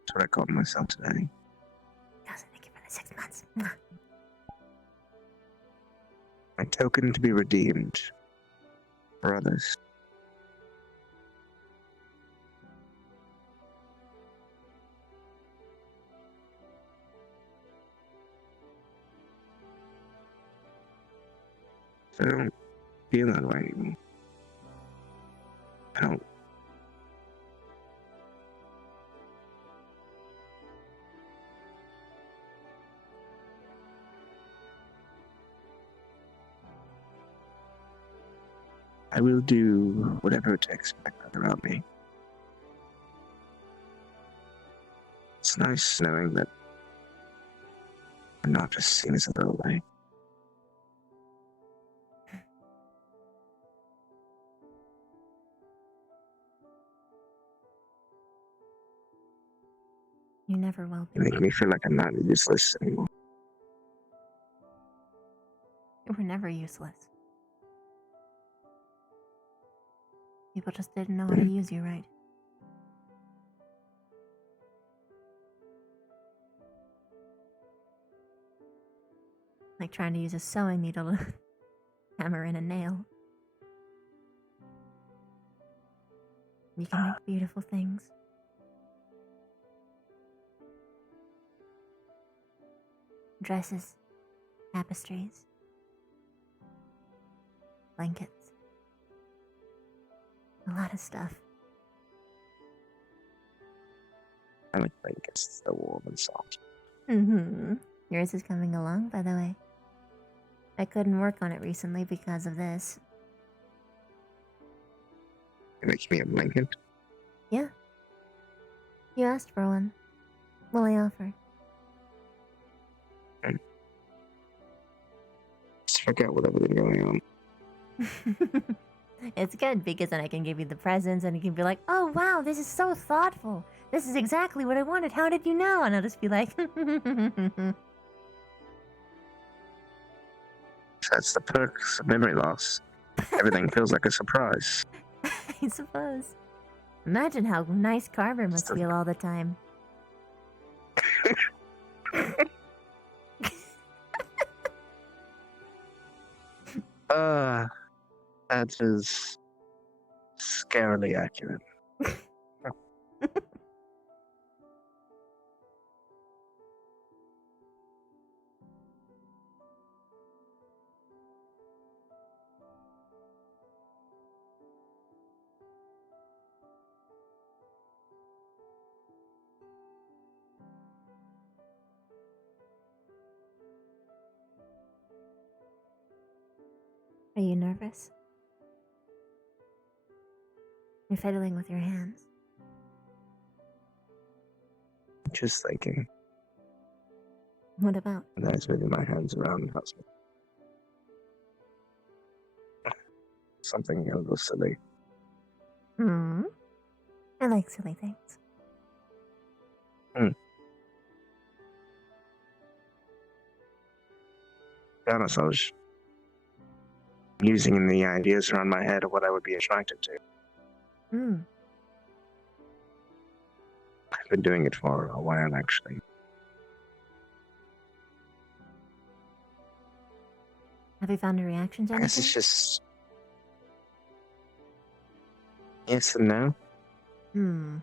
That's what I called myself today. Yes, thank you for the 6 months. Mwah. My token to be redeemed for others. I don't feel that way anymore. I don't. I will do whatever it takes to make that around me. It's nice knowing that I'm not just seen as a throwaway. You never will You be. make me feel like I'm not useless anymore. You were never useless. People just didn't know how to use you right. Like trying to use a sewing needle to hammer in a nail. You can make beautiful things. Dresses, tapestries, blankets. A lot of stuff. I would think it's the warm and soft. Mm-hmm. Yours is coming along, by the way. I couldn't work on it recently because of this. You make me a blanket. Yeah. You asked for one. Well, I offered. Just forget what everything going on. It's good because then I can give you the presents and you can be like, oh wow, this is so thoughtful. This is exactly what I wanted. How did you know? And I'll just be like, That's the perks of memory loss. Everything feels like a surprise. I suppose. Imagine how nice Carver must feel all the time. That is scarily accurate. Are you nervous? You're fiddling with your hands. Just thinking. What about? And I was moving my hands around the house. Something a little silly. Hmm. I like silly things. To be honest, I was using the ideas around my head of what I would be attracted to. Hmm. I've been doing it for a while, actually. Have you found a reaction to I guess anything? it's just yes and no. Hmm.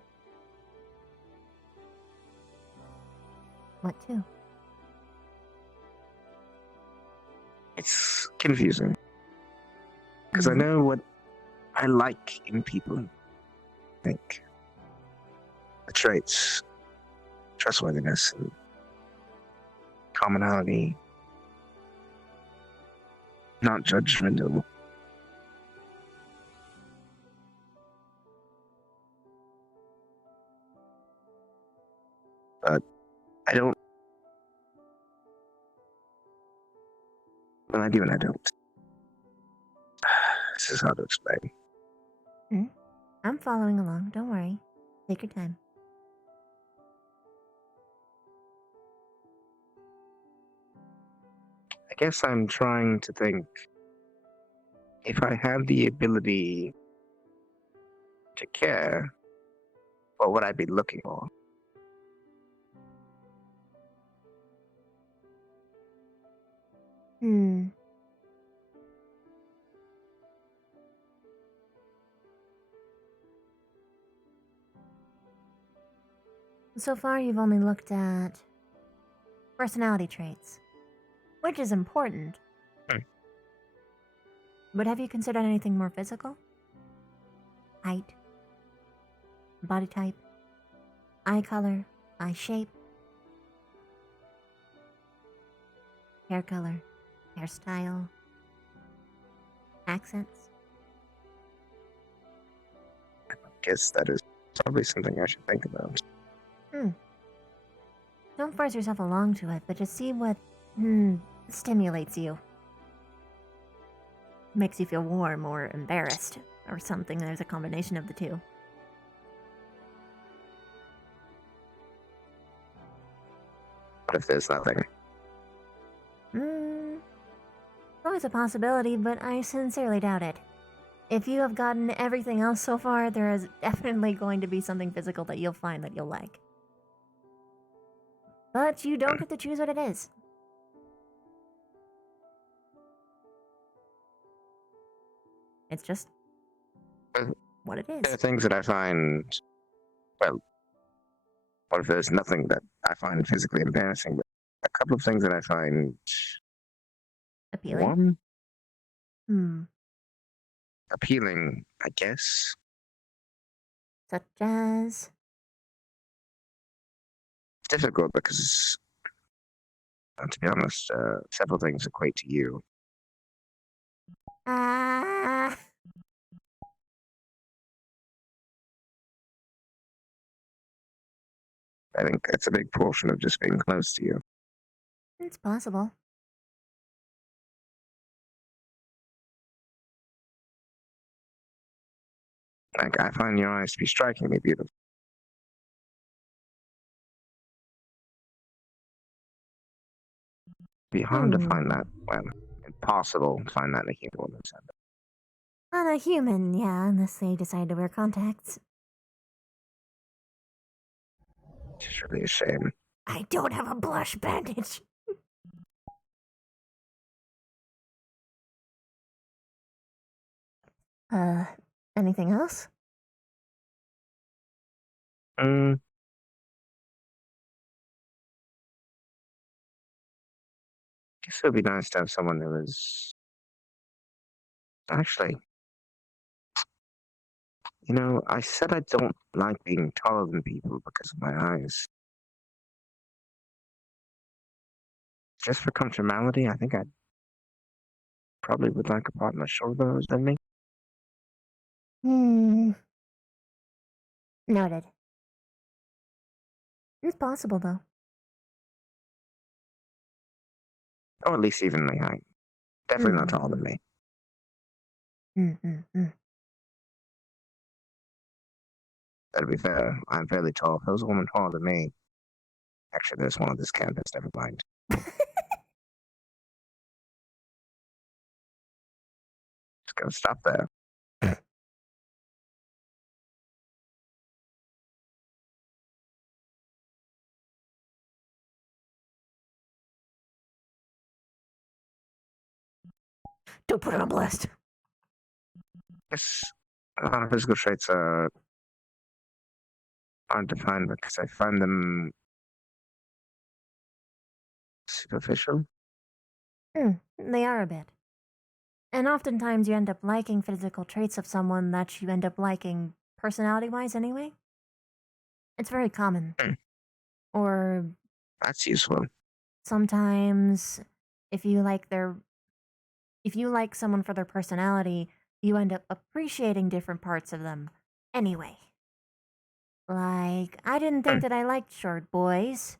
What to? It's confusing. Because I know what I like in people. Like the traits, trustworthiness, and commonality, not judgmental. But I don't. Well, I do and I don't. This is hard to explain. I'm following along. Don't worry. Take your time. I guess I'm trying to think if I had the ability to care, what would I be looking for? Hmm. So far, you've only looked at personality traits, which is important. But have you considered anything more physical? Height, body type, eye color, eye shape, hair color, hairstyle, accents? I guess that is probably something I should think about. Don't force yourself along to it, but just see what stimulates you. Makes you feel warm or embarrassed or something. There's a combination of the two. What if there's nothing? Always a possibility, but I sincerely doubt it. If you have gotten everything else so far, there is definitely going to be something physical that you'll find that you'll like. But you don't get to choose what it is. It's just what it is. There are things that I find, well, what if there's nothing that I find physically embarrassing, but a couple of things that I find appealing. warm? Appealing, I guess. Such as. It's difficult because, to be honest, several things equate to you. Ah. I think that's a big portion of just being close to you. It's possible. Like, I find your eyes to be strikingly beautiful. It'd be hard to find that, well, impossible to find that in a human woman's head. On a human, yeah, unless they decide to wear contacts. It's really a shame. I don't have a blush bandage. Anything else? Guess it would be nice to have someone who is actually. You know, I said I don't like being taller than people because of my eyes. Just for comfortability, I think I probably would like a partner shorter than me. Noted. It's possible, though. Or at least evenly height. Definitely not taller than me. To be fair, I'm fairly tall. If there was a woman taller than me, actually, there's one on this campus. Never mind. Just gotta stop there. Don't put it on blast. Yes, a lot of physical traits are defined because I find them superficial. They are a bit. And oftentimes you end up liking physical traits of someone that you end up liking personality-wise anyway. It's very common. Or that's useful. Sometimes if you like someone for their personality, you end up appreciating different parts of them anyway. Like, I didn't think that I liked short boys,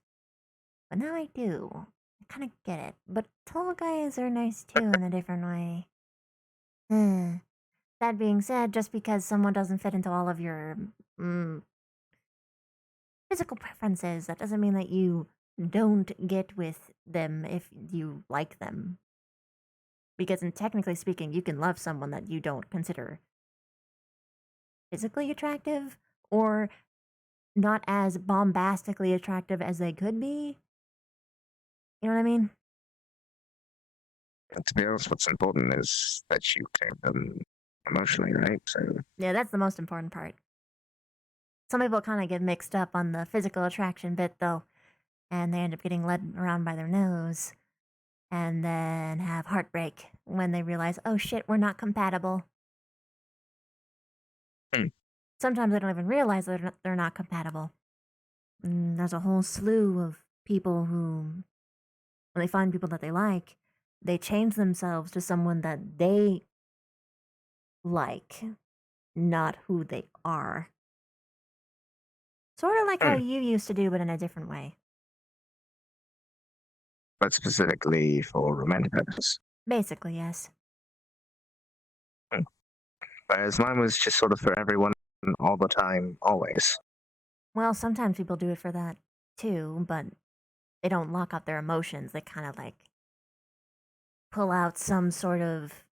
but now I do. I kind of get it. But tall guys are nice too in a different way. That being said, just because someone doesn't fit into all of your physical preferences, that doesn't mean that you don't get with them if you like them. Because, technically speaking, you can love someone that you don't consider physically attractive or not as bombastically attractive as they could be. You know what I mean? And to be honest, what's important is that you care them emotionally, right? So Yeah, that's the most important part. Some people kind of get mixed up on the physical attraction bit, though, and they end up getting led around by their nose and then have heartbreak when they realize, oh shit, we're not compatible. Sometimes they don't even realize they're not compatible. There's a whole slew of people who, when they find people that they like, they change themselves to someone that they like, not who they are. Sort of like how you used to do, but in a different way. but specifically for romantic purposes. Basically, yes. Whereas mine was just sort of for everyone, all the time, always. Well, sometimes people do it for that too, but they don't lock up their emotions. They kind of like pull out some sort of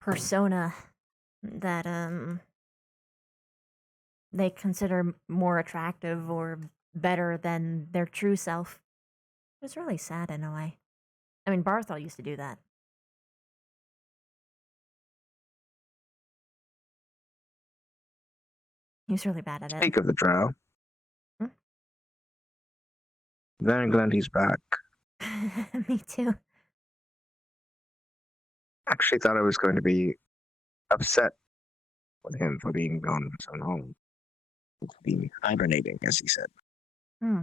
persona that they consider more attractive or better than their true self. It's really sad in a way. I mean, Barthol used to do that. He was really bad at it. Speak of the drow. Hmm? Very glad he's back. Me too. Actually thought I was going to be upset with him for being gone for so long. be hibernating, as he said. Hmm.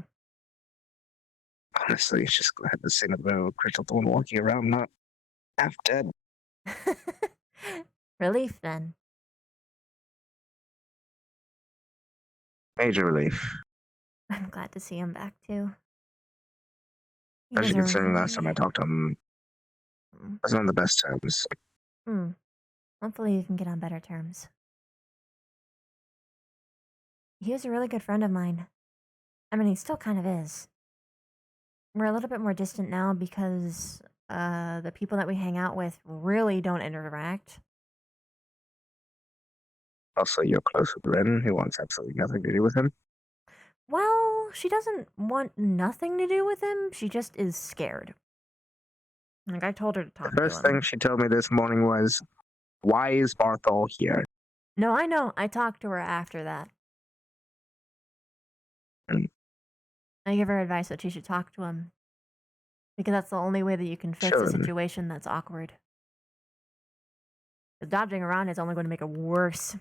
Honestly, it's just glad to see the Crystal Thorn walking around not half dead. Relief then. Major relief. I'm glad to see him back too. He Especially was a considering last time I really. talked to him, Mm. wasn't on the best terms. Hmm. Hopefully you can get on better terms. He was a really good friend of mine. I mean, he still kind of is. We're a little bit more distant now because the people that we hang out with really don't interact. Also, you're close with Ren, who wants absolutely nothing to do with him. Well, she doesn't want nothing to do with him. She just is scared. Like, I told her to The talk to first him. thing she told me this morning was, "Why is Barthol here?" No, I know. I talked to her after that. Mm. I give her advice that she should talk to him. Because that's the only way that you can fix a Sure. situation that's awkward. The dodging around is only going to make it worse.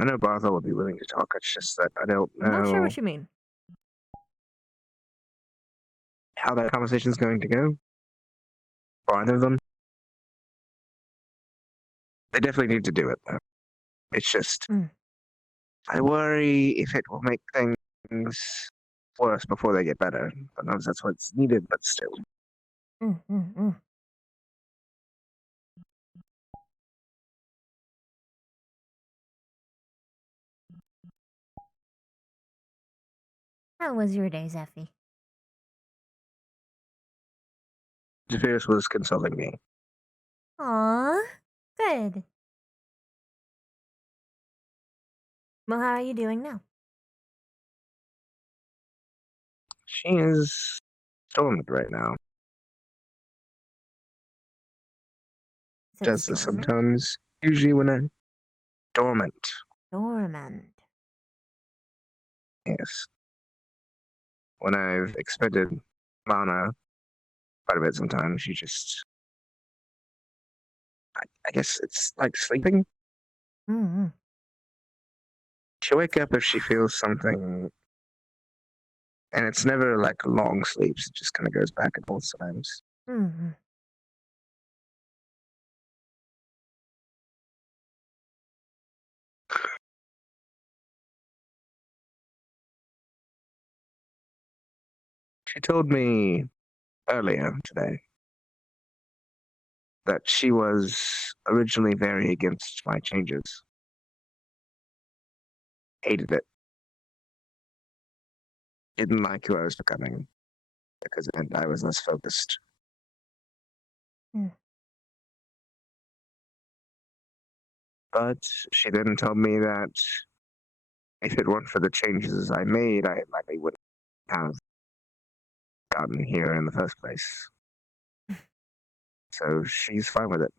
I know Barthol would be willing to talk. It's just that I don't I'm not sure know what you mean. how that conversation's going to go for either of them. They definitely need to do it, though. It's just, I worry if it will make things worse before they get better. I don't know if that's what's needed, but still. How was your day, Zeffy? Jafiris was consoling me. Aw, good. Well, how are you doing now? She is dormant right now. Does this sometimes, usually when I'm dormant. Dormant. Yes. When I've expended mana quite a bit sometimes, she just, I guess it's like sleeping. Mm-hmm. She'll wake up if she feels something, and it's never like long sleeps. It just kind of goes back and forth sometimes. Mm-hmm. She told me earlier today that she was originally very against my changes. Hated it. Didn't like who I was becoming because it meant I was less focused. Mm. But she then told me that if it weren't for the changes I made, I likely wouldn't have gotten here in the first place. So she's fine with it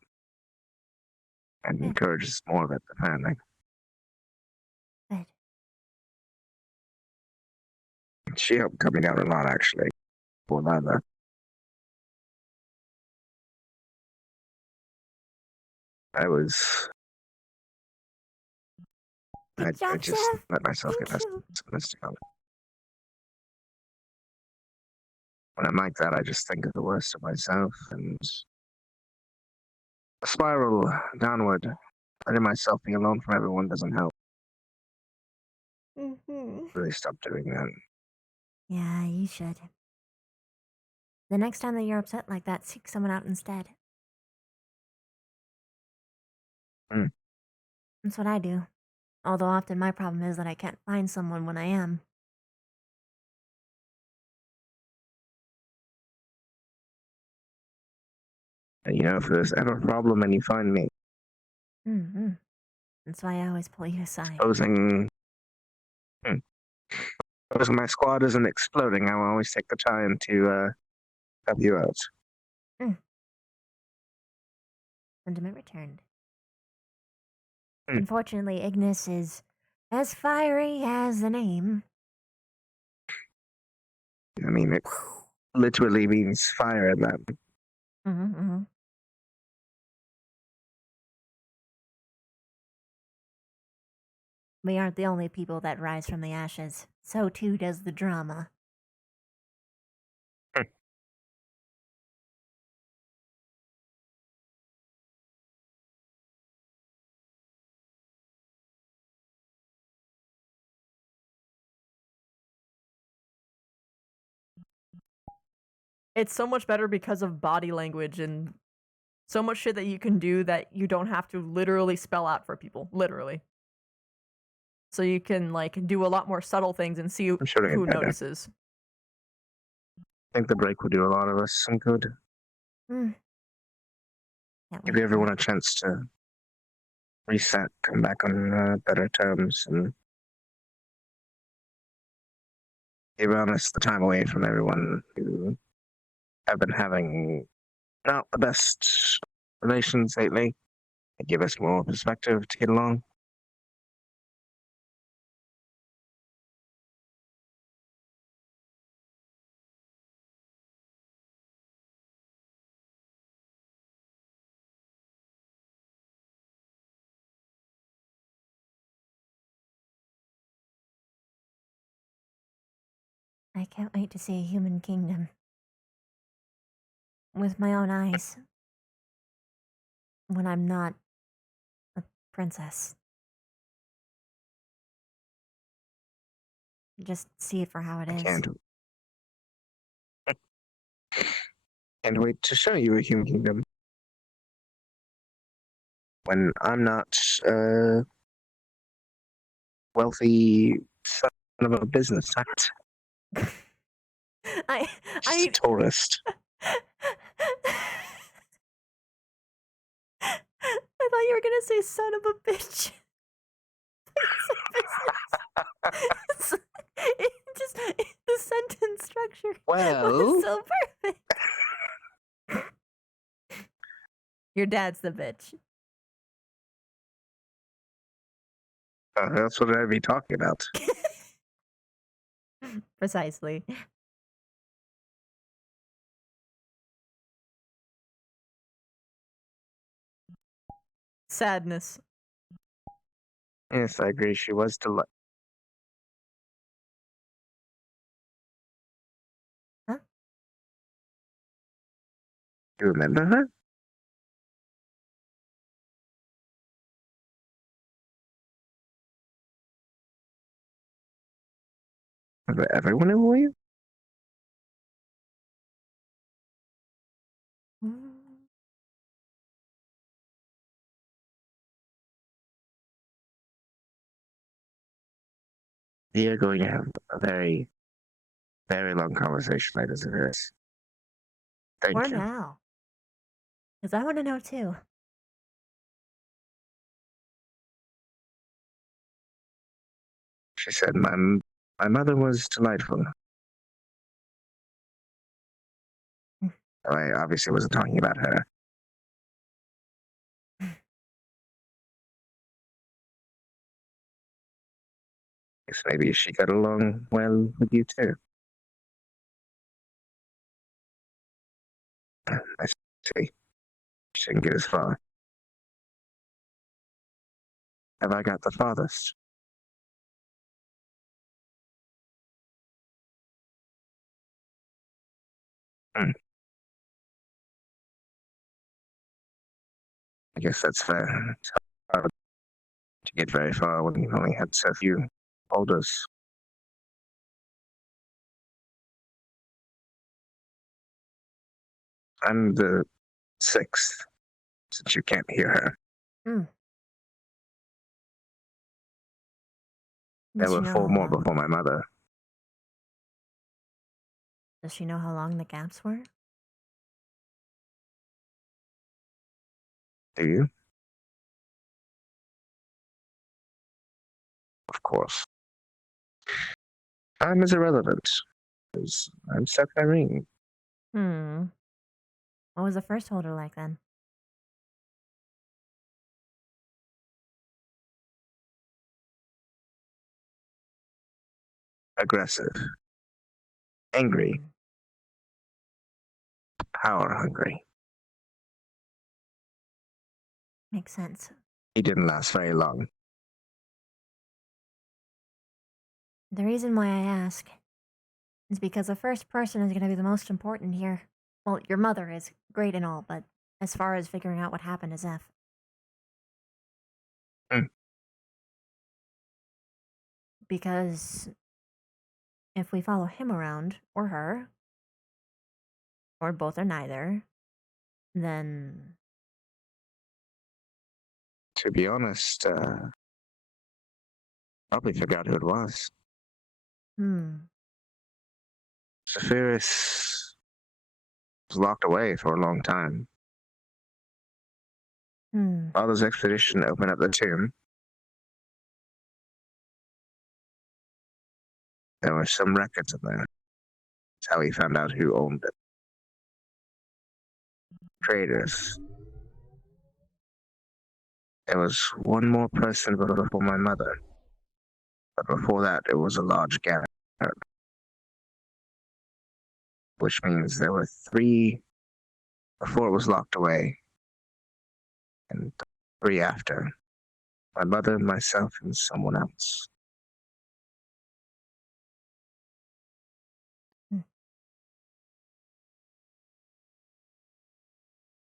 and encourages more of it, apparently. Good. She helped cut me down a lot, actually, for Lila. I just let myself get pessimistic on it. When I'm like that, I just think of the worst of myself, and a spiral downward. Letting myself be alone from everyone doesn't help. Mm-hmm. Really stop doing that. Yeah, you should. The next time that you're upset like that, seek someone out instead. Mm. That's what I do. Although often my problem is that I can't find someone when I am. And, if there's ever a problem and you find me, Mm-hmm. That's why I always pull you aside. supposing my squad isn't exploding, I'll always take the time to help you out. Sentiment returned. Mm. Unfortunately, Ignis is as fiery as the name. I mean, it literally means fire in that. Mm-hmm. We aren't the only people that rise from the ashes. So too does the drama. It's so much better because of body language and so much shit that you can do that you don't have to literally spell out for people. Literally. So you can like do a lot more subtle things and see I'm sure to who get better. notices. I think the break will do a lot of us some good. Give everyone a chance to reset, come back on better terms, and give honest the time away from everyone who have been having not the best relations lately. And give us more perspective to get along. I can't wait to see a human kingdom. With my own eyes. When I'm not a princess. Just see it for how it is. Can't wait to show you a human kingdom. When I'm not a wealthy son of a business act. I Just a tourist. I thought you were gonna say son of a bitch. It just the sentence structure Well. was so perfect. Your dad's the bitch. That's what I'd be talking about. Precisely. Sadness. Yes, I agree. She was delightful. Huh? You remember her? Remember everyone who wore you? We are going to have a very, very long conversation later this. Thank Or you. now. Because I want to know too. She said, my mother was delightful. I obviously wasn't talking about her. Guess maybe she got along well with you too. I see. She didn't get as far. Have I got the farthest? I guess that's fair. It's hard to get very far when you've only had so few holders. I'm the sixth, since you can't hear her. There Does she were know four how more long? before my mother. Does she know how long the gaps were? Do you? Of course. Time is irrelevant, because I'm stuck in a ring. What was the first holder like then? Aggressive. Angry. Power hungry. Makes sense. He didn't last very long. The reason why I ask is because the first person is going to be the most important here. Well, your mother is great and all, but as far as figuring out what happened to Zeph. Because if we follow him around, or her, or both or neither, then To be honest, probably forgot who it was. Sephiroth was locked away for a long time. Father's expedition opened up the tomb. There were some records in there. That's how he found out who owned it. Traders. There was one more person before my mother. But before that, it was a large garret. Which means there were 3 before it was locked away. And 3 after. My mother, myself, and someone else.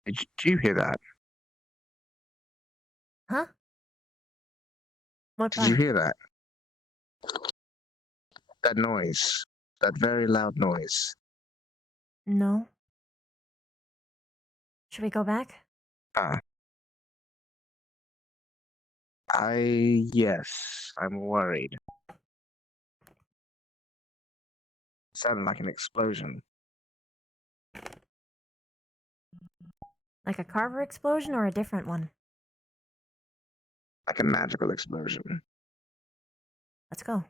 Did you hear that? Huh? What Did you part? hear that? That noise. That very loud noise. No. Should we go back? Yes, I'm worried. Sounded like an explosion. Like a Carver explosion or a different one? Like a magical explosion. Let's go.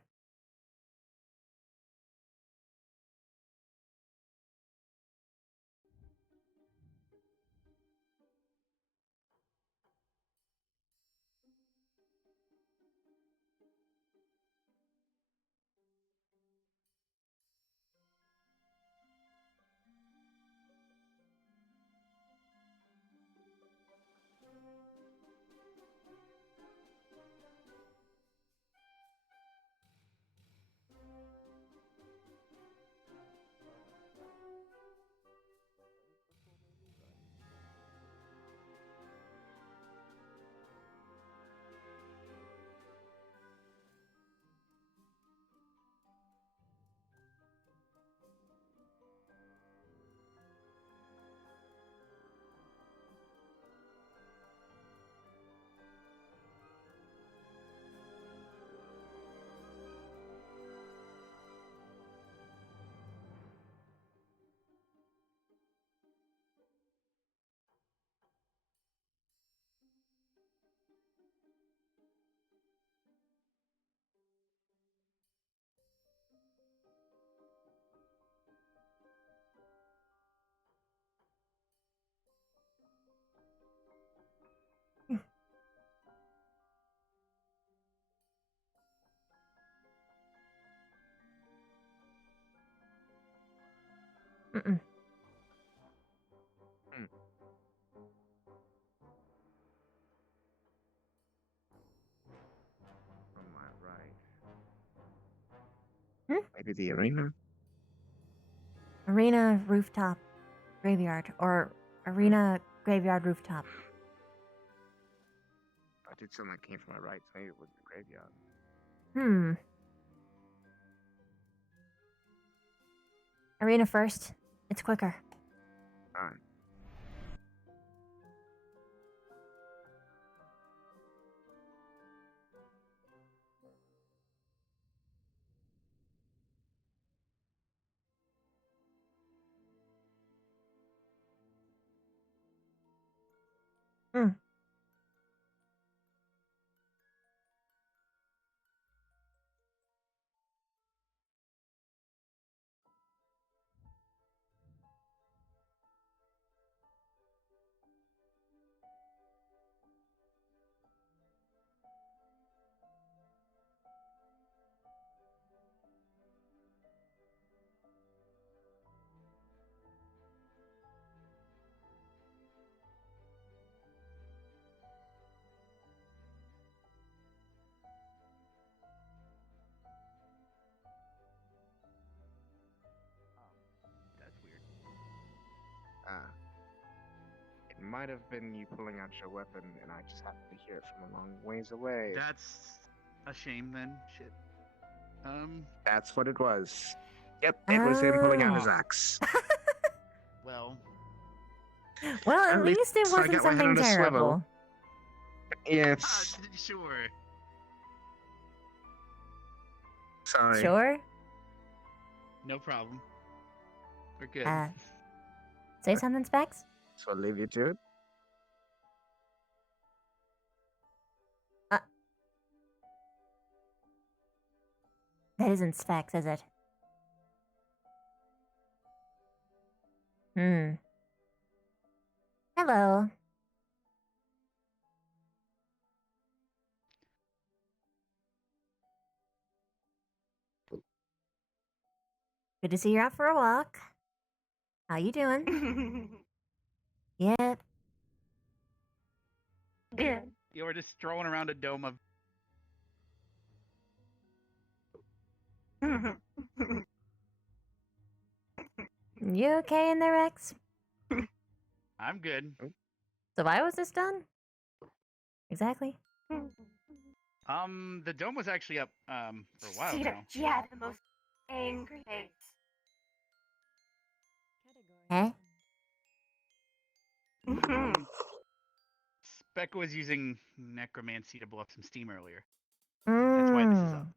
Mm-mm. On my right. Maybe the arena? Arena rooftop graveyard or arena graveyard rooftop. I did something that came from my right, so maybe it was the graveyard. Arena first. It's quicker. Alright. might have been you pulling out your weapon, and I just happened to hear it from a long ways away. That's a shame then. Shit. That's what it was. Yep, it was him pulling out his Oh. axe. Well. Well, at At least least it I wasn't got my head something on a swivel. terrible. Yes. Sure. Sorry. Sure. No problem. We're good. Say something, Specs? So I'll leave you to it. That isn't Specs, is it? Hello. Good to see you're out for a walk. How you doing? Yep. Yeah. You were just throwing around a dome of. You okay in there, Rex? I'm good. So why was this done? Exactly. The dome was actually up for a while now. She had the most angry face. Eh? Becca was using necromancy to blow up some steam earlier. That's why this is up.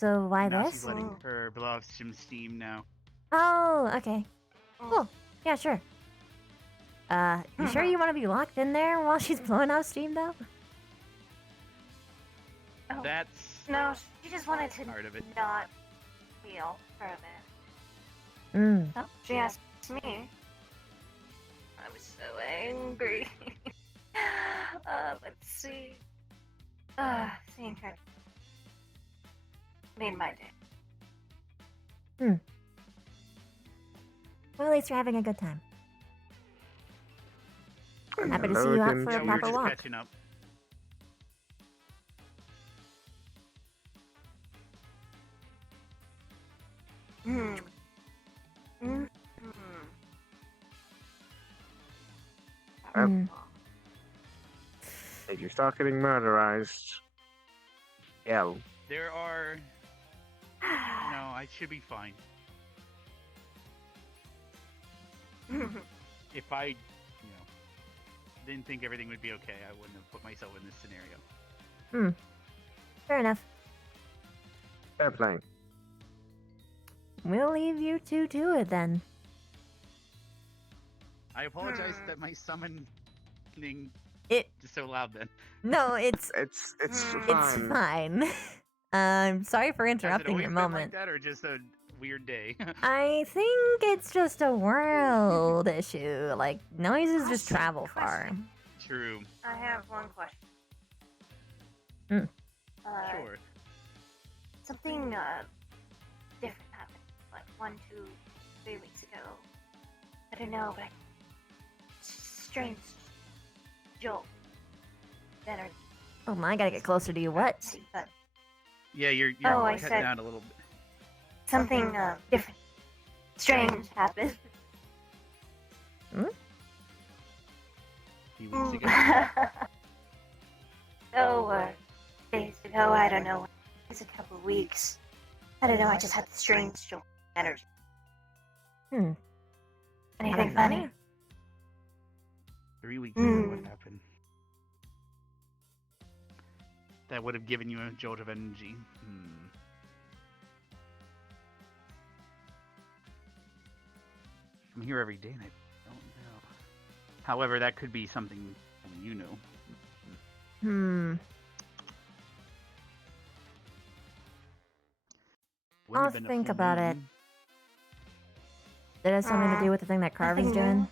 So why Now this? she's letting her blow off some steam now. Oh, okay. Cool. Yeah, sure. You sure you want to be locked in there while she's blowing out steam, though? That's No, she just wanted to part of it. not feel for a minute. Mm. She asked me. I was so angry. Let's see. Seeing her made my day. Well, at least you're having a good time. Happy to see Hello you out again. for Yeah, a we were proper just walk. catching up. If you start getting murderized, yell. There are. No, I should be fine. If I, didn't think everything would be okay, I wouldn't have put myself in this scenario. Fair enough. Fair play. We'll leave you two to it then. I apologize that my summoning just so loud then. No, it's it's fine. I'm sorry for Has it interrupting always your been moment. like that, or just a weird day? I think it's just a world issue. Like, noises just travel far. True. I have one question. Sure. Something different happened, like 1, 2, 3 weeks ago. I don't know, but strange jolt of energy. Oh my, I gotta get closer to you. What? But Yeah, you're I cut said down a little bit. something different, strange happened. Few weeks ago. Days ago, I don't know. It's a couple of weeks. I don't know, I just had the strange jolt of energy. Anything funny? 3 weeks ago, what happened? That would have given you a jolt of energy. I'm here every day and I don't know. However, that could be something you know. Wouldn't I'll have been a think full about it. moon. That has something to do with the thing that Carver's doing?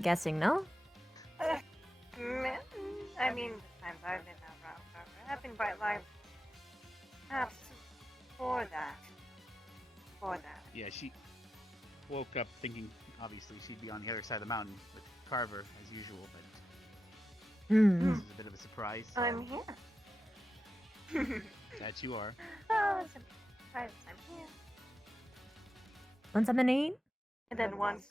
Guessing no? I mean, the times I've been around Carver have been quite lively. Perhaps before that. Yeah, she woke up thinking, obviously, she'd be on the other side of the mountain with Carver, as usual, but this is a bit of a surprise. I'm here. That you are. Oh, Try this time here. Want something to eat? And then once.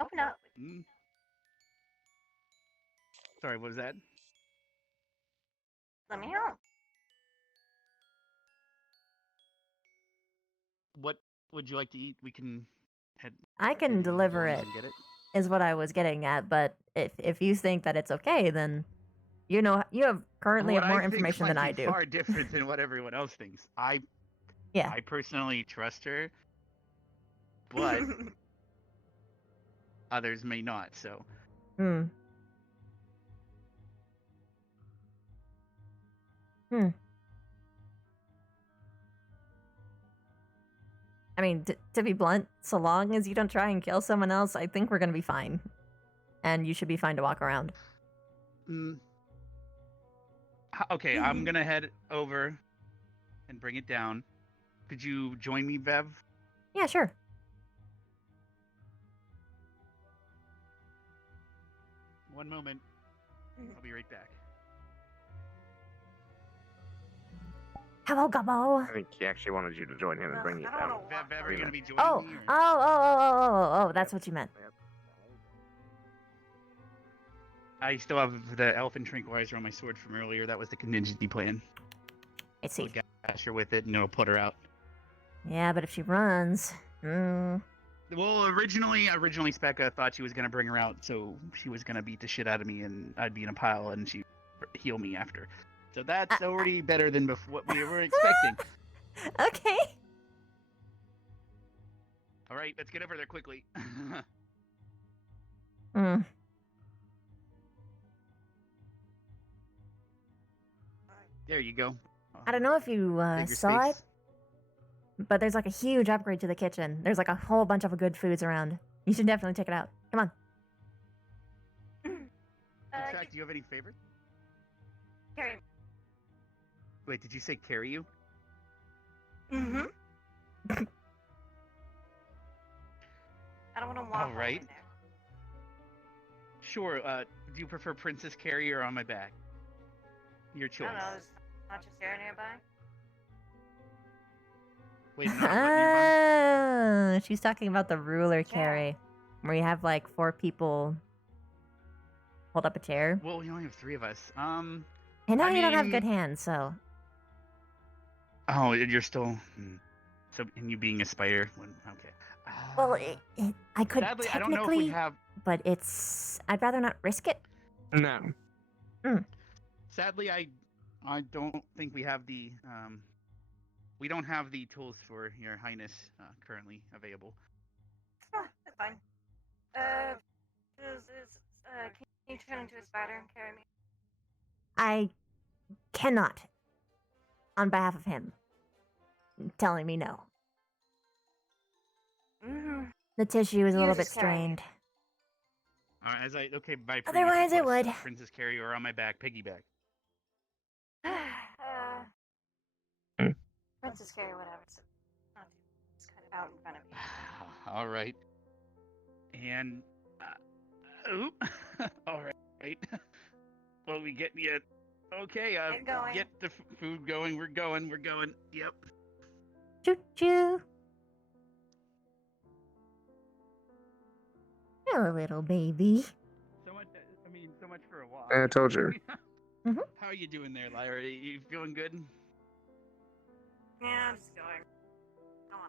Open up. Mm. Sorry, what was that? Let me help. What would you like to eat? We can head. I can deliver it, and get it. is what I was getting at. But if you think that it's okay, then you have currently What have more I think information might than I be do. Far different than what everyone else thinks. Yeah. I personally trust her, but others may not. So. Hmm. Hmm. I mean, to be blunt, so long as you don't try and kill someone else, I think we're gonna be fine. And you should be fine to walk around. Okay, I'm gonna head over and bring it down. Could you join me, Vev? Yeah, sure. One moment. I'll be right back. Hello, Gumbo. I think he actually wanted you to join him and bring you down. Vev, are you gonna be joining Oh, me? oh, that's what you meant. I still have the elfin tranquilizer on my sword from earlier. That was the contingency plan. I see. I'll gash her with it, and it'll put her out. Yeah, but if she runs, Well, originally, Specca thought she was gonna bring her out, so she was gonna beat the shit out of me, and I'd be in a pile, and she'd heal me after. So that's already better than what we were expecting. Okay. All right, let's get over there quickly. Hmm. There you go. I don't know if you Bigger saw space. it, but there's like a huge upgrade to the kitchen. There's like a whole bunch of good foods around. You should definitely check it out. Come on. In fact, do you have any favorites? Carry. Wait, did you say carry you? Mm-hmm. I don't want to walk All right. over there. Sure. Do you prefer Princess Carry or on my back? Your choice. I don't know. There's not just there nearby. Wait, not what nearby? Ah, she's talking about the ruler carry, where you have like 4 people hold up a chair. Well, we only have 3 of us. And now I you don't have mean- good hands, so. Oh, you're still. So, and you being a spider. Okay. Well, I could Sadly, technically, I don't know if we have. but it's. I'd rather not risk it. No. Sadly, I don't think we have the. We don't have the tools for Your Highness currently available. That's fine. Can you turn into a spider and carry me? I cannot, on behalf of him, telling me no. Mm-hmm. The tissue is a You little bit just carry me. strained. By previous Otherwise, it request, would. Princess Carry or on my back, piggyback. Princess carry whatever. It's not too. It's kind of out in front of you. All right. And. All right. Well, we get you. Okay. Get going. Get the food going. We're going. Yep. Choo choo. Hello, little baby. So much. So much for a walk. I told you. How are you doing there, Lyra? You feeling good? Yeah, I'm just going. Come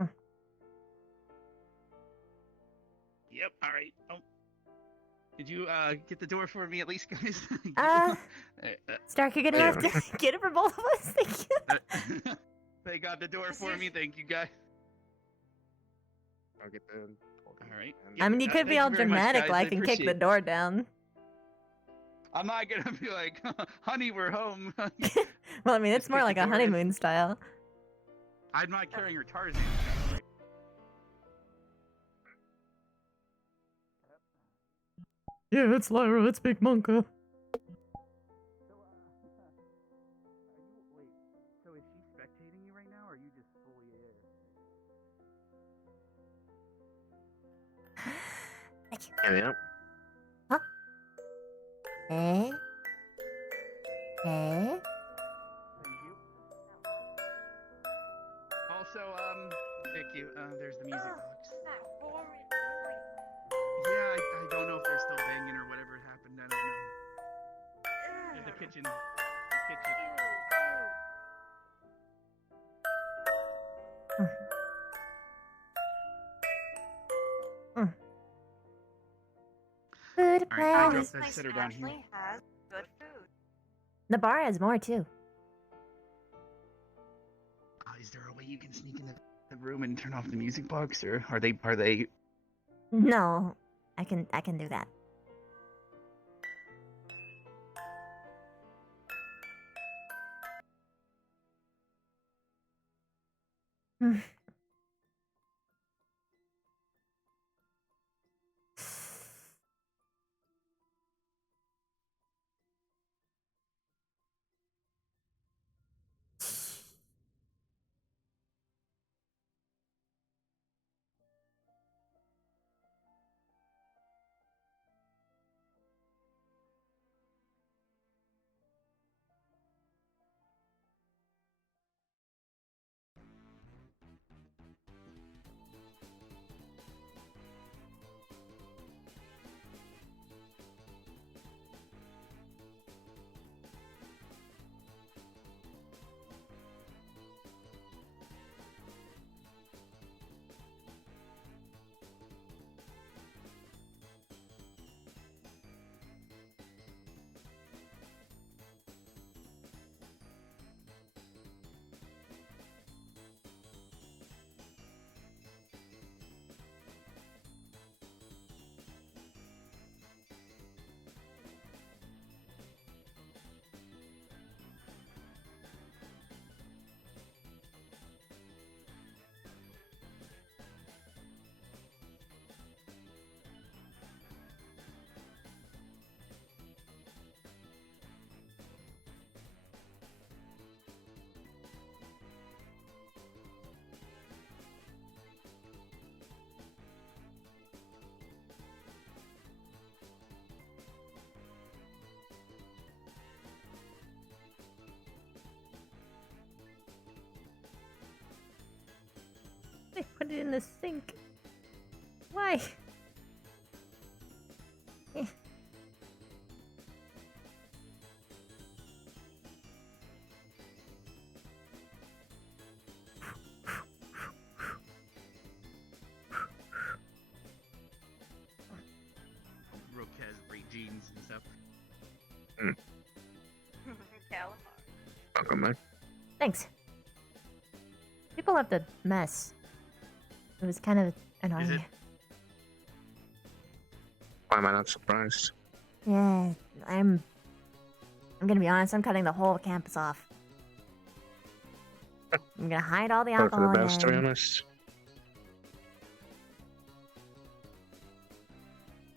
on. Yep. All right. Oh. Did you get the door for me at least, guys? Stark, you're gonna have to get it for both of us. Thank you. They got the door for me. Thank you, guys. I'll get the. All right. I mean, you could be all dramatic, like, and kick the door. door down. I'm not gonna be like, honey, we're home. Well, I mean, it's more kick like the a door in. honeymoon style. I'm not carrying her Tarzan. Yeah, it's Lyra. It's Big Monka. So is she spectating you right now, or are you just fully Yeah. Eh? Eh? Also, thank you. There's the music box. Yeah, I don't know if they're still banging or whatever happened. I don't know. There's the kitchen. The kitchen. Food All right, I place. dropped that sitter down here. Has good food. The bar has more too. Is there a way you can sneak in the room and turn off the music box, or are they? No, I can do that. They put it in the sink. Why? Rook has great genes and stuff. Welcome, man. Thanks. People left a mess. It was kind of annoying. Why am I not surprised? Yeah, I'm gonna be honest, I'm cutting the whole campus off. I'm gonna hide all the Probably for alcohol the best, to be again. honest.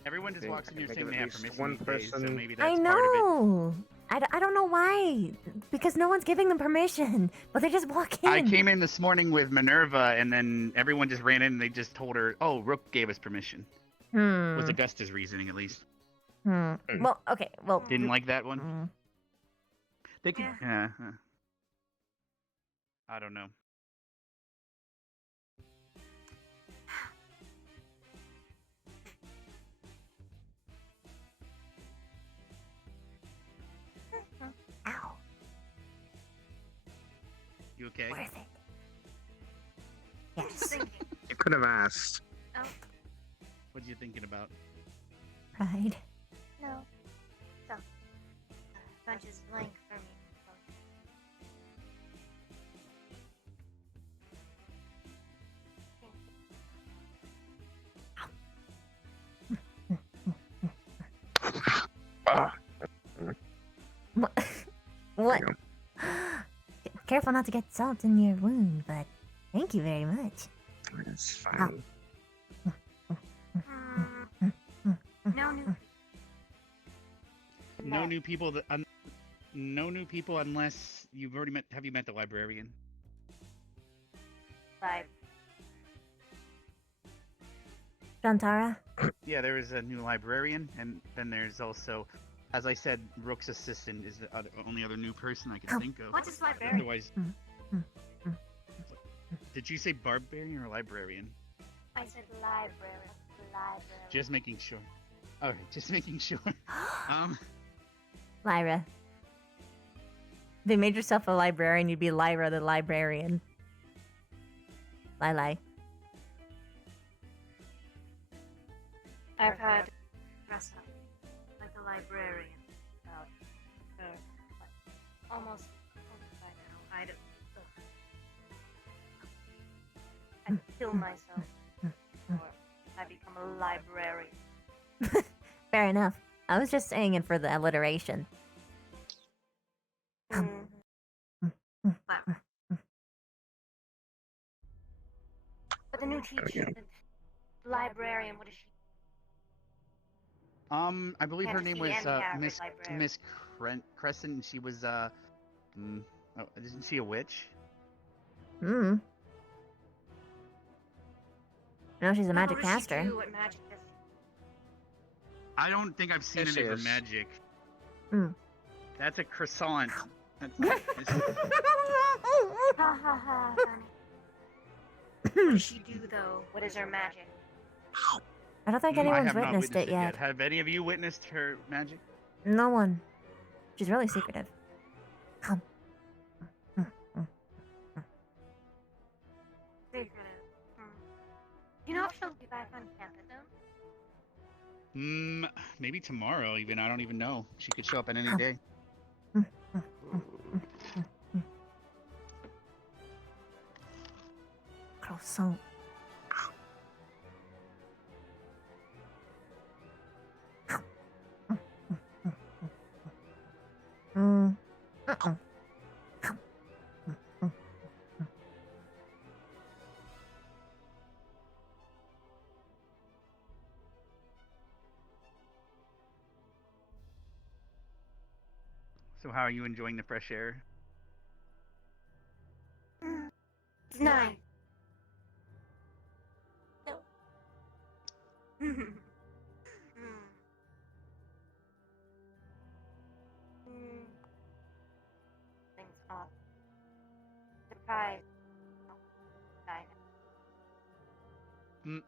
Everyone just think walks in I here can saying think they of have at least permission one these days, so person- maybe I that's part of it. know! I don't know why. Because no one's giving them permission. But they just walk in. I came in this morning with Minerva, and then everyone just ran in and they just told her, oh, Rook gave us permission. Was Augusta's reasoning, at least. Well, okay, well... Didn't like that one? They can... Yeah. I don't know. Ow. You okay? Worth it. Yes. You could have asked. Oh. What you thinking about? Pride. No. So, bunch is blank for me. What? Careful not to get salt in your wound, but thank you very much. It's fine. No new. No new people. No new people unless you've already met. Have you met the librarian? Like, Shantara? Yeah, there is a new librarian, and then there's also, as I said, Rook's assistant is the only other new person I can think of. What is librarian? Otherwise, did you say barbarian or librarian? I said library. Library. Just making sure. All right, just making sure. Lyra. If you made yourself a librarian, you'd be Lyra the librarian. Lie. I've had dress up like a librarian about almost by now. I'd kill myself before I become a librarian. Fair enough. I was just saying it for the alliteration. But the new teacher, the librarian, what is she? I believe her name was Miss Miss Crescent. She was isn't she a witch? Hmm. No, she's a magic What does she caster. do? What magic does I don't think I've seen Yes, any she of her is. magic. Mm. That's a croissant. Ha ha ha, funny. What does she do though? What is her magic? I don't think I anyone's have not witnessed witnessed it yet. Have any of you witnessed her magic? No one. She's really secretive. Come. Secretive. You know if she'll be back on campus though? Maybe tomorrow even. I don't even know. She could show up at any day. Croissant. So how are you enjoying the fresh air? It's 9. No. Things off. Surprise.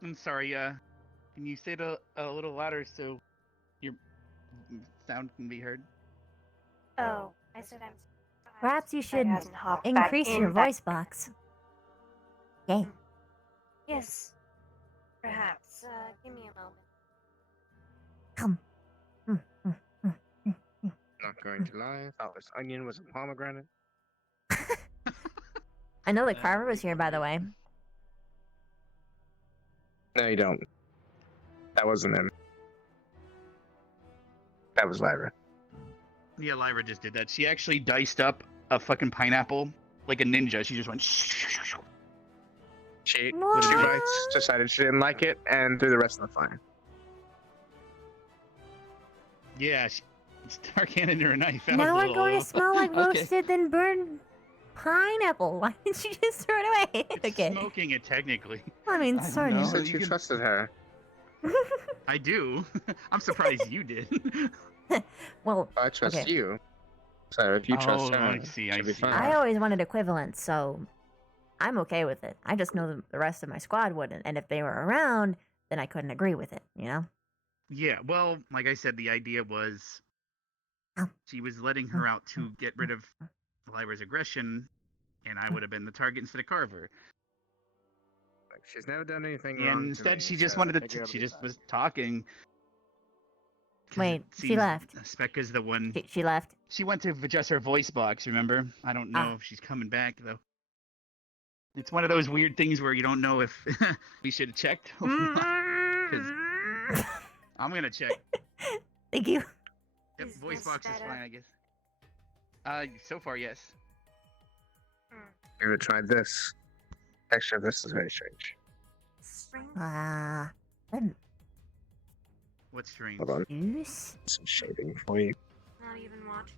I'm sorry. Can you say it a little louder so your sound can be heard? Oh, I said I'm surprised. Perhaps you should hasn't hopped back increase in your that- voice box. Yay. Yes. Perhaps. Give me a moment. Come. Not going to lie, I thought this onion was a pomegranate. I know that Carver was here, by the way. No, you don't. That wasn't him. That was Lyra. Yeah, Lyra just did that. She actually diced up a fucking pineapple like a ninja. She just went. She ate What? 2 bites, decided she didn't like it, and threw the rest in the fire. Yeah, it's dark in her knife. I was Now a we're going to little- smell like Okay. roasted then burned pineapple. Why didn't you just throw it away? Okay. Smoking it technically. I mean, I don't sort know. You of. said you can- trusted her. I do. I'm surprised you did. Well, I trust okay. you. So if you trust Oh, her, I see, I she'll be see. fine. I always wanted equivalents, so I'm okay with it. I just know the rest of my squad wouldn't, and if they were around, then I couldn't agree with it, you know? Yeah, well, like I said, the idea was she was letting her out to get rid of Lyra's aggression, and I would have been the target instead of Carver. Like, she's never done anything wrong. And to instead, me, she just so wanted I think to. it'll She be just fine. was talking. 'Cause Wait, it she seems left. Specca's the one. She left. She went to adjust her voice box. Remember? I don't know Ah. if she's coming back though. It's one of those weird things where you don't know if we should have checked. Or not, 'cause I'm gonna check. Thank you. Yep, Is voice this box is better? fine, I guess. So far, yes. Never tried this. Texture of this is very strange. What's strange? Hold on. Juice? Some shading for you. Not even watching.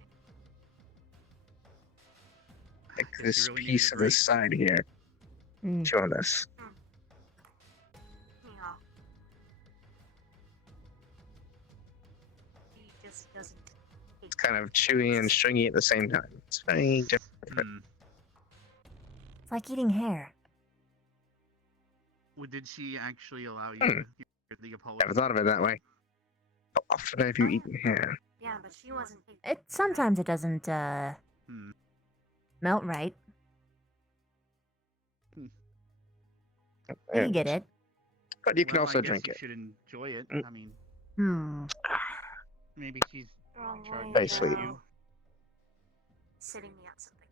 Like Does she this really need piece a of this side here. Mm. Chew on this. Me off. doesn't. It's kind of chewy and stringy at the same time. It's very different. It's like eating hair. Did she actually allow you Hmm. to hear the apology? Never thought of it that way. How often have you eaten hair? Yeah, but she wasn't. Sometimes it doesn't melt right. You get it. But you can Well, also I guess drink you it. should enjoy it. Mm. I mean, Hmm. maybe she's charging Very sweet. you. Sitting me on something.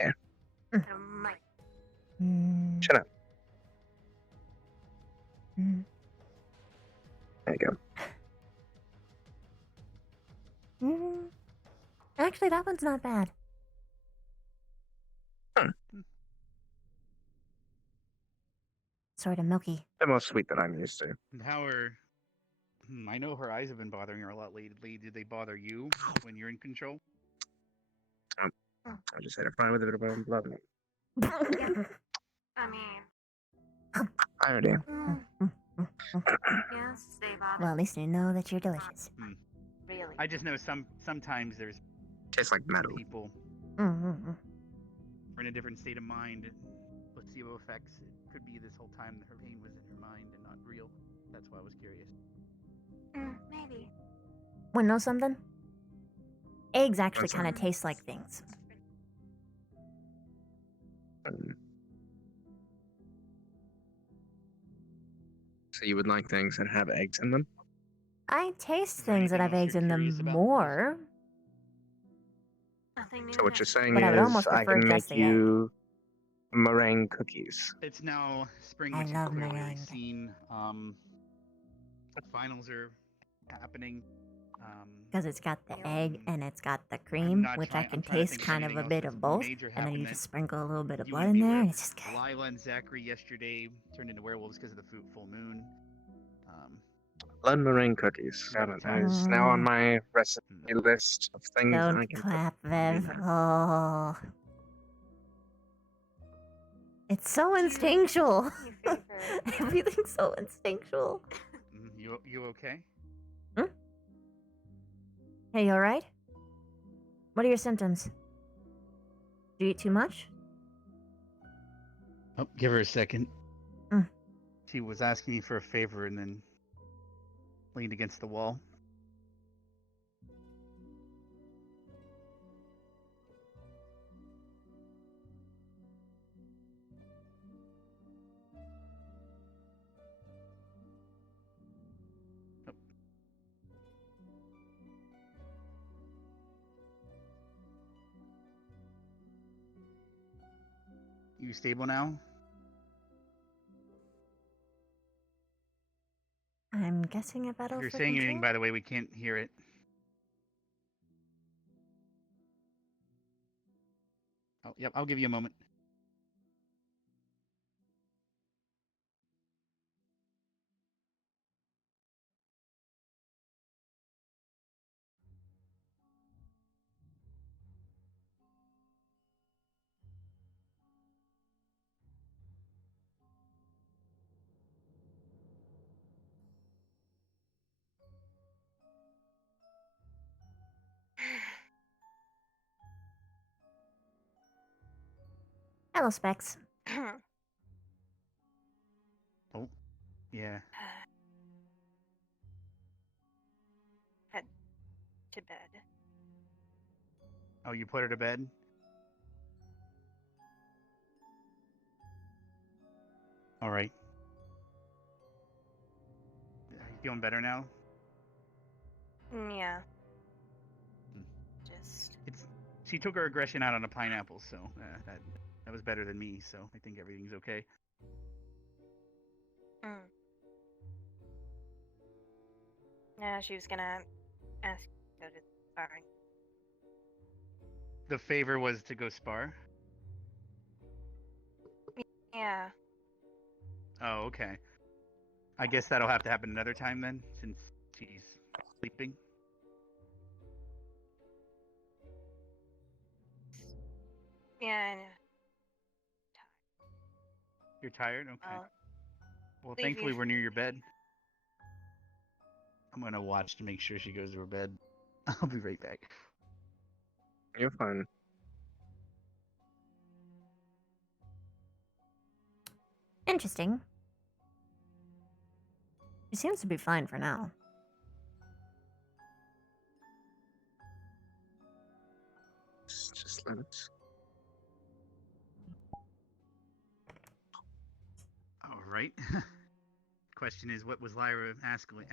Yeah. I might. Shut up. Mm. There you go. Actually, that one's not bad. Sort of milky. The most sweet that I'm used to. And how are? I know her eyes have been bothering her a lot lately. Did they bother you when you're in control? I just had a fine with a bit of blood. I mean, I already am. yes, they bother. Well, at least you know that you're delicious. Really. I just know sometimes there's Tastes like metal. people Mm-hmm. are in a different state of mind. Placebo effects. It could be this whole time that her pain was in her mind and not real. That's why I was curious. Maybe. Want to know something? Eggs actually What's that? kind of taste like things. So you would like things that have eggs in them? I taste things that have eggs in them more. Nothing new. So what you're saying But I would is almost I prefer can just make the egg. you meringue cookies. It's now spring, I which love you've clearly meringue. seen. Finals are happening. Because it's got the egg and it's got the I'm cream, not which trying- I can I'm trying to taste think of kind of anything a else bit that's of both. major And then you happened just that sprinkle a little bit of you blood and in me there, were. and it's just good. Lila and Zachary yesterday turned into werewolves because of the full moon. Blood meringue cookies. Got it. That is now on my recipe list of things I Don't can clap, Vev. Oh. It's so instinctual. Everything's so instinctual. You okay? Hey, you alright? What are your symptoms? Do you eat too much? Oh, give her a second. Mm. She was asking me for a favor and then leaned against the wall. Oh. You stable now? I'm guessing a battle If you're for saying anything, control? by the way, we can't hear it. Oh, yep, I'll give you a moment. Hello, Specs. Oh, yeah. Head to bed. Oh, you put her to bed? All right. You feeling better now? Yeah. Just. She took her aggression out on a pineapple, so that was better than me. So I think everything's okay. No, she was gonna ask you to go to sparring. The favor was to go spar? Yeah. Oh, okay. I guess that'll have to happen another time then, since she's sleeping. Yeah, I know. You're tired? Okay. I'll Well, leave thankfully you- we're near your bed. I'm gonna watch to make sure she goes to her bed. I'll be right back. You're fine. Interesting. She seems to be fine for now. Just let it. All right. Question is, what was Lyra actually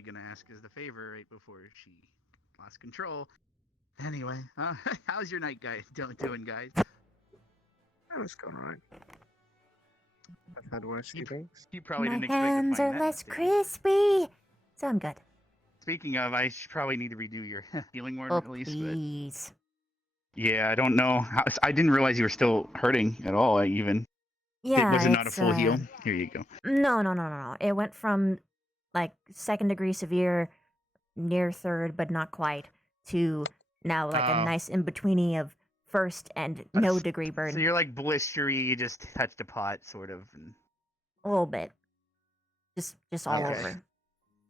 going to ask as the favor right before she lost control? Anyway, how's your night, guys? Doing, guys? It's going alright. I've had worse things. You probably My didn't expect to hands find are that. less crispy, so I'm good. Speaking of, I should probably need to redo your healing word Oh, at least. please. But yeah, I don't know. I didn't realize you were still hurting at all. Even. Yeah, Was it not a it's, full heal? Here you go. No. It went from like 2nd degree severe, near 3rd, but not quite, to now like a nice in betweeny of 1st and no degree burn. So you're like blistery. You just touched a pot, sort of. A little bit, just all Okay. over.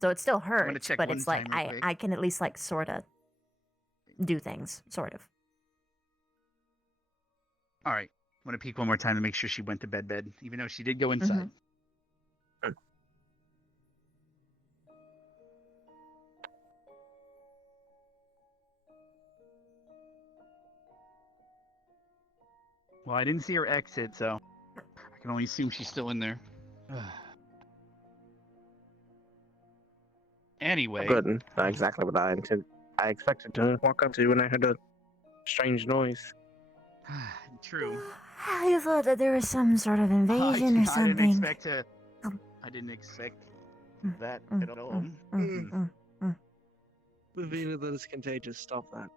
So it still gonna hurts, check but one it's like time real quick. I can at least like sort of do things, sort of. All right. I'm gonna peek one more time to make sure she went to bed, even though she did go inside. Well, I didn't see her exit, so I can only assume she's still in there. Anyway. Good. Not exactly what I intended. I expected to walk up to you when I heard a strange noise. True. I thought that there was some sort of invasion or I something. didn't expect to. I didn't expect that at all. Lavina, that is contagious. Stop that.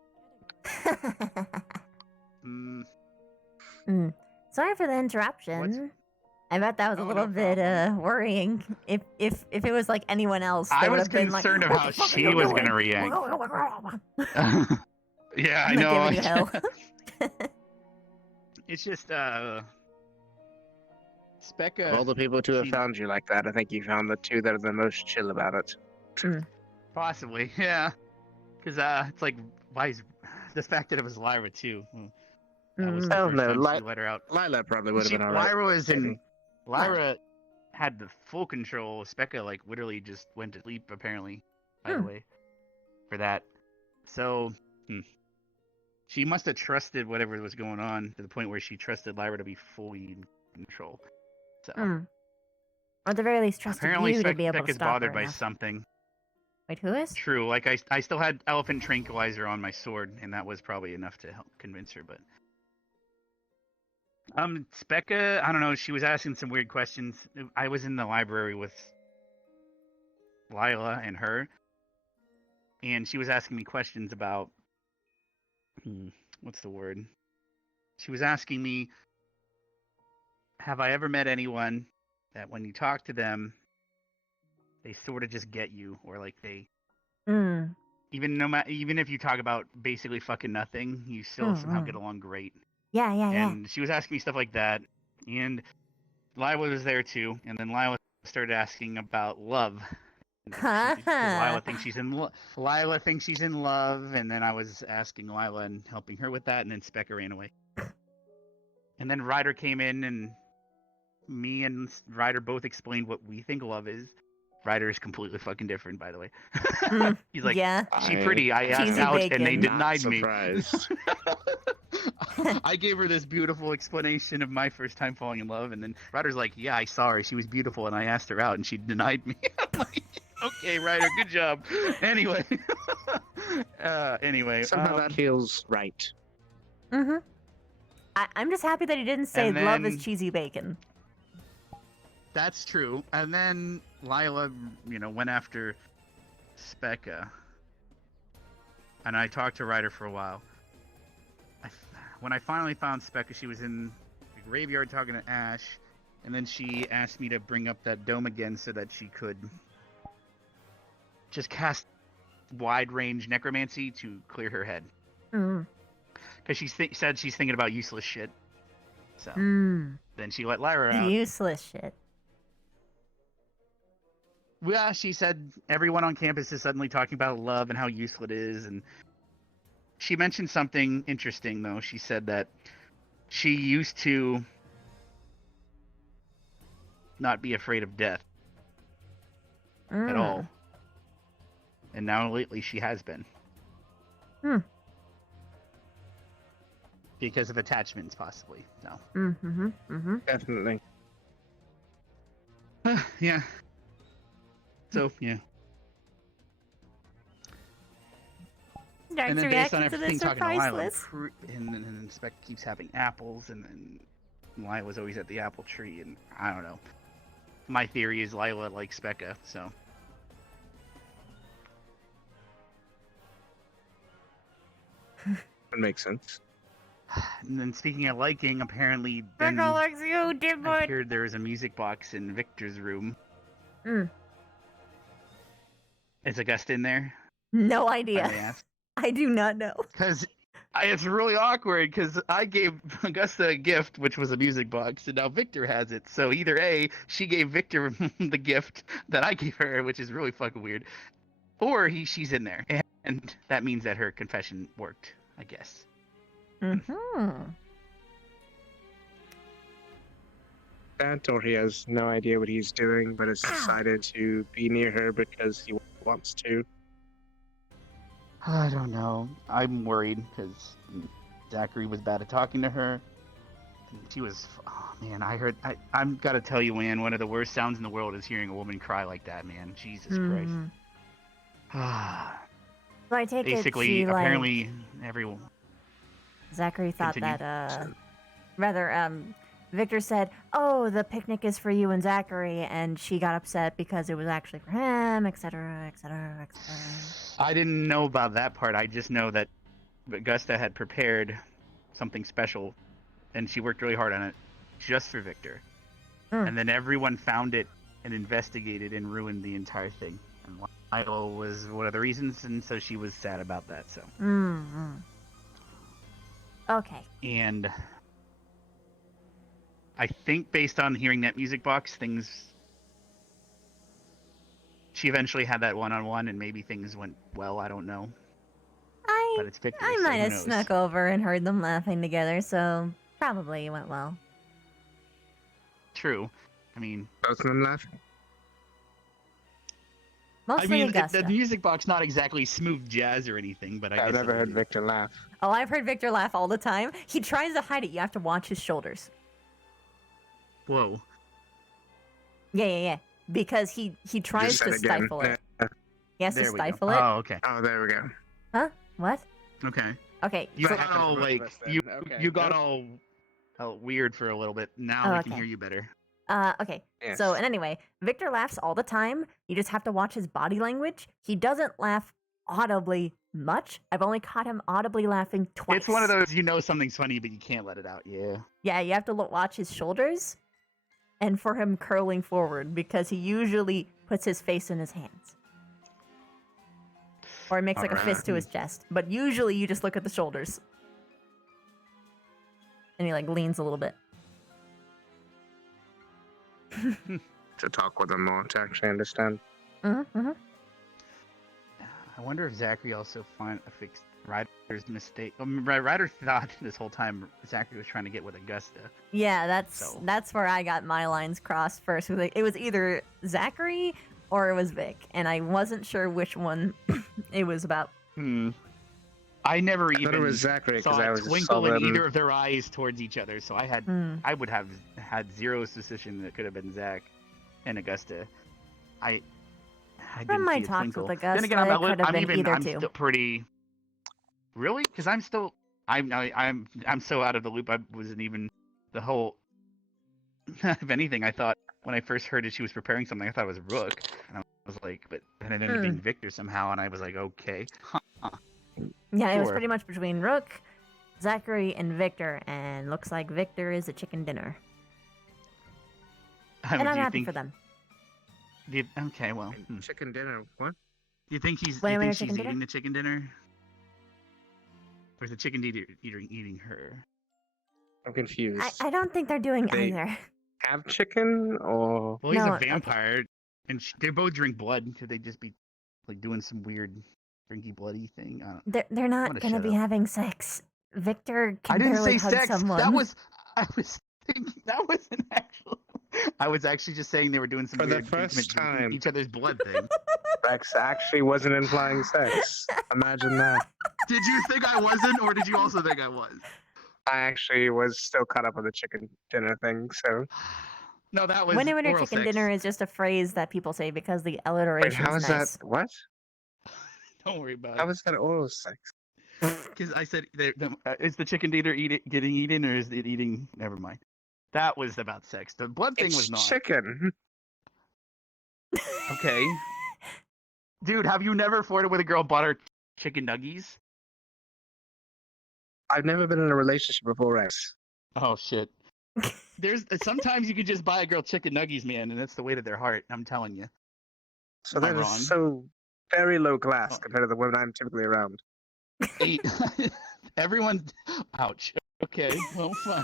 Sorry for the interruption. I bet that was a little bit worrying. If it was like anyone else, they I would was have been like, concerned of "What how the fuck are she you was doing?" gonna react. Yeah, I I'm not know. giving you hell. It's just Specca. Of all the people to have found you like that, I think you found the two that are the most chill about it. Possibly, yeah. Because it's like, why is the fact that it was Lyra too? That was the Oh first no, time she let her out. Lila probably would have been alright. Lyra was in. Lyra had the full control. Specca like literally just went to sleep apparently. By the way, for that. So she must have trusted whatever was going on to the point where she trusted Lyra to be fully in control. So Or at the very least, trusted apparently you to be able to Specca's stop bothered her by enough. something. Wait, who is? True. Like I still had elephant tranquilizer on my sword, and that was probably enough to help convince her. But Specca, I don't know. She was asking some weird questions. I was in the library with Lila and her, and she was asking me questions about what's the word? She was asking me, have I ever met anyone that when you talk to them, they sort of just get you, or like they even if you talk about basically fucking nothing, you still somehow get along great. Yeah. And she was asking me stuff like that, and Lila was there too. And then Lila started asking about love. Because Lila thinks she's in Lila thinks she's in love, and then I was asking Lila and helping her with that, and then Specca ran away. And then Ryder came in, and me and Ryder both explained what we think love is. Ryder is completely fucking different, by the way. He's like, she pretty. I asked out, and they denied me. I gave her this beautiful explanation of my first time falling in love, and then Ryder's like, yeah, I saw her. She was beautiful, and I asked her out, and she denied me. I'm like, okay, Ryder, good job. Anyway. Somehow that feels right. I'm just happy that he didn't say And love is then- cheesy bacon. That's true. And then Lila, went after Specca. And I talked to Ryder for a while. When I finally found Specca, she was in the graveyard talking to Ash. And then she asked me to bring up that dome again so that she could just cast wide range necromancy to clear her head. Because she said she's thinking about useless shit. So then she let Lyra out. Useless shit. Well, she said everyone on campus is suddenly talking about love and how useful it is, and she mentioned something interesting though. She said that she used to not be afraid of death at all, and now lately she has been. Because of attachments, possibly. No. Definitely. Yeah. So yeah. Dark's And then based on reaction to everything this are talking to Lila, priceless. and Spec keeps having apples, and then Lila was always at the apple tree, and I don't know. My theory is Lila likes Specca, so. That makes sense. And then speaking of liking, apparently Becca then likes you, I Dimwit. heard there was a music box in Victor's room. Is Augusta in there? No I idea. may ask. I do not know. Because it's really awkward because I gave Augusta a gift, which was a music box, and now Victor has it. So either A, she gave Victor the gift that I gave her, which is really fucking weird, or she's in there. And that means that her confession worked, I guess. That, or he has no idea what he's doing, but has decided to be near her because he wants to. I don't know. I'm worried because Zachary was bad at talking to her. She was, oh man, I'm gotta tell you, man, one of the worst sounds in the world is hearing a woman cry like that, man. Jesus Christ. So I take Basically, it she, apparently, everyone. Zachary thought Continue. that, Victor said, "Oh, the picnic is for you and Zachary," and she got upset because it was actually for him, etc., etc., etc. I didn't know about that part. I just know that Augusta had prepared something special, and she worked really hard on it, just for Victor. And then everyone found it and investigated and ruined the entire thing. And Lila was one of the reasons, and so she was sad about that. So. Okay. And I think based on hearing that music box, she eventually had that one-on-one, and maybe things went well. I don't know. But it's Victor, I so might who have knows? snuck over and heard them laughing together, so probably it went well. True. I mean, both of them laughing. Mostly Augusta. The music box not exactly smooth jazz or anything, but I've never heard Victor laugh. Oh, I've heard Victor laugh all the time. He tries to hide it. You have to watch his shoulders. Whoa. Yeah. Because he tries to stifle it. He has to stifle it. Oh, okay. Oh, there we go. Huh? What? Okay. Okay. You so- got all like you got all weird for a little bit. Now we can hear you better. Okay. Yes. So, and anyway, Victor laughs all the time. You just have to watch his body language. He doesn't laugh audibly much. I've only caught him audibly laughing twice. It's one of those something's funny, but you can't let it out. Yeah. Yeah, you have to watch his shoulders and for him curling forward because he usually puts his face in his hands. Or he makes like a fist to his chest. But usually you just look at the shoulders. And he like leans a little bit. To talk with him more to actually understand. I wonder if Zachary also fixed Ryder's mistake. Ryder thought this whole time Zachary was trying to get with Augusta. Yeah, that's where I got my lines crossed first. It was either Zachary or it was Vic, and I wasn't sure which one it was about. I never even thought it was Zachary because saw I a was twinkle in either of their eyes towards each other, so I would have had zero suspicion that it could have been Zach and Augusta. I From didn't my see a talks twinkle. with Augusta, Then again, it could have been either I'm two. still pretty. Really? Because I'm so out of the loop. I wasn't even the whole. If anything, I thought when I first heard that she was preparing something, I thought it was Rook, and I was like, but then it ended up being Victor somehow, and I was like, okay. Yeah, it was Sure. pretty much between Rook, Zachary, and Victor, and looks like Victor is a chicken dinner. And I'm Do you happy think- for them. Okay, well. Chicken dinner, what? You think she's Winner, winner, she's chicken dinner? eating the chicken dinner? Or is the chicken eating her? I'm confused. I don't think they're doing They either. have chicken or? Well, he's No, a okay. vampire. And they both drink blood. Could they just be like doing some weird drinky bloody thing? I don't. They're I'm not gonna gonna shut be up. having sex. Victor I can didn't barely say hug sex. someone. That was. I was thinking that wasn't actual. I was actually just saying they were doing some For the weird first intimate drinking time. each other's blood thing. Rex actually wasn't implying sex. Imagine that. Did you think I wasn't, or did you also think I was? I actually was still caught up on the chicken dinner thing, so. No, that was Winner winner oral chicken sex. dinner is just a phrase that people say because the Wait, alliteration's how is nice. that? What? Don't worry about it. How is that oral sex? Because I said, is the chicken dinner getting eaten, or is it eating? Never mind. That was about sex. The blood thing was not. Chicken. Okay. Dude, have you never flirted with a girl bought her chicken nuggies? I've never been in a relationship before, Rex. Oh shit. There's sometimes you could just buy a girl chicken nuggies, man, and that's the way to their heart. I'm telling you. So Am I that is wrong? so very low class Oh. compared to the women I'm typically around. Everyone. Ouch. Okay. Well, fine.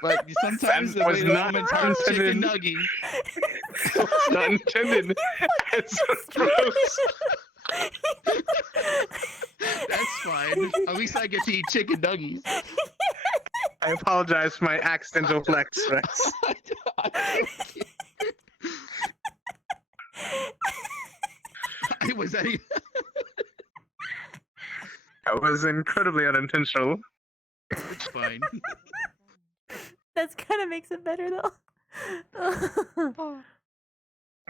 But sometimes the was way the not woman's heart chicken intended. nuggies. It was not intended. It's gross. That's fine. At least I get to eat chicken nuggies. I apologize for my accidental flex, Rex. Was that? That was incredibly unintentional. It's fine. That kind of makes it better though.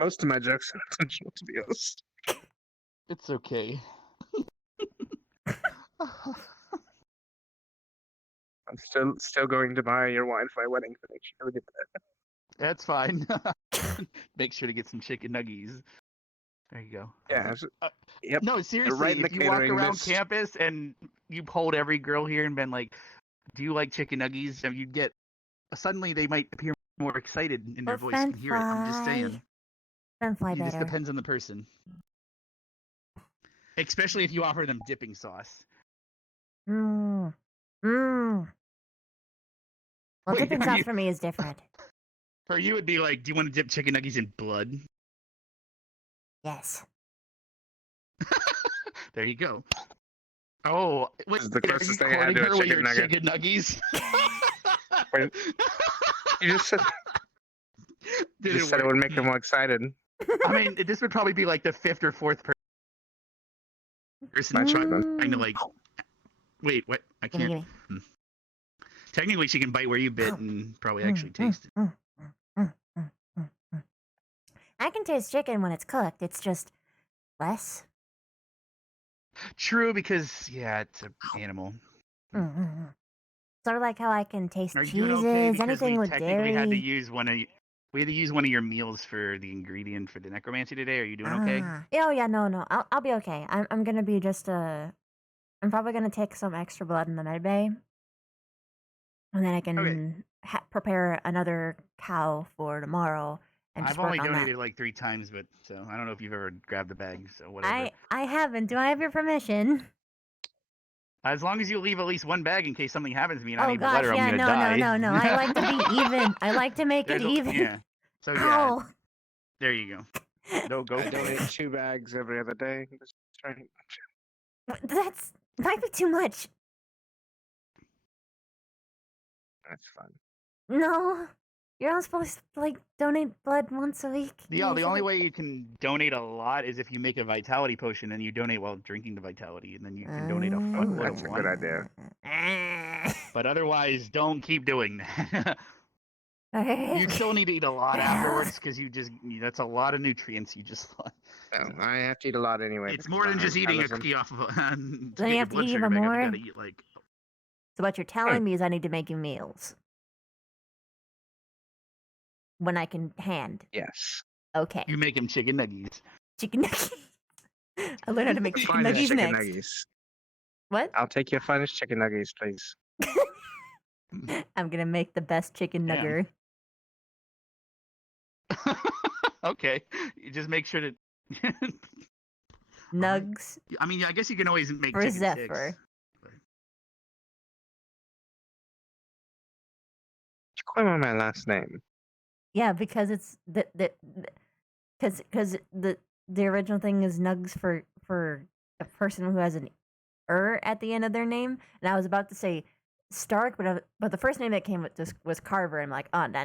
Most of my jokes are intentional, to be honest. It's okay. I'm still going to buy your wine for my wedding. So make sure to get that. That's fine. Make sure to get some chicken nuggies. There you go. Yeah. Yep. No, seriously, right in the if you walk catering around list. campus and you polled every girl here and been like, "Do you like chicken nuggies?" and you'd get suddenly they might appear more excited in their Or voice. You can hear it. I'm just french saying. French fry It just better. depends on the person. Especially if you offer them dipping sauce. Mmm. Mmm. Well, Wait, dipping are sauce you- for me is different. For you, it'd be like, "Do you want to dip chicken nuggies in blood?" Yes. There you go. Oh, wait, This is the are you closest thing I had courting to a her with chicken your nugget. chicken nuggies? Wait, you just said, Did you it just said it work? would make them more excited. I mean, this would probably be like the fifth or fourth person. That's right, then. Kind of like. Wait, what? I Gimme, can't. gimme. Technically, she can bite where you bit and probably actually taste it. I can taste chicken when it's cooked. It's just less. True, because yeah, it's an animal. Sort of like how I can taste Are you cheeses, doing okay? Because anything we with technically had to dairy. use one of we had to use one of your meals for the ingredient for the necromancy today. Are you doing okay? Oh yeah, no. I'll be okay. I'm gonna be just I'm probably gonna take some extra blood in the med bay, and then I can prepare another cow for tomorrow and just I've only work on donated like 3 times, but so I don't know if you've ever grabbed the bag. So that. whatever. I haven't. Do I have your permission? As long as you leave at least one bag in case something happens to me and I Oh need gosh, blood or yeah, I'm gonna die. no. I like to be even. I like to make it There's a- even. Yeah. So yeah, Ow. there you go. Go. I donate 2 bags every other day. That's right. That's might be too much. That's fun. No, you're not supposed to like donate blood once a week. The only way you can donate a lot is if you make a vitality potion and you donate while drinking the vitality, and then you can donate a fuckload That's of a one. good idea. But otherwise, don't keep doing that. You still need to eat a lot afterwards because that's a lot of nutrients you just lost. No, I have to eat a lot anyway. It's more than just eating a cookie off of a. to Then get you your have to blood eat sugar even back up, more? You gotta eat like. So what you're telling me is I need to make you meals when I can hand. Yes. Okay. You make him chicken nuggies. Chicken nuggies. I learned how to make chicken Finest nuggies chicken next. nuggies. What? I'll take your finest chicken nuggies, please. I'm gonna make the best chicken Damn. nugger. Okay, you just make sure to. Nugs I mean, I guess you can always make for chicken Zephyr. sticks. Call me my last name. Yeah, because it's because the original thing is nugs for a person who has an at the end of their name, and I was about to say Stark, but the first name that came with just was Carver. And I'm like, oh no.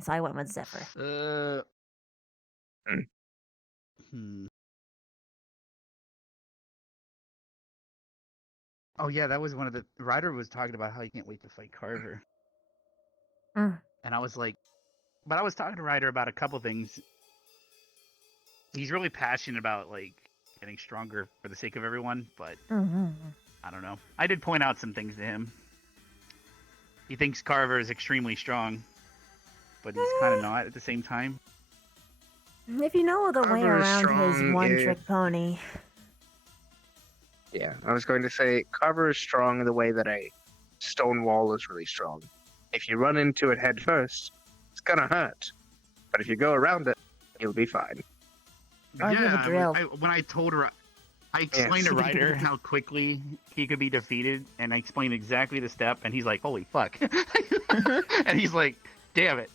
So I went with Zephyr. Oh yeah, that was one of the Ryder was talking about how he can't wait to fight Carver. Mm. And I was like, but I was talking to Ryder about a couple things. He's really passionate about like getting stronger for the sake of everyone, but I don't know. I did point out some things to him. He thinks Carver is extremely strong, but he's kind of not at the same time. If you know the way Carver is around his strong, one-trick pony. Yeah, I was going to say Carver is strong in the way that a stone wall is really strong. If you run into it head first, it's gonna hurt. But if you go around it, you'll be fine. When I told her, I explained to Ryder how quickly he could be defeated, and I explained exactly the step, and he's like, holy fuck. And he's like, damn it.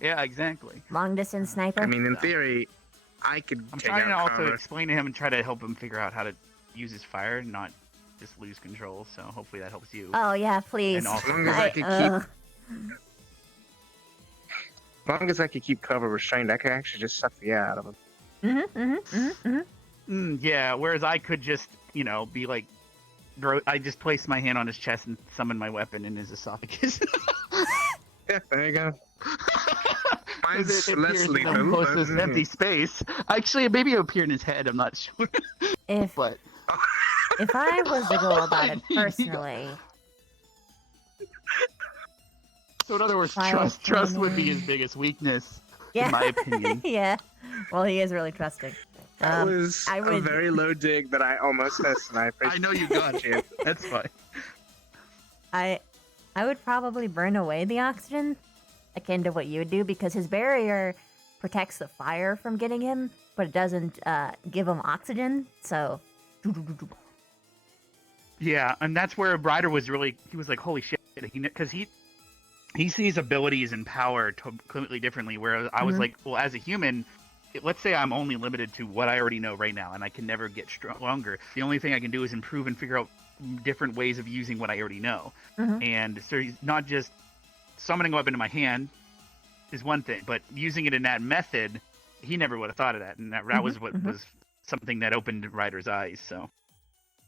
Yeah, exactly. Long distance sniper. I mean, in theory, I could. I'm take trying to out also Carver. explain to him and try to help him figure out how to use his fire, not just lose control. So hopefully that helps you. Oh yeah, please. And also, As long as I could keep. As long as I could keep Carver restrained, I could actually just suck the air out of him. Yeah, whereas I could just, be like, I just place my hand on his chest and summon my weapon in his esophagus. Yeah, there you go. Mine's it less appears lethal. close but, to this empty space. Actually, maybe it appeared in his head. I'm not sure. If but if I was to go about it personally. So in other words, Fire trust would be training. his biggest weakness, Yeah. in my opinion. Yeah. Well, he is really trusting. That was I a would. very low dig that I almost missed, and I appreciate I know you got it. That's fine. I would probably burn away the oxygen, akin to what you would do, because his barrier protects the fire from getting him, but it doesn't give him oxygen. So. Yeah, and that's where Ryder was really. He was like, "Holy shit!" Because he sees abilities and power completely differently. Whereas I was like, "Well, as a human, let's say I'm only limited to what I already know right now, and I can never get stronger. The only thing I can do is improve and figure out different ways of using what I already know. And so he's not just summoning a weapon in my hand is one thing, but using it in that method, he never would have thought of that, and that was what was something that opened Ryder's eyes. So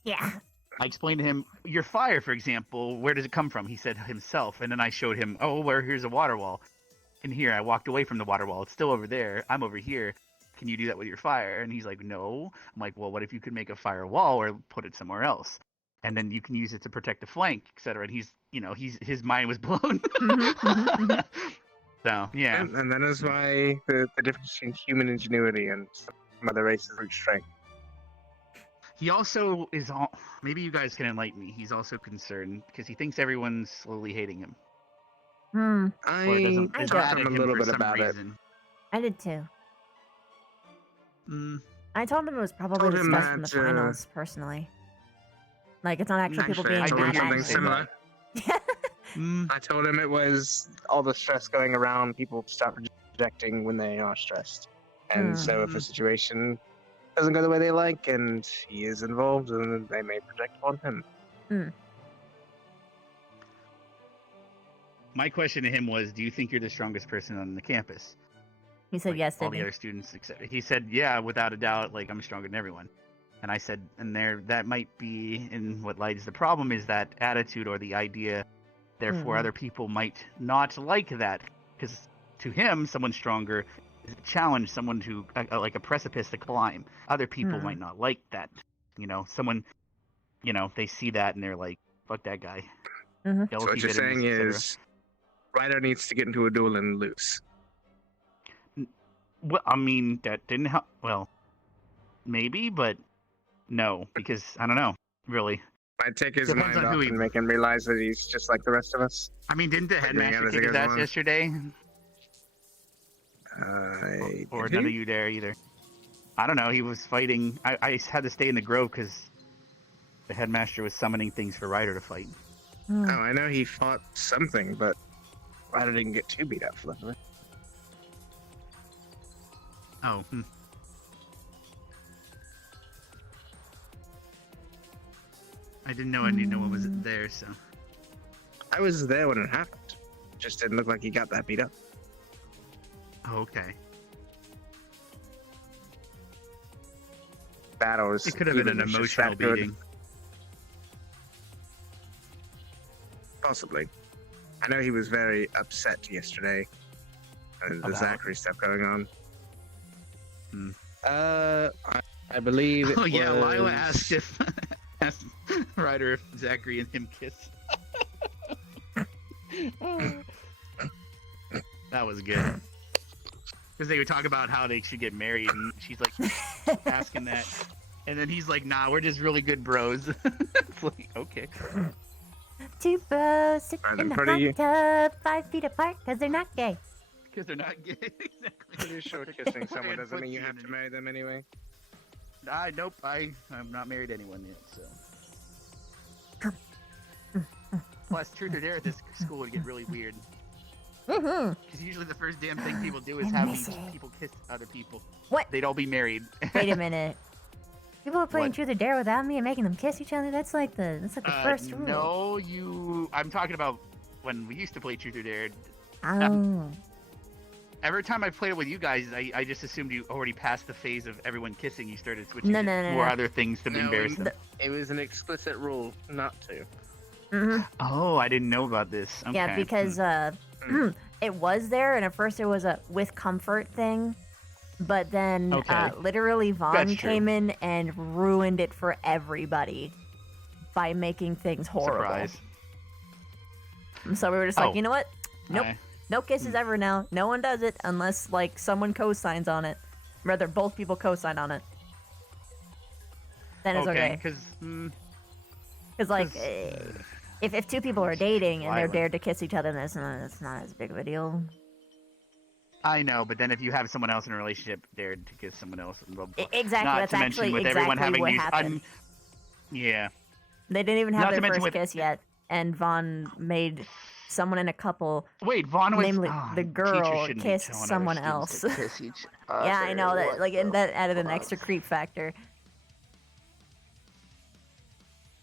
yeah, I explained to him, your fire, for example, where does it come from? He said himself, and then I showed him, here's a water wall. And here, I walked away from the water wall. It's still over there. I'm over here. Can you do that with your fire? And he's like, no. I'm like, well, what if you could make a fire wall or put it somewhere else? And then you can use it to protect the flank, etc. And his mind was blown. So, yeah. And that is why the difference between human ingenuity and some other races' brute strength. He also is, maybe you guys can enlighten me. He's also concerned because he thinks everyone's slowly hating him. I talked to him a little bit about it. I did too. Mm. I told him it was probably the stress from the finals, personally. Like, it's not actually people being I told him mad something at similar. I told him it was all the stress going around, people stop projecting when they are stressed. And so if a situation doesn't go the way they like and he is involved, then they may project on him. My question to him was, do you think you're the strongest person on the campus? He said yes, all didn't the he? other students accept. He said, yeah, without a doubt, like, I'm stronger than everyone. And I said, and that might be in what lies the problem is that attitude or the idea. Therefore, other people might not like that, because to him, someone stronger is a challenge, someone to like a precipice to climb. Other people might not like that. Someone, they see that and they're like, fuck that guy. So what you're saying bitterness, is, Ryder needs to get into a duel and lose. Well, I mean, that didn't help. Well, maybe, but no, because I don't know, really. I'd take his Depends mind on off who and make him realize that he's just like the rest of us. I mean, didn't the Like, headmaster kick his ass yesterday? Or none of you there either. I don't know. He was fighting. I had to stay in the grove because the headmaster was summoning things for Ryder to fight. Oh, I know he fought something, but Ryder didn't get too beat up, luckily. Oh. I didn't know anyone was there, so. I was there when it happened. Just didn't look like he got that beat up. Oh, okay. Battles. It could have been an emotional beating. Possibly. I know he was very upset yesterday. And the About? Zachary stuff going on. Hmm. I believe it Oh yeah, was... Lila asked if asked Ryder if Zachary and him kissed. That was good. Because they would talk about how they should get married, and she's like asking that, and then he's like, "Nah, we're just really good bros." It's like, okay. Two bros sitting in the hot tub, 5 feet apart, because they're not gay. Because they're not gay. Exactly. Pretty sure kissing someone doesn't mean you have to marry them anyway. Nope. I'm not married to anyone yet, so. Plus, truth or dare at this school would get really weird. Because usually the first damn thing people do is have these people kiss other people. What? They'd all be married. Wait a minute. People are playing What? Truth or Dare without me and making them kiss each other. That's like the first rule. No, I'm talking about when we used to play Truth or Dare. Oh. Every time I played it with you guys, I just assumed you already passed the phase of everyone kissing. You started switching No, to no, no, more no. other things to embarrass them. It was an explicit rule not to. Oh, I didn't know about this. Okay. Yeah, because it was there, and at first it was a with comfort thing, but then Okay. literally Vaughn That's true. came in and ruined it for everybody by making things horrible. Surprise. So we were just like, Oh. you know what? Nope. Aye. No kisses ever now. No one does it unless like someone co-signs on it. Rather, both people co-sign on it. Then it's okay. Because like, if two people are dating and they're Violent. dared to kiss each other, then it's not as big of a deal. I know, but then if you have someone else in a relationship dared to kiss someone else, blah, blah, Exactly. Not That's to mention actually with exactly everyone having what these happened. yeah. They didn't even have Not to their mention first with- kiss yet, and Vaughn made someone in a couple. Wait, Vaughn was namely oh, the teachers girl, shouldn't be kiss telling other someone students else. to kiss each Yeah, I know that. other. Like, and What that the added an fuck? extra creep factor.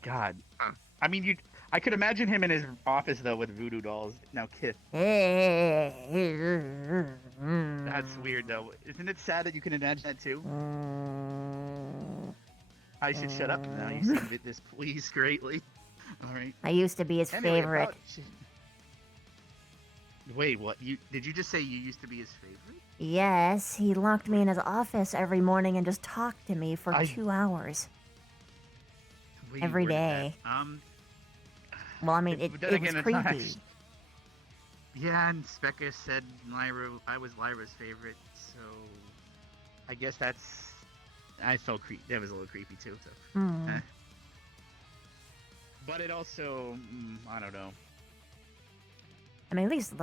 God. I mean, I could imagine him in his office though with voodoo dolls. Now kiss. That's weird though. Isn't it sad that you can imagine that too? I should shut up now. You seem a bit displeased greatly. All right. I used to be his Anyway, favorite. Wait, what? Did you just say you used to be his favorite? Yes, he locked me in his office every morning and just talked to me for 2 hours. Wait, Every where did day. that- Well, I mean, but it then was again, it's not creepy. actually- Yeah, and Specca said I was Lyra's favorite, so I guess that's. I felt that was a little creepy too. So. Hmm. But it also, I don't know. I mean, at least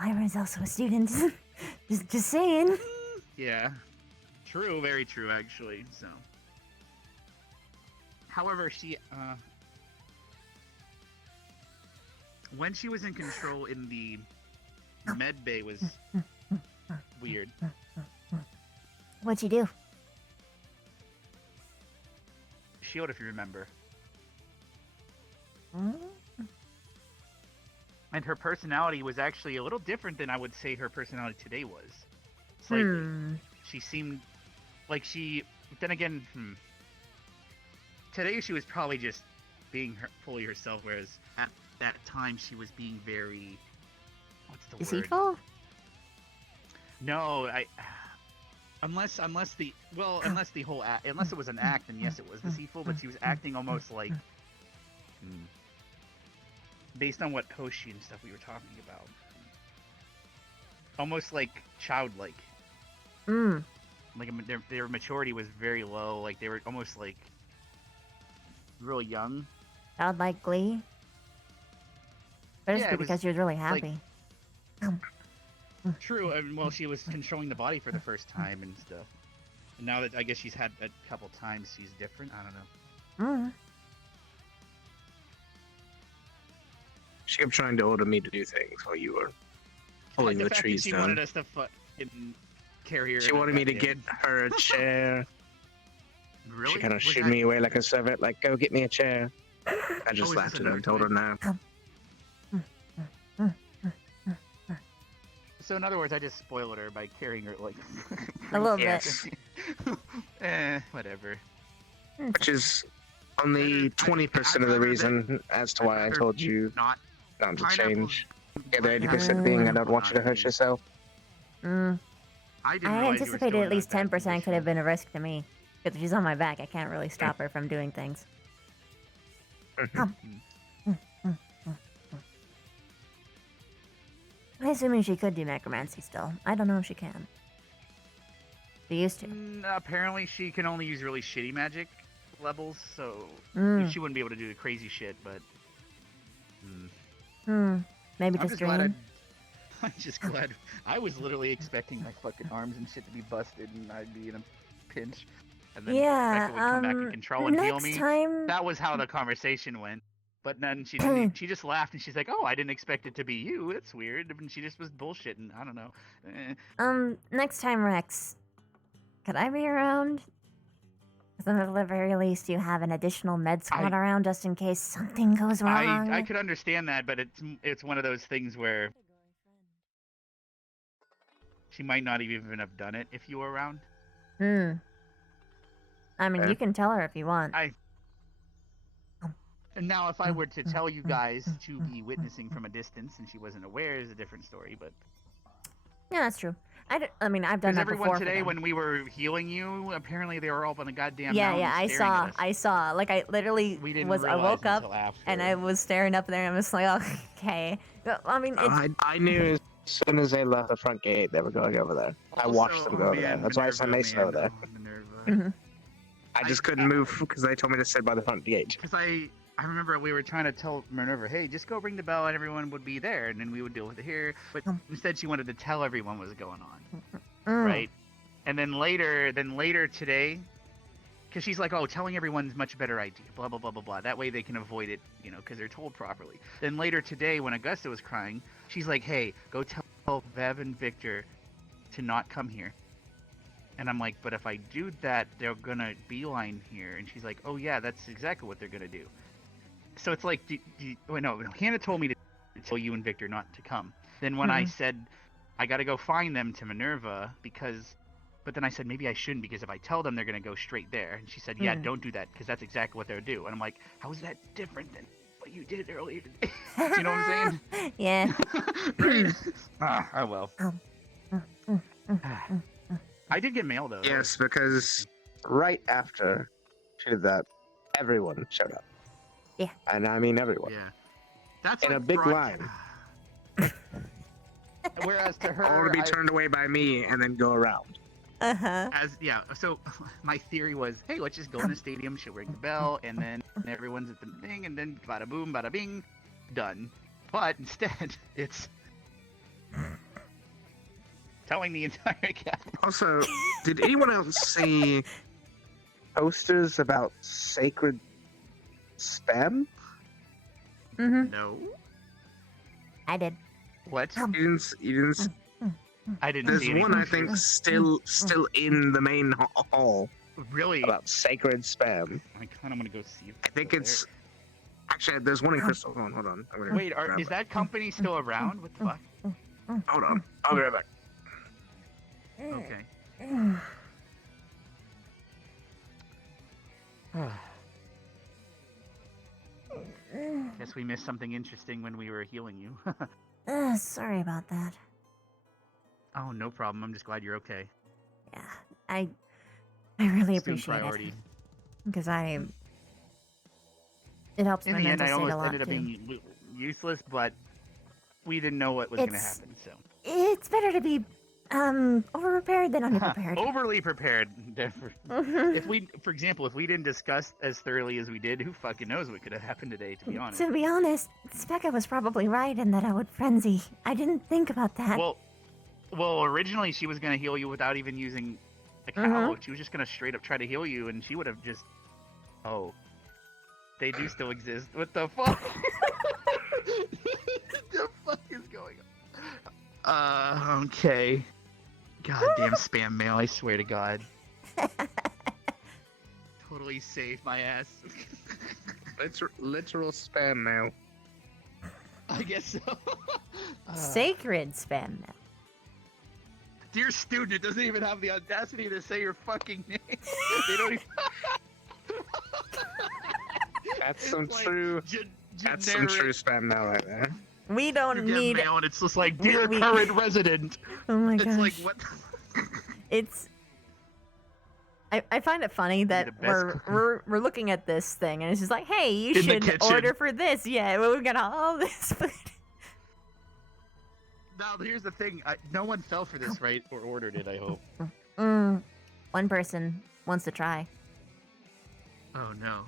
Lyra's also a student. just saying. Yeah, true, very true, actually. So, however, when she was in control in the med bay was weird. What'd you do? Shield, if you remember. Hmm? And her personality was actually a little different than I would say her personality today was. Slightly. She seemed like then again, today she was probably just being fully herself, whereas at that time she was being very, what's the word? Deceitful? No, unless the whole unless it was an act, then yes, it was deceitful. But she was acting almost like, based on what Hoshi and stuff we were talking about, almost like childlike. Like their maturity was very low. Like they were almost like real young. Childlike glee? But it's Yeah, it because was she was really like- happy. True, and well, she was controlling the body for the first time and stuff. And now that I guess she's had a couple times, she's different. I don't know. She kept trying to order me to do things while you were pulling the the fact trees that she down. wanted us to fucking carry her. She in a wanted me to goddamn- get her a chair. Really? She kind of Was shooed that- me away like a servant, like, go get me a chair. I just is laughed this at a her and told her North no. So in other words, I just spoiled her by carrying her like A little bit. Yes. Whatever. Which is only 20% of the reason as to why I told you not to change. The other 80% being I don't want you to hurt yourself. Mm. I didn't I realize you were anticipated still at in least that 10% could have been a risk to me. Because if she's on my back, I can't really stop her from doing things. I'm assuming she could do necromancy still. I don't know if she can. She used to. Apparently, she can only use really shitty magic levels, so Mm. she wouldn't be able to do the crazy shit. But Maybe I'm just just glad dream. I'm just glad. I was literally expecting my fucking arms and shit to be busted, and I'd be in a pinch. And then Yeah, Becca would come back and control and heal next me. time- That was how the conversation went. But then she didn't. She just laughed and she's like, "Oh, I didn't expect it to be you. It's weird." And she just was bullshitting. I don't know. Next time, Rex, could I be around? Because at the very least, you have an additional med squad around just in case something goes wrong. I could understand that, but it's one of those things where she might not even have done it if you were around. I mean, you can tell her if you want. And now, if I were to tell you guys to be witnessing from a distance and she wasn't aware, is a different story. But Yeah, that's true. I mean, I've done because that everyone before for today, them. when we were healing you, apparently they were all up on the goddamn Yeah, mountain yeah, I staring at saw. us. I saw. Like, I literally didn't I realize woke up until after. and I was staring up there and I was like, oh, okay. But, I mean, it's, I knew as soon as they left the front gate, they were going over there. I watched them go over there. That's why I sent Mason over there. I just couldn't move because they told me to sit by the front gate. Because I remember we were trying to tell Minerva, hey, just go ring the bell and everyone would be there, and then we would deal with it here. But instead, she wanted to tell everyone what was going on, right? And then later today, because she's like, oh, telling everyone's much better idea, blah blah blah blah blah. That way they can avoid it, you know, because they're told properly. Then later today, when Augusta was crying, she's like, hey, go tell Vev and Victor to not come here. And I'm like, but if I do that, they're gonna beeline here. And she's like, oh yeah, that's exactly what they're gonna do. So it's like, no, Hannah told me to tell you and Victor not to come. Then when I said, I gotta go find them to Minerva but then I said, maybe I shouldn't because if I tell them, they're gonna go straight there. And she said, yeah, don't do that because that's exactly what they'll do. And I'm like, how is that different than what you did earlier today? You know what I'm saying? Yeah. Oh well. I did get mail though. Yes, because right after she did that, everyone showed up. Yeah. And I mean everyone. Yeah. That's in like a big line. Whereas to her, all to be turned away by me and then go around. So my theory was, hey, let's just go in the stadium, she'll ring the bell, and then everyone's at the thing, and then bada boom, bada bing, done. But instead, it's telling the entire cast. Also, did anyone else see posters about sacred spam? No. I did. What? You didn't. I didn't. There's see any one I posters. think still in the main hall. Really? About sacred spam. I kind of want to go see. I think it's actually there's one in Crystal. Hold on. I'm gonna Wait, grab is it. that company still around? What the fuck? Hold on. I'll be right back. Okay. Guess we missed something interesting when we were healing you. Sorry about that. Oh, no problem. I'm just glad you're okay. Yeah, I really Still appreciate priority. it. Because it helps In my the end, mental I state almost a lot ended up too. being useless, but we didn't know what was going to It's- happen, so. It's better to be over-prepared than under-prepared. Overly prepared. If we, for example, if we didn't discuss as thoroughly as we did, who fucking knows what could have happened today, to be honest. To be honest, Specca was probably right in that I would frenzy. I didn't think about that. Well, originally she was going to heal you without even using a cow. She was just going to straight up try to heal you, and she would have just... Oh. They do still exist. What the fuck? The fuck is going on? Okay. Goddamn spam mail, I swear to God. Totally saved my ass. Literal spam mail. I guess so. Sacred spam mail. Dear student, it doesn't even have the audacity to say your fucking name. They don't even... That's some It's like true. That's some true generic- spam mail right there. We don't You get need. mail and it's just like, dear current resident. Oh my It's gosh. like, what? It's. I find it funny that the best we're looking at this thing and it's just like, hey, you In the should kitchen. order for this. Yeah, well, we got all this food. Now, here's the thing. No one fell for this, right? Or ordered it, I hope. One person wants to try. Oh, no.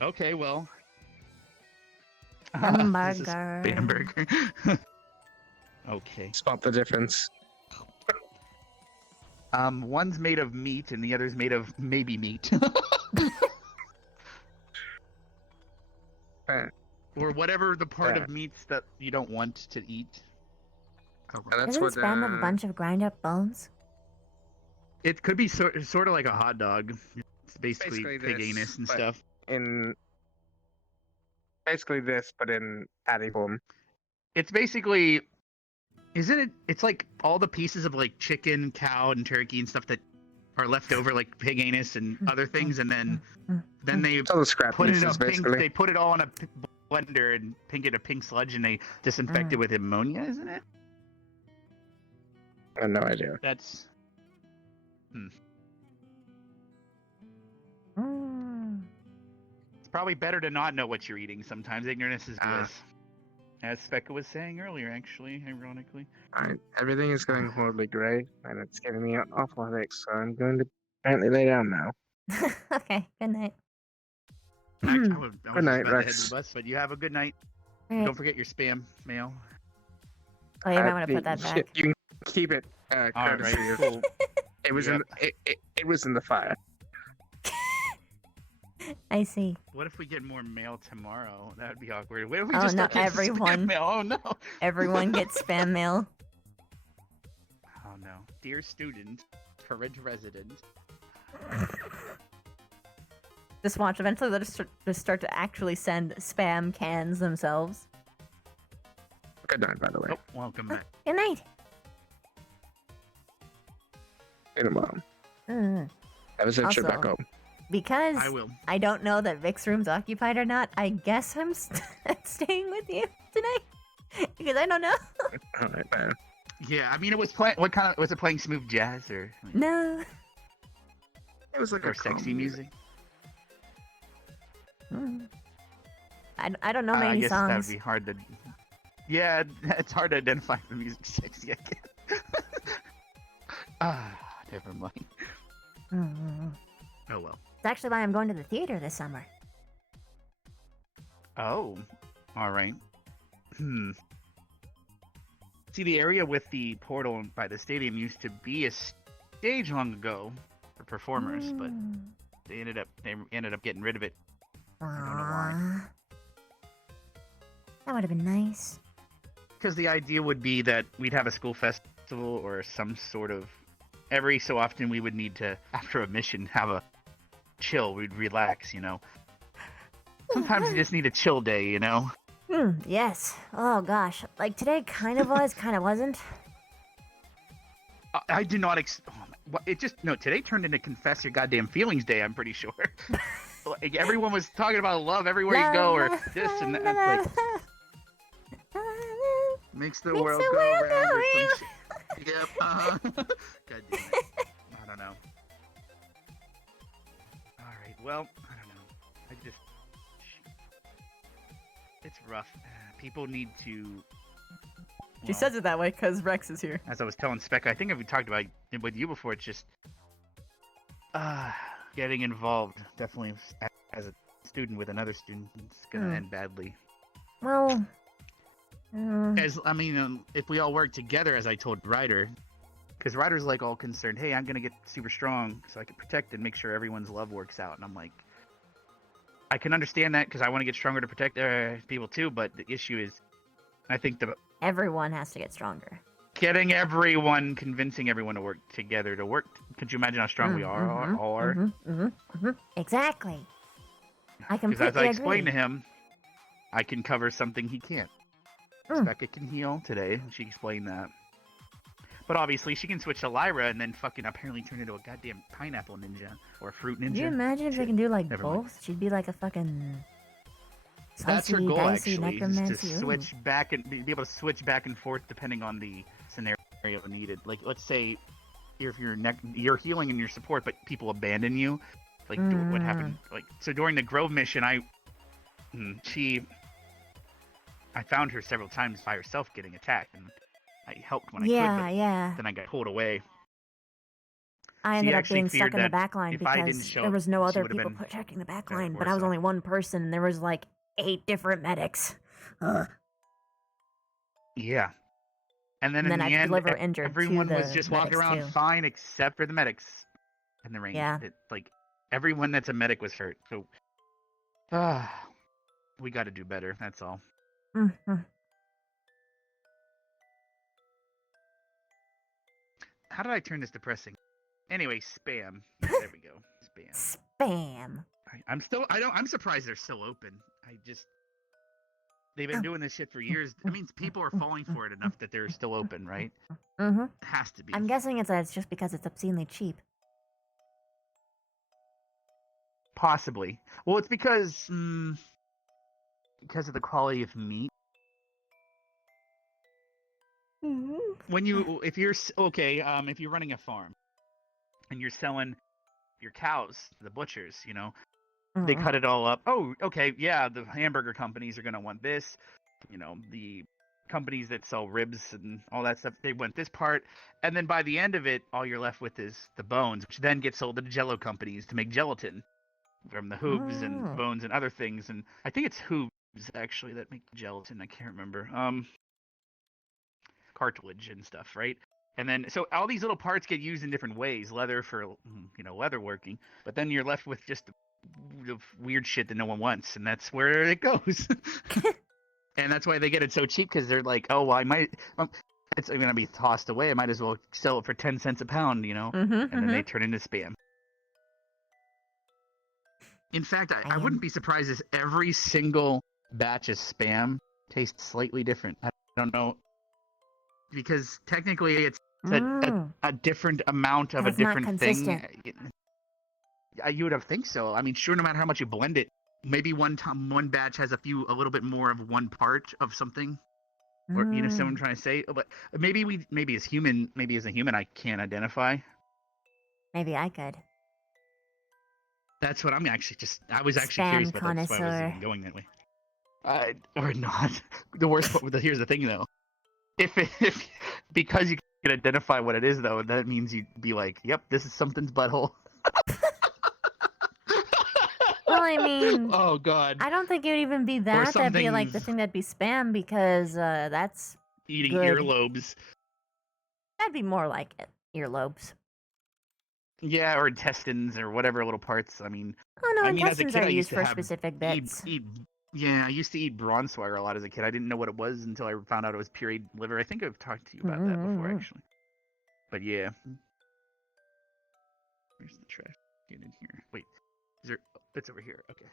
Okay, well. This is Hamburger. Hamburger. Okay. Spot the difference. One's made of meat and the other's made of maybe meat. Or whatever the part of meats that you don't want to eat. That's Isn't what. spam have a bunch of grind up bones? It could be sort of like a hot dog. It's basically pig this, anus and but stuff. In basically this, but in patty form. It's basically, isn't it? It's like all the pieces of like chicken, cow, and turkey and stuff that are left over, like pig anus and other things, and then they It's all the scrap put it in pieces, a pink. basically. They put it all in a blender and pink it a pink sludge, and they disinfect it with ammonia, isn't it? I have no idea. That's. It's probably better to not know what you're eating. Sometimes ignorance is bliss. As Specca was saying earlier, actually, ironically. Alright, everything is going horribly great, and it's giving me an awful headache, so I'm going to apparently lay down now. Okay, good night. Actually, I was Good night, about to head Rex. to the bus, but you have a good night. Alright. Don't forget your spam mail. Oh, you might want to put that shit, back. You can keep it, courtesy Alright, of. cool. It was in. It was in the fire. I see. What if we get more mail tomorrow? That would be awkward. What if we Oh just no, start getting spam everyone. mail? Oh no. Everyone gets spam mail. Oh no. Dear student, current resident. Just watch. Eventually, they'll just start to actually send spam cans themselves. Good night, by the way. Oh, welcome back. Good night. In a while. Mm. Have a sent trip back Also, home. Because I will. I don't know that Vic's room's occupied or not, I guess I'm staying with you tonight. Because I don't know. Alright, man. Yeah, I mean, it was playing. What kind of was it? Playing smooth jazz or No. It was like or a calm sexy music? Mm. I don't know I many guess that songs. would be hard to. Yeah, it's hard to identify the music sexy. I guess. Never mind. Mm. Oh well. It's actually why I'm going to the theater this summer. Oh, all right. See, the area with the portal by the stadium used to be a stage long ago for performers, but they ended up getting rid of it. I don't know why. That would have been nice. Because the idea would be that we'd have a school festival or some sort of. Every so often we would need to, after a mission, have a chill. We'd relax, you know. Sometimes you just need a chill day, you know. Yes. Oh gosh. Like today kind of was, kind of wasn't. I did not. It just no. Today turned into confess your goddamn feelings day. I'm pretty sure. Like everyone was talking about love everywhere you go, or this and that. Like, makes the world go round. Or some shit. Yep. God damn it. I don't know. All right. Well, I don't know. I just. It's rough. People need to. She says it that way because Rex is here. As I was telling Specca, I think if we talked about it with you before, it's just getting involved. Definitely, as a student with another student, it's gonna end badly. Well, As I mean, if we all work together, as I told Ryder, because Ryder's like all concerned. Hey, I'm gonna get super strong so I can protect and make sure everyone's love works out. And I'm like, I can understand that because I want to get stronger to protect people too. But the issue is, I think the Everyone has to get stronger. convincing everyone to work together to work. Could you imagine how strong we are? All are? Exactly. I Because as completely I agree. explained to him, I can cover something he can't. Becca can heal today. She explained that. But obviously, she can switch to Lyra and then fucking apparently turn into a goddamn pineapple ninja or a fruit ninja. Could you imagine if they can do like Never both? mind. She'd be like a fucking That's her slicey, goal, dicey actually, is to necromancy. Ooh. switch back and be able to switch back and forth depending on the scenario needed. Like, let's say if you're healing and your support, but people abandon you. Like, what happened? Like, so during the Grove mission, I found her several times by herself getting attacked, and I helped when I could, but then I got pulled away. I ended up being stuck in the back line if I didn't because show there up, was no she other would've people been protecting the back better, line, but worse I was off. only one person, and there was like 8 different medics. Ugh. Yeah. And then And in then I the had to end, deliver injured to everyone was the just walking medics, around too. fine except for the medics in the range. Yeah. Like, everyone that's a medic was hurt. So, we got to do better. That's all. How did I turn this depressing? Anyway, spam. Yeah, there we go. Spam. Spam. I'm surprised they're still open. They've been doing this shit for years. That means people are falling for it enough that they're still open, right? It has to be. I'm guessing it's just because it's obscenely cheap. Possibly. Well, it's because of the quality of meat. When if you're running a farm and you're selling your cows to the butchers, they cut it all up. Oh, okay, yeah, the hamburger companies are gonna want this. The companies that sell ribs and all that stuff, they want this part, and then by the end of it, all you're left with is the bones, which then get sold to the Jello companies to make gelatin from the hooves and bones and other things. And I think it's hooves actually that make gelatin. I can't remember. Cartilage and stuff, right? And then so all these little parts get used in different ways. Leather for leather working, but then you're left with just the weird shit that no one wants, and that's where it goes. And that's why they get it so cheap, because they're like, oh, well, it's going to be tossed away. I might as well sell it for 10 cents a pound, and then they turn into spam. In fact, I wouldn't be surprised if every single batch of spam tastes slightly different. I don't know, because technically it's a different amount of a different thing. You would have think so. I mean, sure, no matter how much you blend it, maybe one batch has a little bit more of one part of something, or someone trying to say. But maybe as a human, I can't identify. Maybe I could. That's what I'm actually I was actually curious about. That's why I was even going that way. Or not. The worst part. Here's the thing, though. If because you can identify what it is, though, that means you'd be like, "Yep, this is something's butthole." Well, I mean, oh god, I don't think it would even be that. That'd be like the thing that'd be spam, because that's eating good. earlobes. That'd be more like it. Earlobes. Yeah, or intestines or whatever little parts. I mean, intestines as a kid, are I used used for to specific bits. I used to eat bronzewire a lot as a kid. I didn't know what it was until I found out it was pureed liver. I think I've talked to you about that before, actually. But yeah. Where's the trash? Get in here. Wait, is there? Oh, it's over here. Okay.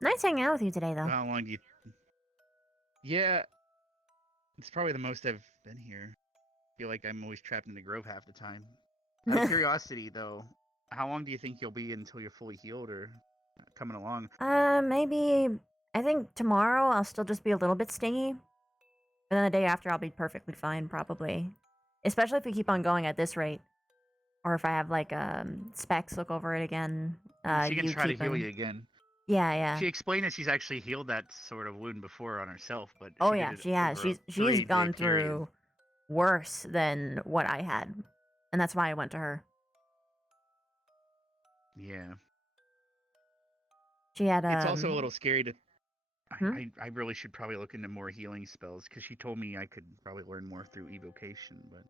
Nice hanging out with you today, though. How long do you? Yeah, it's probably the most I've been here. I feel like I'm always trapped in the grove half the time. Out of curiosity, though, how long do you think you'll be until you're fully healed or coming along? Maybe. I think tomorrow I'll still just be a little bit stingy. But then the day after I'll be perfectly fine, probably. Especially if we keep on going at this rate. Or if I have, like, Specs look over it again. She can try to heal you again. Yeah. She explained that she's actually healed that sort of wound before on herself, but She has. She's gone through worse than what I had, and that's why I went to her. Yeah. She had. It's also a little scary to I really should probably look into more healing spells because she told me I could probably learn more through evocation, but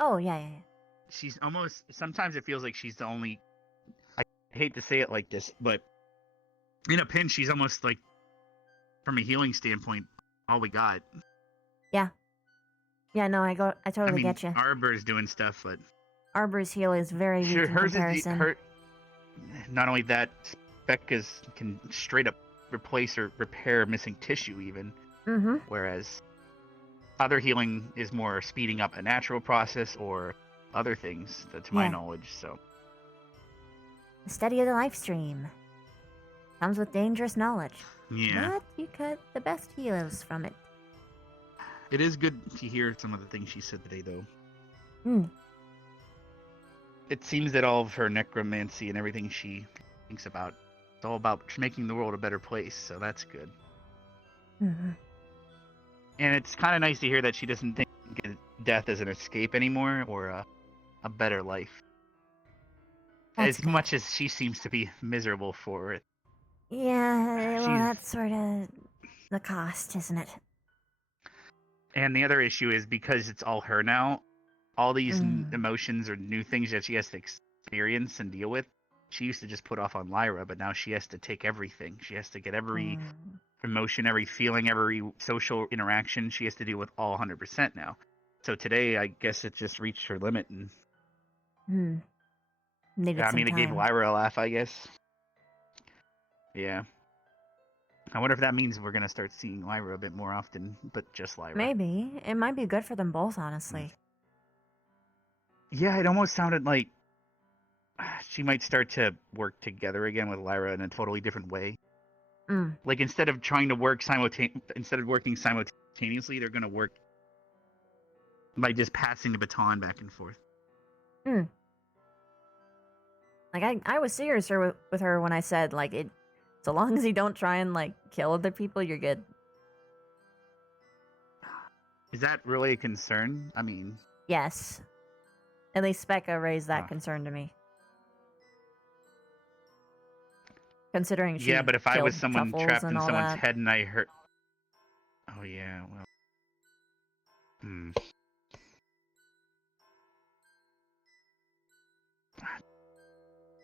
Oh, yeah, yeah, yeah. she's almost sometimes it feels like she's the only. I hate to say it like this, but in a pinch, she's almost like, from a healing standpoint, all we got. Yeah. Yeah, no, I totally get you. Arbor's doing stuff, but Arbor's heal is very weak in hers comparison. is not only that, Becca's can straight up replace or repair missing tissue even. Mm-hmm. Whereas other healing is more speeding up a natural process or other things, to my knowledge. So The study of the life stream comes with dangerous knowledge. yeah, But you cut the best healers from it. it is good to hear some of the things she said today, though. Hmm. It seems that all of her necromancy and everything she thinks about, it's all about making the world a better place. So that's good. Mm-hmm. And it's kind of nice to hear that she doesn't think death as an escape anymore or a better life. That's as much as she seems to be miserable for it. Yeah, well, that's sort of the cost, isn't it? And the other issue is because it's all her now, all these emotions or new things that she has to experience and deal with, she used to just put off on Lyra, but now she has to take everything. She has to get every emotion, every feeling, every social interaction. She has to deal with all 100% now. So today, I guess it just reached her limit. And Needed some it gave time. Lyra a laugh, I guess. Yeah. I wonder if that means we're going to start seeing Lyra a bit more often, but just Lyra. Maybe. It might be good for them both, honestly. Yeah, it almost sounded like she might start to work together again with Lyra in a totally different way. Like instead of trying to work instead of working simultaneously, they're going to work by just passing the baton back and forth. Like I was serious with her when I said like it. So long as you don't try and like kill other people, you're good. Is that really a concern? I mean, yes. At least Specca raised that concern to me. Considering she but if I was killed someone Truffles trapped and in all someone's that. head and I heard, oh yeah, well,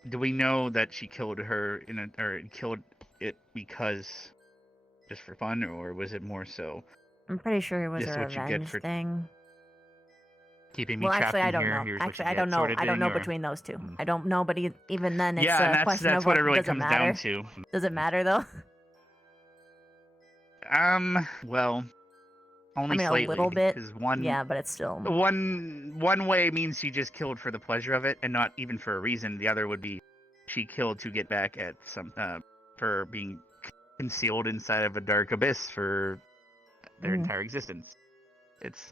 do we know that she killed her or killed it because just for fun, or was it more so? I'm pretty sure it was This a what you get revenge for thing. keeping me Well, trapped actually, I in don't here. know. Here's what Actually, you I get, don't know. sort of I don't thing, know or- between those two. I don't know, but even then, it's Yeah, and a that's question of what like, it really does it comes matter? down to. Does it matter though? Well, only I mean, slightly. a little bit. 'Cause one, Yeah, but it's still. one way means she just killed for the pleasure of it, and not even for a reason. The other would be she killed to get back at some for being concealed inside of a dark abyss for their entire existence.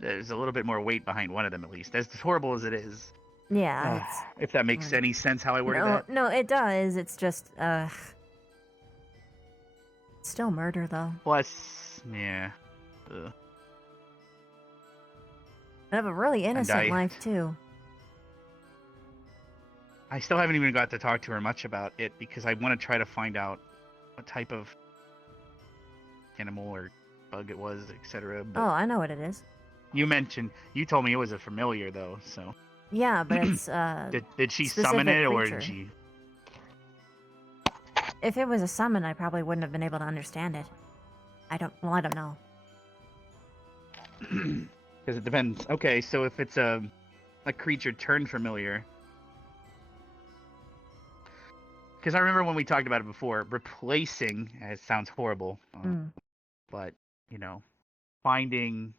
There's a little bit more weight behind one of them, at least. As horrible as it is. Yeah, If that makes any sense, how I worded that. No, it does. It's just still murder though. Plus, yeah. Ugh. I have a really innocent I- life too. I still haven't even got to talk to her much about it because I want to try to find out what type of animal or bug it was, etc. Oh, I know what it is. You told me it was a familiar though, so. Yeah, but it's Did she specific summon it or creature. did she? If it was a summon, I probably wouldn't have been able to understand it. I don't know. Because it depends. Okay, so if it's a creature turned familiar. Because I remember when we talked about it before, replacing, it sounds horrible, but, finding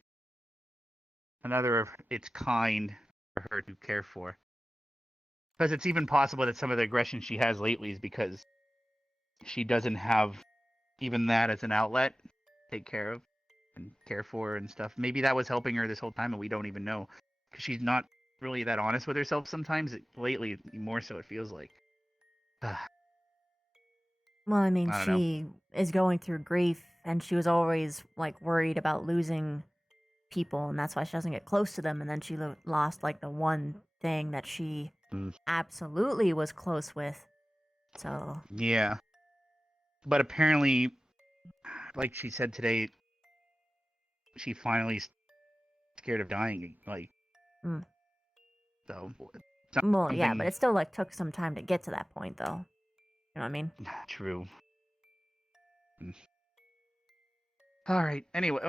another of its kind for her to care for. Because it's even possible that some of the aggression she has lately is because she doesn't have even that as an outlet to take care of and care for and stuff. Maybe that was helping her this whole time and we don't even know. Because she's not really that honest with herself sometimes. Lately, more so it feels like. Well, I mean, I don't she is going through grief, and she was always like worried about losing people, and that's why she doesn't get close to them. And then she lost like the one thing that she absolutely was close with. So Yeah. But apparently, like she said today, she finally scared of dying. Like, Mm. so. Well, yeah, something- but it still like took some time to get to that point, though. You know what I mean? True. All right. Anyway,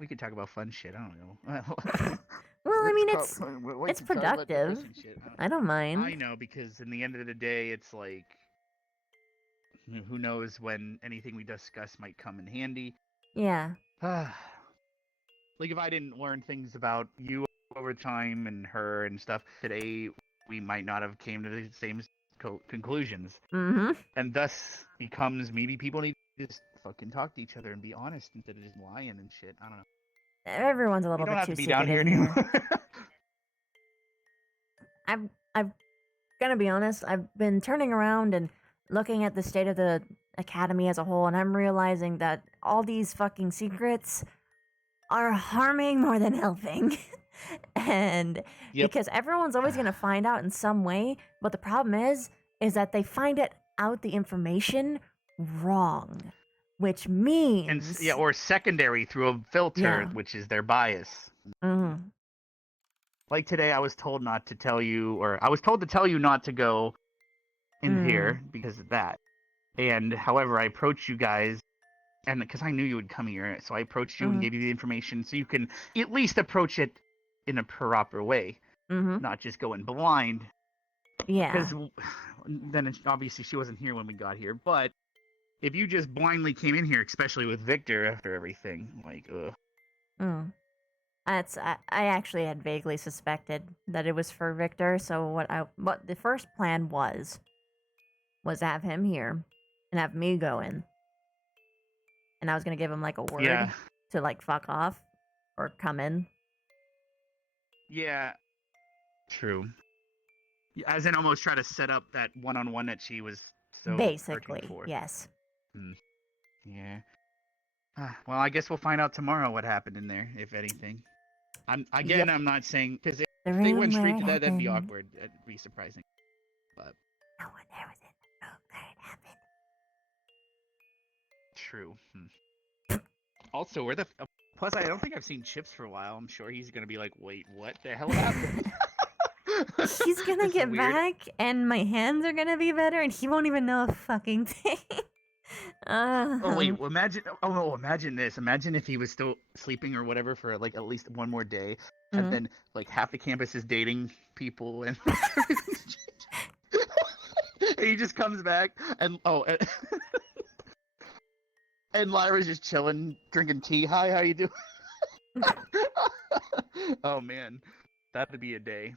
we could talk about fun shit. I don't know. Well, I mean, We it's could talk about productive. depressing shit. I don't mind. I know, because in the end of the day, it's like, who knows when anything we discuss might come in handy. Yeah. Like, if I didn't learn things about you over time and her and stuff today, we might not have came to the same conclusions. Mm-hmm. And thus becomes, maybe people need to just fucking talk to each other and be honest instead of just lying and shit. I don't know. Everyone's a You little don't bit have too to be down here secretive anymore. I've gonna be honest, I've been turning around and looking at the state of the academy as a whole, and I'm realizing that all these fucking secrets are harming more than helping. And Yep. because everyone's always gonna find out in some way, but the problem is that they find it out the information wrong, which means And or secondary through a filter, Yeah. which is their bias. Mhm. Like today, I was told not to tell you, or I was told to tell you not to go in here because of that. And however, I approached you guys, and because I knew you would come here, so I approached you and gave you the information so you can at least approach it in a proper way, not just go in blind. Yeah. Because then obviously she wasn't here when we got here, but if you just blindly came in here, especially with Victor after everything, like, ugh. I actually had vaguely suspected that it was for Victor, so what the first plan was have him here and have me go in. And I was gonna give him like a word Yeah. to like fuck off or come in. Yeah, true. As in, almost try to set up that one-on-one that she was so Basically, searching for. yes. Yeah. Well, I guess we'll find out tomorrow what happened in there, if anything. I'm not saying, because if The they room went straight where to it that, that'd be happened. awkward. That'd be surprising. But No one there was in the room where it happened. true. Also, where the plus, I don't think I've seen Chips for a while. I'm sure he's gonna be like, "Wait, what the hell happened?" He's gonna This is get weird. back, and my hands are gonna be better, and he won't even know a fucking thing. Oh wait, well, imagine! Oh no, imagine this. Imagine if he was still sleeping or whatever for like at least one more day, and then like half the campus is dating people, and and he just comes back, and and Lyra's just chilling, drinking tea. Hi, how you doing? Oh man, that would be a day.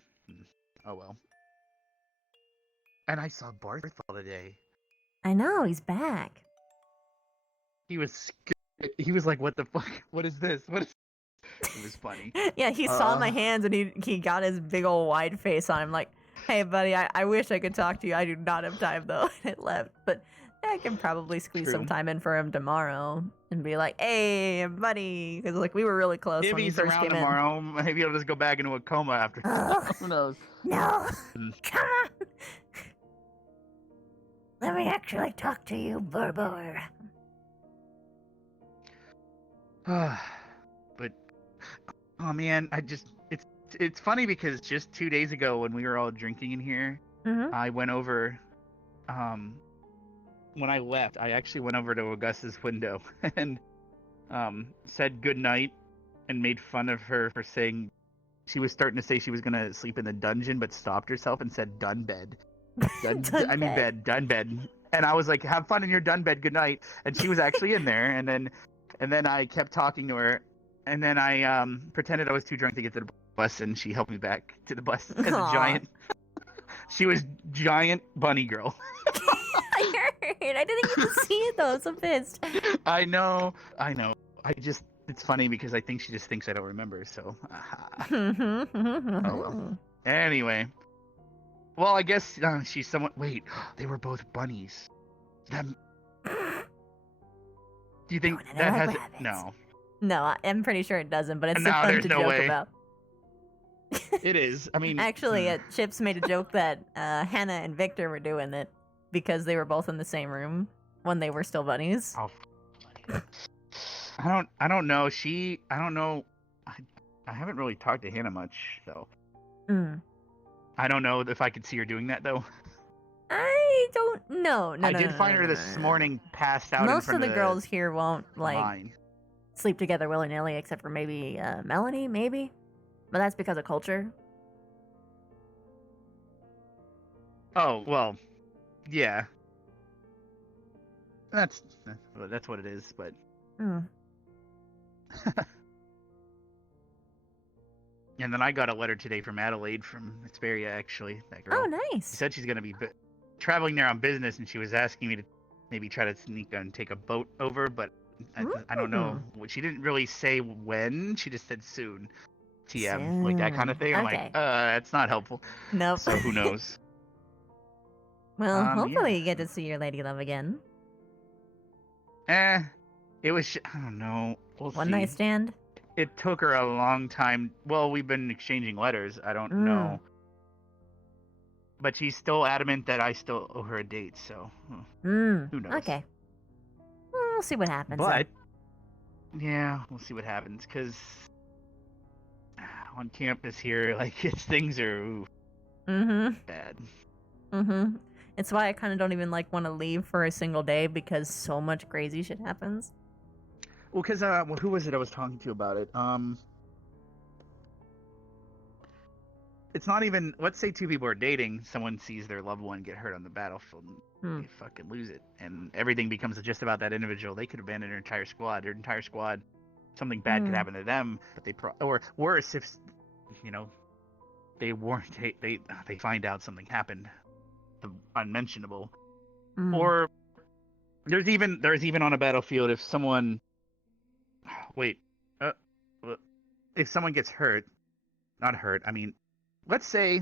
Oh well. And I saw Barthol today. I know, he's back. He was like, "What the fuck? What is this? What is?" It was funny. Yeah, he saw my hands and he got his big old wide face on him like, "Hey buddy, I wish I could talk to you. I do not have time though." And it left. But I can probably squeeze some True. time in for him tomorrow and be like, "Hey buddy," because like we were really close If when he he's first around came in. tomorrow, maybe he'll just go back into a coma after. Who knows? No, come on. Let me actually talk to you, Burbur. But oh man, it's funny because just 2 days ago when we were all drinking in here, I went over. When I left, I actually went over to Augusta's window and said good night and made fun of her for saying she was starting to say she was gonna sleep in the dungeon, but stopped herself and said dun bed. Dun bed. And I was like, have fun in your dun bed, good night. And she was actually in there, and then I kept talking to her, and then I pretended I was too drunk to get to the bus, and she helped me back to the bus as a Aw. giant. She was giant bunny girl. I heard. I didn't get to see it though. I'm so pissed. I know. It's funny because I think she just thinks I don't remember. So, oh well. Anyway, well, I guess she's somewhat. Wait, they were both bunnies. Do you think No, that they're has rabbits. No? No, I'm pretty sure it doesn't, but it's No, fun there's to no joke way. about. It is. I mean, Actually, Chips made a joke that Hannah and Victor were doing it because they were both in the same room when they were still bunnies. Oh, I don't know. I don't know. I haven't really talked to Hannah much, so Mm. I don't know if I could see her doing that though. I don't know. No, I no, did no, no, find no, her no, this no, no. morning passed out in Most front of the of girls here won't like mine. sleep together willy nilly, except for maybe Melanie, maybe, but that's because of culture. Oh well, yeah. That's what it is, but Mm. and then I got a letter today from Adelaide from Hesperia, actually. That girl. Oh, nice. She said she's gonna be traveling there on business, and she was asking me to maybe try to sneak and take a boat over, but I don't know. She didn't really say when. She just said soon. TM, like that kind of thing. I'm Okay. like, that's not helpful. Nope. So who knows? Well, hopefully yeah. you get to see your lady love again. It was. I don't know. We'll One see. night stand. It took her a long time. Well, we've been exchanging letters. I don't know. But she's still adamant that I still owe her a date, so who knows? Okay. Well, we'll see what happens. But yeah, we'll see what happens because on campus here, like things are bad. It's why I kind of don't even like want to leave for a single day because so much crazy shit happens. Well, because who was it I was talking to about it? It's not even. Let's say two people are dating. Someone sees their loved one get hurt on the battlefield, and they fucking lose it, and everything becomes just about that individual. They could abandon their entire squad. Their entire squad, something bad could happen to them, but or worse if they weren't. They find out something happened, the unmentionable, or there's even on a battlefield if someone. Wait, if someone gets hurt, not hurt. I mean. Let's say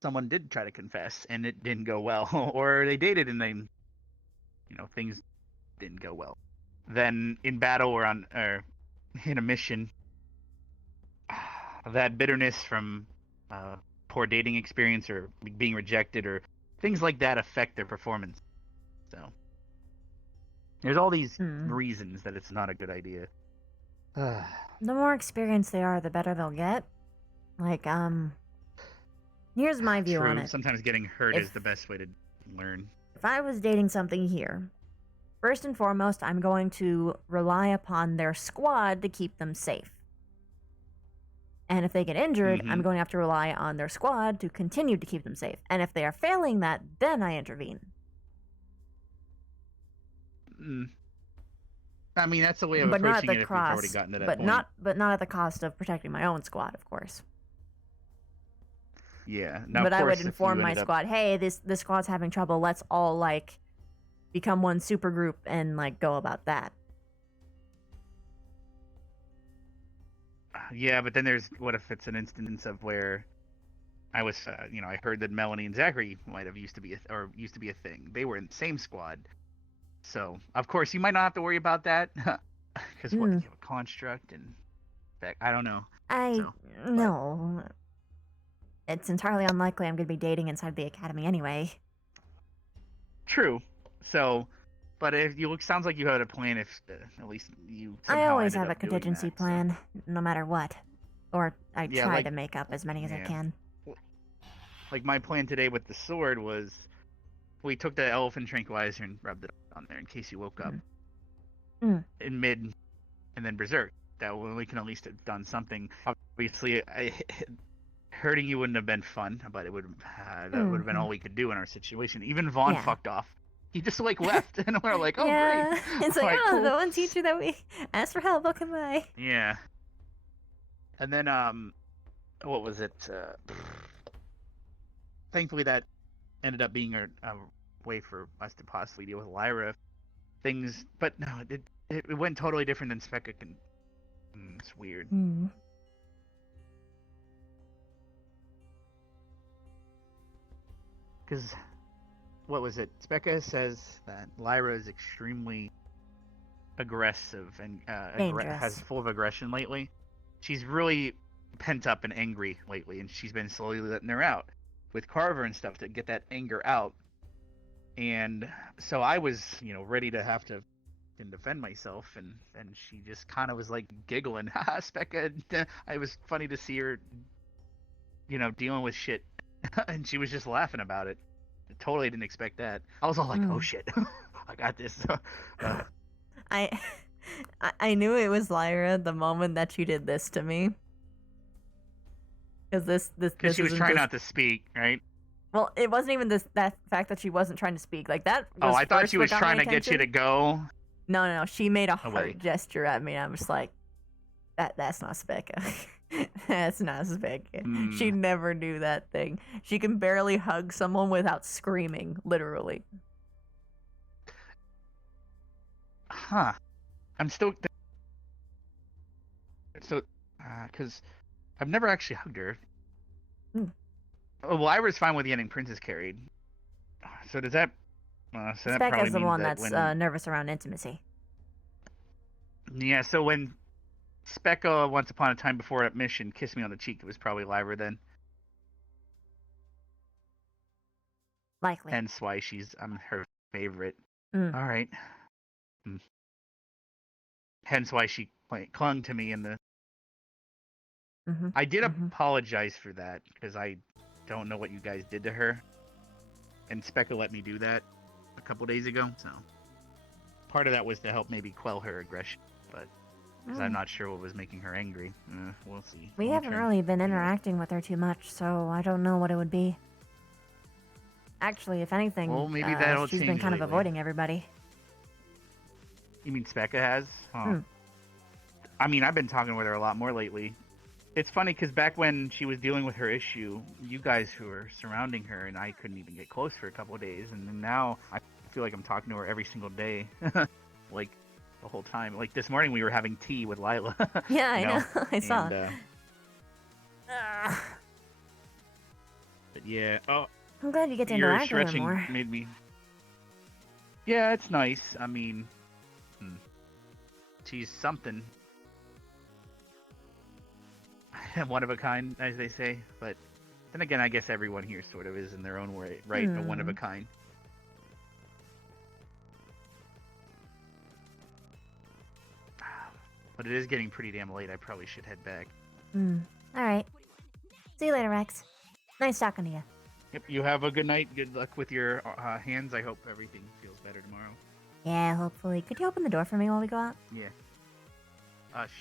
someone did try to confess and it didn't go well, or they dated and things didn't go well. Then in battle or in a mission, that bitterness from poor dating experience or being rejected or things like that affect their performance. So there's all these reasons that it's not a good idea. The more experienced they are, the better they'll get. Like, here's my view on it. Sometimes getting hurt is the best way to learn. If I was dating something here, first and foremost, I'm going to rely upon their squad to keep them safe. And if they get injured, I'm going to have to rely on their squad to continue to keep them safe. And if they are failing that, then I intervene. I mean, that's a way of approaching it if we've already gotten to that point. But not at the cost of protecting my own squad, of course. Yeah. Now, but I would inform my squad, hey, this squad's having trouble. Let's all become one super group and go about that. Yeah, but then what if it's an instance of where I was, I heard that Melanie and Zachary might have used to be a thing. They were in the same squad, so of course you might not have to worry about that because you have a construct and I don't know. No. It's entirely unlikely I'm going to be dating inside the academy anyway. True. So, but sounds like you had a plan if at least you somehow I always ended have a up doing contingency that, plan, no matter what. Or I Yeah, try to make up as many as I can. Like my plan today with the sword was we took the elephant tranquilizer and rubbed it on there in case you woke up in mid and then berserk. That way we can at least have done something. Obviously, hurting you wouldn't have been fun, but it would have been all we could do in our situation. Even Vaughn fucked off. He just left, and we're like, oh great. It's like, cool. The one teacher that we asked for help. Okay, bye. Yeah. And then what was it? Thankfully, that ended up being a way for us to possibly deal with Lyra. But no, it went totally different than Specca can. It's weird. Because, what was it? Specca says that Lyra is extremely aggressive and has full of aggression lately. She's really pent up and angry lately, and she's been slowly letting her out with Carver and stuff to get that anger out. And so I was, ready to have to can defend myself, and she just kind of was like giggling. Haha, Specca. It was funny to see her, dealing with shit, and she was just laughing about it. Totally didn't expect that. I was all like, oh shit, I got this. I I knew it was Lyra the moment that she did this to me. Because Because she was trying not to speak, right? Well, it wasn't even that fact that she wasn't trying to speak. Like that. Oh, Was I thought first she what was got my trying to get you attention. to go. No. She made a Away. heart gesture at me, and I was like, "That's not Specca. That's not Specca. She never do that thing. She can barely hug someone without screaming, literally." Huh. I'm still. So, because I've never actually hugged her. Oh, well, Lyra's fine with getting Princess carried. So does that? So that probably Specca's the means one that that's when. nervous around intimacy. Yeah, so when Specca, once upon a time before that mission, kissed me on the cheek, it was probably Lyra then. Likely. Hence why I'm her favorite. Mm. All right. Hence why she clung to me in the. Mm-hmm. I did apologize for that because I don't know what you guys did to her, and Specca let me do that a couple days ago. So part of that was to help maybe quell her aggression, but because I'm not sure what was making her angry. We'll see. We Let me haven't try. really been interacting with her too much, so I don't know what it would be. Actually, if anything, Well, maybe that'll she's been change kind of lately. avoiding everybody. You mean Specca has? Oh. I mean, I've been talking with her a lot more lately. It's funny because back when she was dealing with her issue, you guys who were surrounding her and I couldn't even get close for a couple of days, and then now I feel like I'm talking to her every single day, like the whole time. Like this morning we were having tea with Lila. Yeah, I know. I saw. And, but yeah. Oh. I'm glad you get to Your interact with her stretching more. made me. Yeah, it's nice. I mean, she's something. One of a kind, as they say. But then again, I guess everyone here sort of is in their own way, right? A one of a kind. But it is getting pretty damn late. I probably should head back. Alright. See you later, Rex. Nice talking to you. Yep. You have a good night. Good luck with your hands. I hope everything feels better tomorrow. Yeah, hopefully. Could you open the door for me while we go out? Yeah.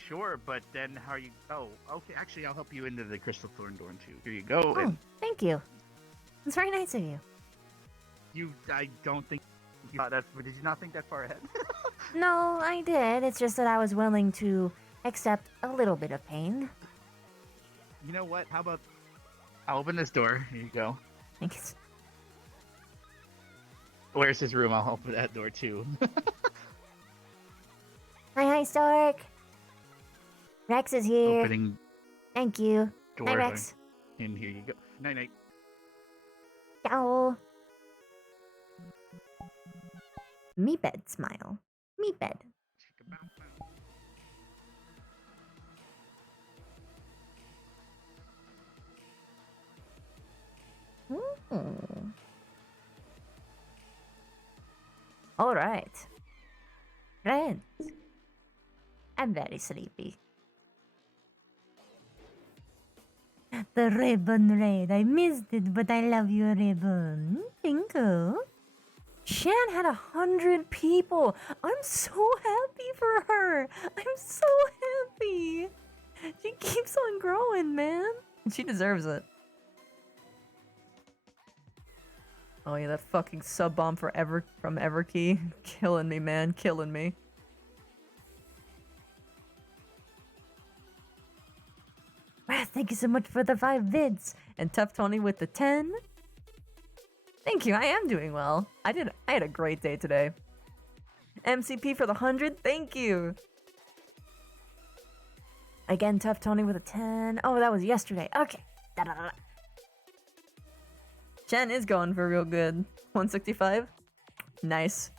Sure, but then how are you? Oh, okay. Actually, I'll help you into the Crystal Thorn door too. Here you go. Oh, And thank you. It's very nice of you. I don't think you thought that. Did you not think that far ahead? No, I did. It's just that I was willing to accept a little bit of pain. You know what? How about I'll open this door. Here you go. Thanks. Where's his room? I'll open that door too. Hi, Stork. Rex is here. Opening Thank you. door. Hi, Rex. And here you go. Night night. Ciao. Me bed smile. Me bed. All right. Friends. I'm very sleepy. The ribbon raid. I missed it, but I love your ribbon. Thank you. Shan had 100 people. I'm so happy for her. I'm so happy. She keeps on growing, man. And she deserves it. Oh yeah, that fucking sub bomb from Everkey. Killing me, man. Killing me. Wow, thank you so much for the 5 vids. And Tough Tony with the 10. Thank you, I am doing well. I had a great day today. MCP for the 100, thank you. Again, Tough Tony with a 10. Oh, that was yesterday. Okay. Da-da-da-da. Chen is going for real good. 165. Nice.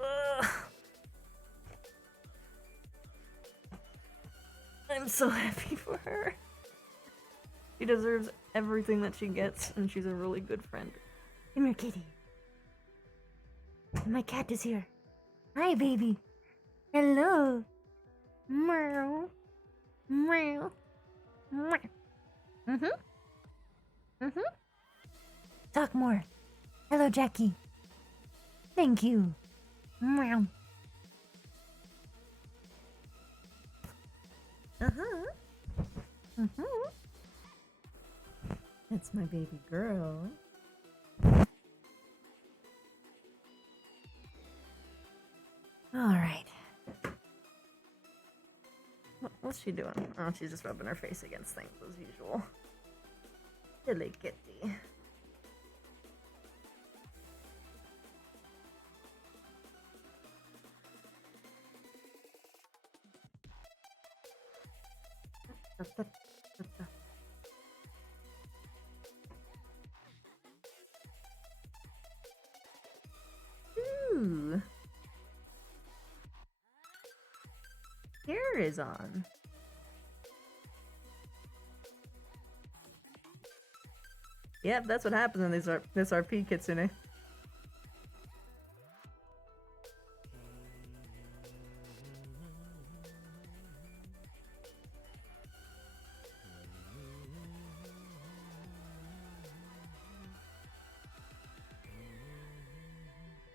Ugh. I'm so happy for her. She deserves everything that she gets, and she's a really good friend. Come here, kitty. My cat is here. Hi, baby. Hello. Meow. Meow. Meow. Mm-hmm. Mm-hmm. Talk more. Hello, Jackie. Thank you. Meow. Uh-huh. Uh-huh. That's my baby girl. Alright. What's she doing? Oh, she's just rubbing her face against things as usual. Silly kitty. Ooh. Hair is on. Yep, that's what happens in this RP, Kitsune.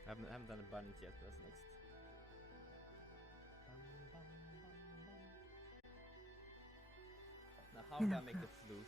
I haven't done a bunny yet, but that's next. Now how do I make the floof?